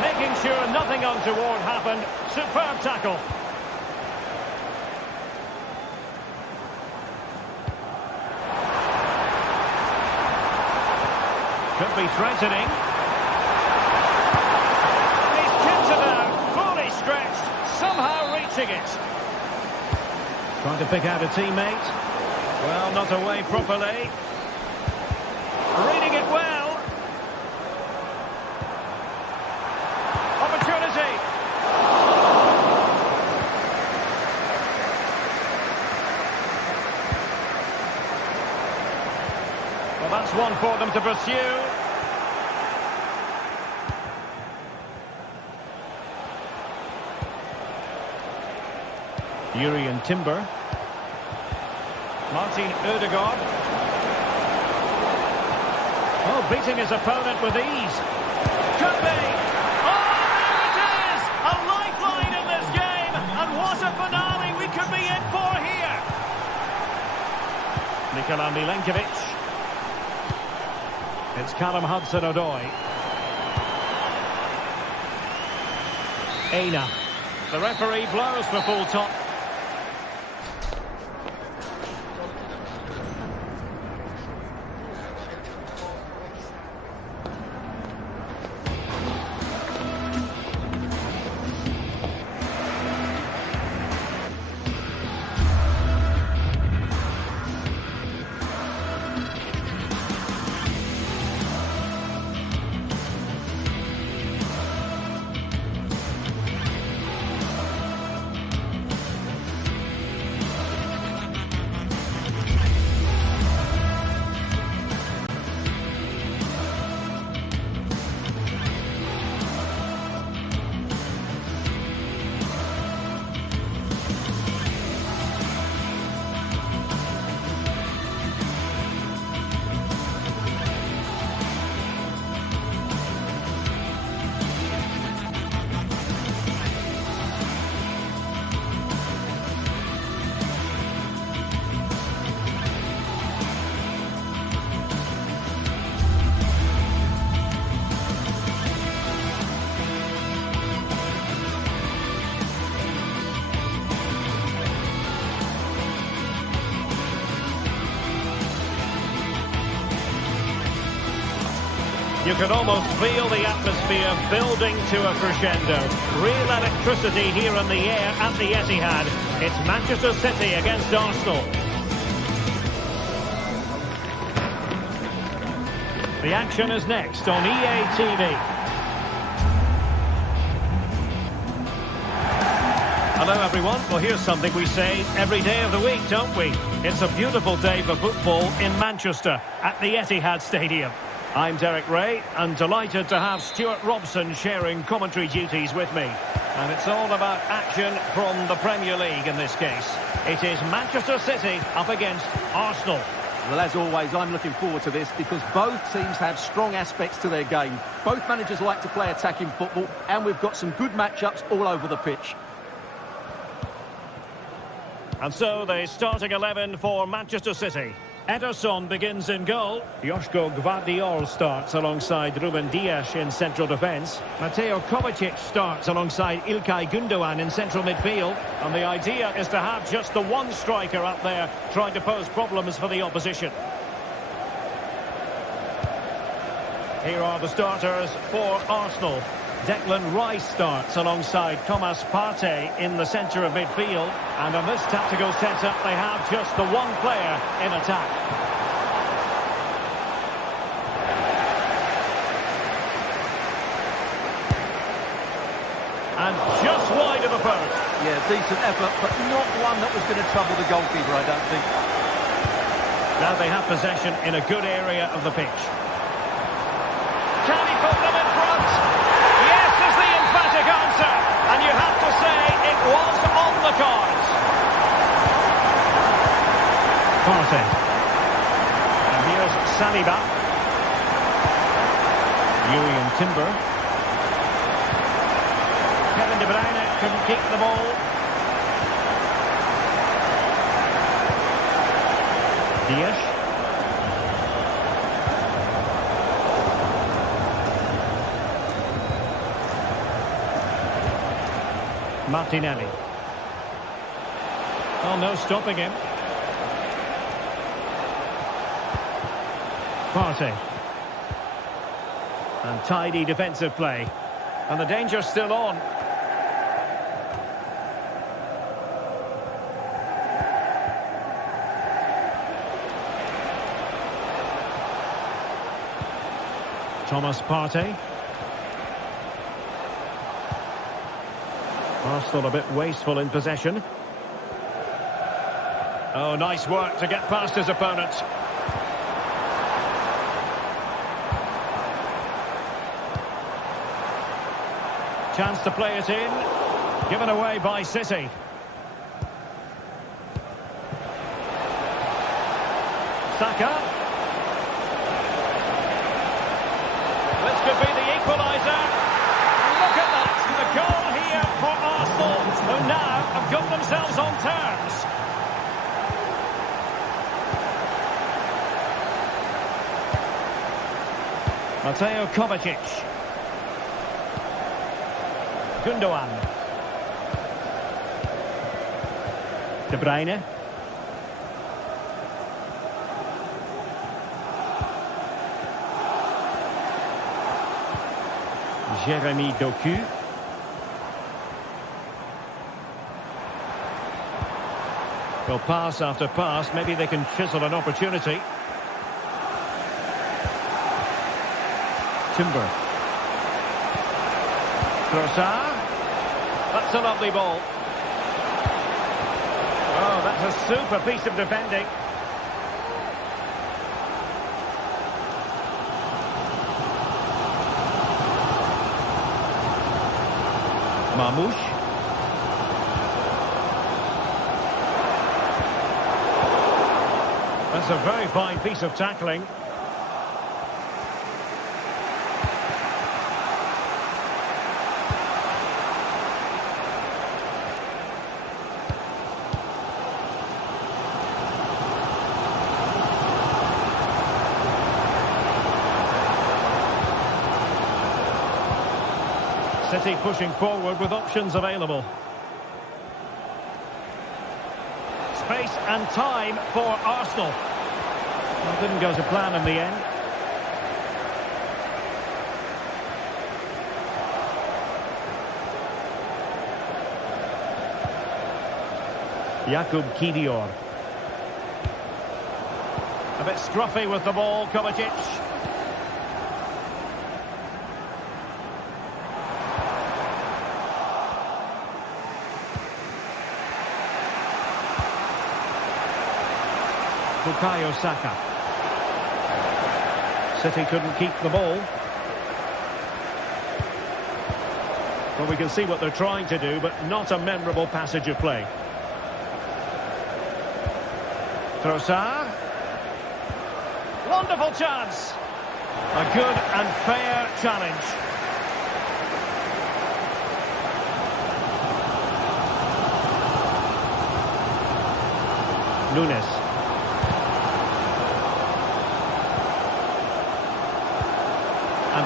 Making sure nothing untoward happened. Superb tackle. Could be threatening. Somehow reaching it. Trying to pick out a teammate. Well, not away properly. Reading it well. Opportunity. Well, that's one for them to pursue. Jurriën Timber. Martin Ødegaard. Oh, beating his opponent with ease. Could be. Oh, there it is! A lifeline in this game. And what a finale we could be in for here. Nikola Milenkovic. It's Callum Hudson-Odoi. Aina. The referee blows for full top. You can almost feel the atmosphere building to a crescendo. Real electricity here in the air at the Etihad. It's Manchester City against Arsenal. The action is next on EA TV. Hello everyone. Well, here's something we say every day of the week, don't we? It's a beautiful day for football in Manchester at the Etihad Stadium. I'm Derek Ray, and delighted to have Stuart Robson sharing commentary duties with me. And it's all about action from the Premier League in this case. It is Manchester City up against Arsenal. Well, as always, I'm looking forward to this because both teams have strong aspects to their game. Both managers like to play attacking football, and we've got some good matchups all over the pitch. And so the starting 11 for Manchester City. Ederson begins in goal. Joško Gvardiol starts alongside Ruben Dias in central defence. Mateo Kovacic starts alongside Ilkay Gundogan in central midfield. And the idea is to have just the one striker up there trying to pose problems for the opposition. Here are the starters for Arsenal. Declan Rice starts alongside Thomas Partey in the centre of midfield. And on this tactical setup, they have just the one player in attack. And just wide of the post. Yeah, decent effort, but not one that was going to trouble the goalkeeper, I don't think. Now they have possession in a good area of the pitch. Can he put them in front? Yes is the emphatic answer. And you have to say it was on the cards. Partey. And here's Saliba. Yuri and Timber. Kevin De Bruyne couldn't keep the ball. Dias. Martinelli. Oh, no stopping him. Partey. And tidy defensive play. And the danger's still on. Thomas Partey. Arsenal a bit wasteful in possession. Oh, nice work to get past his opponent. Chance to play it in. Given away by City. Saka. This could be the equaliser. Look at that. The goal here for Arsenal, who now have got themselves on terms. Mateo Kovacic. Gundogan. De Bruyne. Jeremy Doku. Well, pass after pass, maybe they can chisel an opportunity. Timber. Trossard. That's a lovely ball. Oh, that's a super piece of defending. Marmoush. That's a very fine piece of tackling. City pushing forward with options available. Space and time for Arsenal. Well, didn't go to plan in the end. Jakub Kiwior. A bit scruffy with the ball, Kovacic. Bukayo Saka. City couldn't keep the ball. Well, we can see what they're trying to do, but not a memorable passage of play. Trossard. Wonderful chance. A good and fair challenge. Nunes.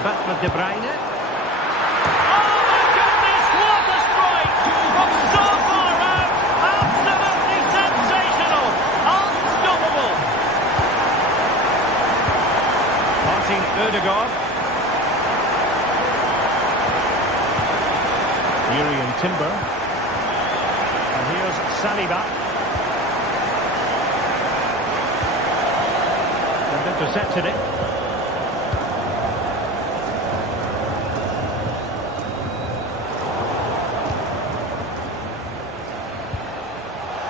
back with De Bruyne. Oh my goodness, what a strike! From so far out, absolutely sensational, unstoppable. Martin Ødegaard. Urian Timber. And here's Saliba. And intercepted it.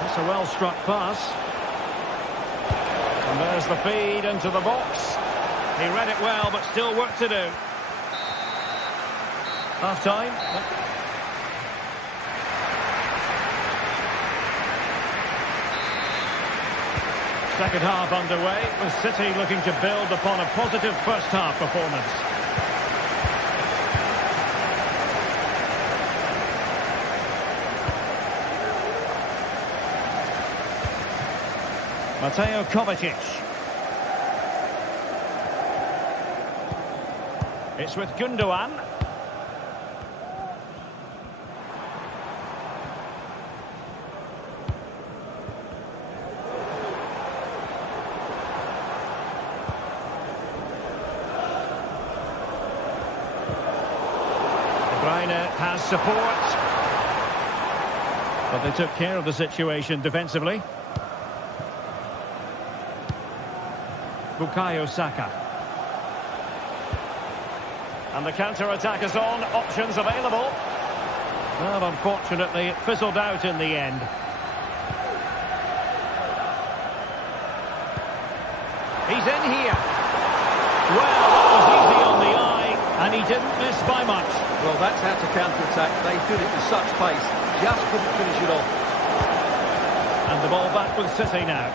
That's a well-struck pass. And there's the feed into the box. He read it well, but still work to do. Half-time. Second half underway, with City looking to build upon a positive first half performance. Mateo Kovacic. It's with Gundogan. Has support, but they took care of the situation defensively. Bukayo Saka, and the counter-attack is on. Options available. Well, unfortunately, it fizzled out in the end. He's in here. Well, that was easy on the eye, and he didn't miss by much. Well, that's how to counter-attack. They did it with such pace. Just couldn't finish it off. And the ball back with City now.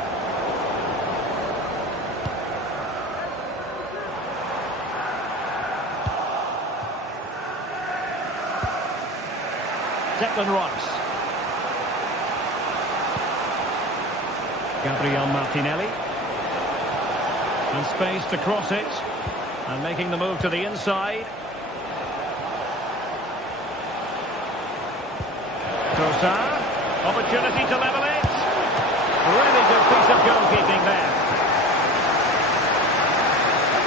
Declan Rice. Gabriel Martinelli. And space to cross it. And making the move to the inside. Trossard, opportunity to level it. Really good piece of goalkeeping there.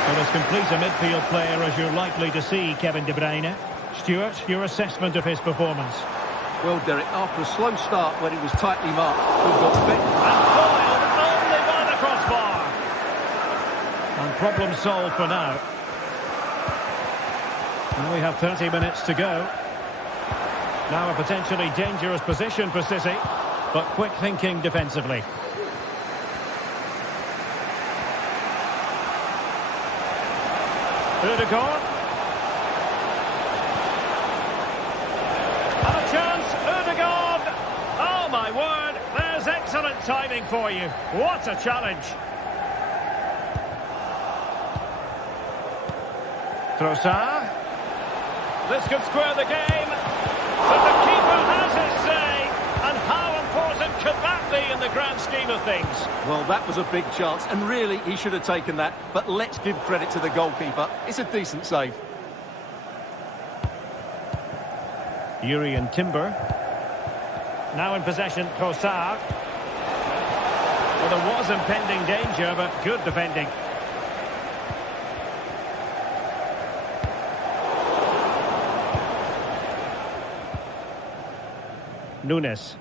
Well, as complete a midfield player as you're likely to see, Kevin De Bruyne. Stuart, your assessment of his performance? Well, Derek, after a slow start when he was tightly marked, we've got better. And foiled only by the crossbar. And problem solved for now. And we have 30 minutes to go. Now a potentially dangerous position for City, but quick thinking defensively. Ødegaard. And a chance, Ødegaard. Oh my word, there's excellent timing for you. What a challenge. Trossard. This could square the game. But the keeper has his say, and how important could that be in the grand scheme of things? Well, that was a big chance, and really, he should have taken that. But let's give credit to the goalkeeper. It's a decent save. Urian Timber. Now in possession, Trossard. Well, there was impending danger, but good defending. Nunes.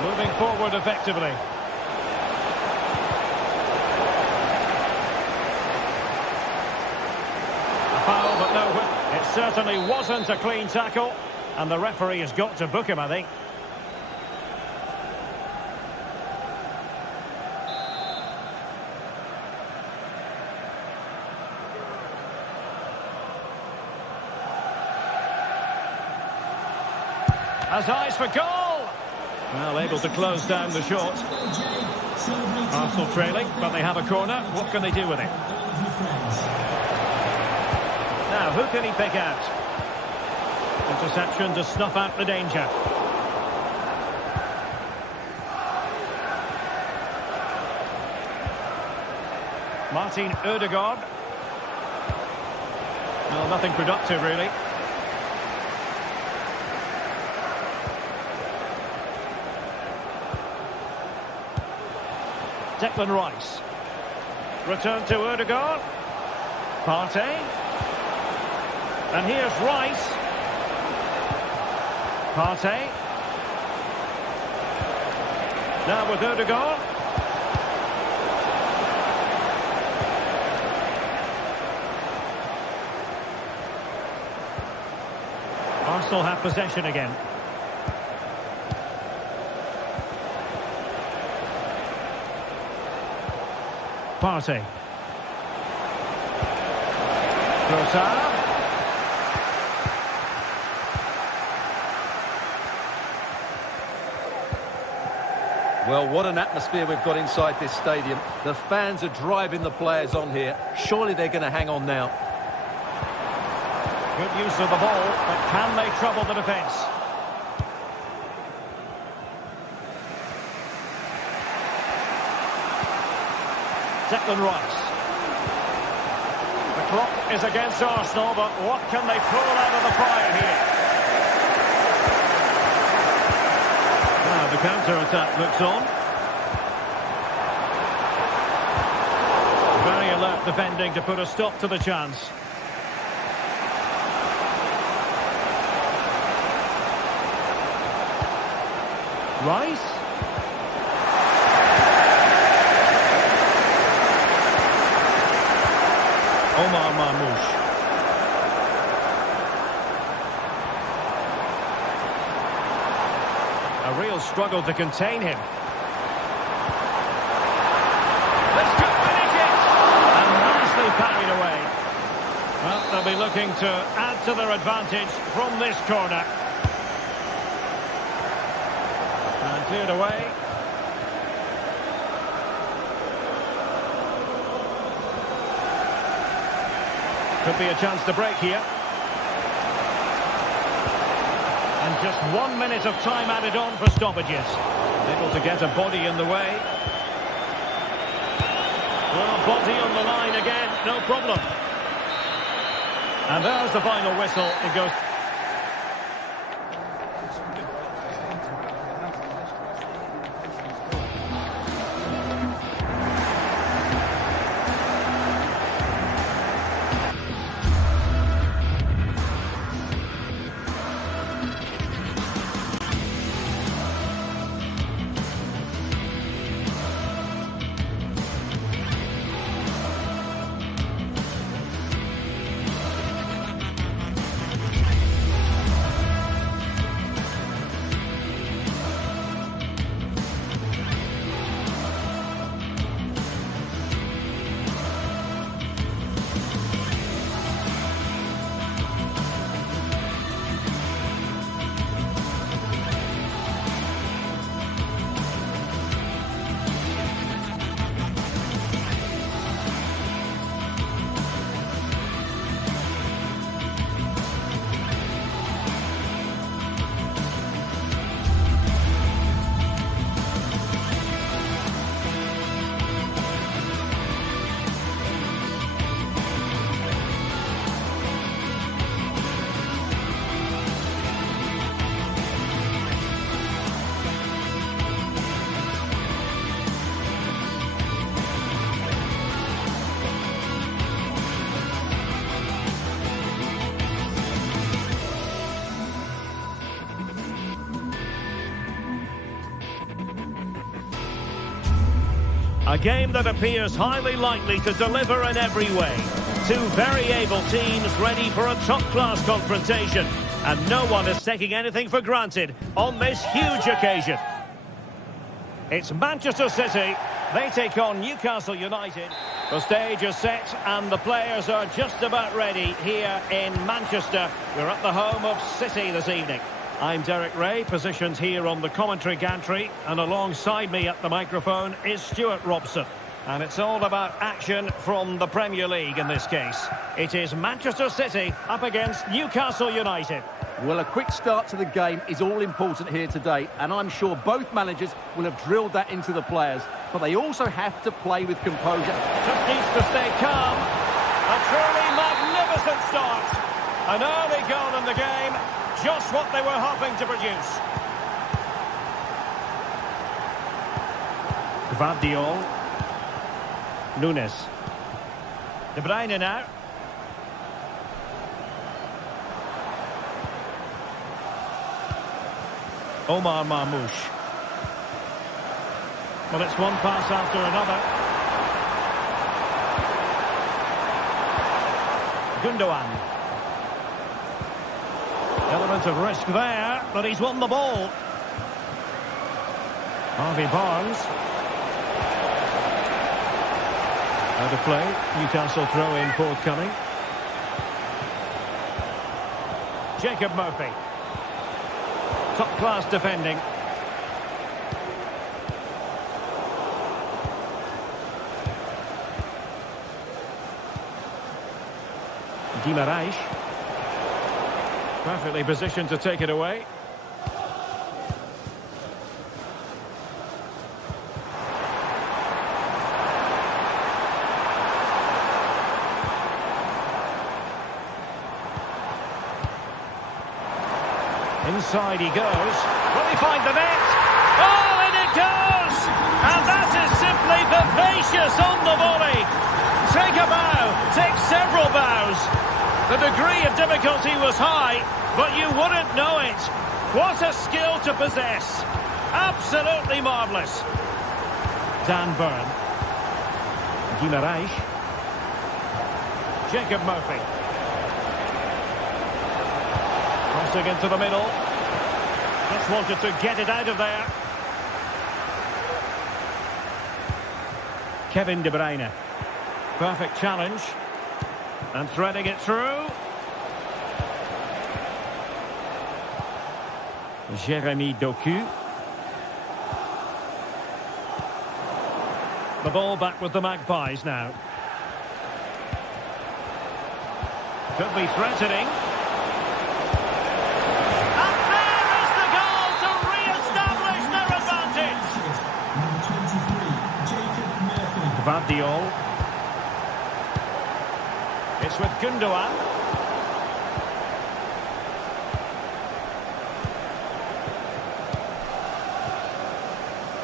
Moving forward effectively. A foul, but no. It certainly wasn't a clean tackle, and the referee has got to book him, I think. Has eyes for goal. Well, able to close down the shot. Arsenal trailing, but they have a corner. What can they do with it? Now, who can he pick out? Interception to snuff out the danger. Martin Ødegaard. No, nothing productive, really. Declan Rice. Return to Ødegaard. Partey. And here's Rice. Partey. Now with Ødegaard. Arsenal have possession again. Partey. Trossard. Well, what an atmosphere we've got inside this stadium. The fans are driving the players on here. Surely they're going to hang on now. Good use of the ball, but can they trouble the defence? Declan Rice. The clock is against Arsenal, but what can they pull out of the fire here? Now the counter-attack looks on. Very alert defending to put a stop to the chance. Rice. Omar Marmoush. A real struggle to contain him. This could finish it! And nicely parried away. Well, they'll be looking to add to their advantage from this corner. And cleared away. Could be a chance to break here. And just 1 minute of time added on for stoppages. Able to get a body in the way. Well, body on the line again, no problem. And there's the final whistle. It goes... A game that appears highly likely to deliver in every way. Two very able teams ready for a top-class confrontation. And no one is taking anything for granted on this huge occasion. It's Manchester City. They take on Newcastle United. The stage is set and the players are just about ready here in Manchester. We're at the home of City this evening. I'm Derek Ray, positioned here on the commentary gantry, and alongside me at the microphone is Stuart Robson. And it's all about action from the Premier League in this case. It is Manchester City up against Newcastle United. Well, a quick start to the game is all important here today, and I'm sure both managers will have drilled that into the players. But they also have to play with composure. Just needs to stay calm. A truly magnificent start. An early goal in the game. Just what they were hoping to produce. Gvardiol. Nunes. De Bruyne now. Omar Marmoush. Well, it's one pass after another. Gundogan. Element of risk there, but he's won the ball. Harvey Barnes. Out of play. Newcastle throw-in forthcoming. Jacob Murphy. Top-class defending. Guimaraes. Perfectly positioned to take it away. Inside he goes. Will he find the net? Oh, and it goes! And that is simply vivacious on the volley. Take a bow, take several bows. The degree of difficulty was high, but you wouldn't know it. What a skill to possess. Absolutely marvellous. Dan Burn. Guimaraes. Jacob Murphy. Crossing into the middle. Just wanted to get it out of there. Kevin De Bruyne. Perfect challenge. And threading it through. Jeremy Doku. The ball back with the Magpies now. Could be threatening. And there is the goal to re-establish their advantage. Gvardiol. It's with Gundogan.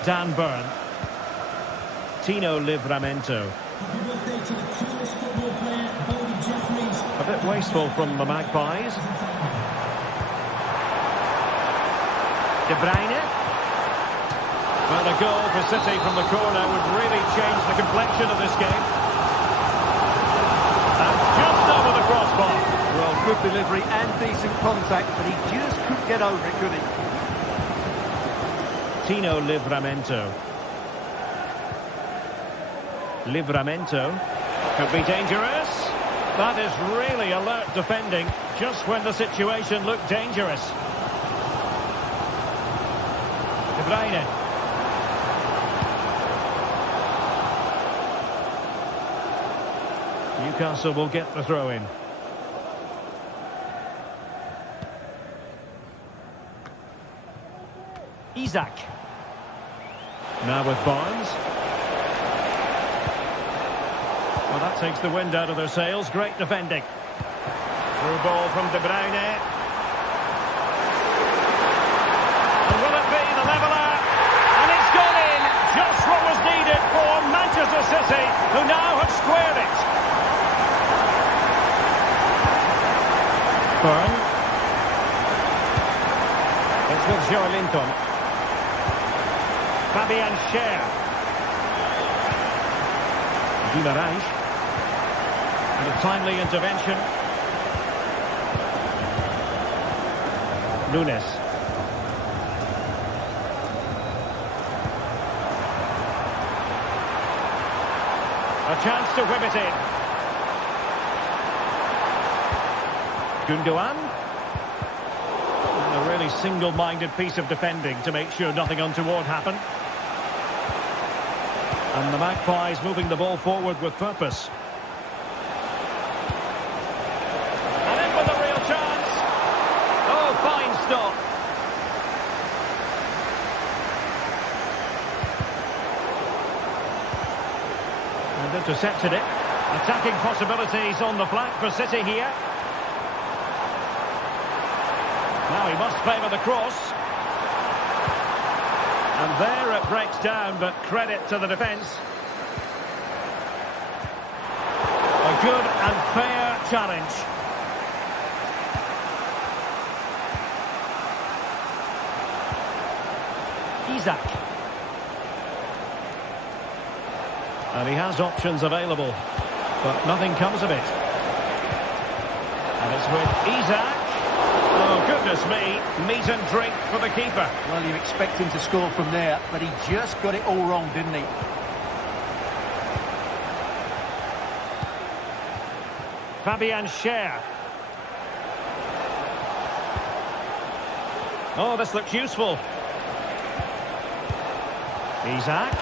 Dan Burn. Tino Livramento. A bit wasteful from the Magpies. De Bruyne. Well, a goal for City from the corner would really change the complexion of this game. And just over the crossbar. Well, good delivery and decent contact, but he just couldn't get over it, could he? Tino Livramento. Livramento could be dangerous. That is really alert defending just when the situation looked dangerous. De Bruyne. Newcastle will get the throw in. Isaac. Now with Barnes. Well, that takes the wind out of their sails. Great defending. Through ball from De Bruyne. And will it be the leveller? And it's gone in. Just what was needed for Manchester City, who now have squared it. Burn. It's with Joe Linton. Fabian Schär. Guimaraes. And a timely intervention. Nunes. A chance to whip it in. Gundogan. And a really single-minded piece of defending to make sure nothing untoward happened. And the Magpies moving the ball forward with purpose. And in with a real chance. Oh, And intercepted it. Attacking possibilities on the flank for City here. Now he must favour the cross. And there it breaks down, but credit to the defence. A good and fair challenge. Isaac. And he has options available, but nothing comes of it. And it's with Isaac. Oh, goodness me. Meat and drink for the keeper. Well, you expect him to score from there, but he just got it all wrong, didn't he? Fabian Schär. Oh, this looks useful. Isaac.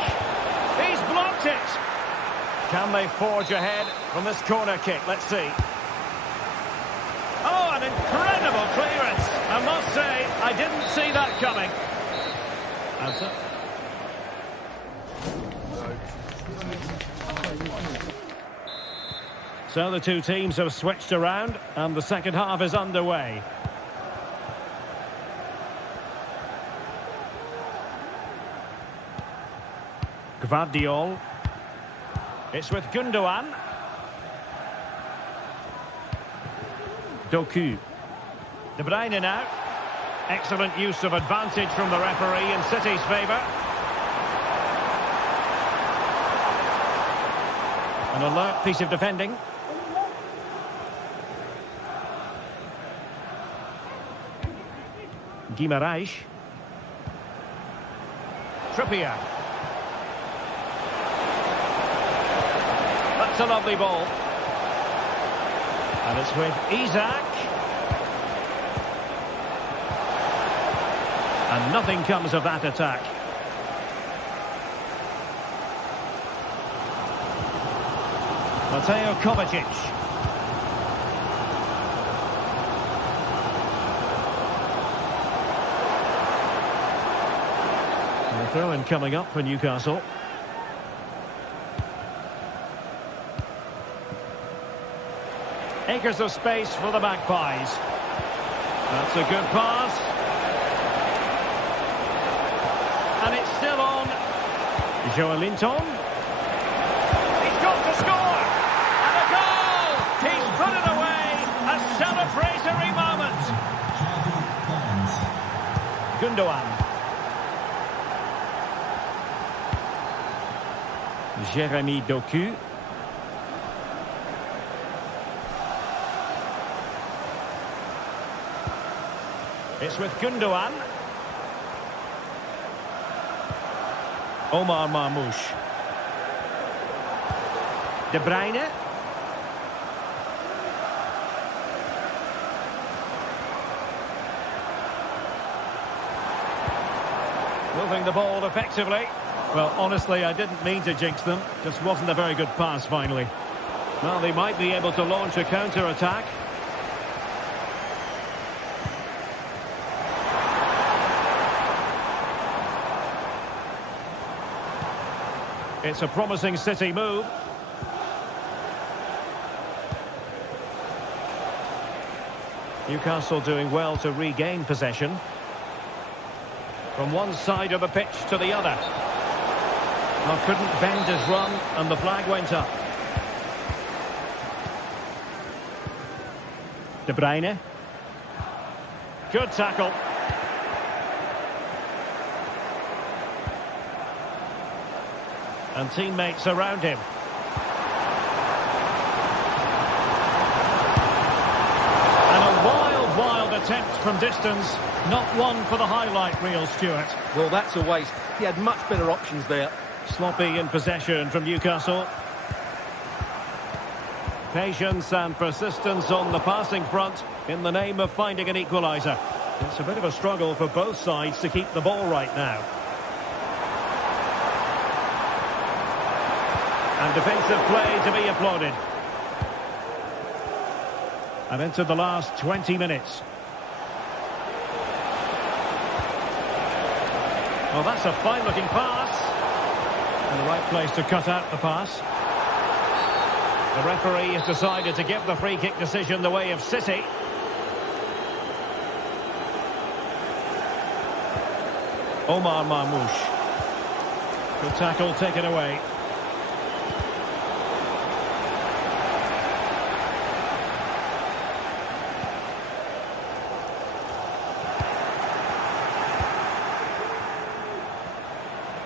He's blocked it. Can they forge ahead from this corner kick? Let's see. Oh, an incredible clearance. I must say, I didn't see that coming. Answer. So the two teams have switched around, and the second half is underway. Gvardiol. It's with Gundogan. Doku. De Bruyne now. Excellent use of advantage from the referee in City's favour. An alert piece of defending. Guimaraes. Trippier. That's a lovely ball. And it's with Isaac. And nothing comes of that attack. Mateo Kovacic. And a throw-in coming up for Newcastle. Acres of space for the Magpies. That's a good pass. And it's still on. Joelinton. He's got to score. And a goal. He's put it away. A celebratory moment. Gundogan. Jeremy Doku. It's with Gundogan. Omar Marmoush. De Bruyne. Moving the ball effectively. Well, honestly, I didn't mean to jinx them. Just wasn't a very good pass, finally. Well, they might be able to launch a counter-attack. It's a promising City move. Newcastle doing well to regain possession. From one side of the pitch to the other. Well, couldn't bend his run, and the flag went up. De Bruyne. Good tackle. And teammates around him. And a wild, wild attempt from distance. Not one for the highlight reel, Stuart. Well, that's a waste. He had much better options there. Sloppy in possession from Newcastle. Patience and persistence on the passing front in the name of finding an equaliser. It's a bit of a struggle for both sides to keep the ball right now. And defensive play to be applauded. And into the last 20 minutes. Well, that's a fine-looking pass. And the right place to cut out the pass. The referee has decided to give the free kick decision the way of City. Omar Marmoush. Good tackle taken away.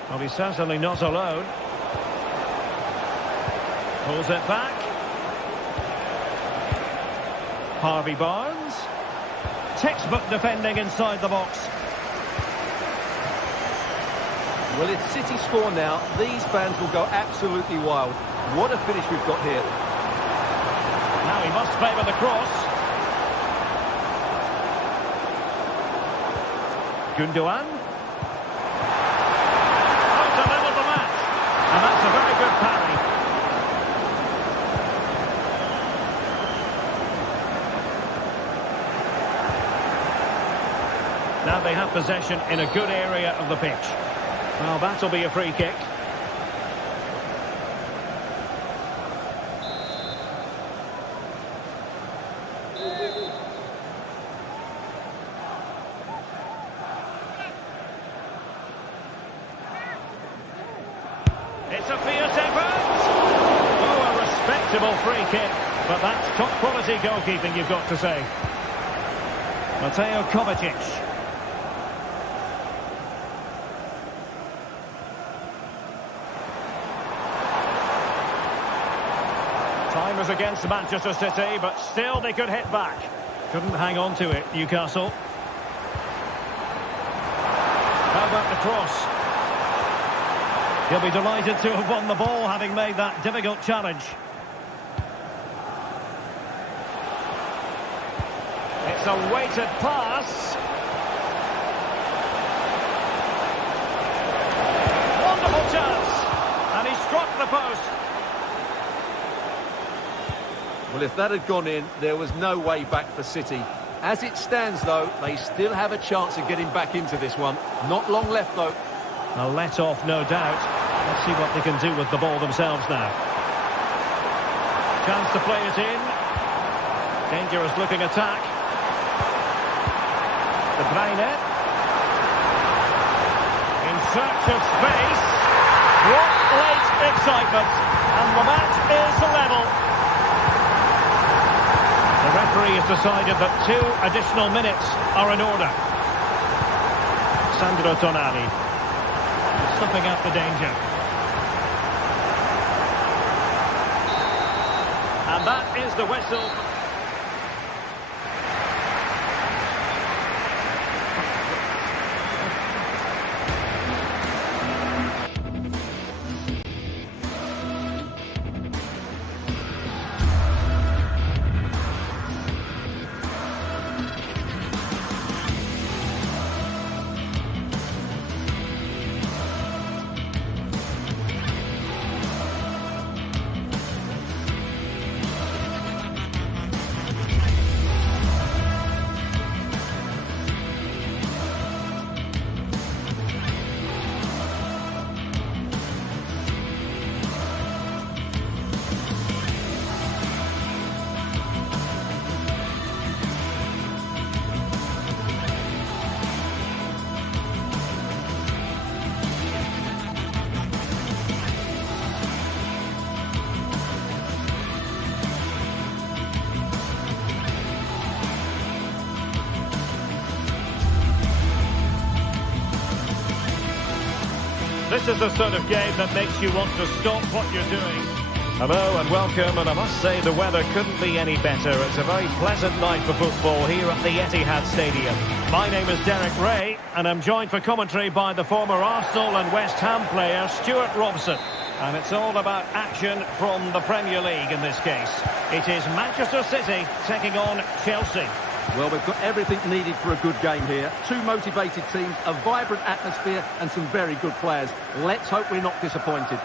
Well, he's certainly not alone. Pulls it back. Harvey Barnes. Textbook defending inside the box. Well, if City score now, these fans will go absolutely wild. What a finish we've got here. Now he must favour the cross. Gundogan. Oh, to level the match. And that's a very good parry. Now they have possession in a good area of the pitch. Well, that'll be a free kick. It's a fierce effort. Oh, a respectable free kick. But that's top quality goalkeeping, you've got to say. Mateo Kovacic. Time is against Manchester City, but still they could hit back. Couldn't hang on to it, Newcastle. How about the cross? He'll be delighted to have won the ball, having made that difficult challenge. It's a weighted pass. Wonderful chance. And he struck the post. Well, if that had gone in, there was no way back for City. As it stands, though, they still have a chance of getting back into this one. Not long left, though. A let-off, no doubt. Let's see what they can do with the ball themselves now. Chance to play it in. Dangerous-looking attack. De Bruyne. In search of space. What late excitement. And the match is level. The referee has decided that 2 additional minutes are in order. Sandro Tonali. Stuffing out the danger. And that is the whistle. This is the sort of game that makes you want to stop what you're doing. Hello and welcome, and I must say the weather couldn't be any better. It's a very pleasant night for football here at the Etihad Stadium. My name is Derek Ray, and I'm joined for commentary by the former Arsenal and West Ham player Stuart Robson. And it's all about action from the Premier League in this case. It is Manchester City taking on Chelsea. Well, we've got everything needed for a good game here. 2 motivated teams, a vibrant atmosphere and some very good players. Let's hope we're not disappointed.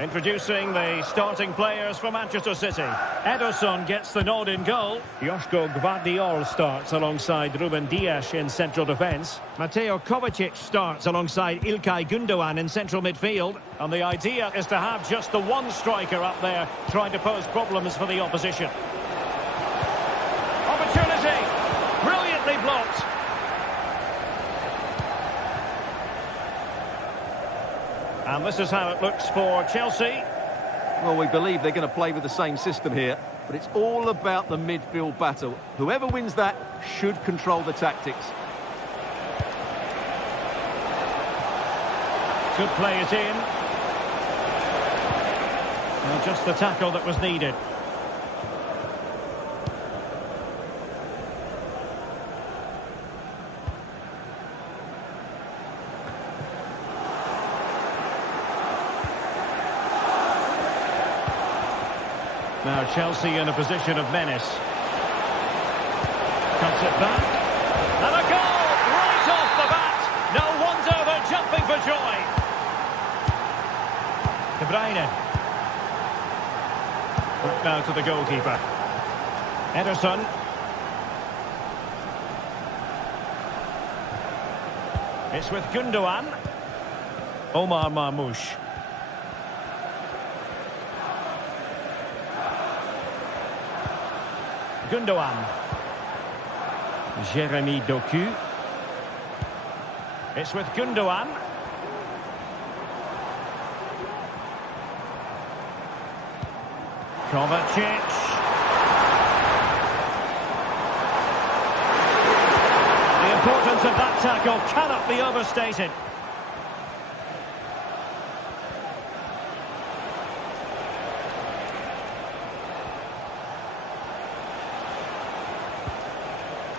Introducing the starting players for Manchester City. Ederson gets the nod in goal. Joško Gvardiol starts alongside Ruben Dias in central defence. Mateo Kovacic starts alongside İlkay Gündoğan in central midfield. And the idea is to have just the one striker up there trying to pose problems for the opposition. Opportunity! Brilliantly blocked. And this is how it looks for Chelsea. Well, we believe they're going to play with the same system here, but it's all about the midfield battle. Whoever wins that should control the tactics. Could play it in. Well, just the tackle that was needed. Now Chelsea in a position of menace. Cuts it back. And a goal! Right off the bat! No wonder they're jumping for joy. De Bruyne. Back now to the goalkeeper. Ederson. It's with Gündoğan. Omar Marmoush. Gündoğan. Jeremy Doku. It's with Gündoğan. Kovacic. The importance of that tackle cannot be overstated.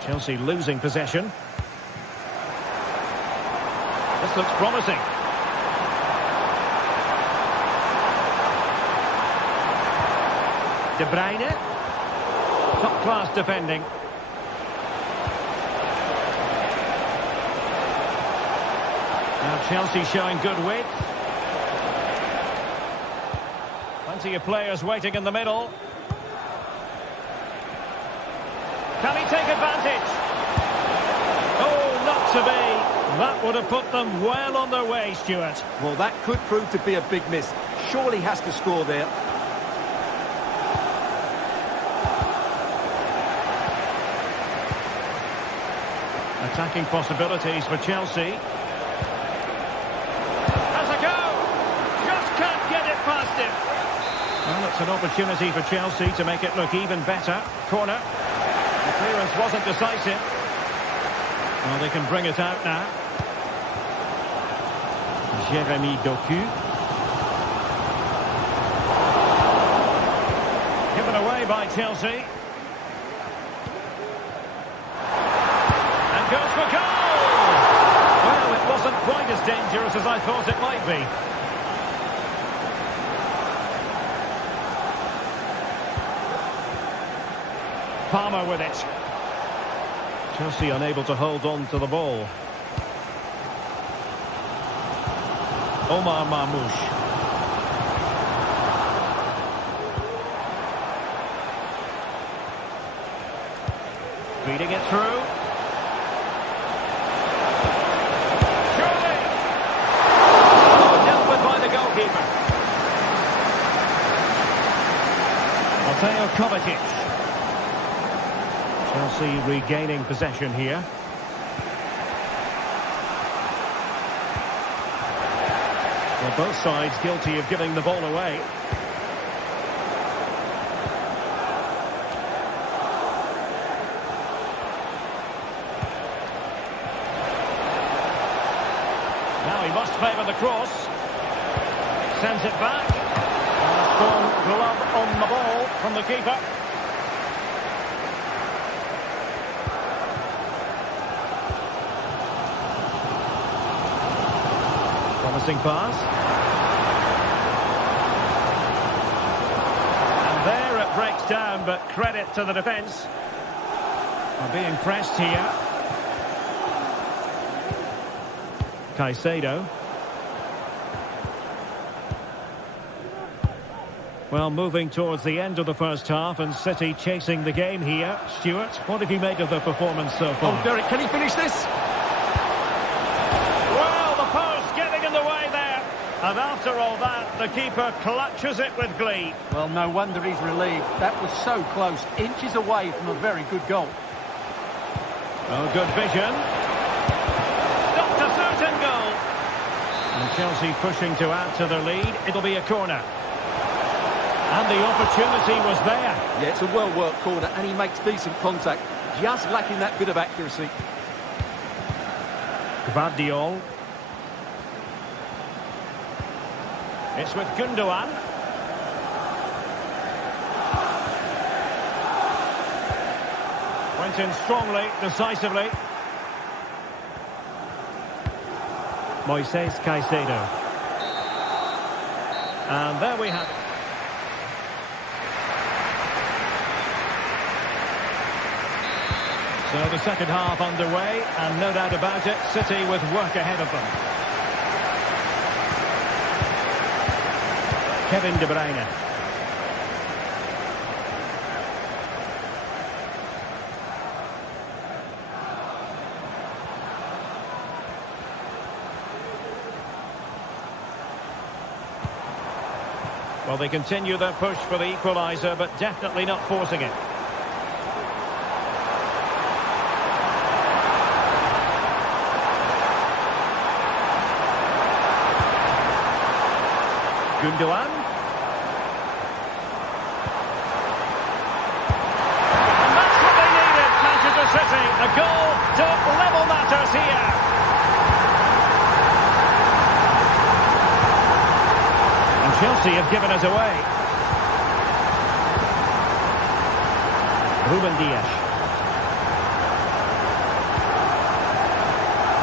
Chelsea losing possession. This looks promising. De Bruyne. Top-class defending. Now Chelsea showing good width. Plenty of players waiting in the middle. Can he take advantage? Oh, not to be. That would have put them well on their way, Stuart. Well, that could prove to be a big miss. Surely has to score there. Attacking possibilities for Chelsea. Has a go! Just can't get it past him. Well, it's an opportunity for Chelsea to make it look even better. Corner. The clearance wasn't decisive. Well, they can bring it out now. Jeremy Doku. Given away by Chelsea. And goes for goal! Well, it wasn't quite as dangerous as I thought it might be. Palmer with it. Chelsea unable to hold on to the ball. Omar Marmoush. Feeding it through. Surely! Oh, dealt with by the goalkeeper. Mateo Kovacic. Chelsea regaining possession here. Well, both sides guilty of giving the ball away. Now he must favour the cross. Sends it back. And a strong glove on the ball from the keeper. Promising pass. And there it breaks down, but credit to the defence. Are being pressed here. Caicedo. Well, moving towards the end of the first half and City chasing the game here. Stuart, what have you made of the performance so far? Oh, Derek, can he finish this? Well, the post getting in the way there. And after all that, the keeper clutches it with glee. Well, no wonder he's relieved. That was so close, inches away from a very good goal. Oh, good vision. Stopped a certain goal. And Chelsea pushing to add to their lead. It'll be a corner. And the opportunity was there. Yeah, it's a well-worked corner, and he makes decent contact. Just lacking that bit of accuracy. Gvardiol. It's with Gundogan. Went in strongly, decisively. Moises Caicedo. And there we have it. So the second half underway, and no doubt about it, City with work ahead of them. Kevin De Bruyne. Well, they continue their push for the equaliser, but definitely not forcing it. Gundogan. And that's what they needed, Manchester City. A goal to level matters here. And Chelsea have given it away. Ruben Dias.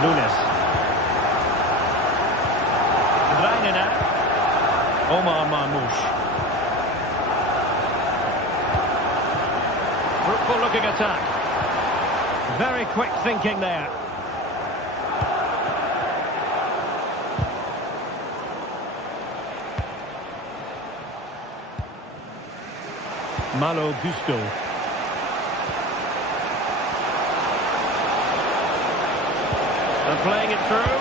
Nunes. De Bruyne now. Omar Marmoush. Fruitful looking attack. Very quick thinking there. Malo Gusto. And playing it through.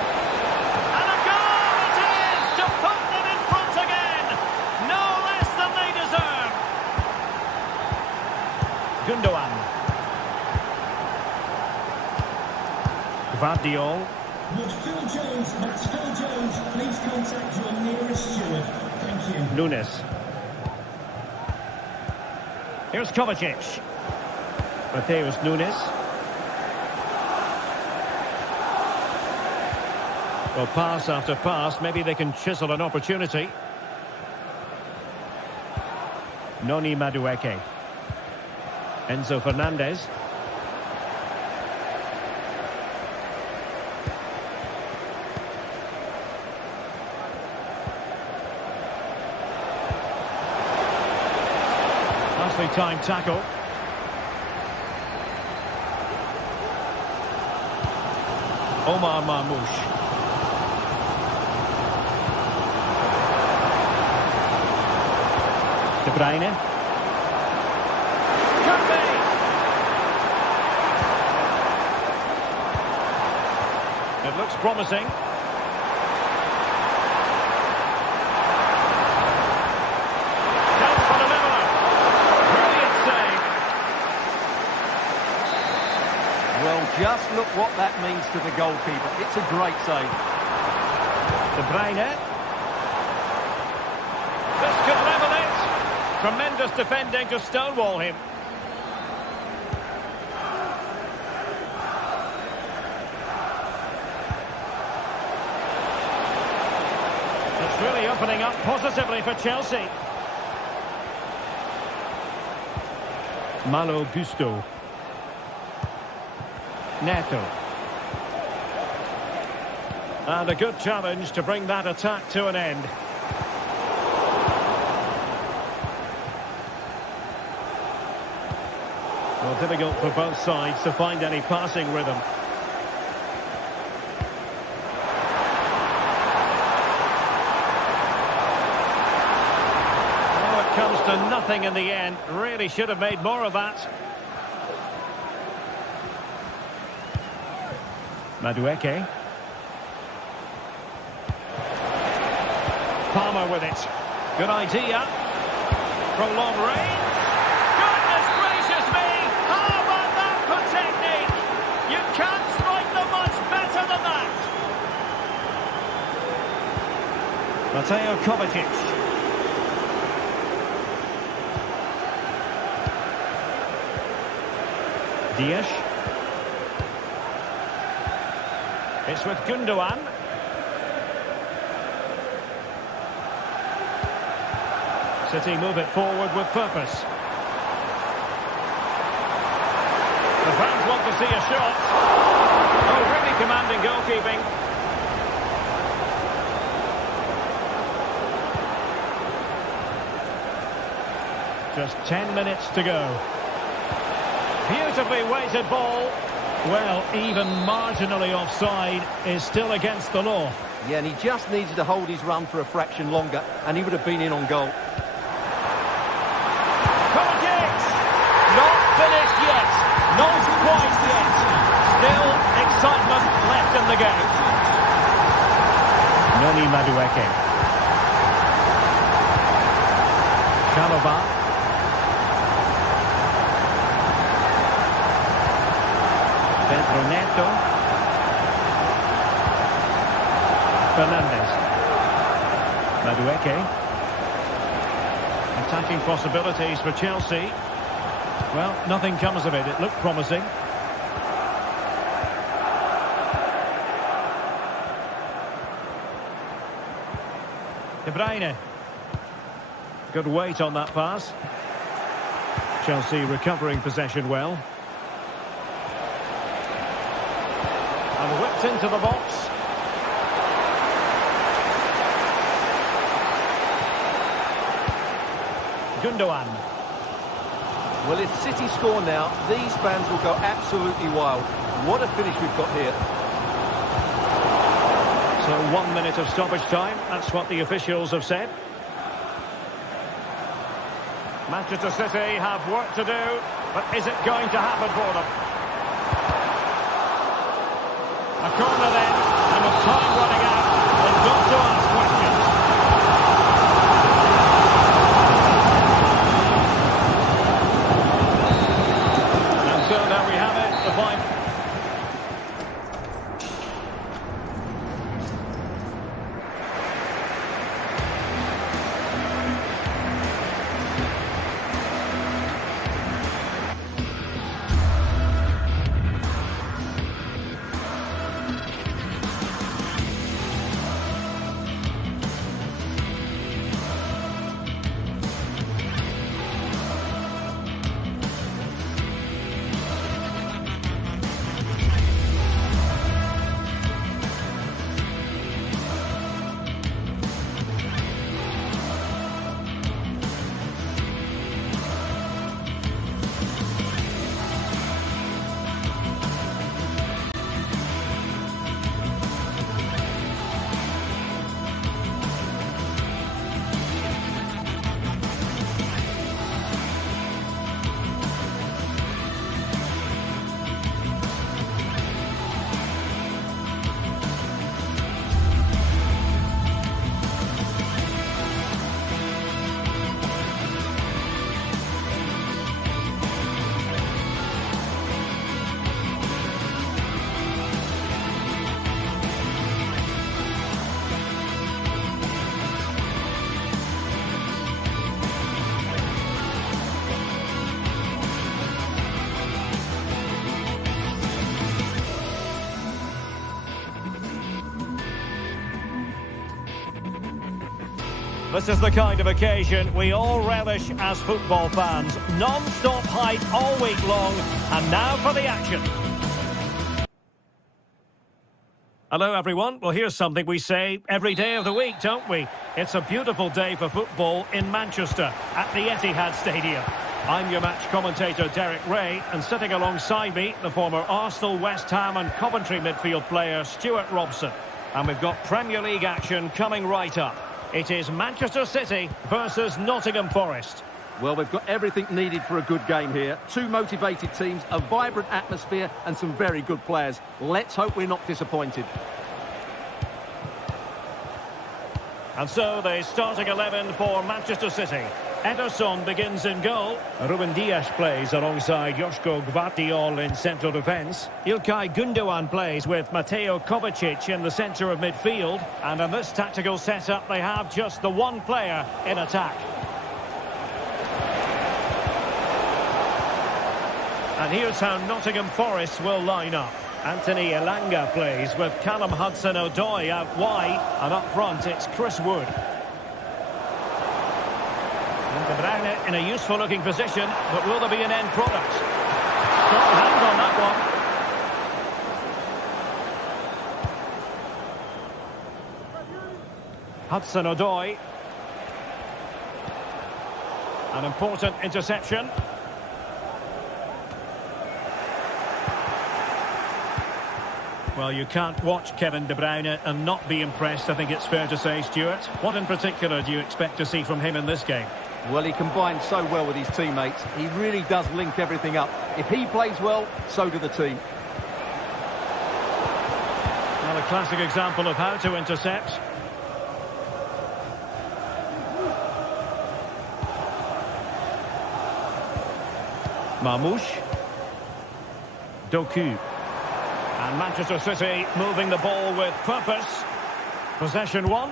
And a goal it is to put them in front again. No less than they deserve. Gundogan. Gvardiol. Would Phil Jones, that's Phil Jones, please contact your nearest steward. Thank you. Nunes. Here's Kovacic. Mateus Nunes. Well, pass after pass, maybe they can chisel an opportunity. Noni Madueke. Enzo Fernandez. Nicely timed tackle. Omar Marmoush. De Bruyne. Could be. It looks promising. Chance for the leveller. Brilliant save. Well, just look what that means to the goalkeeper. It's a great save. De Bruyne. This could level it. Tremendous defending to stonewall him. It's really opening up positively for Chelsea. Malo Gusto. Neto. And a good challenge to bring that attack to an end. Well, difficult for both sides to find any passing rhythm. Oh, it comes to nothing in the end. Really should have made more of that. Madueke. Palmer with it. Good idea. Prolonged range. Goodness gracious me! How about that for technique? You can't strike them much better than that. Mateo Kovacic. Dias. It's with Gundogan. City move it forward with purpose. The fans want to see a shot. Oh, really commanding goalkeeping. Just 10 minutes to go. Beautifully weighted ball. Well, even marginally offside is still against the law. Yeah, and he just needed to hold his run for a fraction longer, and he would have been in on goal. Not finished yet. Not quite yet. Still excitement left in the game. Noni Madueke. Chalobah. Pedro Neto. Fernandes. Madueke. Attacking possibilities for Chelsea. Well, nothing comes of it. It looked promising. De Bruyne. Good weight on that pass. Chelsea recovering possession well. And whipped into the box. Gundogan. Well, if City score now, these fans will go absolutely wild. What a finish we've got here. So 1 minute of stoppage time. That's what the officials have said. Manchester City have work to do, but is it going to happen for them? A corner then, and with time running out, they've got to ask questions. So there we have it, the final. This is the kind of occasion we all relish as football fans. Non-stop hype all week long, and now for the action. Hello everyone, well here's something we say every day of the week, don't we? It's a beautiful day for football in Manchester at the Etihad Stadium. I'm your match commentator Derek Ray, and sitting alongside me, the former Arsenal, West Ham and Coventry midfield player Stuart Robson. And we've got Premier League action coming right up. It is Manchester City versus Nottingham Forest. Well, we've got everything needed for a good game here. Two motivated teams, a vibrant atmosphere and some very good players. Let's hope we're not disappointed. And so the starting 11 for Manchester City. Ederson begins in goal. Ruben Dias plays alongside Joško Gvardiol in central defence. Ilkay Gundogan plays with Mateo Kovacic in the centre of midfield. And in this tactical setup, they have just the one player in attack. And here's how Nottingham Forest will line up. Anthony Elanga plays with Callum Hudson-Odoi out wide, and up front it's Chris Wood. And De Bruyne in a useful-looking position, but will there be an end product? Strong hand on that one. Hudson-Odoi. An important interception. Well, you can't watch Kevin De Bruyne and not be impressed, I think it's fair to say, Stuart. What in particular do you expect to see from him in this game? Well, he combines so well with his teammates. He really does link everything up. If he plays well, so do the team. Well, a classic example of how to intercept. Marmoush. Doku. And Manchester City moving the ball with purpose. Possession one.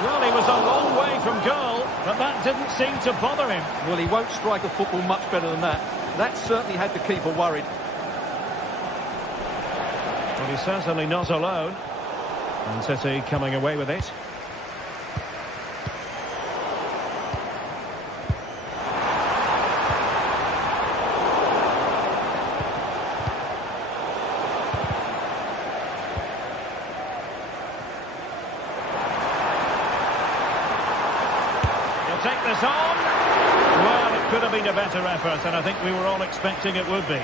Well, he was a long way from goal, but that didn't seem to bother him. Well, he won't strike a football much better than that. That certainly had the keeper worried. Well, he's certainly not alone. And City coming away with it. Take this on. Well, it could have been a better effort, and I think we were all expecting it would be.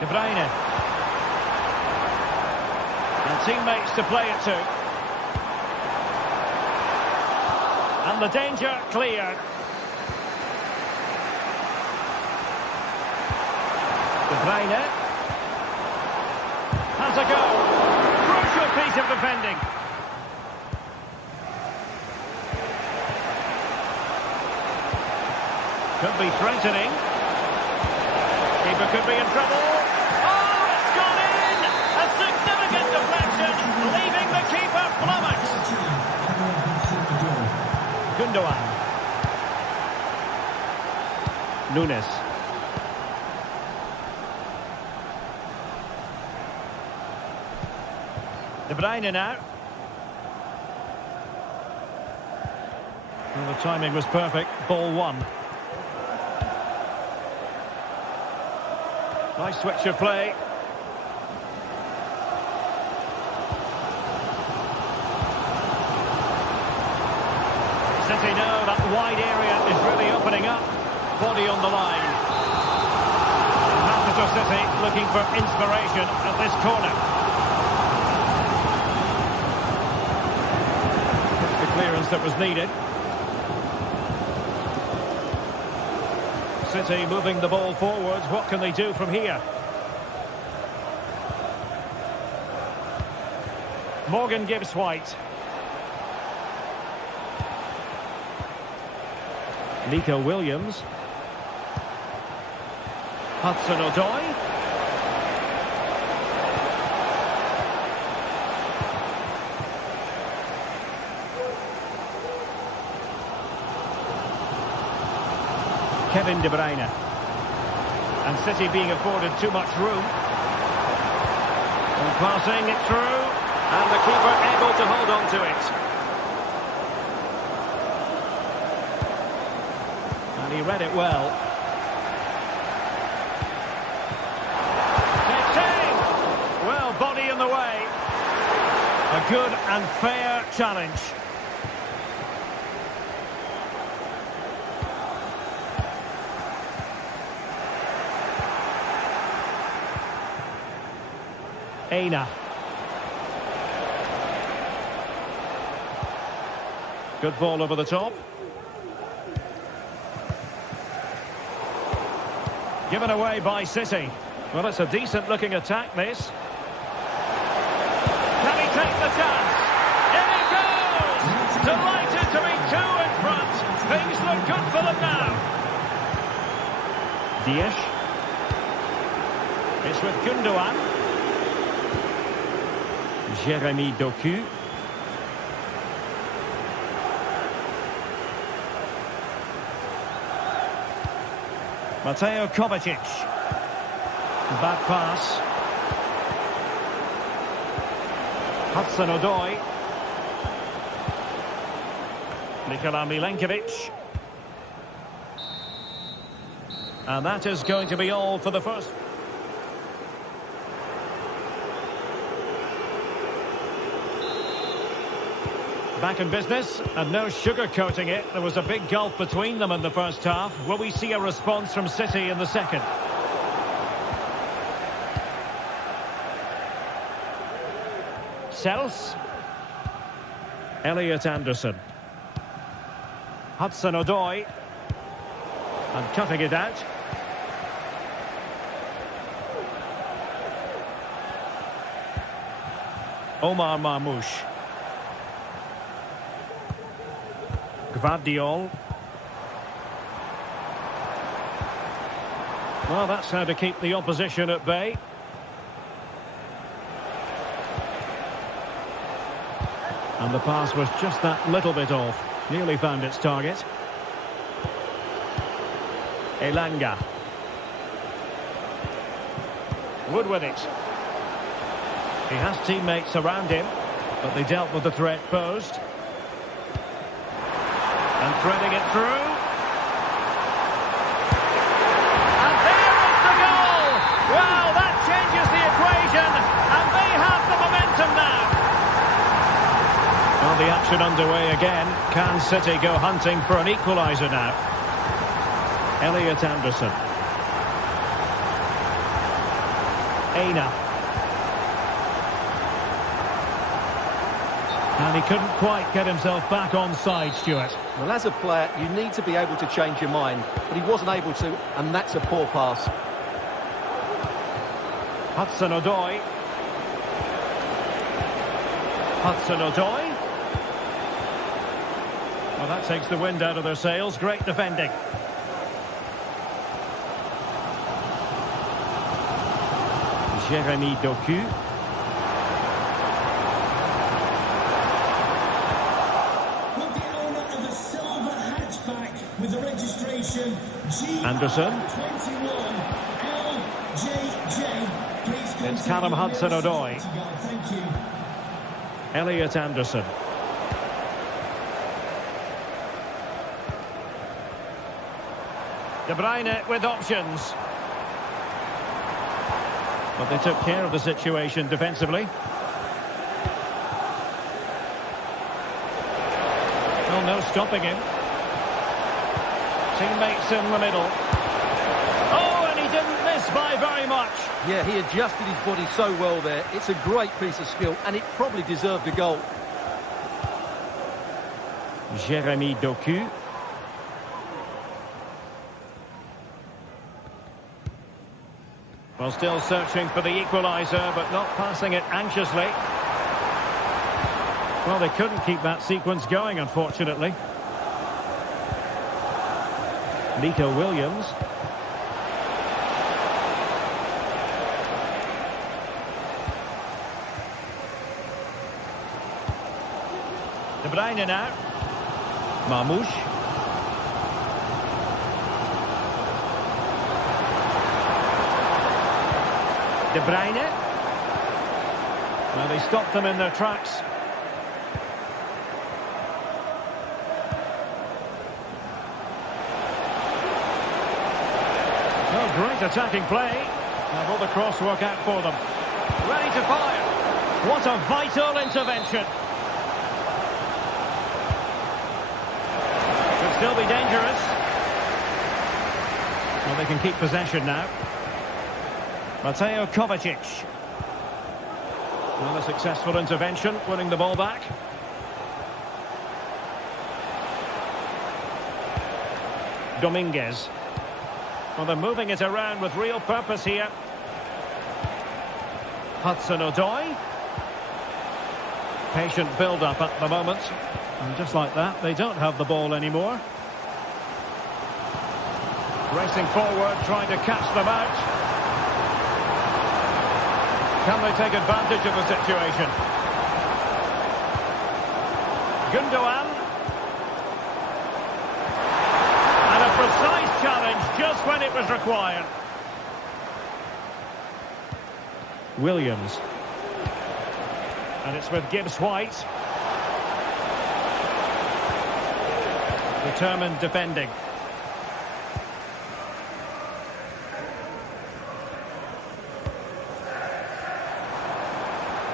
De Bruyne. And teammates to play it to. And the danger cleared. De Bruyne. Has a go. Crucial piece of defending. Could be threatening. Keeper could be in trouble. Oh, it's gone in! A significant deflection, leaving the keeper flummoxed. Gundogan. Nunes. De Bruyne now. Well, the timing was perfect. Ball one. Nice switch of play. City know that wide area is really opening up. Body on the line. Manchester City looking for inspiration at this corner. Clearance that was needed. City moving the ball forwards. What can they do from here? Morgan gives White. Nico Williams. Hudson-Odoi. Kevin De Bruyne. And City being afforded too much room. And passing it through. And the keeper able to hold on to it. And he read it well. Takes aim. Well, body in the way. A good and fair challenge. Aina. Good ball over the top. Given away by City. Well, it's a decent-looking attack, this. Can he take the chance? In he goes! Delighted to be 2 in front. Things look good for them now. Dias. It's with Gundogan. Jeremy Doku. Mateo Kovacic. Bad pass. Hudson-Odoi. Nikola Milenkovic. And that is going to be all for the first. Back in business, and no sugarcoating it. There was a big gulf between them in the first half. Will we see a response from City in the second? Sels. Elliot Anderson. Hudson-Odoi. And cutting it out. Omar Marmoush. Gvardiol. Well, that's how to keep the opposition at bay. And the pass was just that little bit off. Nearly found its target. Elanga. Wood with it. He has teammates around him, but they dealt with the threat posed. And threading it through. And there is the goal! Well, that changes the equation, and they have the momentum now. Well, the action underway again. Can City go hunting for an equaliser now? Elliot Anderson. Aina. And he couldn't quite get himself back on side, Stuart. Well, as a player, you need to be able to change your mind, but he wasn't able to, and that's a poor pass. Hudson-Odoi. Hudson-Odoi. Well, that takes the wind out of their sails. Great defending. Jeremy Doku. With the owner of a silver hatchback with the registration Anderson. G21LJJ. Please come. It's Callum Hudson-Odoi. Thank you. Elliot Anderson. De Bruyne with options. But they took care of the situation defensively. Oh, no stopping him. Teammates in the middle. Oh, and he didn't miss by very much. Yeah, he adjusted his body so well there. It's a great piece of skill, and it probably deserved a goal. Jeremy Doku. Well, still searching for the equaliser, but not passing it anxiously. Well, they couldn't keep that sequence going, unfortunately. Nico Williams. De Bruyne now. Marmoush. De Bruyne. Well, they stopped them in their tracks. Oh, great attacking play. Now will the cross work out for them? Ready to fire. What a vital intervention. Could still be dangerous. Well, they can keep possession now. Mateo Kovacic. Well, a successful intervention, winning the ball back. Dominguez. Well, they're moving it around with real purpose here. Hudson-Odoi. Patient build-up at the moment. And just like that, they don't have the ball anymore. Racing forward, trying to catch them out. Can they take advantage of the situation? Gundogan. And a precise challenge just when it was required. Williams. And it's with Gibbs-White. Determined defending.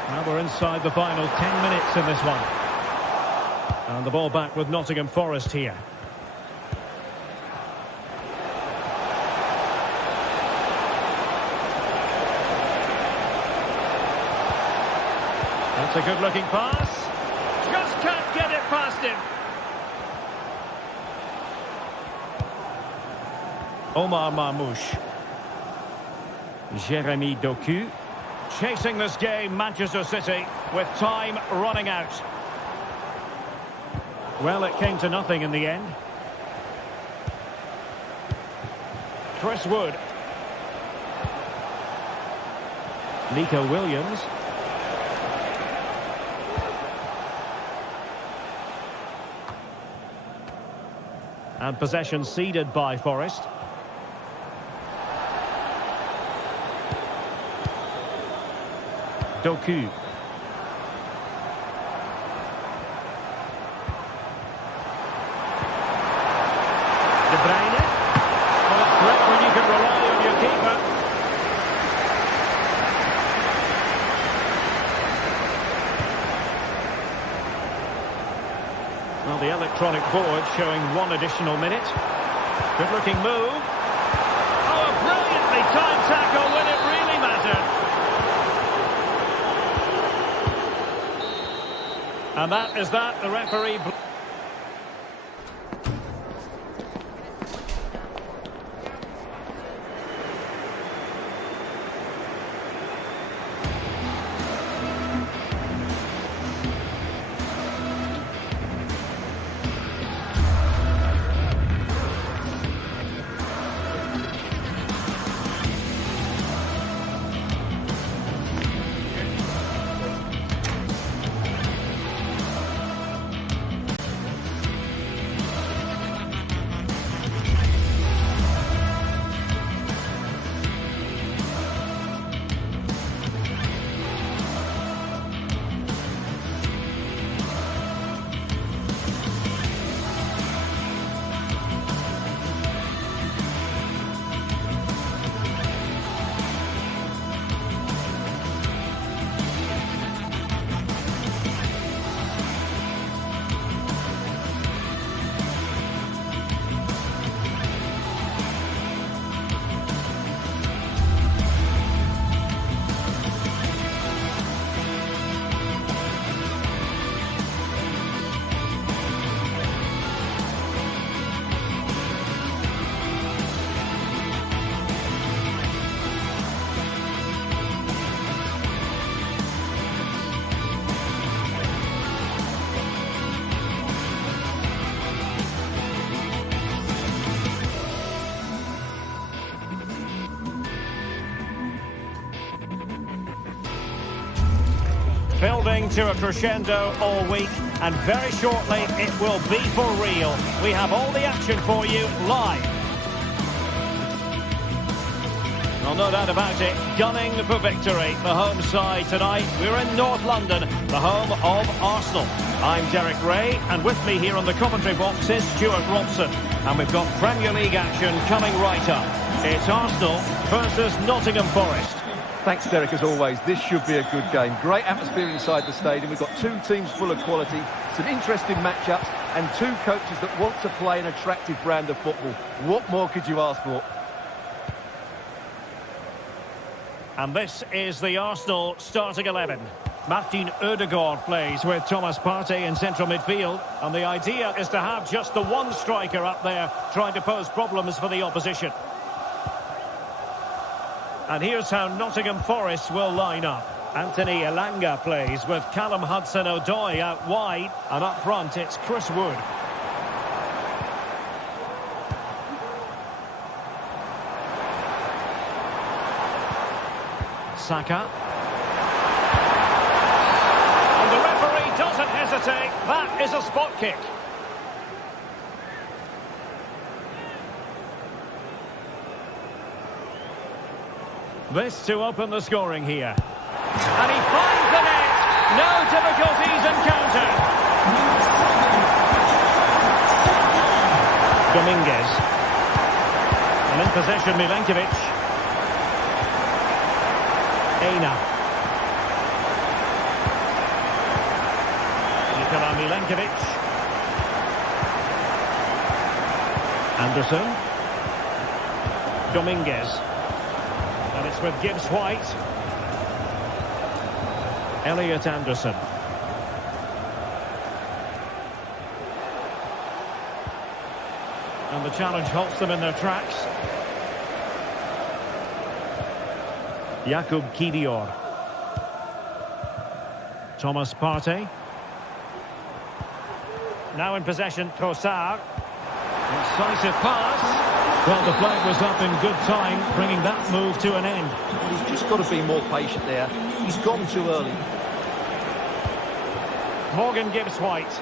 Now we're inside the final 10 minutes in this one. And the ball back with Nottingham Forest here. That's a good-looking pass. Just can't get it past him. Omar Marmouche. Jeremy Doku. Chasing this game, Manchester City, with time running out. Well, it came to nothing in the end. Chris Wood. Nico Williams. And possession ceded by Forest. Doku. De Bruyne. Well, it's great when you can rely on your keeper. Well, the electronic board showing 1 additional minute. Good-looking move. Oh, a brilliantly timed tackle when it really mattered. And that is that, the referee... Building to a crescendo all week, and very shortly it will be for real. We have all the action for you live. Well, no doubt about it, gunning for victory. The home side tonight, we're in North London, the home of Arsenal. I'm Derek Ray, and with me here on the commentary box is Stuart Robson. And we've got Premier League action coming right up. It's Arsenal versus Nottingham Forest. Thanks, Derek, as always. This should be a good game. Great atmosphere inside the stadium. We've got two teams full of quality, some interesting matchups, and two coaches that want to play an attractive brand of football. What more could you ask for? And this is the Arsenal starting 11. Martin Ødegaard plays with Thomas Partey in central midfield. And the idea is to have just the one striker up there trying to pose problems for the opposition. And here's how Nottingham Forest will line up. Anthony Elanga plays with Callum Hudson-Odoi out wide. And up front, it's Chris Wood. Saka. And the referee doesn't hesitate. That is a spot kick. This to open the scoring here. And he finds the net. No difficulties encountered. Dominguez. And in possession, Milenkovic. Eina. Nikola Milenkovic. Anderson. Dominguez. And it's with Gibbs White. Elliot Anderson. And the challenge halts them in their tracks. Jakub Kivior. Thomas Partey. Now in possession, Trossard. Incisive pass. Well, the flag was up in good time, bringing that move to an end. He's just got to be more patient there. He's gone too early. Morgan Gibbs White.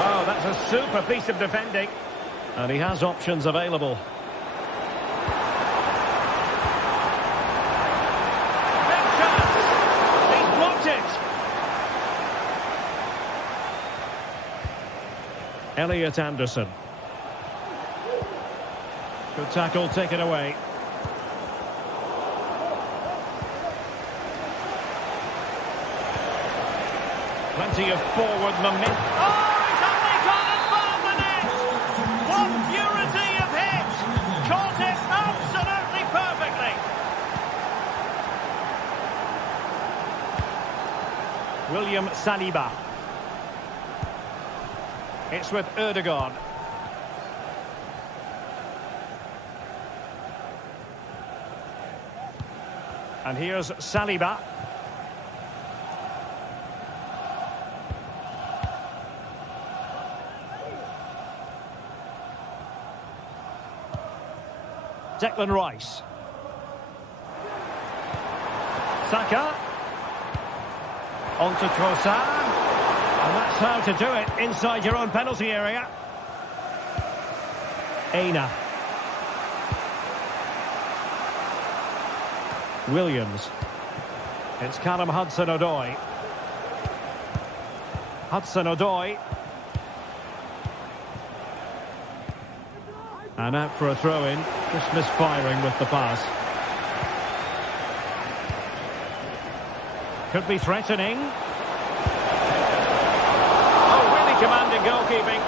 Oh, that's a super piece of defending. And he has options available. Big chance. He's blocked it. Elliot Anderson. Good tackle taken away. Plenty of forward momentum. Oh, he's only got above the net! What purity of hit! Caught it absolutely perfectly. William Saliba. It's with Ødegaard. And here's Saliba. Declan Rice. Saka. On to Trossard. And that's how to do it inside your own penalty area. Eina. Williams. It's Callum Hudson-Odoi. Hudson-Odoi. And out for a throw-in. Just misfiring with the pass. Could be threatening. Oh, really commanding goalkeeping.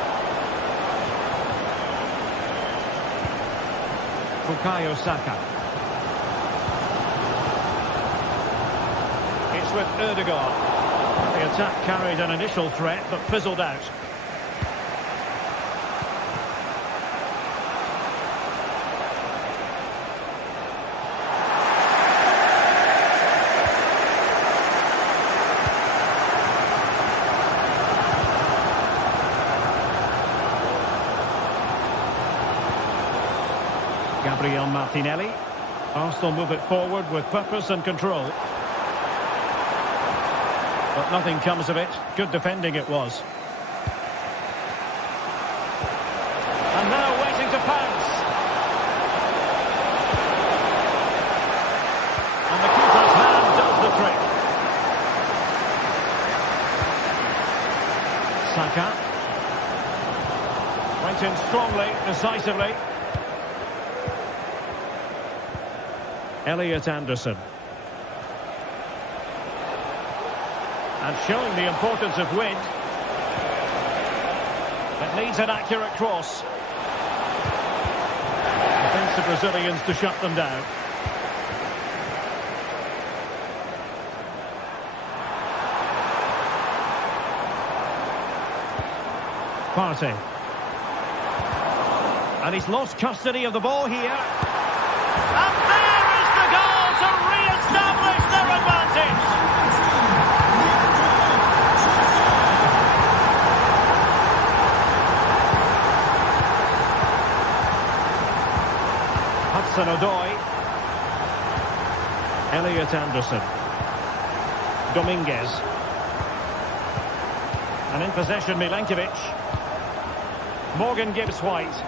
Bukayo Saka. It's with Ødegaard. The attack carried an initial threat, but fizzled out. Gabriel Martinelli. Arsenal move it forward with purpose and control. But nothing comes of it. Good defending it was. And now waiting to pounce. And the keeper's hand does the trick. Saka. Went in strongly, decisively. Elliot Anderson. And showing the importance of wind. It needs an accurate cross. Defensive Brazilians to shut them down. Partey. And he's lost custody of the ball here. And there is the goal to re-establish their advantage. Hudson-Odoi. Elliot Anderson. Dominguez. And in possession, Milenkovic. Morgan Gibbs-White.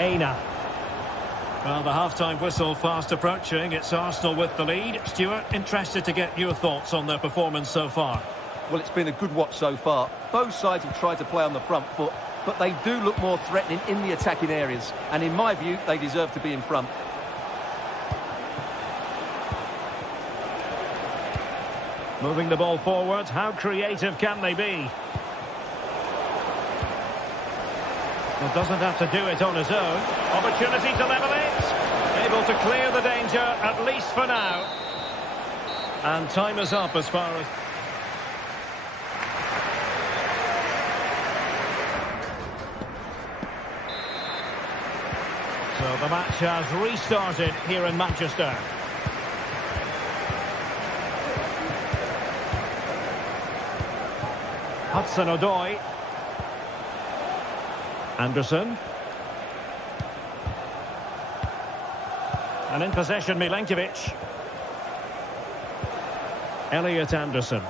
Aina. Well, the half-time whistle fast approaching. It's Arsenal with the lead. Stuart, interested to get your thoughts on their performance so far. Well, it's been a good watch so far. Both sides have tried to play on the front foot, but they do look more threatening in the attacking areas. And in my view, they deserve to be in front. Moving the ball forward, how creative can they be? Well, doesn't have to do it on his own. Opportunity to level it. Able to clear the danger, at least for now. And time is up as far as... So the match has restarted here in Manchester. Hudson-Odoi. Anderson. And in possession, Milenkovic. Elliot Anderson.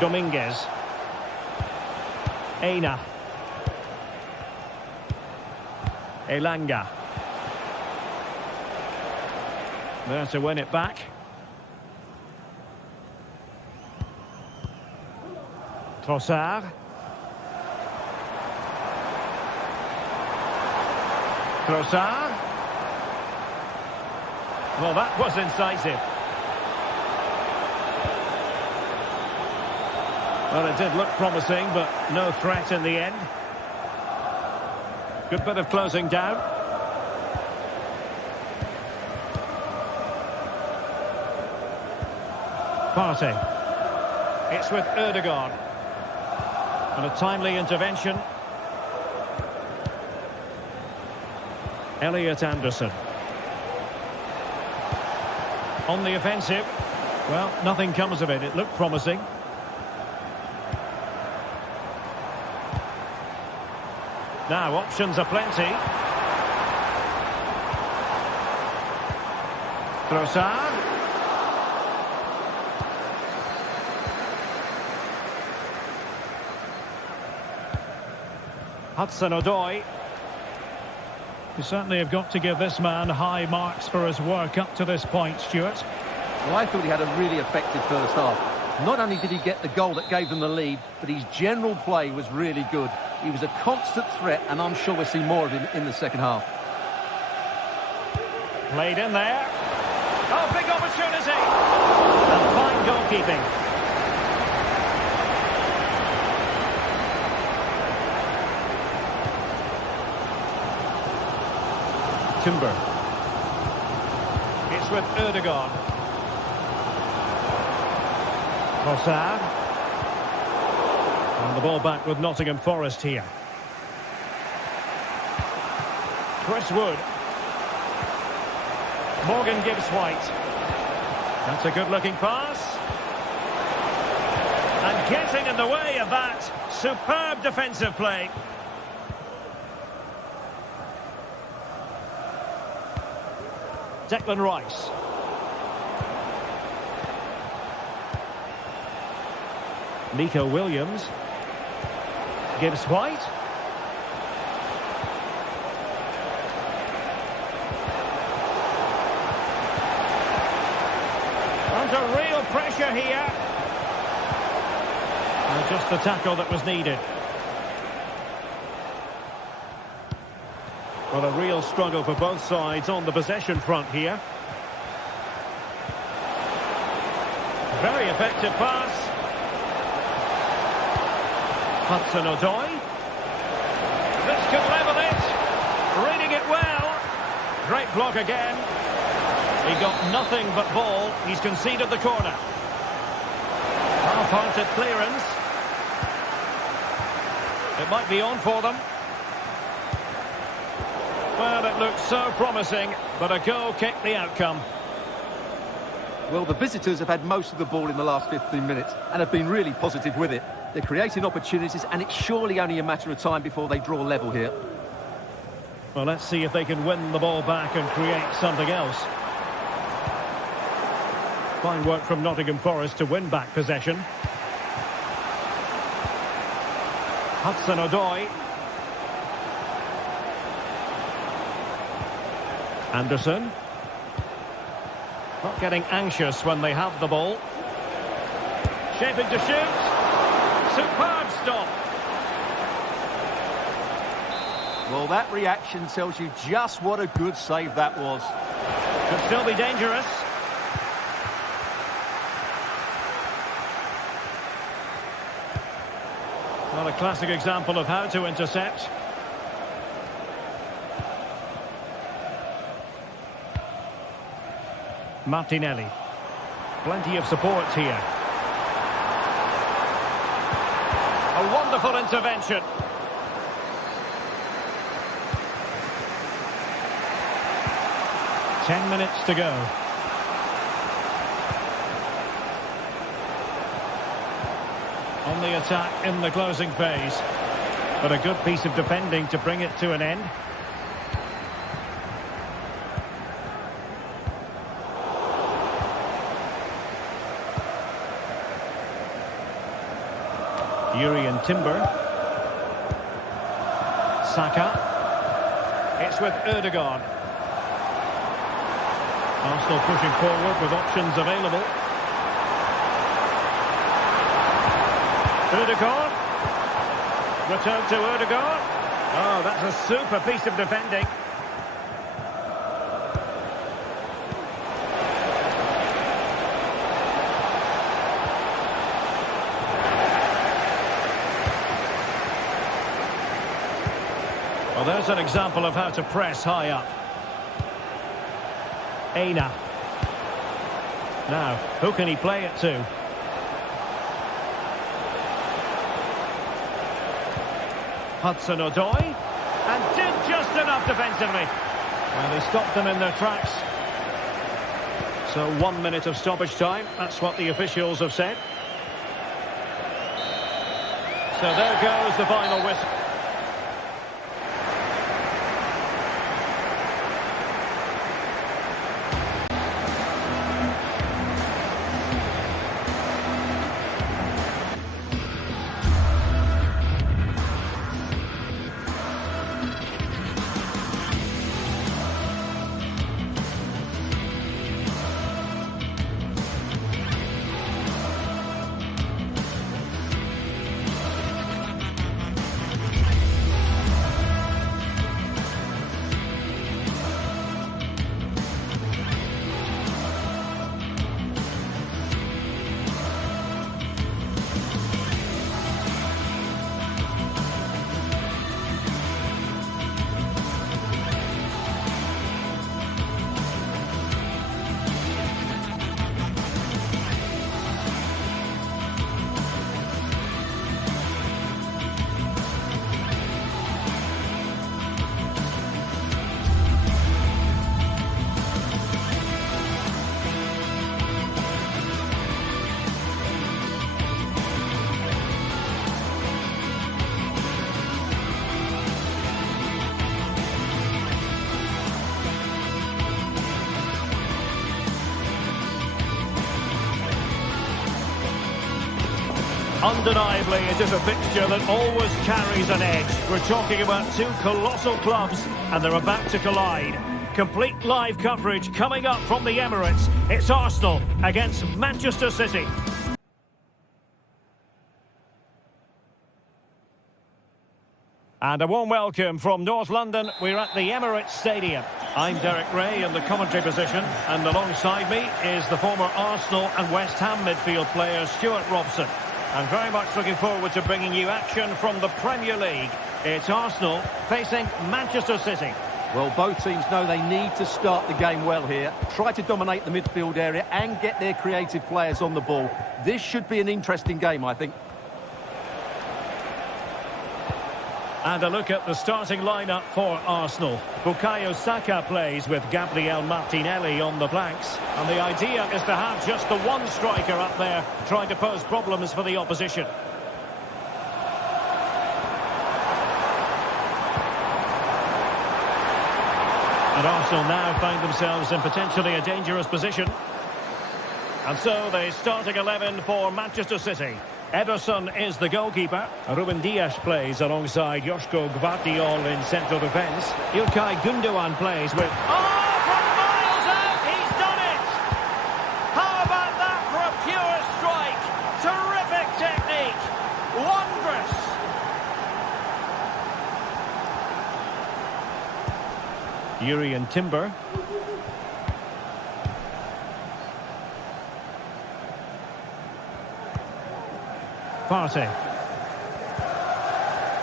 Dominguez. Aina. Elanga. There to win it back. Trossard. Trossard. Well, that was incisive. Well, it did look promising, but no threat in the end. Good bit of closing down. Partey. It's with Ødegaard. And a timely intervention. Elliot Anderson. On the offensive. Well, nothing comes of it. It looked promising. Now, options are plenty. Trossard. Hudson-Odoi. You certainly have got to give this man high marks for his work up to this point, Stuart. Well, I thought he had a really effective first half. Not only did he get the goal that gave them the lead, but his general play was really good. He was a constant threat, and I'm sure we'll see more of him in the second half. Played in there. Oh, big opportunity! And fine goalkeeping. Timber. It's with Ødegaard. Trossard. And the ball back with Nottingham Forest here. Chris Wood. Morgan Gibbs-White. That's a good-looking pass. And getting in the way of that. Superb defensive play. Declan Rice. Nico Williams. Gibbs-White. Under real pressure here. And just the tackle that was needed. Well, a real struggle for both sides on the possession front here. Very effective pass. Hudson-Odoi. This could level it. Reading it well. Great block again. He got nothing but ball. He's conceded the corner. Well-pointed clearance. It might be on for them. Well, it looks so promising, but a goal kicked the outcome. Well, the visitors have had most of the ball in the last 15 minutes and have been really positive with it. They're creating opportunities, and it's surely only a matter of time before they draw level here. Well, let's see if they can win the ball back and create something else. Fine work from Nottingham Forest to win back possession. Hudson-Odoi. Anderson. Not getting anxious when they have the ball. Shaping to shoot. Superb stop. Well, that reaction tells you just what a good save that was. Could still be dangerous. Well, a classic example of how to intercept. Martinelli. Plenty of support here. A wonderful intervention. Ten minutes to go. On the attack in the closing phase. But a good piece of defending to bring it to an end. Urian Timber. Saka. It's with Ødegaard. Arsenal pushing forward with options available. Ødegaard. Return to Ødegaard. Oh, that's a super piece of defending. Well, there's an example of how to press high up. Aina. Now, who can he play it to? Hudson-Odoi. And did just enough defensively. And they stopped them in their tracks. So 1 minute of stoppage time. That's what the officials have said. So there goes the final whistle. Undeniably, it is a fixture that always carries an edge. We're talking about two colossal clubs, and they're about to collide. Complete live coverage coming up from the Emirates. It's Arsenal against Manchester City. And a warm welcome from North London. We're at the Emirates Stadium. I'm Derek Ray in the commentary position, and alongside me is the former Arsenal and West Ham midfield player Stuart Robson. I'm very much looking forward to bringing you action from the Premier League. It's Arsenal facing Manchester City. Well, both teams know they need to start the game well here. Try to dominate the midfield area and get their creative players on the ball. This should be an interesting game, I think. And a look at the starting lineup for Arsenal. Bukayo Saka plays with Gabriel Martinelli on the flanks. And the idea is to have just the one striker up there trying to pose problems for the opposition. And Arsenal now find themselves in potentially a dangerous position. And so the starting 11 for Manchester City. Ederson is the goalkeeper. Ruben Dias plays alongside Joško Gvardiol in central defence. Ilkay Gundogan plays with... Oh, from miles out, he's done it! How about that for a pure strike? Terrific technique! Wondrous! Jurrien Timber. Partey.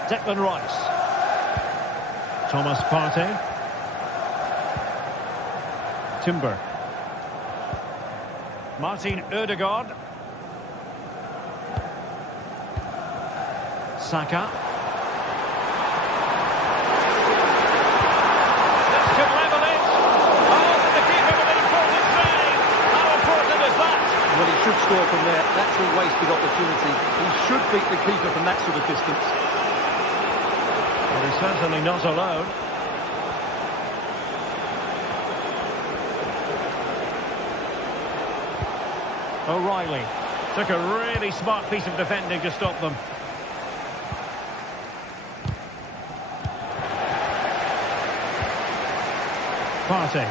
Declan Rice. Thomas Partey. Timber. Martin Ødegaard. Saka. This could level it! Oh, but the keeper with an important save! How important is that? Well, he should score from there. That's a wasted opportunity. He should beat the keeper from that sort of distance. Well, he's certainly not alone. O'Reilly took a really smart piece of defending to stop them. Partey.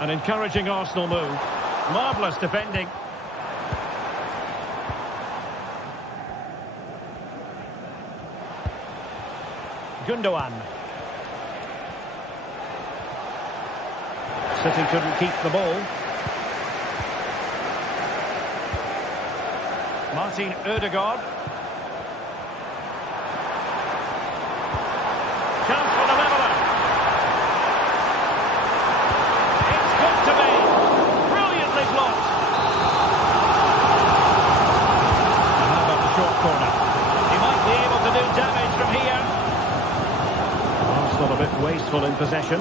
An encouraging Arsenal move. Marvellous defending. Gundogan. City couldn't keep the ball. Martin Ødegaard. Chance for the leveller. It's good to be. Brilliantly blocked. And how about the short corner? He might be able to do damage from here. Arsenal a bit wasteful in possession.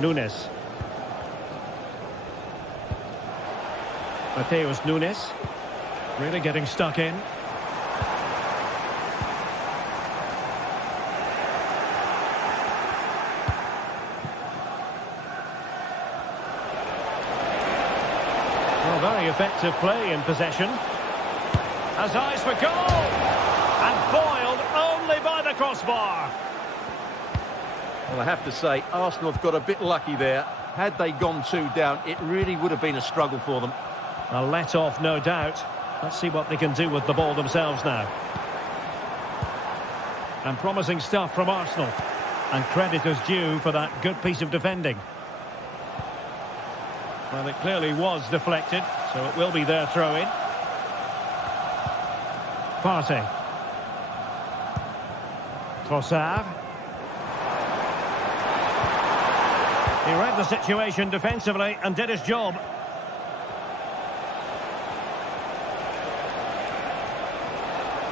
Nunes. Mateus Nunes. Really getting stuck in. Well, very effective play in possession. Has eyes for goal! And foiled only by the crossbar. Well, I have to say, Arsenal have got a bit lucky there. Had they gone 2 down, it really would have been a struggle for them. A let-off, no doubt. Let's see what they can do with the ball themselves now. And promising stuff from Arsenal. And credit is due for that good piece of defending. Well, it clearly was deflected, so it will be their throw-in. Partey. Trossard. He read the situation defensively and did his job.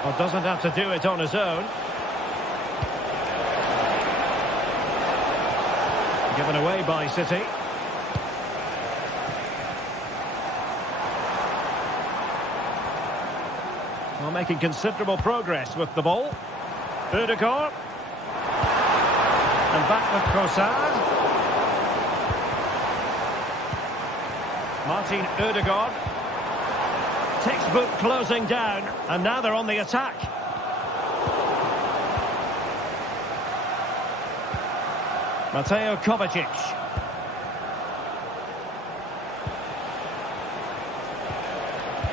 Well, doesn't have to do it on his own. Given away by City. Well, making considerable progress with the ball. Ødegaard. And back with Trossard. Martin Ødegaard. Textbook closing down, and now they're on the attack. Mateo Kovacic.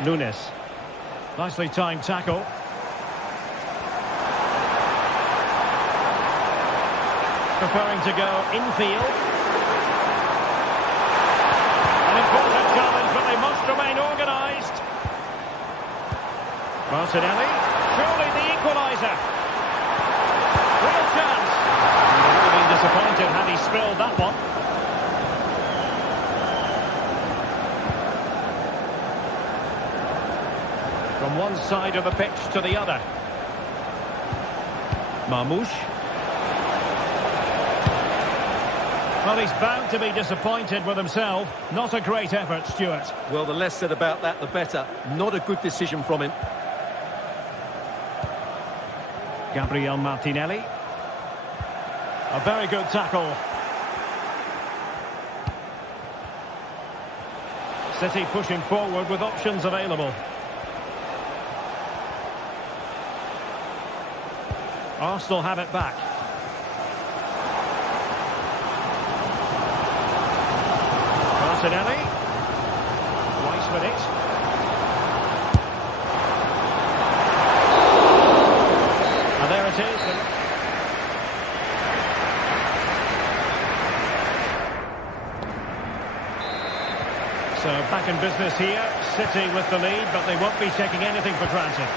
Nunes. Nicely timed tackle. Preferring to go infield. An important challenge, but they must remain organised. Martinelli, surely the equaliser. Real chance. He would have been disappointed had he spilled that one. From one side of the pitch to the other. Marmoush. Well, he's bound to be disappointed with himself. Not a great effort, Stuart. Well, the less said about that, the better. Not a good decision from him. Gabriel Martinelli. A very good tackle. City pushing forward with options available. Arsenal have it back. Martinelli. Rice with it. And there it is. So back in business here. City with the lead, but they won't be taking anything for granted.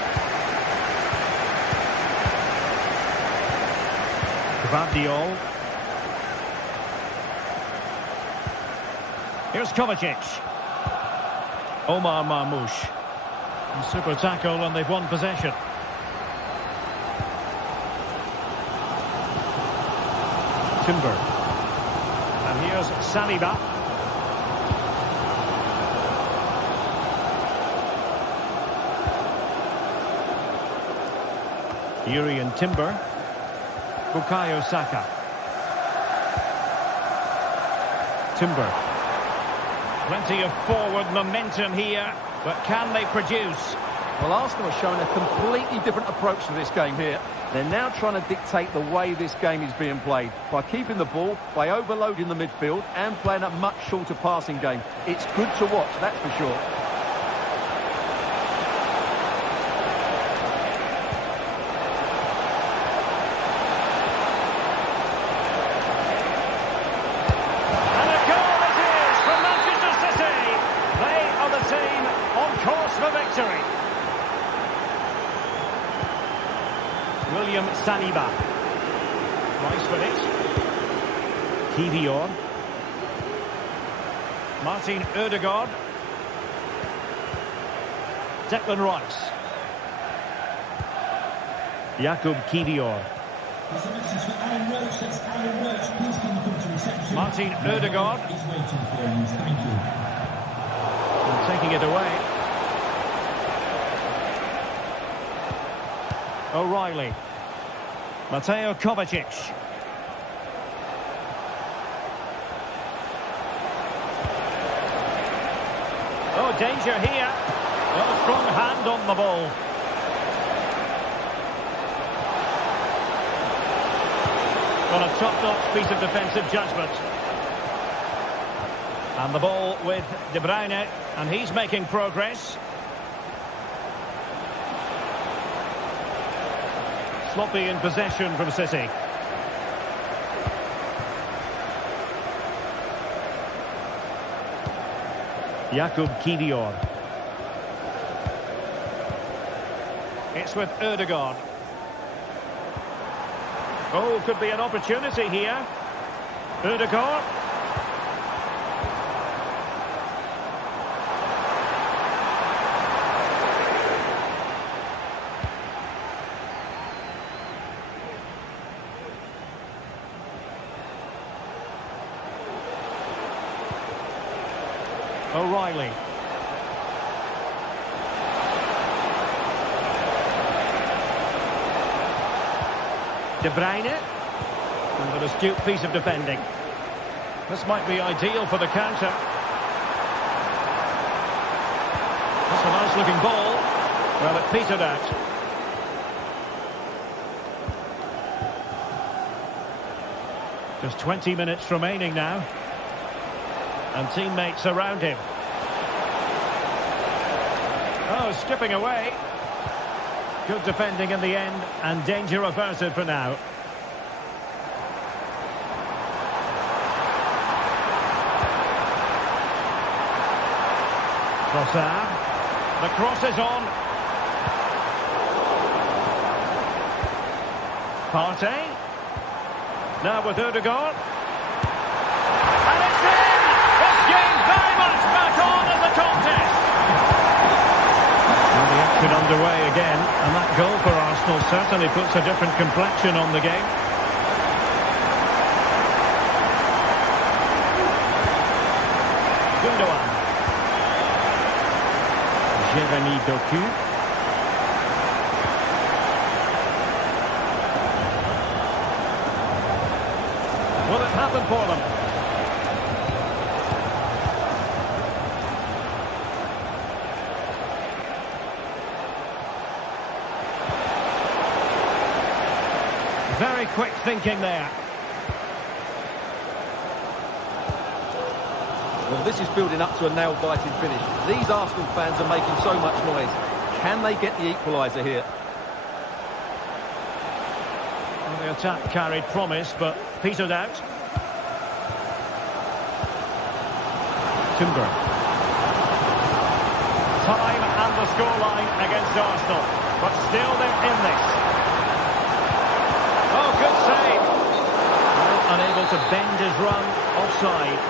Gvardiol. Here's Kovacic. Omar Marmoush. Super tackle and they've won possession. Timber. And here's Saliba. Yuri and Timber. Bukayo Saka. Timber. Plenty of forward momentum here, but can they produce? Well, Arsenal are showing a completely different approach to this game here. They're now trying to dictate the way this game is being played by keeping the ball, by overloading the midfield and playing a much shorter passing game. It's good to watch, that's for sure. Saliba. Rice with it. Kivior. Martin Ødegaard. Declan Rice. Jakub Kivior. There's a message for Alan Roach. That's Alan Roach. Please can you come to reception? Martin Ødegaard. He's waiting for you. Thank you. And taking it away. O'Reilly. Mateo Kovacic. Oh, danger here. Oh, strong hand on the ball. On a top-notch piece of defensive judgment. And the ball with De Bruyne, and he's making progress. Sloppy in possession from City. Jakub Kivior. It's with Ødegaard. Oh, could be an opportunity here. Ødegaard. O'Reilly. De Bruyne. And an astute piece of defending. This might be ideal for the counter. That's a nice looking ball. Well, it petered out. Just 20 minutes remaining now. And teammates around him. Oh, skipping away. Good defending in the end, and danger averted for now. Trossard. The cross is on. Partey. Now with Ødegaard. And it's in! This game very much back on as a contest. Well, the action underway again, and that goal for Arsenal certainly puts a different complexion on the game. Gundogan. Jeremy Doku. Will it happen for them? Very quick thinking there. Well, this is building up to a nail-biting finish. These Arsenal fans are making so much noise. Can they get the equaliser here? Well, the attack carried promise, but petered out. Timber. Time and the scoreline against Arsenal, but still they're in this. Oh, good save. Well, unable to bend his run, offside.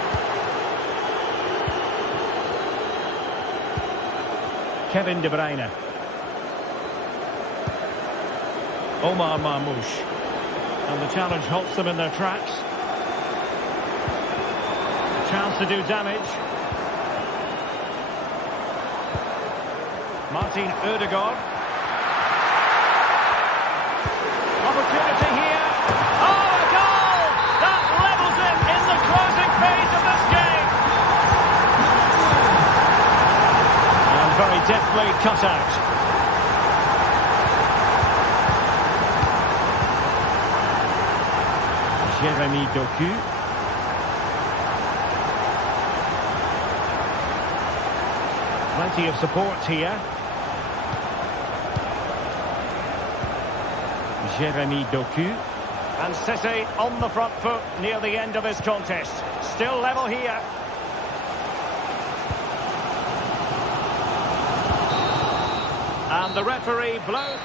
Kevin De Bruyne. Omar Marmoush. And the challenge halts them in their tracks. Chance to do damage. Martin Ødegaard. Opportunity here. Oh, a goal! That levels it in the closing phase of this game. And very deftly cut out. Jeremy Doku. Plenty of support here. Jeremy Doku. And City on the front foot near the end of this contest. Still level here. And the referee blows.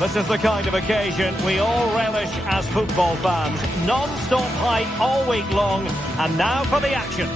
This is the kind of occasion we all relish as football fans. Non-stop hype all week long, and now for the action.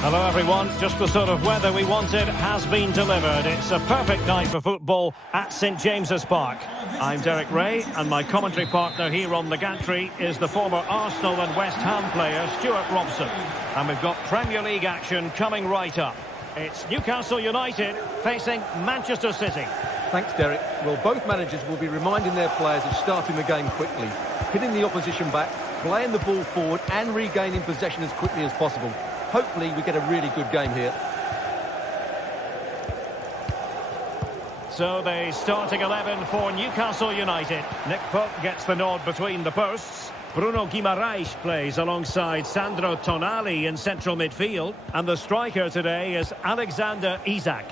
Hello everyone, just the sort of weather we wanted has been delivered. It's a perfect night for football at St James's Park. I'm Derek Ray, and my commentary partner here on the gantry is the former Arsenal and West Ham player Stuart Robson. And we've got Premier League action coming right up. It's Newcastle United facing Manchester City. Thanks, Derek. Well, both managers will be reminding their players of starting the game quickly, hitting the opposition back playing the ball forward and regaining possession as quickly as possible. Hopefully we get a really good game here. So the starting 11 for Newcastle United. Nick Pope gets the nod between the posts. Bruno Guimaraes plays alongside Sandro Tonali in central midfield. And the striker today is Alexander Isak.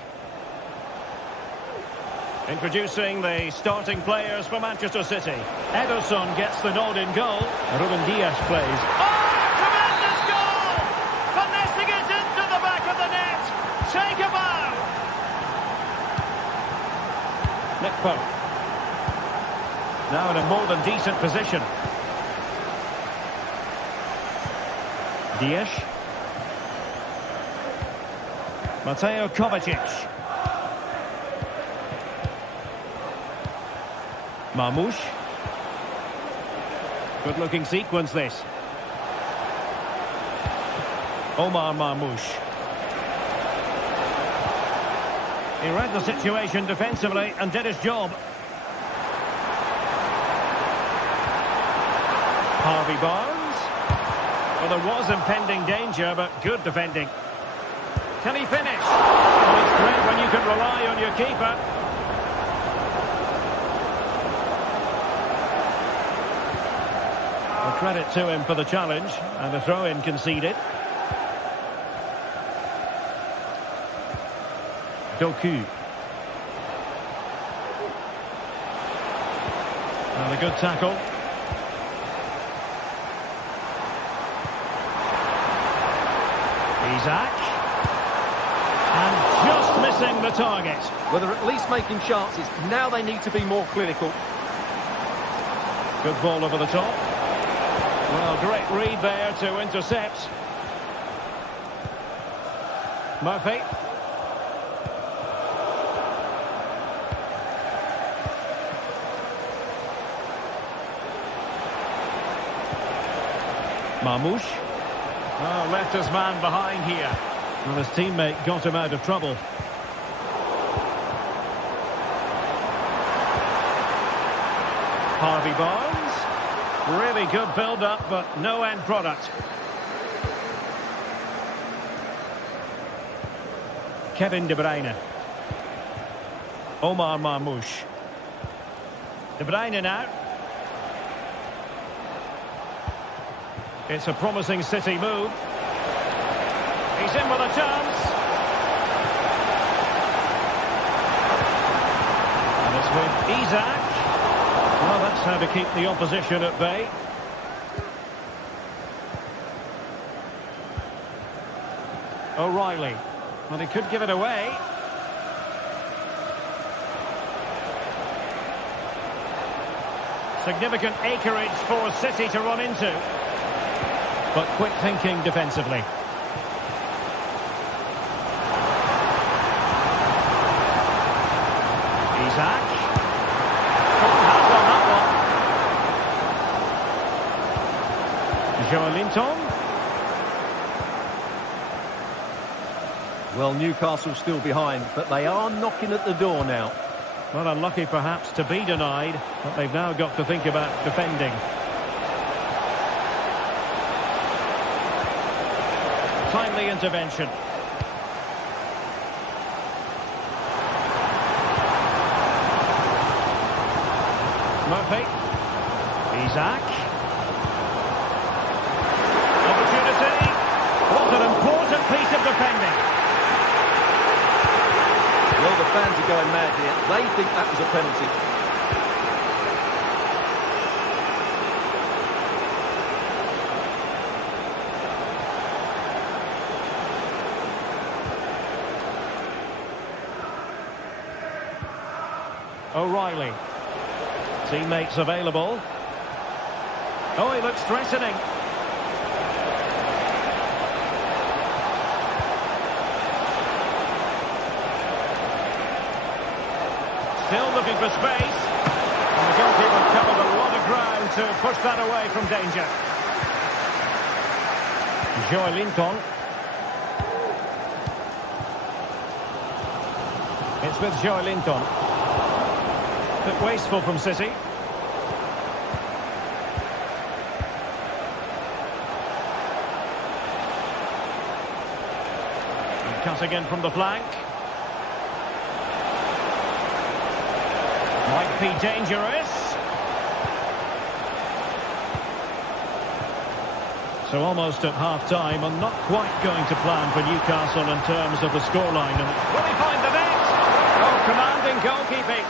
Introducing the starting players for Manchester City. Ederson gets the nod in goal. Ruben Dias plays. Oh, tremendous goal! Finessing it into the back of the net. Take a bow. Nick Pope. Now in a more than decent position. Dias. Mateo Kovacic. Marmoush. Good looking sequence this. Omar Marmoush. He read the situation defensively and did his job. Harvey Barnes. Well, there was impending danger, but good defending. Can he finish? Well, it's great when you can rely on your keeper. Well, credit to him for the challenge, and a throw-in conceded. Doku. And a good tackle. Isak. And just missing the target. Well, they're at least making chances. Now they need to be more clinical. Good ball over the top. Well, great read there to intercept. Murphy. Marmoush. Oh, left his man behind here. Well, his teammate got him out of trouble. Harvey Barnes. Really good build-up, but no end product. Kevin De Bruyne. Omar Marmoush. De Bruyne now. It's a promising City move. He's in with a chance. And it's with Isak. Well, that's how to keep the opposition at bay. O'Reilly. Well, he could give it away. Significant acreage for City to run into. But quick thinking defensively. Isak. Couldn't handle that one. Joelinton. Well, Newcastle's still behind, but they are knocking at the door now. Well, unlucky perhaps to be denied, but they've now got to think about defending. Timely intervention. Murphy. Isak. Opportunity. What an important piece of defending. Well, the fans are going mad here. They think that was a penalty. O'Reilly. Teammates available. Oh, he looks threatening. Still looking for space. And the goalkeeper covered a lot of ground to push that away from danger. Joelinton. It's with Joelinton. Bit wasteful from City. Cutting in from the flank. Might be dangerous. So almost at half-time and not quite going to plan for Newcastle in terms of the scoreline. Will he find the net? Oh, commanding goalkeeping.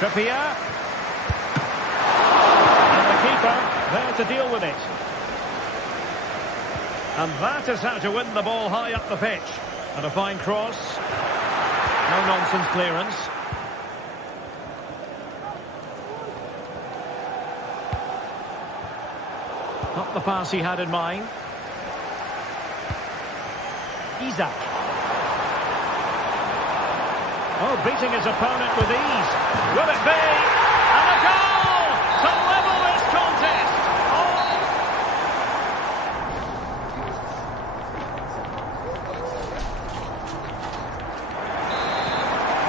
Trippier. And the keeper there to deal with it. And that is how to win the ball high up the pitch. And a fine cross. No-nonsense clearance. Not the pass he had in mind. Isak. Oh, beating his opponent with ease. Will it be? And a goal to level this contest.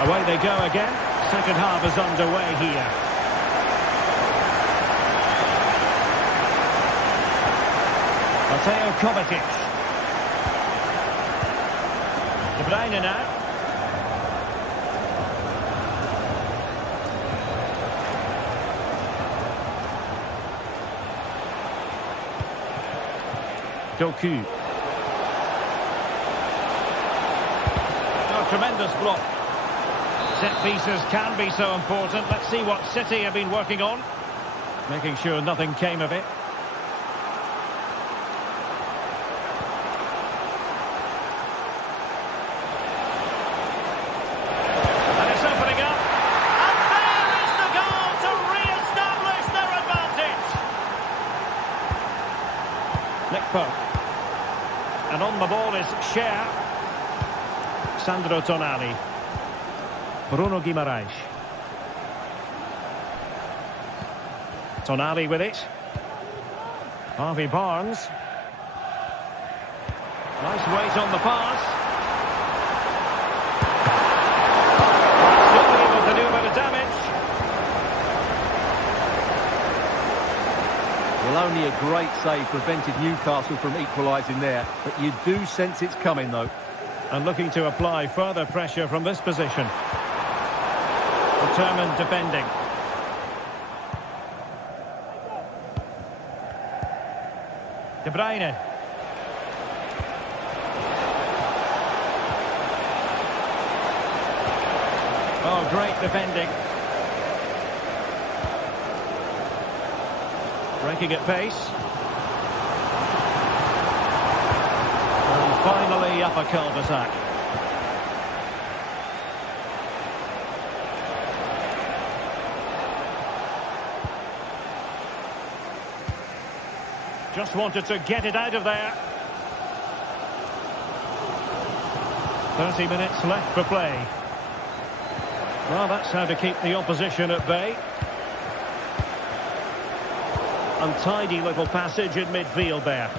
Away they go again. Second half is underway here. Mateo Kovacic. De Bruyne now. Doku. Oh, tremendous block. Set pieces can be so important. Let's see what City have been working on. Making sure nothing came of it. And it's opening up. And there is the goal to re-establish their advantage. Nick Pope. And on the ball is Cher. Sandro Tonali. Bruno Guimaraes. Tonali with it. Harvey Barnes. Nice weight on the pass. Still able to do a bit of damage. Well, only a great save prevented Newcastle from equalising there, but you do sense it's coming, though. And looking to apply further pressure from this position. Determined defending. De Bruyne. Oh, great defending. Breaking at pace. And finally up a cul-de-sac. Just wanted to get it out of there. 30 minutes left for play. Well, that's how to keep the opposition at bay. Untidy little passage in midfield there.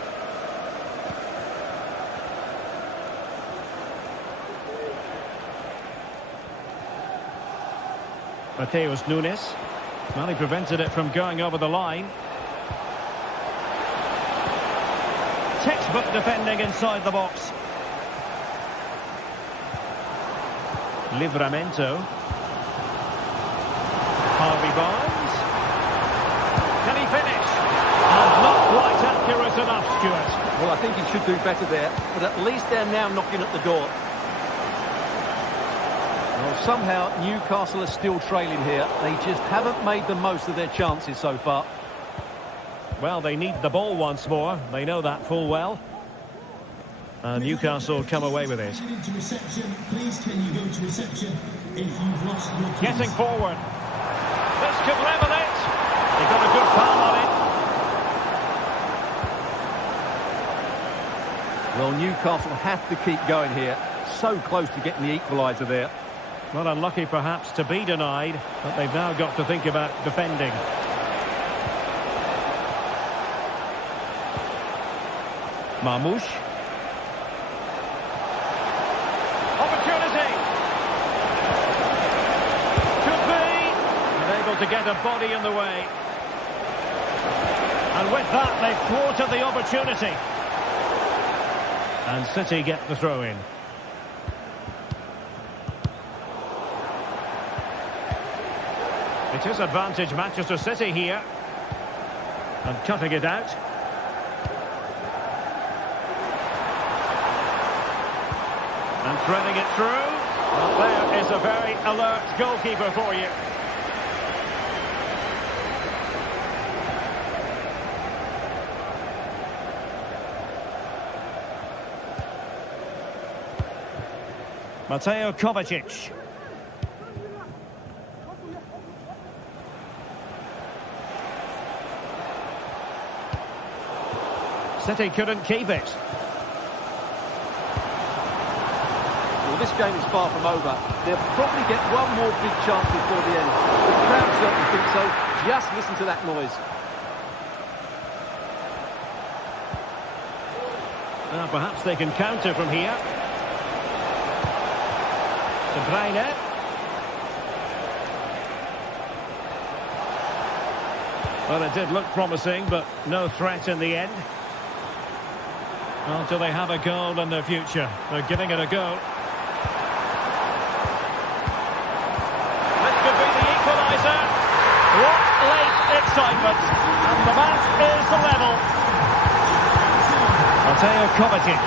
Mateus Nunes. Well, he prevented it from going over the line. Textbook defending inside the box. Livramento. Harvey Barnes. Can he finish? And not quite accurate enough, Stuart. Well, I think he should do better there, but at least they're now knocking at the door. Well, somehow Newcastle are still trailing here. They just haven't made the most of their chances so far. Well, they need the ball once more. They know that full well. And Newcastle come away with it. Please, can you go to reception if you've lost your keys? Getting forward. This could level it. He got a good palm on it. Well, Newcastle have to keep going here. So close to getting the equaliser there. Well, unlucky perhaps to be denied, but they've now got to think about defending. Marmoush. Opportunity. Could be. Unable to get a body in the way. And with that, they've thwarted the opportunity. And City get the throw in. It is advantage Manchester City here. And cutting it out. And threading it through. Well, there is a very alert goalkeeper for you. Mateo Kovacic. City couldn't keep it. Well, this game is far from over. They'll probably get one more big chance before the end. The crowd certainly think so. Just listen to that noise. Perhaps they can counter from here. De Bruyne. Well, it did look promising, but no threat in the end. Well, do they have a goal in their future? They're giving it a go. This could be the equaliser. What late excitement. And the match is level. Mateo Kovacic.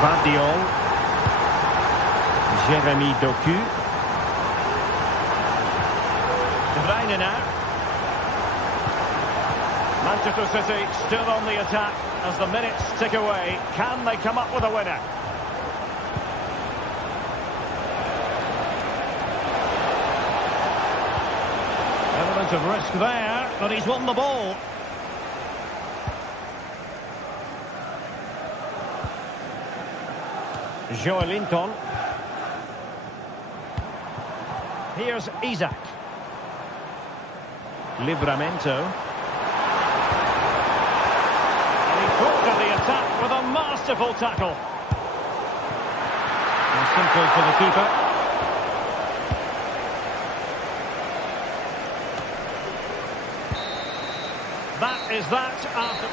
Vardiol. Jeremy Doku. De Bruyne now. Manchester City still on the attack as the minutes tick away. Can they come up with a winner? Element of risk there, but he's won the ball. Joelinton. Here's Isaac. Livramento. And he thwarted the attack with a masterful tackle. And simple for the keeper. That is that after...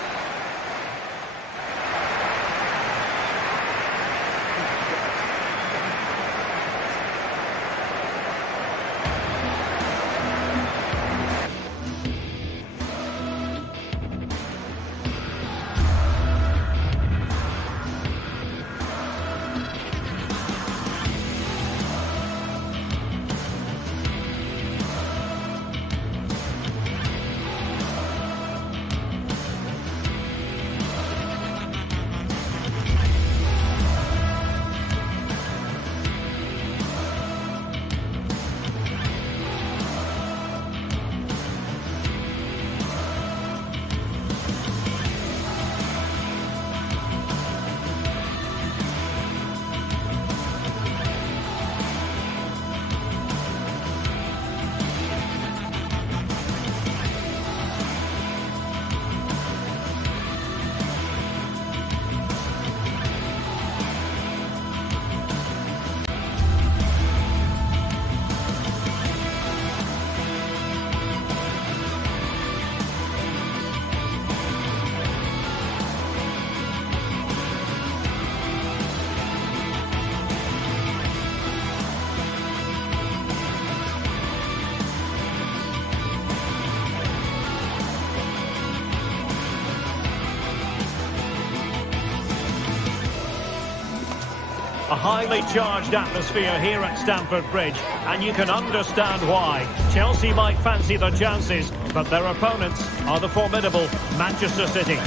A highly charged atmosphere here at Stamford Bridge, and you can understand why. Chelsea might fancy their chances, but their opponents are the formidable Manchester City.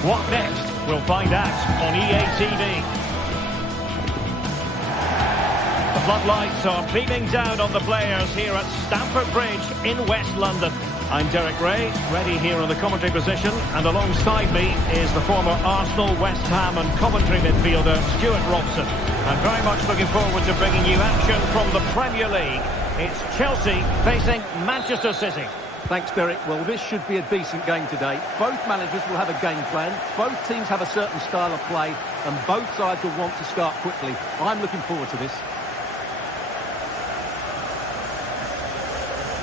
What next? We'll find out on EA TV. The floodlights are beaming down on the players here at Stamford Bridge in West London. I'm Derek Ray, ready here on the commentary position, and alongside me is the former Arsenal, West Ham and Coventry midfielder Stuart Robson. I'm very much looking forward to bringing you action from the Premier League. It's Chelsea facing Manchester City. Thanks, Derek. Well, this should be a decent game today. Both managers will have a game plan. Both teams have a certain style of play, and both sides will want to start quickly. I'm looking forward to this.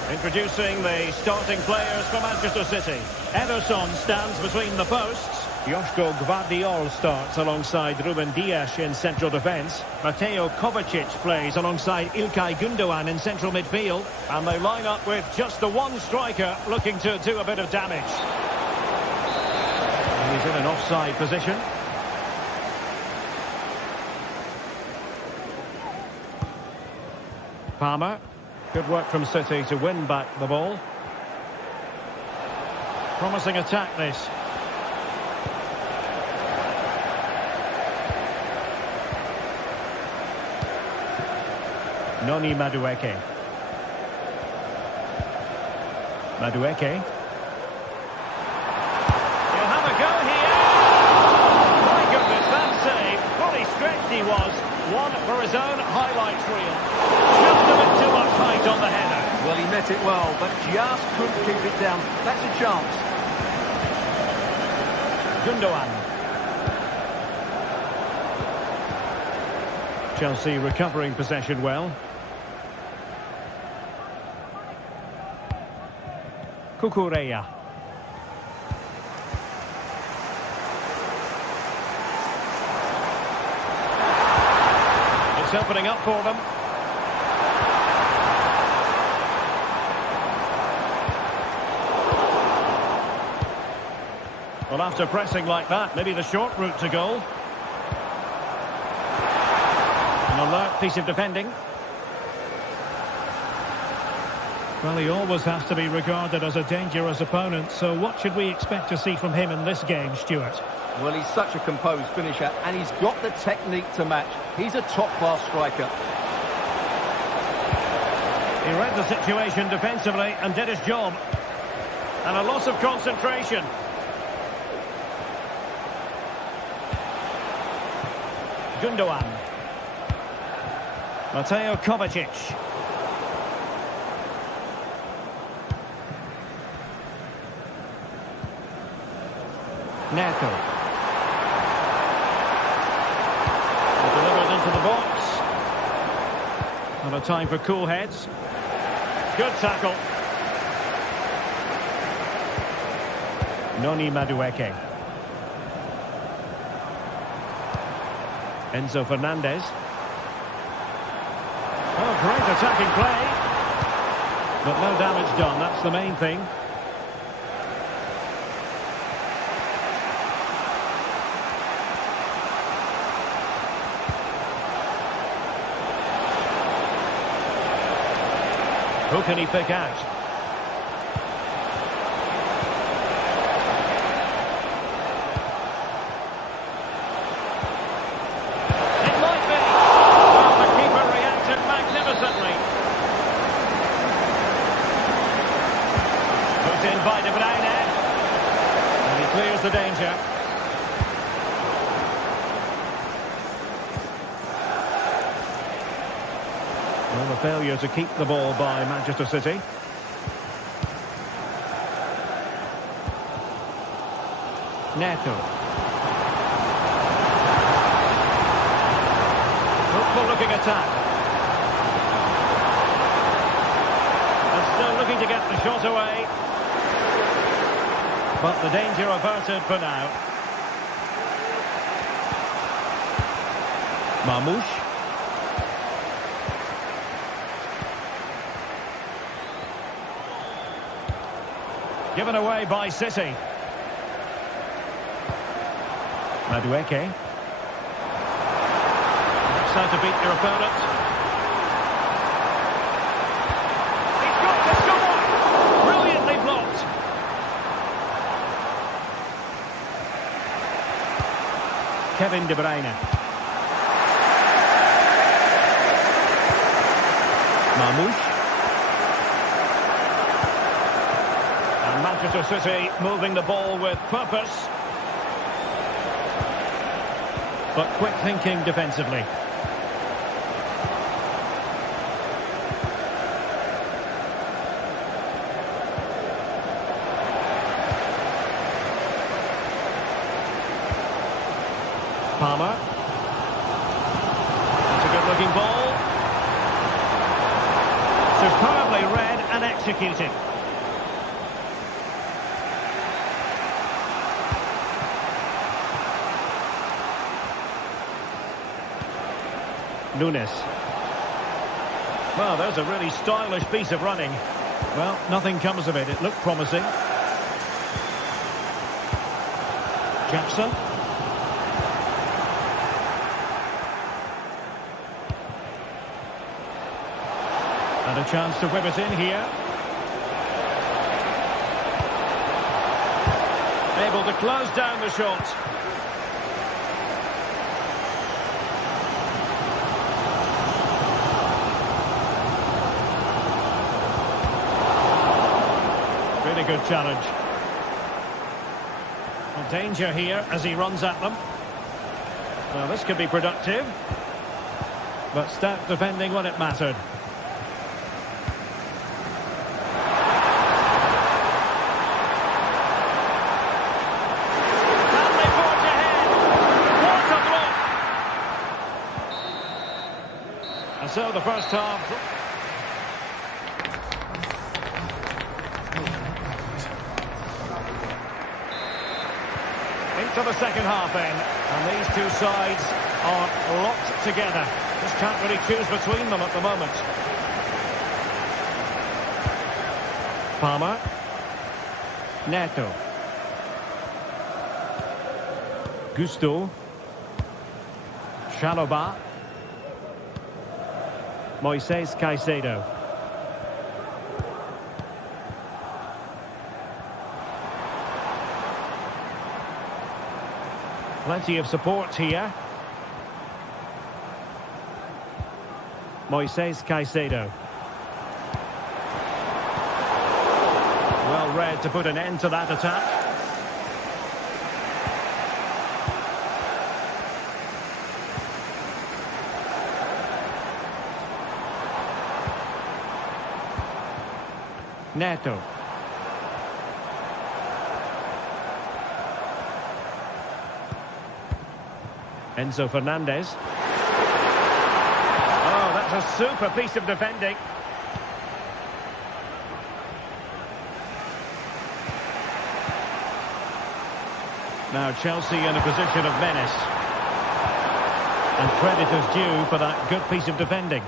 Introducing the starting players for Manchester City. Ederson stands between the posts. Joško Gvardiol starts alongside Ruben Dias in central defence. Mateo Kovacic plays alongside İlkay Gündoğan in central midfield. And they line up with just the one striker looking to do a bit of damage. He's in an offside position. Palmer. Good work from City to win back the ball. Promising attack this. Noni Madueke. Madueke. He'll have a go here. My goodness, that save. Fully stretched he was. One for his own highlights reel. Just a bit too much height on the header. Well, he met it well, but just couldn't keep it down. That's a chance. Gündoğan. Chelsea recovering possession well. Cucurella. It's opening up for them. Well, after pressing like that, maybe the short route to goal. An alert piece of defending. Well, he always has to be regarded as a dangerous opponent, so what should we expect to see from him in this game, Stuart? Well, he's such a composed finisher, and he's got the technique to match. He's a top-class striker. He read the situation defensively and did his job. And a loss of concentration. Gündoğan. Mateo Kovacic. Neto. Delivered into the box. Not a time for cool heads. Good tackle. Noni Madueke. Enzo Fernandez. Oh, great attacking play. But no damage done, that's the main thing. Who can he pick out? It might be. Well, the keeper reacted magnificently. Put in by De Bruyne. And he clears the danger. Well, a failure to keep the ball by Manchester City. Neto. Hopeful looking attack. And still looking to get the shot away. But the danger averted for now. Marmoush. Given away by City. Madueke. That's how to beat your opponent. He's got to score! Brilliantly blocked. Kevin De Bruyne. Marmoush. Manchester City moving the ball with purpose. But quick thinking defensively. Palmer. That's a good looking ball. Superbly read and executed. Nunes. Well, there's a really stylish piece of running. Well, nothing comes of it. It looked promising. Jackson. And a chance to whip it in here. Able to close down the shot. Really good challenge. Danger here as he runs at them. Well, this could be productive. But stout defending when it mattered. And they forge ahead. What a block! And so the first half... to the second half then, and these two sides are locked together. Just can't really choose between them at the moment. Palmer. Neto. Gusto. Chalobah. Moises Caicedo. Plenty of support here. Moises Caicedo. Well read to put an end to that attack. Neto. Enzo Fernandez. Oh, that's a super piece of defending. Now Chelsea in a position of menace. And credit is due for that good piece of defending.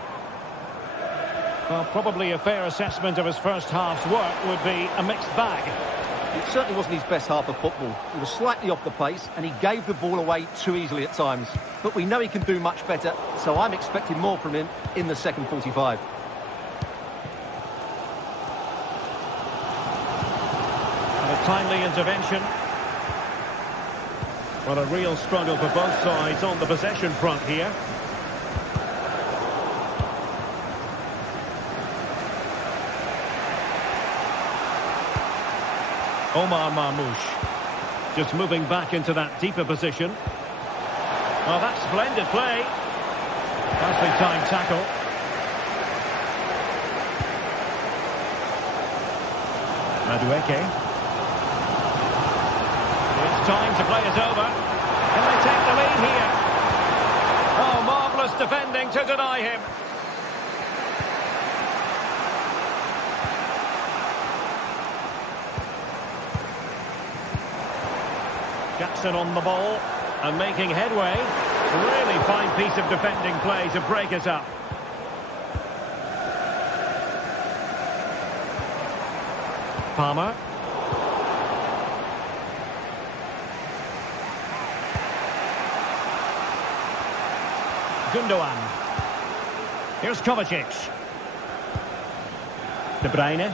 Well, probably a fair assessment of his first half's work would be a mixed bag. It certainly wasn't his best half of football. He was slightly off the pace and he gave the ball away too easily at times. But we know he can do much better, so I'm expecting more from him in the second 45. And a timely intervention. Well, a real struggle for both sides on the possession front here. Omar Marmoush just moving back into that deeper position. Oh, that's splendid play. Nicely timed tackle. Madueke. It's time to play it over. Can they take the lead here? Oh, marvellous defending to deny him. Jackson on the ball and making headway. Really fine piece of defending play to break it up. Palmer. Gundogan. Here's Kovacic. De Bruyne.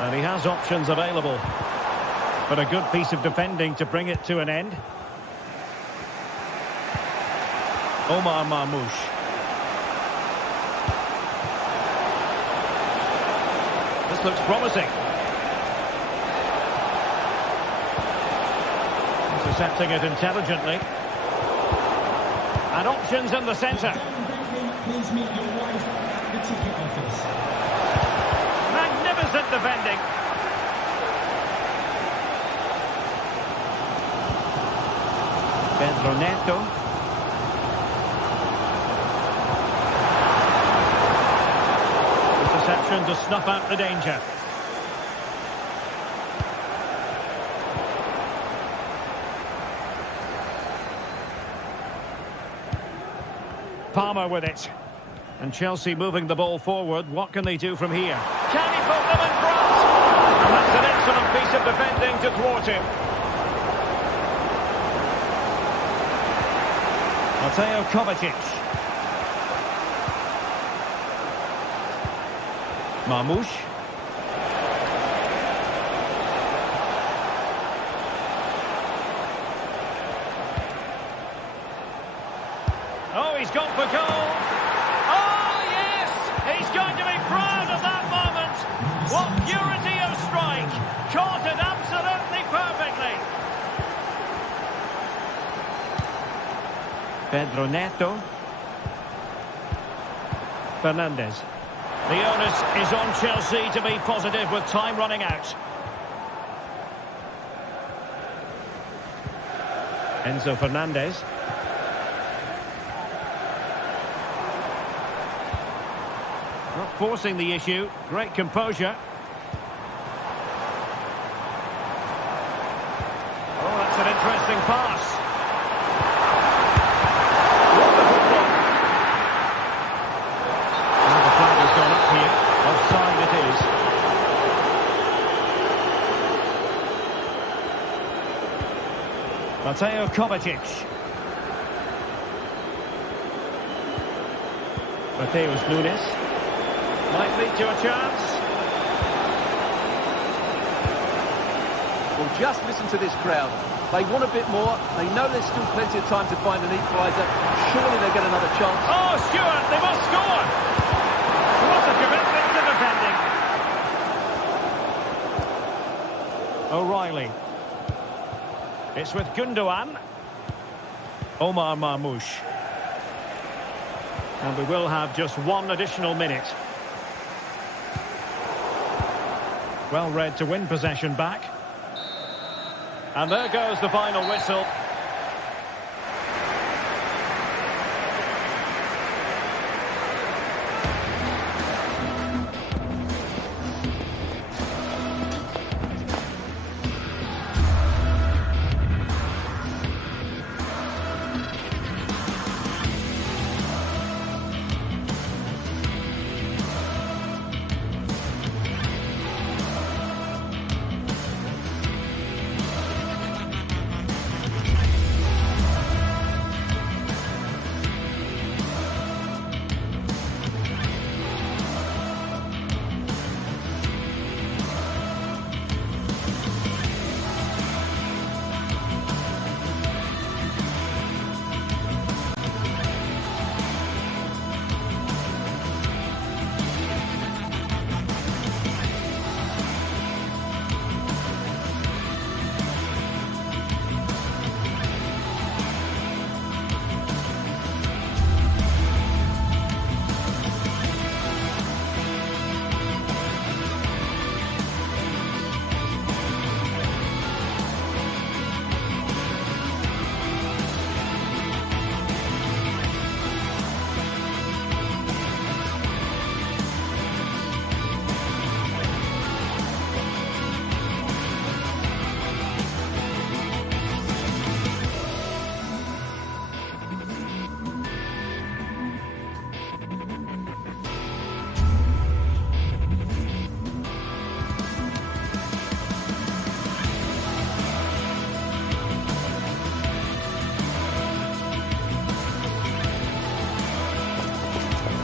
And he has options available. But a good piece of defending to bring it to an end. Omar Marmoush. This looks promising. Intercepting it intelligently. And options in the centre. Please meet your wife. The ticket office. Magnificent defending. Pedro Neto. Interception to snuff out the danger. Palmer with it. And Chelsea moving the ball forward. What can they do from here? Can he put them in front? And that's an excellent piece of defending to thwart him. Mateo Kovacic. Marmoush. Oh, he's gone for goal. Oh, yes! He's going to be proud of that moment. What purity of strike. Caught it absolutely perfectly. Pedro Neto. Fernandes. The onus is on Chelsea to be positive with time running out. Enzo Fernandez. Not forcing the issue. Great composure. Oh, that's an interesting pass. Now the flag has gone up here. Offside it is. Mateo Kovacic. Mateus Nunes. Might lead to a chance. Well, just listen to this crowd. They want a bit more. They know there's still plenty of time to find an equaliser. Surely they'll get another chance. Oh, Stewart, they must score. What a commitment to defending. O'Reilly. It's with Gundogan. Omar Marmoush. And we will have just one additional minute. Well read to win possession back. And there goes the final whistle.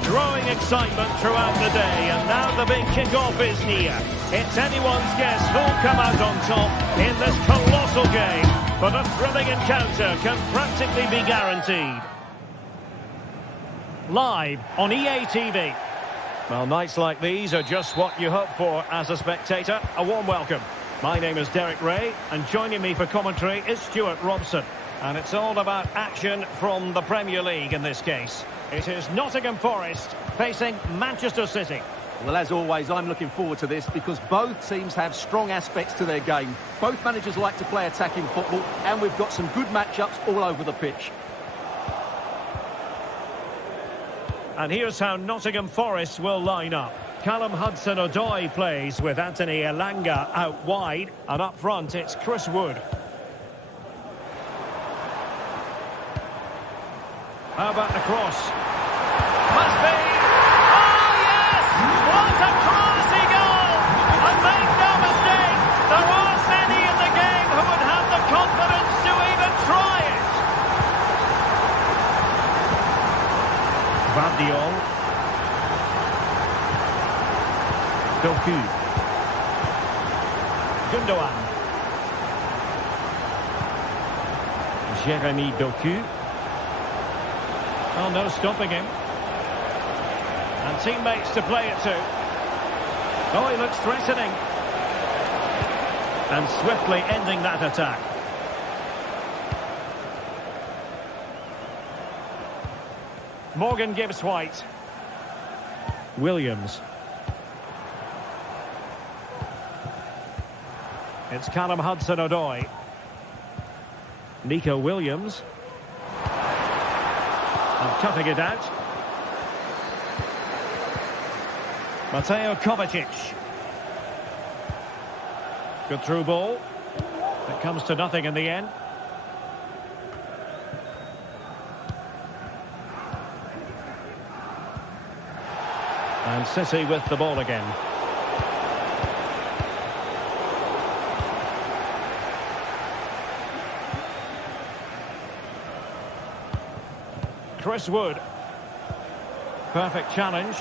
Growing excitement throughout the day, and now the big kick-off is near. It's anyone's guess who'll come out on top in this colossal game, but a thrilling encounter can practically be guaranteed. Live on EA TV. Well, nights like these are just what you hope for as a spectator. A warm welcome. My name is Derek Ray, and joining me for commentary is Stuart Robson. And it's all about action from the Premier League in this case. It is Nottingham Forest facing Manchester City. Well, as always, I'm looking forward to this because both teams have strong aspects to their game. Both managers like to play attacking football, and we've got some good matchups all over the pitch. And here's how Nottingham Forest will line up. Callum Hudson-Odoi plays with Anthony Elanga out wide, and up front it's Chris Wood. How about the cross? Must be! Oh yes! What a classy goal! And make no mistake, there aren't many in the game who would have the confidence to even try it. Vardiol. Doku. Gundogan. Jeremy Doku. Well, no stopping him. And teammates to play it to. Oh, he looks threatening. And swiftly ending that attack. Morgan Gibbs-White. Williams. It's Callum Hudson-Odoi. Nico Williams. And cutting it out. Mateo Kovacic. Good through ball. It comes to nothing in the end. And City with the ball again. Chris Wood. Perfect challenge.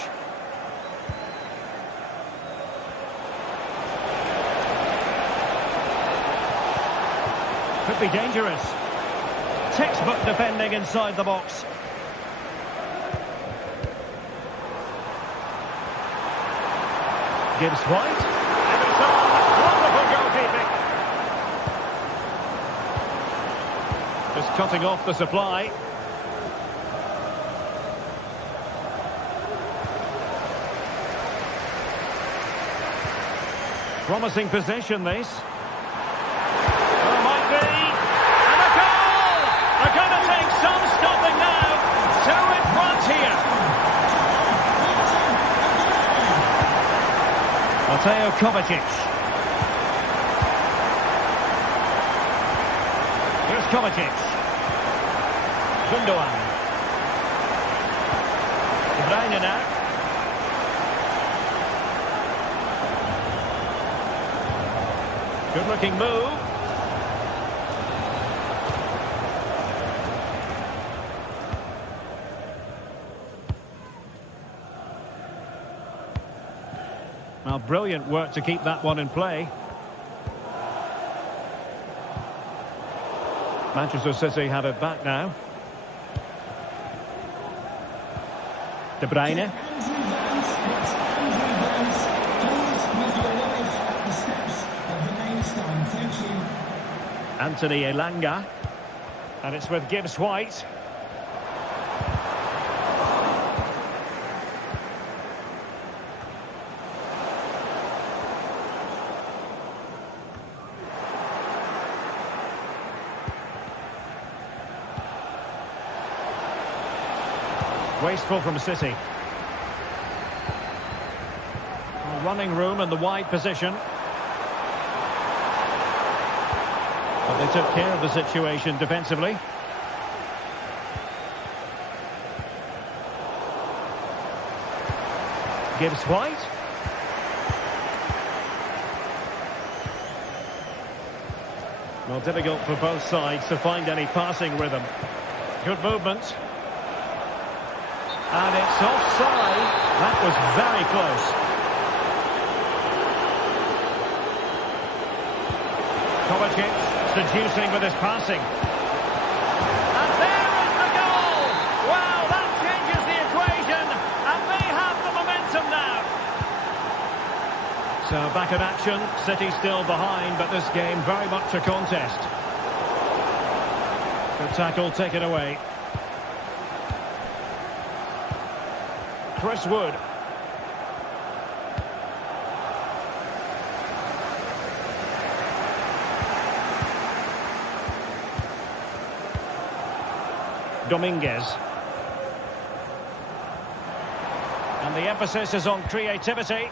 Could be dangerous. Textbook defending inside the box. Gibbs-White. And it's on. Wonderful goalkeeping. Just cutting off the supply. Promising possession, this. Well, might be. And a goal! They're going to take some stopping now. Two in front here. Mateo Kovacic. Here's Kovacic. Gundogan. De Bruyne now. Good-looking move. Well, brilliant work to keep that one in play. Manchester City have it back now. De Bruyne. Anthony Elanga. And it's with Gibbs-White. Wasteful from City. Running room in the wide position. But they took care of the situation defensively. Gibbs-White. Well, difficult for both sides to find any passing rhythm. Good movement. And it's offside. That was very close. Kovacic seducing with his passing. And there is the goal! Wow, that changes the equation, and they have the momentum now. So back in action, City still behind, but this game very much a contest. Good tackle taken away. Chris Wood. Dominguez. And the emphasis is on creativity.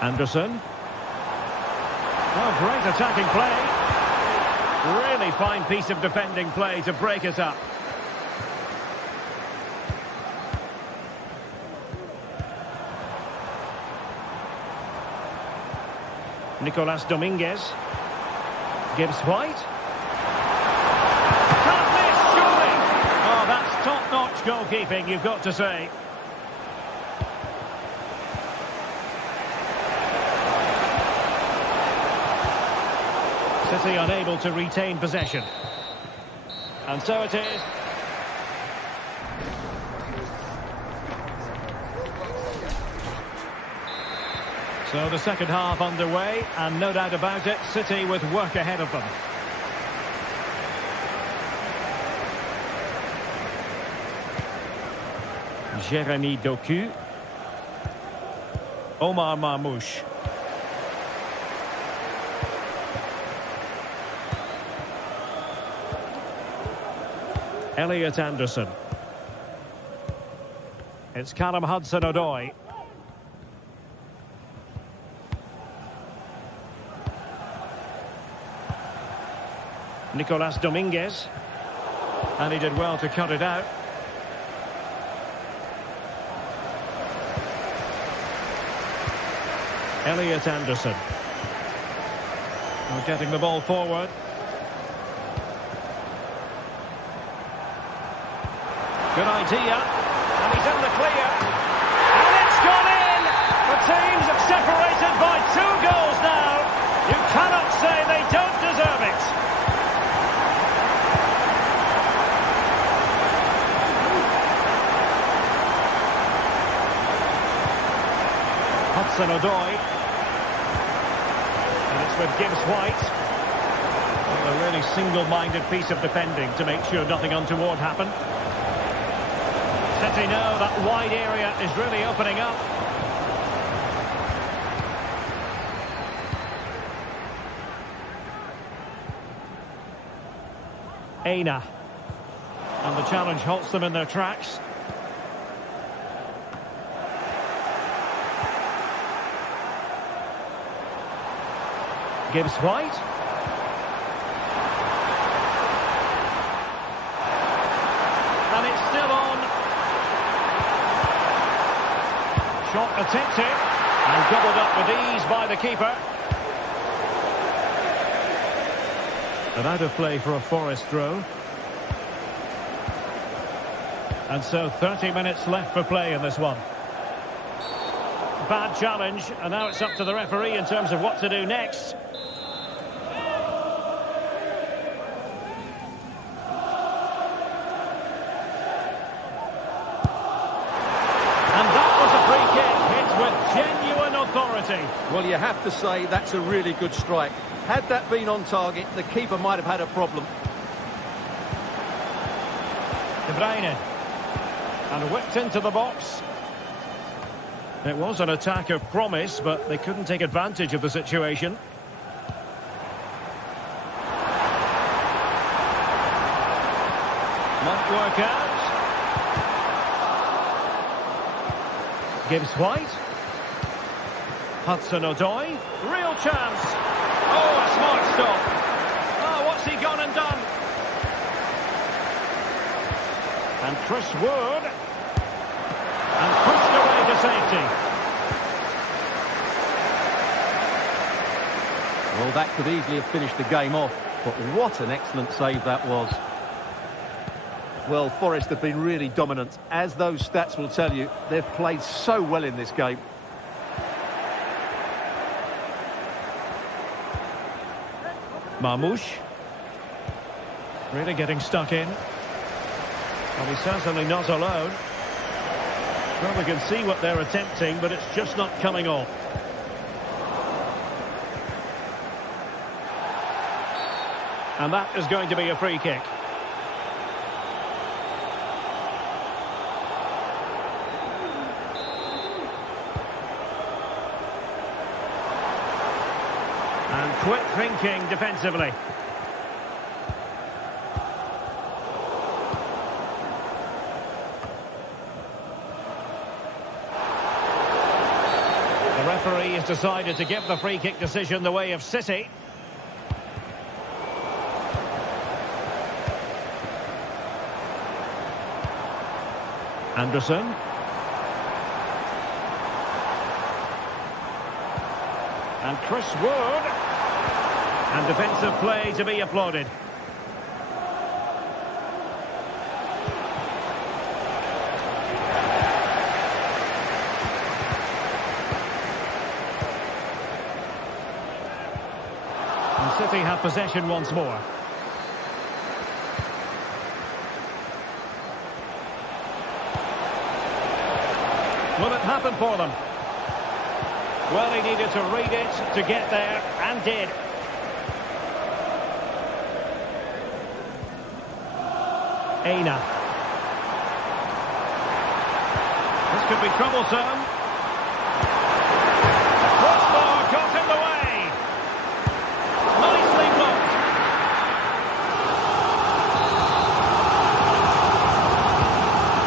Anderson. Oh, great attacking play. Really fine piece of defending play to break it up. Nicolas Dominguez. Gibbs White. Can't miss, surely. Oh, that's top-notch goalkeeping, you've got to say. City unable to retain possession. And so it is. So the second half underway, and no doubt about it, City with work ahead of them. Jérémy Doku. Omar Marmoush. Elliot Anderson. It's Callum Hudson-Odoi. Nicolas Dominguez. And he did well to cut it out. Elliot Anderson. We're getting the ball forward. Good idea. And he's in the clear. And it's gone in! The teams have separated by 2 goals now. You cannot say they don't deserve it. Hudson-Odoi. And it's with Gibbs White. Well, a really single-minded piece of defending to make sure nothing untoward happened. City know that wide area is really opening up. Aina. And the challenge halts them in their tracks. Gibbs White. And it's still on. Shot attempted. And gobbled up with ease by the keeper. And out of play for a Forest throw. And so 30 minutes left for play in this one. Bad challenge, and now it's up to the referee in terms of what to do next. Well, you have to say that's a really good strike. Had that been on target, the keeper might have had a problem. De Bruyne. And whipped into the box. It was an attack of promise, but they couldn't take advantage of the situation. Might work out. Gibbs White. Hudson-Odoi, real chance. Oh, a smart stop. Oh, what's he gone and done? And Chris Wood. And pushed away to safety. Well, that could easily have finished the game off, but what an excellent save that was. Well, Forest have been really dominant. As those stats will tell you, they've played so well in this game. Marmoush. Really getting stuck in. Well, he's certainly not alone. Well, we can see what they're attempting, but it's just not coming off. And that is going to be a free kick. And quick thinking defensively. The referee has decided to give the free kick decision the way of City. Anderson. And Chris Wood. And defensive play to be applauded. And City have possession once more. Will it happen for them? Well, he needed to read it to get there, and did. Aina. This could be troublesome. Crossbar caught in the way. Nicely blocked.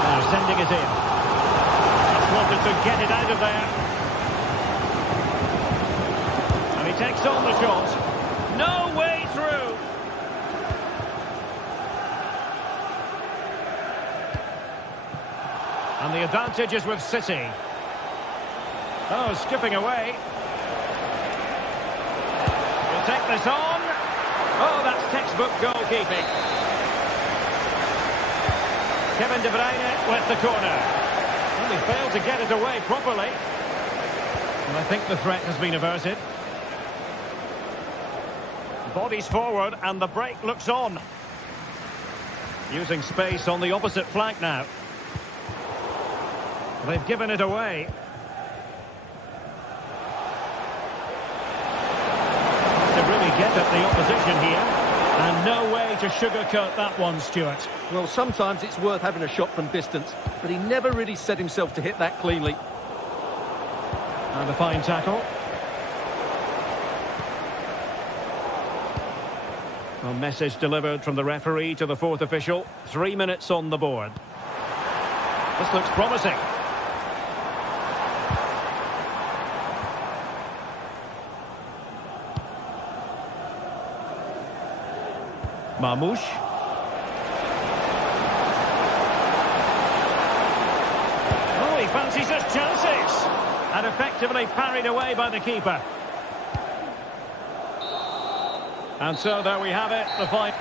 Now sending it in. Just wanted to get it out of there. And he takes on the shot. No way through. And the advantage is with City. Oh, skipping away. He'll take this on. Oh, that's textbook goalkeeping. Kevin De Bruyne with the corner. Well, he failed to get it away properly. And I think the threat has been averted. Bodies forward and the break looks on. Using space on the opposite flank now. They've given it away. To really get at the opposition here. And no way to sugarcoat that one, Stuart. Well, sometimes it's worth having a shot from distance, but he never really set himself to hit that cleanly. And a fine tackle. A message delivered from the referee to the fourth official. 3 minutes on the board. This looks promising. Marmouche. Oh, he fancies his chances. And effectively parried away by the keeper. And so there we have it, the fight.